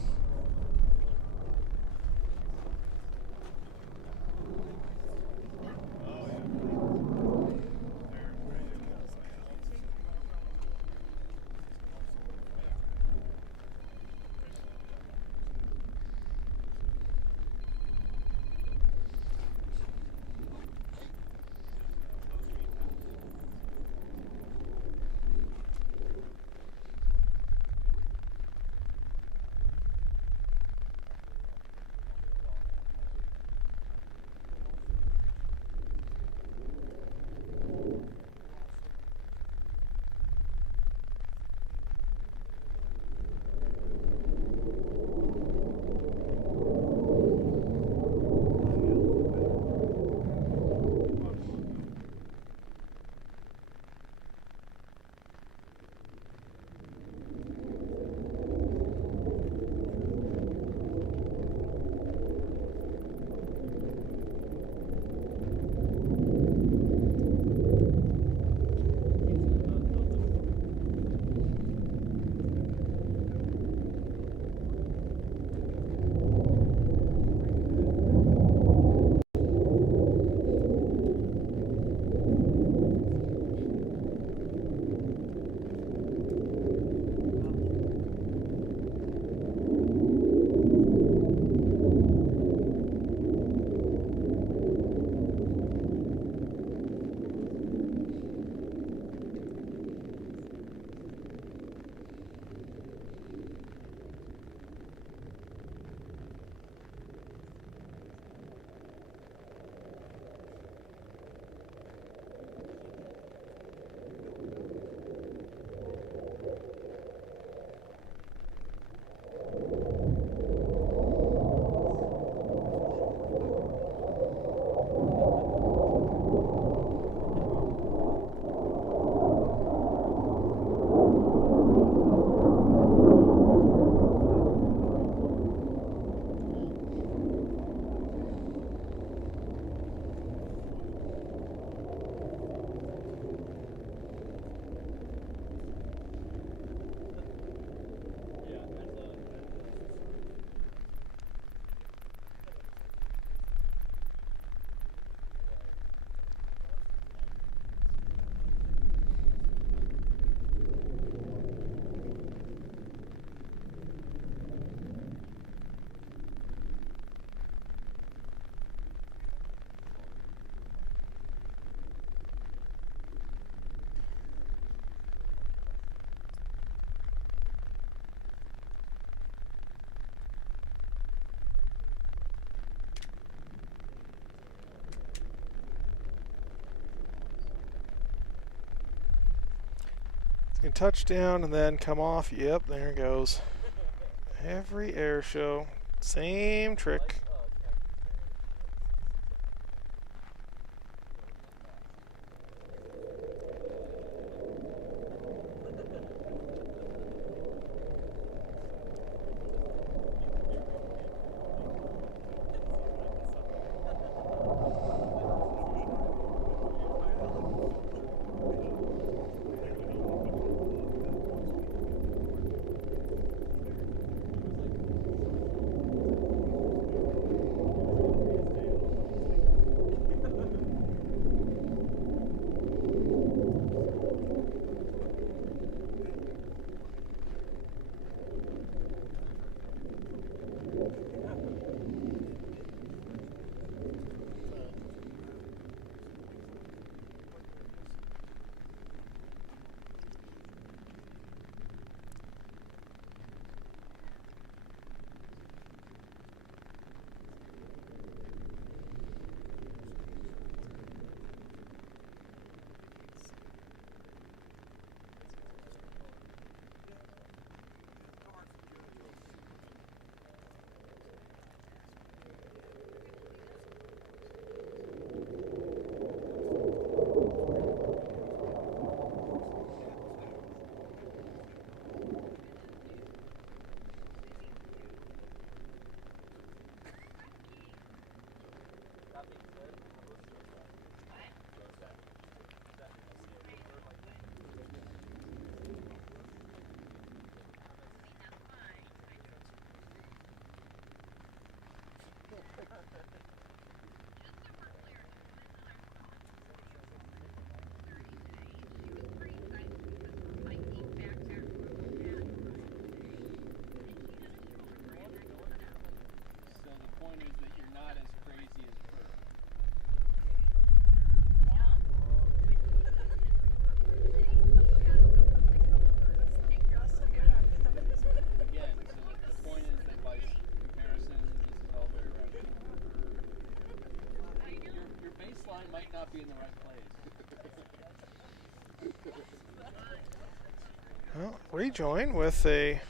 Can touch down and then come off. Yep, there it goes. Every air show, same trick. line might not be in the right place. Well, rejoin with a.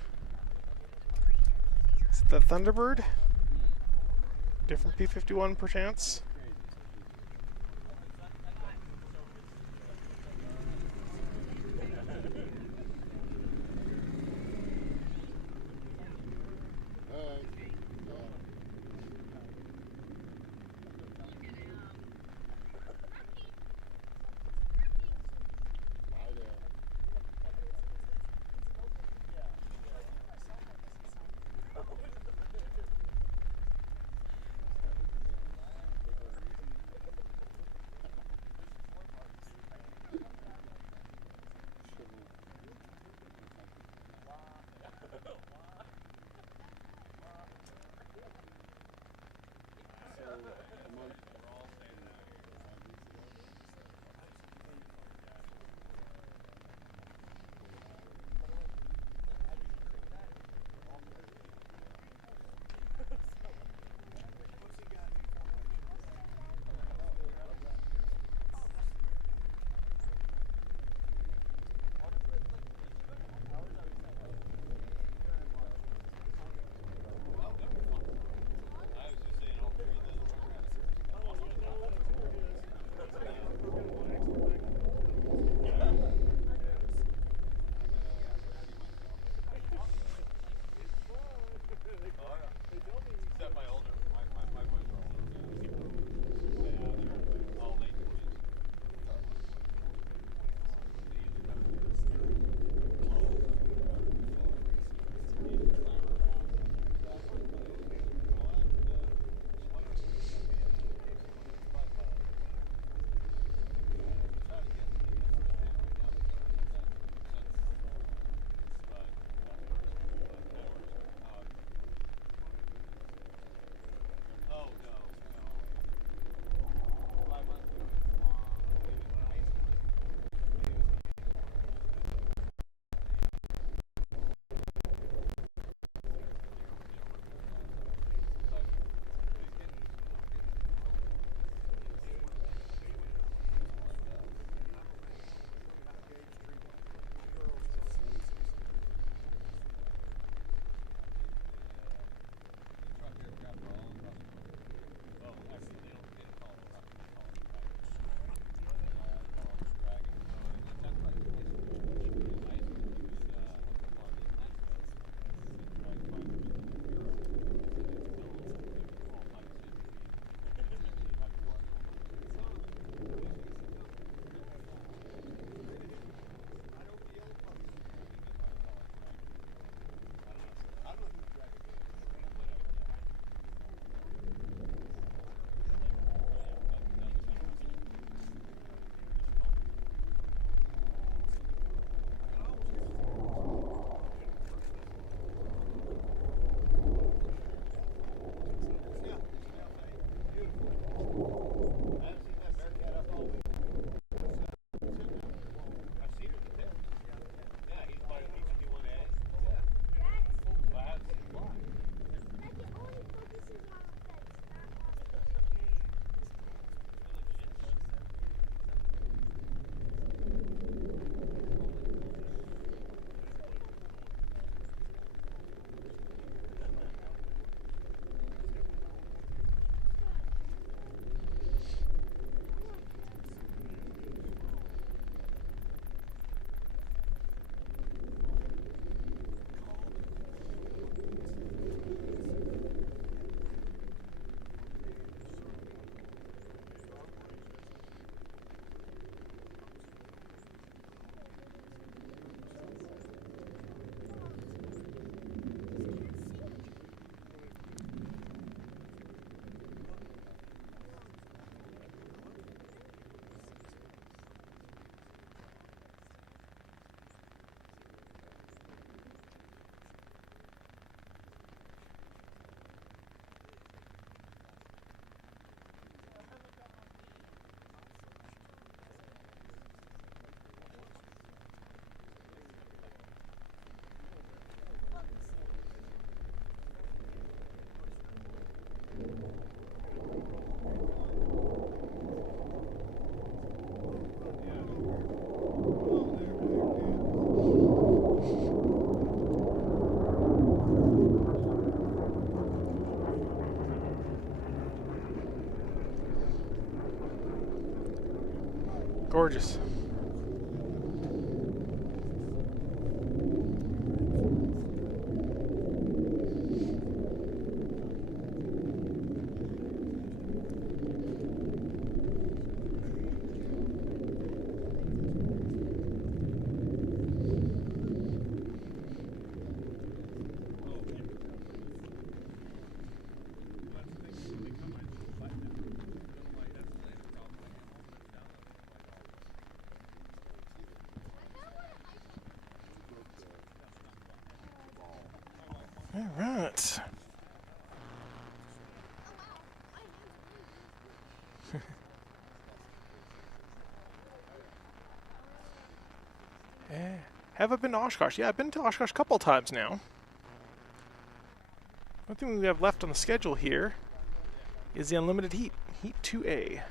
Is it the Thunderbird? Different P-51 perchance? Gorgeous. All right. Have I been to Oshkosh? Yeah, I've been to Oshkosh a couple times now. One thing we have left on the schedule here is the Unlimited Heat, Heat 2A.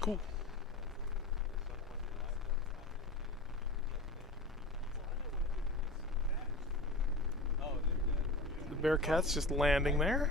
Cool. The Bearcat's just landing there.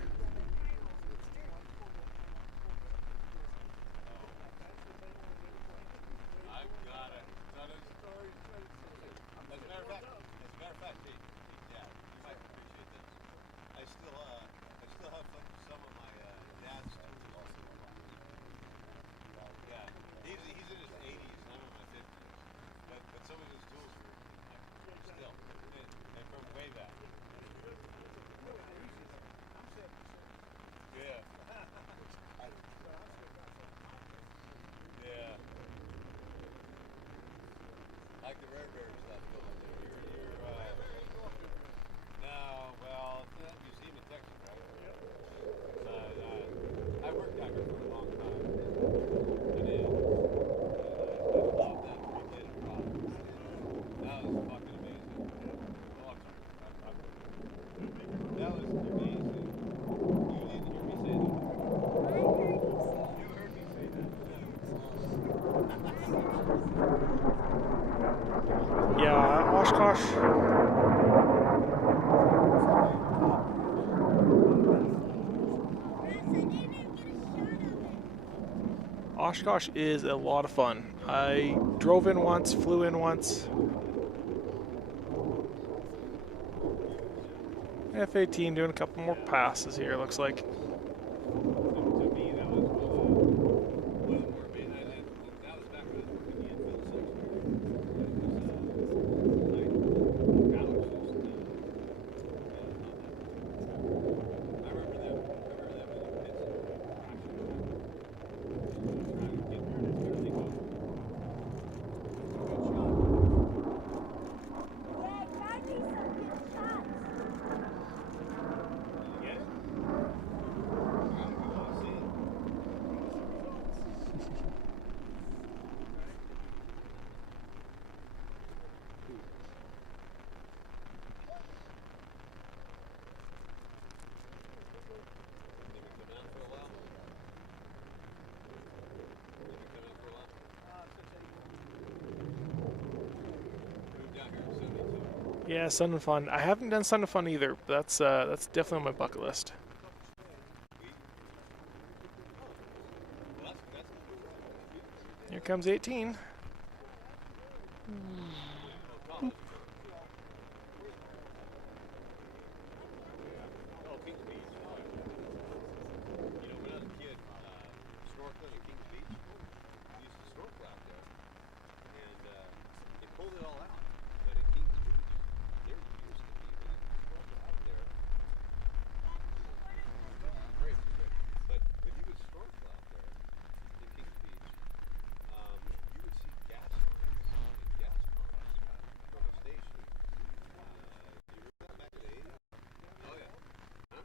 Yeah, Oshkosh. Oshkosh is a lot of fun. I drove in once, flew in once. F-18 doing a couple more passes here, looks like. Yeah, Sun and Fun. I haven't done Sun and Fun either, but that's definitely on my bucket list. Here comes 18. Boop. Kings Beach. We used to snorkel out there, and they pulled it all out. But at Kings Beach, there used to be when you snorkel out there. Great, great. But when you would snorkel out there in Kings Beach, you would see gas lines and gas pumps from a station. You remember that back in the 80s? Oh yeah. Huh?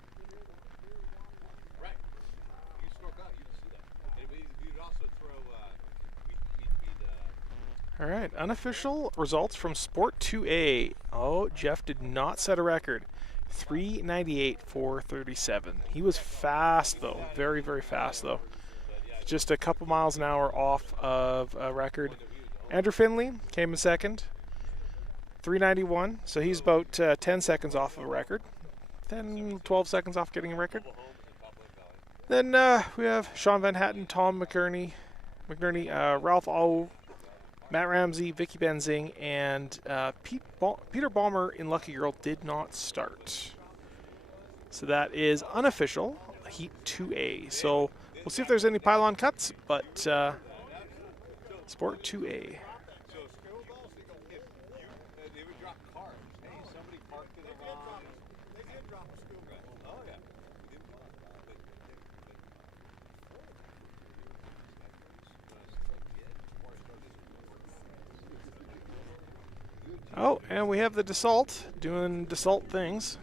Right. You snorkel out, you'd see that. And we'd also throw, All right, unofficial results from Sport 2A. Oh, Jeff did not set a record. 398.437. He was fast though, very, very fast though. Just a couple miles an hour off of a record. Andrew Finley came in second, 391. So he's about 10 seconds off of a record. 10, 12 seconds off getting a record. Then we have Sean Van Hatten, Tom McNerney, Ralph O, Matt Ramsey, Vicky Benzing, and Peter Balmer in Lucky Girl did not start. So that is unofficial, Heat 2A. So we'll see if there's any pylon cuts, but Sport 2A. so snowballs, they would drop cars. Hey, somebody parked in the wrong. They did drop a snowball. Oh yeah. Oh, and we have the Dassault doing Dassault things.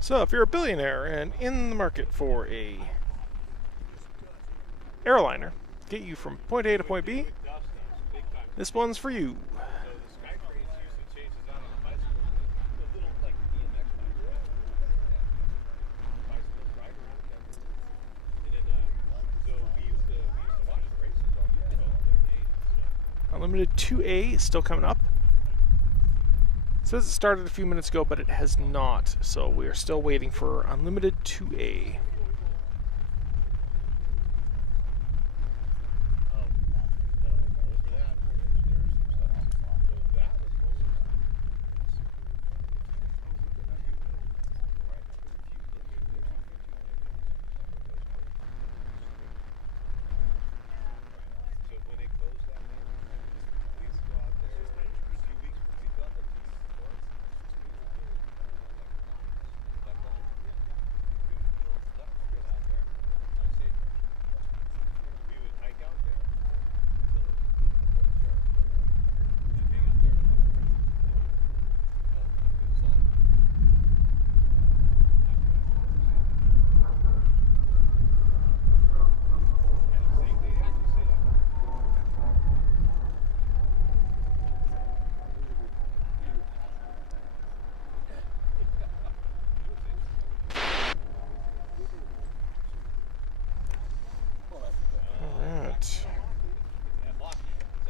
So if you're a billionaire and in the market for a airliner, get you from point A to point B, this one's for you. Unlimited 2A is still coming up. It says it started a few minutes ago, but it has not. So we are still waiting for Unlimited 2A.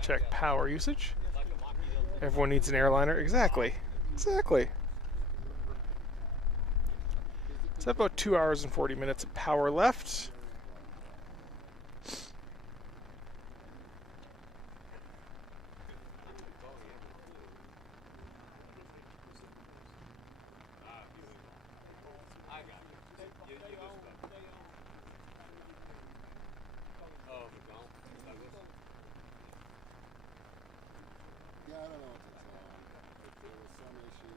Check power usage. Everyone needs an airliner. Exactly. Exactly. It's about 2 hours and 40 minutes of power left. Yeah, I don't know what that's on. But there was some issue.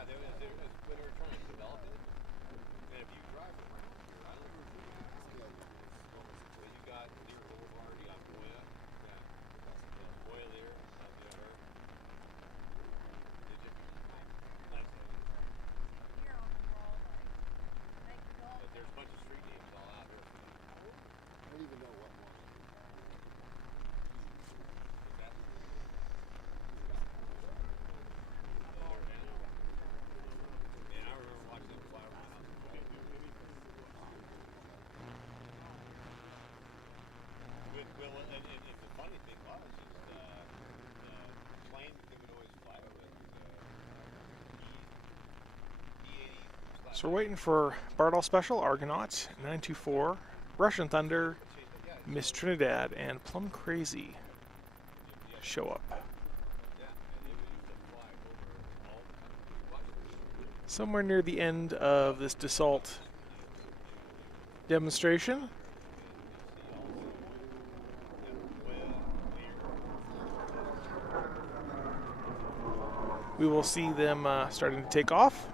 Yeah, when we were trying to develop it, and if you drive around here, I don't know. So you got Deer Boulevard, you got Boya, Boya there, South the other. Did you? Nice. Here on the wall, like, But there's a bunch of street names all out there. I don't even know what one. Man, I remember watching them fly around. Well, and the funny thing was, is the plane that they would always fly with, E-80. So we're waiting for Bardol Special, Argonaut, 924, Russian Thunder, Miss Trinidad, and Plum Crazy show up. Somewhere near the end of this Dassault demonstration, we will see them starting to take off.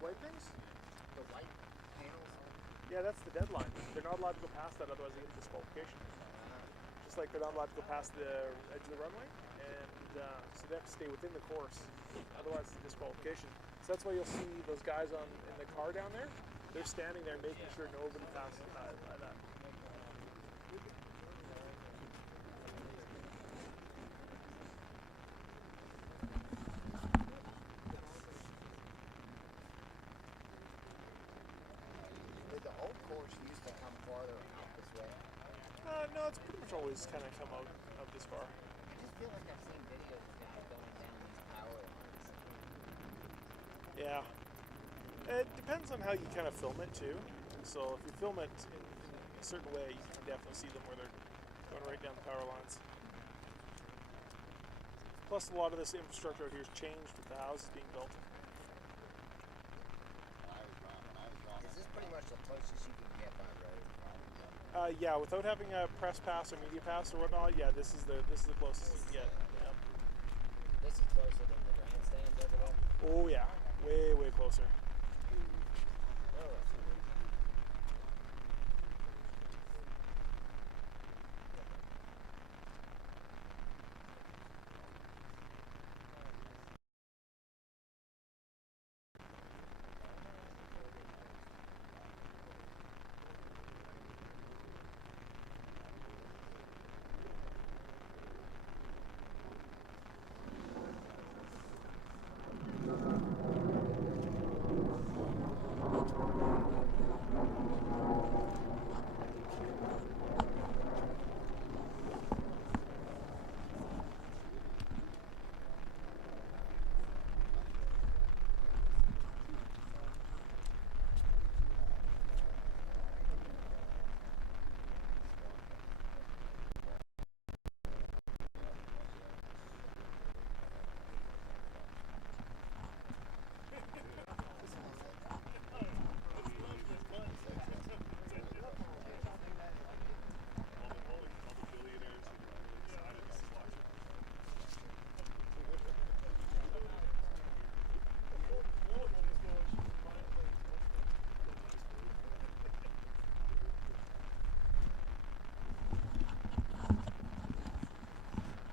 White things? The white panels? Yeah, that's the deadline. They're not allowed to go past that, otherwise they get disqualification. Just like they're not allowed to go past the edge of the runway, and so they have to stay within the course. Otherwise, it's a disqualification. So that's why you'll see those guys in the car down there. They're standing there making sure nobody passes by that. Did the whole course used to come farther out this way? No, it's pretty much always kind of come out of this far. I just feel like I've seen videos of guys going down these power lines. Yeah. It depends on how you kind of film it too. So if you film it in a certain way, you can definitely see them where they're going right down the power lines. Plus, a lot of this infrastructure out here has changed with the houses being built. Is this pretty much the closest you can get by road? Yeah, without having a press pass or media pass or whatnot, yeah, this is the closest you can get. Yeah. This is closer than the grandstands over there? Oh yeah, way closer. Oh.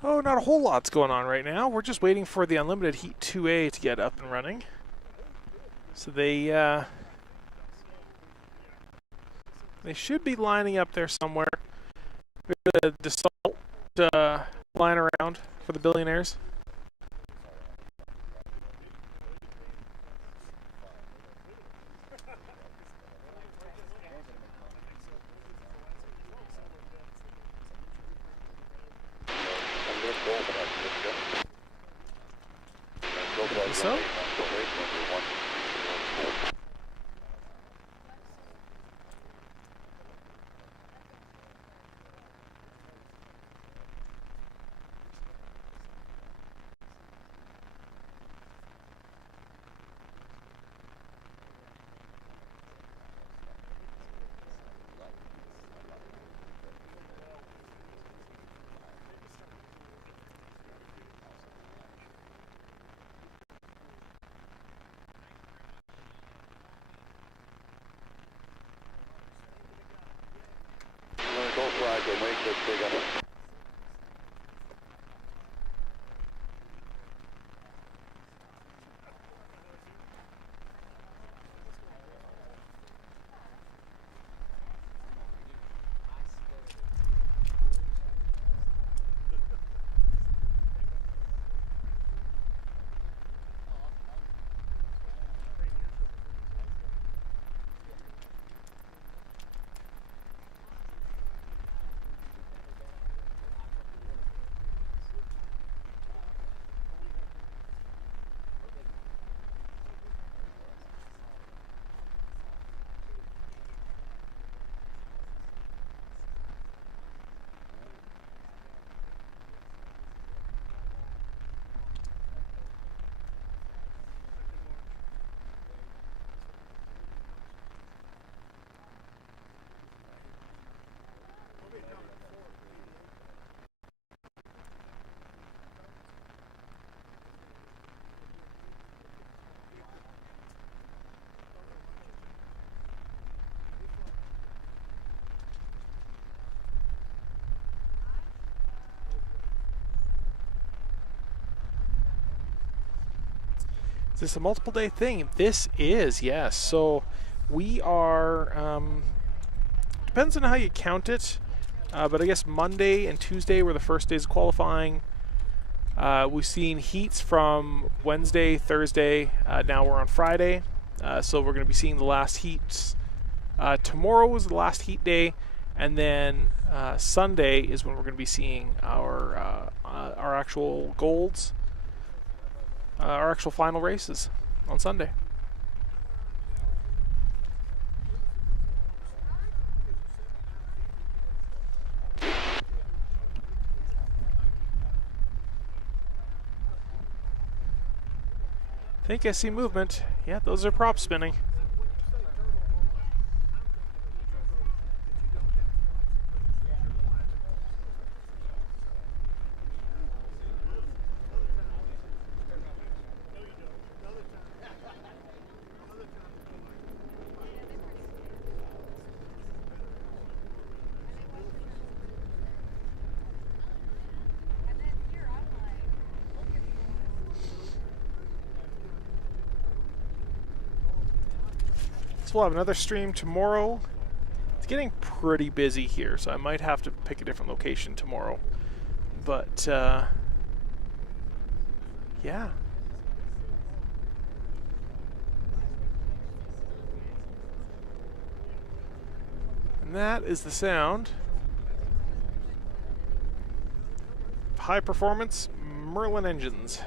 Oh, not a whole lot's going on right now. We're just waiting for the Unlimited Heat 2A to get up and running. So they should be lining up there somewhere. The Dassault flying around for the billionaires. So? Is this a multiple day thing? This is, yes. So we are, depends on how you count it, but I guess Monday and Tuesday were the first days of qualifying. We've seen heats from Wednesday, Thursday, now we're on Friday. So we're going to be seeing the last heats. Tomorrow is the last heat day, and then Sunday is when we're going to be seeing our actual golds. Our actual final races on Sunday. I think I see movement. Yeah, those are props spinning. We'll have another stream tomorrow. It's getting pretty busy here, so I might have to pick a different location tomorrow. But, yeah. And that is the sound of high performance Merlin engines.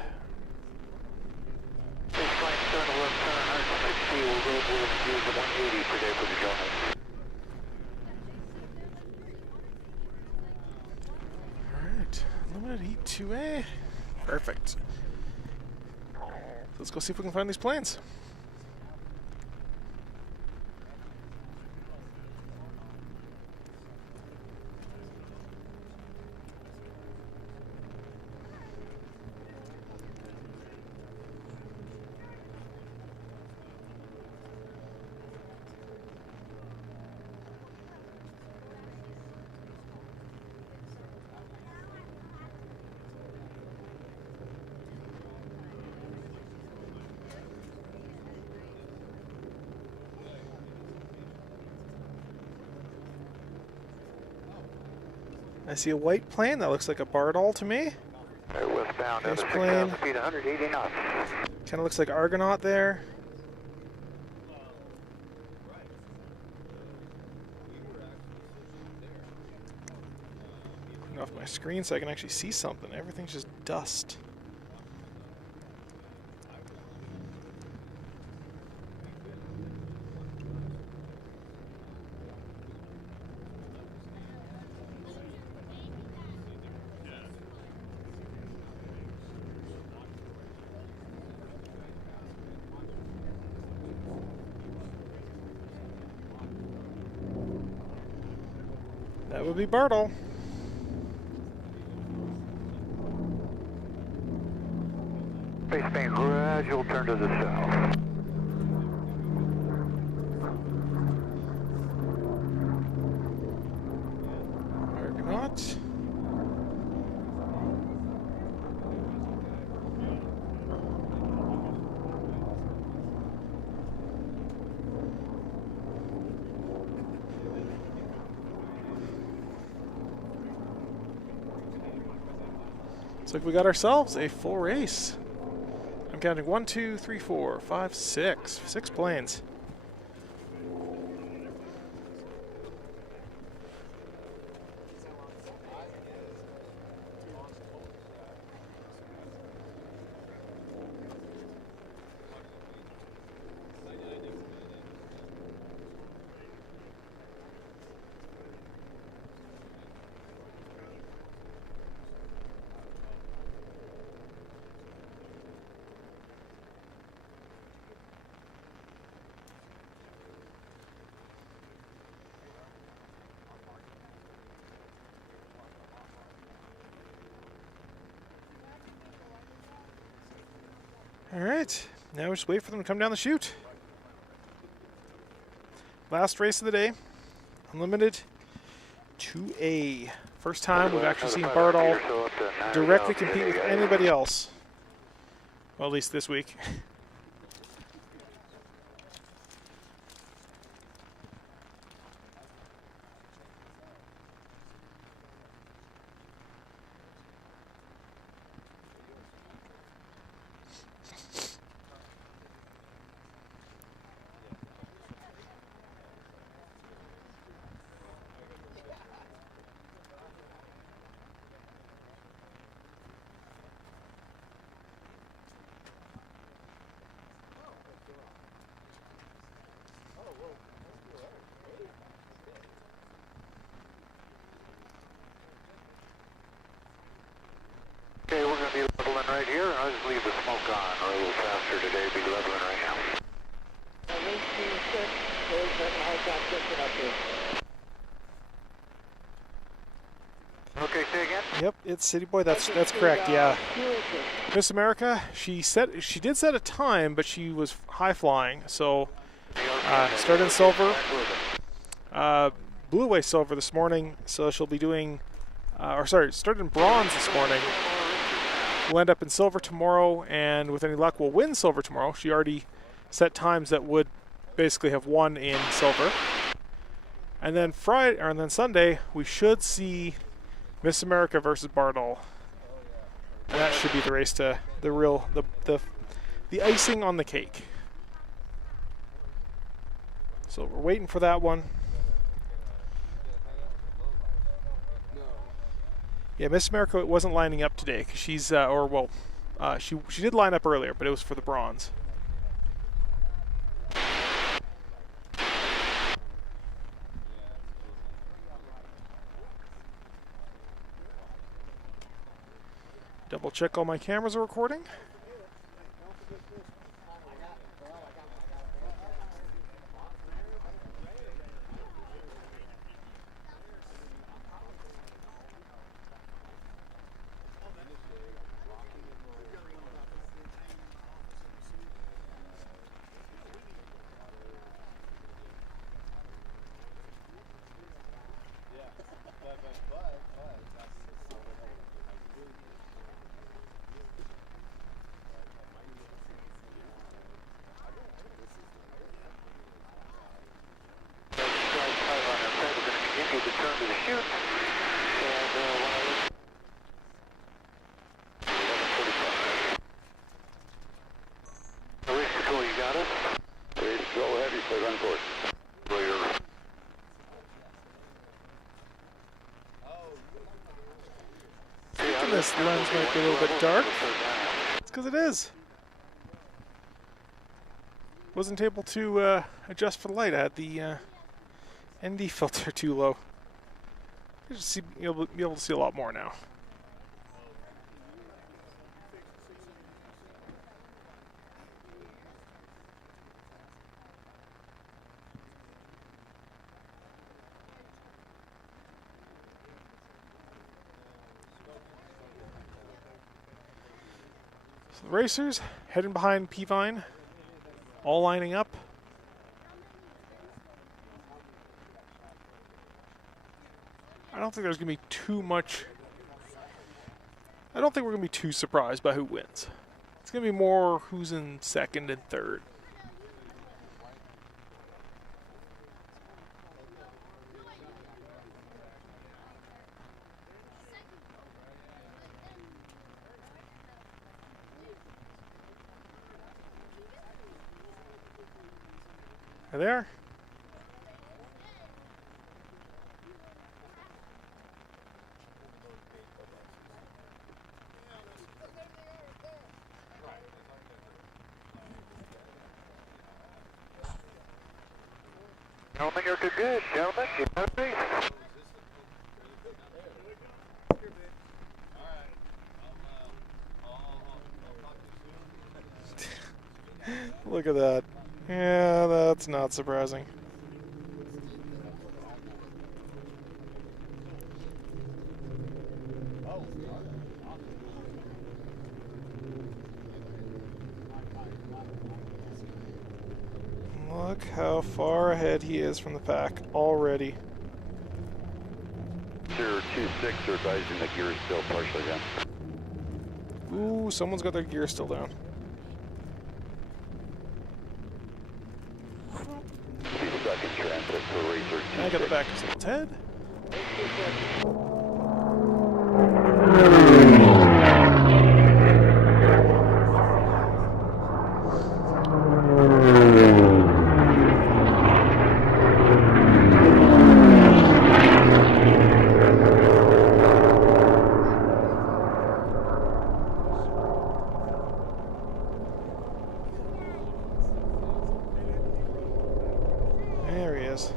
Alright, limited heat 2A. Perfect. Let's go see if we can find these planes. I see a white plane that looks like a Bardol to me. Westbound, Nice another plane. 6,000 feet, 180 knots. Kind of looks like Argonaut there. Turn off my screen so I can actually see something. Everything's just dust. That would be Bartle. Base main gradual turn to the south. Argonaut. Looks like we got ourselves a full race. I'm counting 1, 2, 3, 4, 5, 6. 6 planes. All right, now we just wait for them to come down the chute. Last race of the day, Unlimited 2A. First time we've actually seen Bardol directly compete with anybody else. Well, at least this week. Okay, we're going to be leveling right here. I'll just leave the smoke on. Or a little faster today. Be leveling right now. Okay, say again. Yep, it's City Boy. That's correct. Yeah. Miss America. She did set a time, but she was high flying. So started in silver. Blew away silver this morning. So she'll be doing, started in bronze this morning. We'll end up in silver tomorrow, and with any luck, we'll win silver tomorrow. She already set times that would basically have won in silver. And then Sunday, we should see Miss America versus Bardol. And that should be the race to the icing on the cake. So we're waiting for that one. Yeah, Miss America wasn't lining up today because she's she did line up earlier, but it was for the bronze. Double check all my cameras are recording. Clear on course. Clear. Thinking this lens might be a little bit dark. It's because it is. Wasn't able to adjust for the light. I had the ND filter too low. You should see, you'll be able to see a lot more now. So the racers heading behind P-Vine, all lining up. I don't think there's going to be too much. I don't think we're going to be too surprised by who wins. It's going to be more who's in second and third. Are there? Gentlemen, you're good. Gentlemen, you're good. Look at that. Yeah, that's not surprising. Look how far ahead he is from the pack already. 026 are advising the gear is still partially down. Ooh, someone's got their gear still down. Be stuck in transit for Racer 26. I got the back of someone's head. There he is.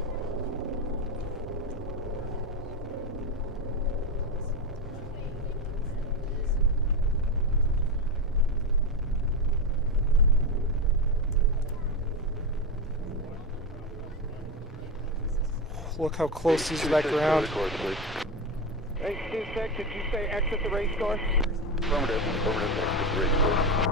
Look how close he's to that ground. Race 26, did you say exit the race course? Affirmative. Affirmative. Exit the race course.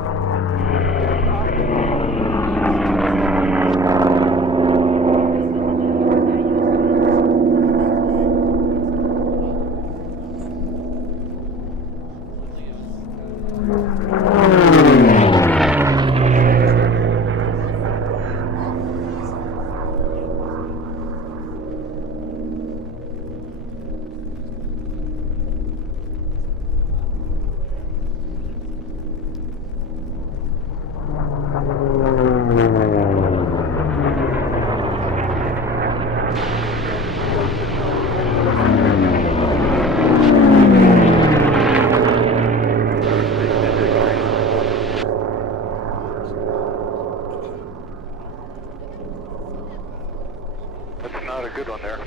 That's not a good one there.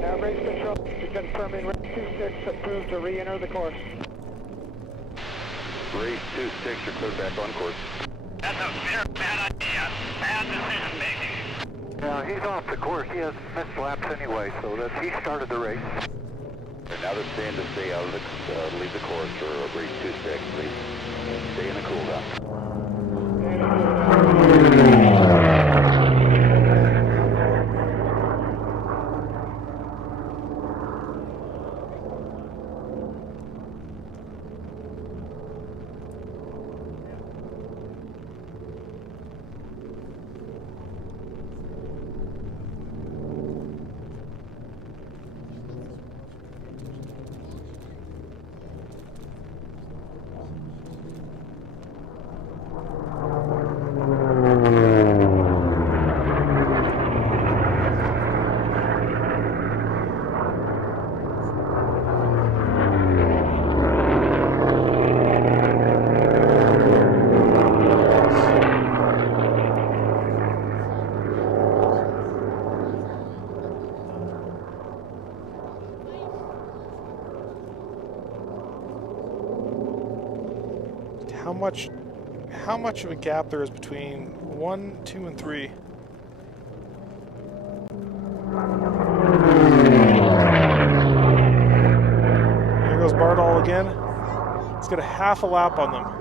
Now race control to confirming race 26 approved to re-enter the course. Race 26, you're cleared back on course. That's a very bad idea. Bad decision making. Yeah, he's off the course. He has missed laps anyway, so he started the race. And now they're saying to stay out of the, leave the course for race 26, please. Stay in the cooldown. how much of a gap there is between 1, 2, and 3. There goes Bardall again. Let's get a half a lap on them.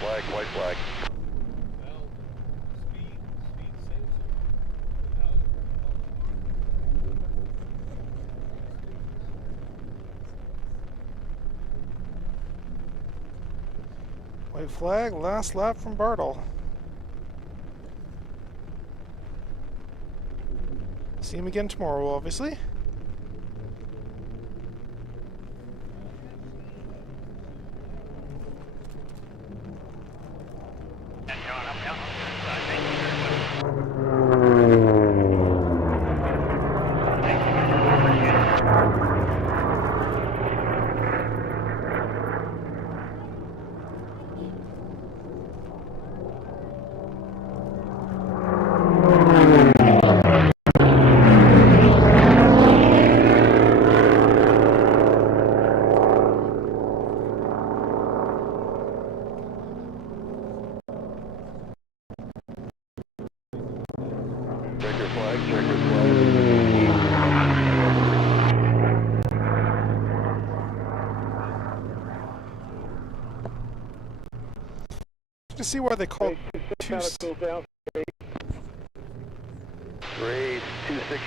Flag, white flag. White flag, last lap from Bartle. See him again tomorrow, obviously. To see why they call Race 26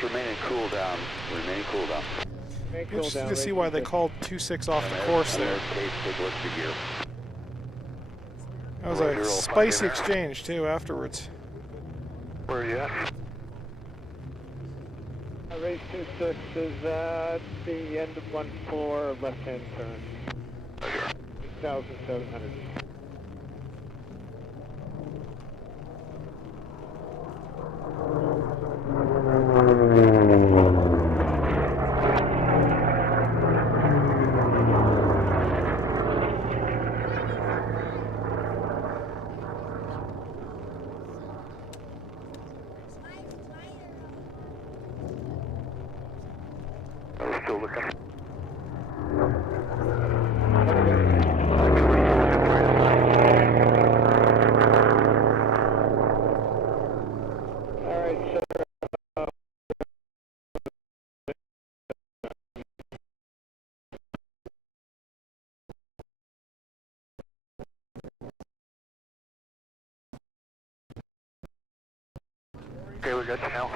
remaining cooldown. Remaining cooldown. Interesting to see why they called 2-6 off the course there. That was a spicy exchange too afterwards. Where are you at? Race 26 is at the end of 1-4, left-hand turn. 8,700. Still looking. Okay, we got you now.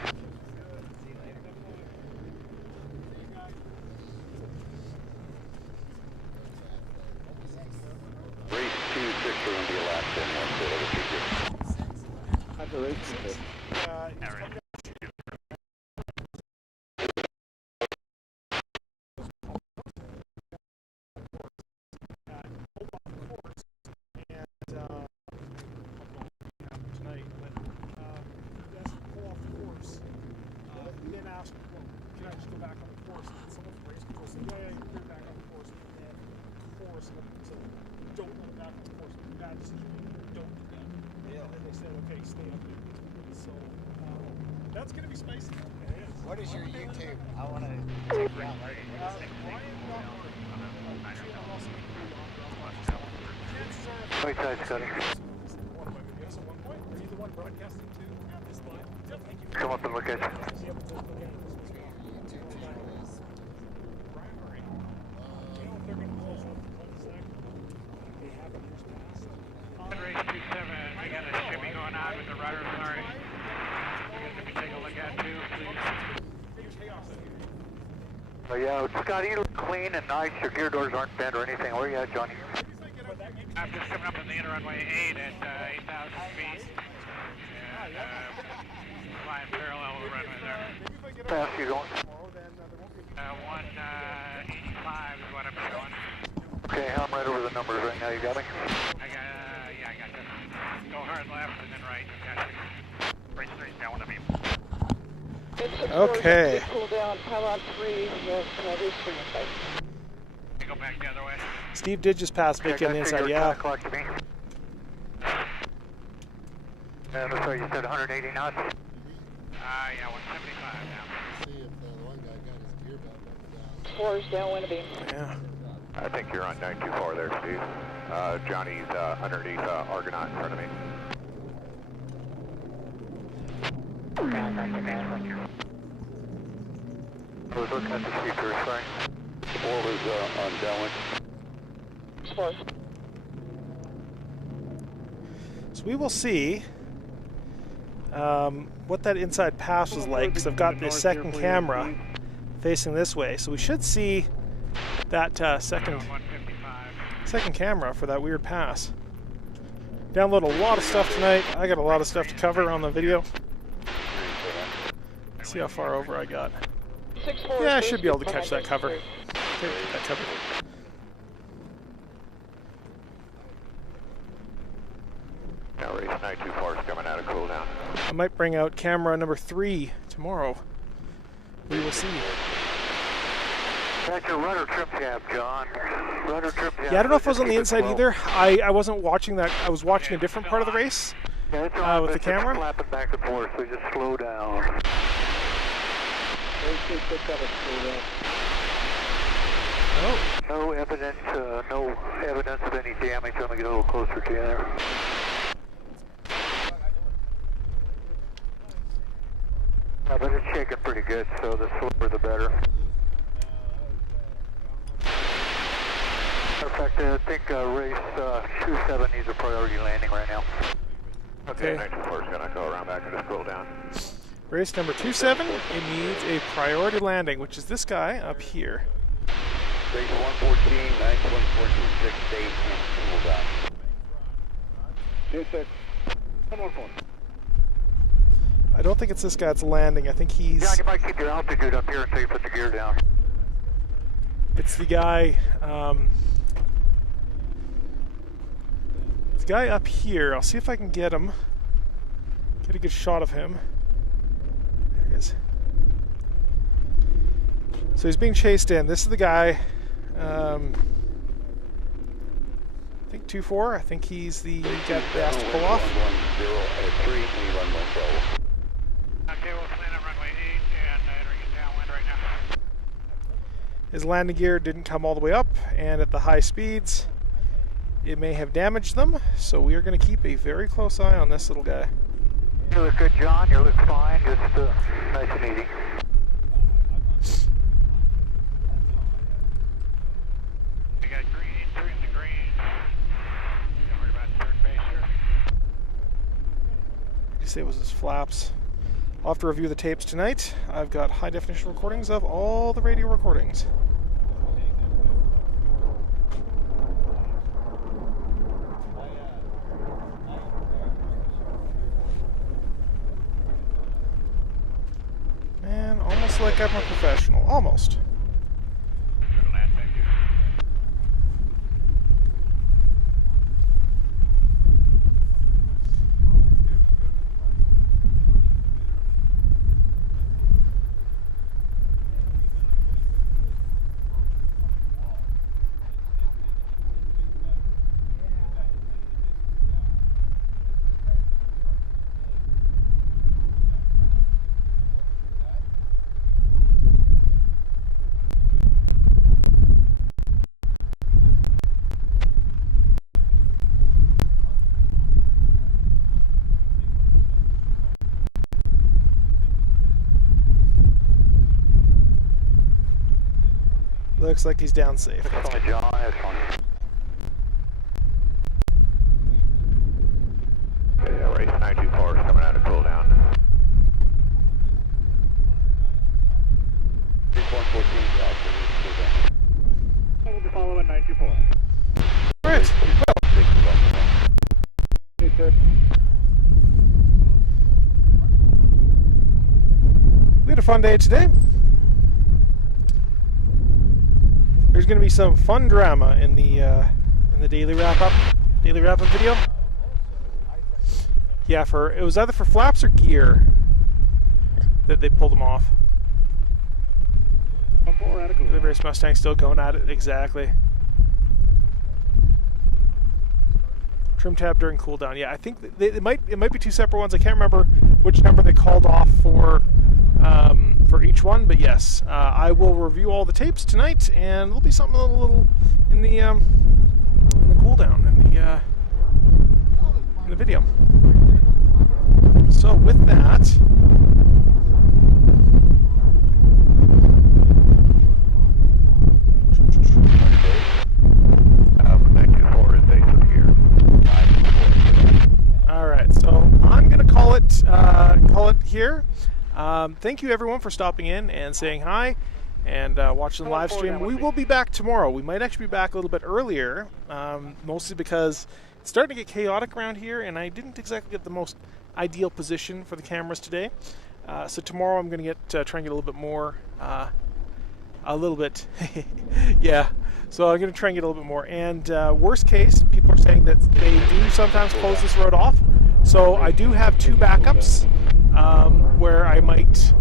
Race 26 are going to be a lap 10 once the other figure. How's the race? Tonight, but that's pull off the course. We then asked, well, can I just go back on the course? And someone from race control said, yeah, you can go back on the course. And course, so don't let it back on the course. Bad decision. Don't do that. Yeah. And they said, okay, stay up there. So that's going to be spicy. What is your YouTube? I want to check you out later. Ryan.Murray. I'm also going to do Right side, Scotty. Come up and look at you. Race 27, we got a shimmy going on with the rudder, sorry. You guys can take a look at too, please. Oh yeah, Scotty, you look clean and nice. Your gear doors aren't bent or anything. Where you at, Johnny? I'm just coming up on the inner runway 8 at 8,000 feet. And flying parallel to the runway there. Fast you going? 185 is what I'm showing. Okay, I'm right over the numbers right now. You got me? Yeah, I got this. Go hard left and then right. Gotcha. Race 3 down one of you. Okay. Cooldown, pylon 3, yes, race 3 inside. Go back the other way. Steve did just pass Vicky on the inside, yeah. And sorry, you said 180 knots? Yeah, 175 now. See if the one guy got his gear belt up down. 4 is down, Winnipeg. Yeah. I think you're on 924 there, Steve. Johnny's underneath Argonaut in front of me. I was looking at the speakers, sorry. 4 was on downwind. 4. So we will see what that inside pass was like, because I've got this second camera facing this way. So we should see that second camera for that weird pass. Download a lot of stuff tonight. I got a lot of stuff to cover on the video. Let's see how far over I got. Yeah, I should be able to catch that cover. Okay, that cover. Now race 924 is coming out of Cooldown. I might bring out camera number 3 tomorrow. We will see. That's your rudder trim tab, John. Rudder trim tab. Yeah, I don't know if I was on the inside either. I wasn't watching that. I was watching a different part of the race with the camera. Flapping back and forth, so just slow down. No evidence of any damage. Let me get a little closer to you there. But it's shaking pretty good, so the slower the better. Matter of fact, I think race 27 needs a priority landing right now. Okay. 924 is going to go around back and just cool down. Race number 27, it needs a priority landing, which is this guy up here. Race 114, 924, 268, and cool down. 26. 114. I don't think it's this guy that's landing. I think he's... Yeah, you might keep your altitude up here until you put the gear down. It's the guy... the guy up here. I'll see if I can get him. Get a good shot of him. There he is. So he's being chased in. This is the guy... I think 2-4. I think he's the guy that asked to pull off. 3, we run 112. Okay, we'll land on runway 8 and entering it downwind right now. His landing gear didn't come all the way up, and at the high speeds, it may have damaged them. So we are going to keep a very close eye on this little guy. You look good, John. You look fine. Just nice and easy. I got green, turn the green. Don't worry about turn base here. You say it was his flaps. I'll have to review the tapes tonight. I've got high definition recordings of all the radio recordings. Man, almost like I'm a professional. Almost. Looks like he's down safe. It's only John, it's fine. Yeah, race 924 is coming out of Cooldown. 114 We'll be following 924. Alright, we had a fun day today. There's going to be some fun drama in the daily wrap-up video. Yeah, it was either for flaps or gear that they pulled them off. The race Mustang still going at it, exactly. Trim tab during cooldown. Yeah, I think it might be two separate ones. I can't remember which number they called off for each one, but yes, I will review all the tapes tonight, and there'll be something a little in the cooldown in the video. So with that, all right, so I'm gonna call it here. Thank you everyone for stopping in and saying hi and watching the live stream. We will be back tomorrow. We might actually be back a little bit earlier, mostly because it's starting to get chaotic around here, and I didn't exactly get the most ideal position for the cameras today. So tomorrow I'm going to try and get a little bit more, yeah. So I'm going to try and get a little bit more. And worst case, people are saying that they do sometimes close this road off. So I do have two backups where I might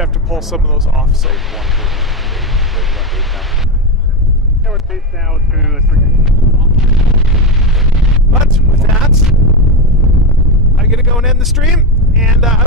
have to pull some of those off. So. But with that, I'm going to go and end the stream, and I will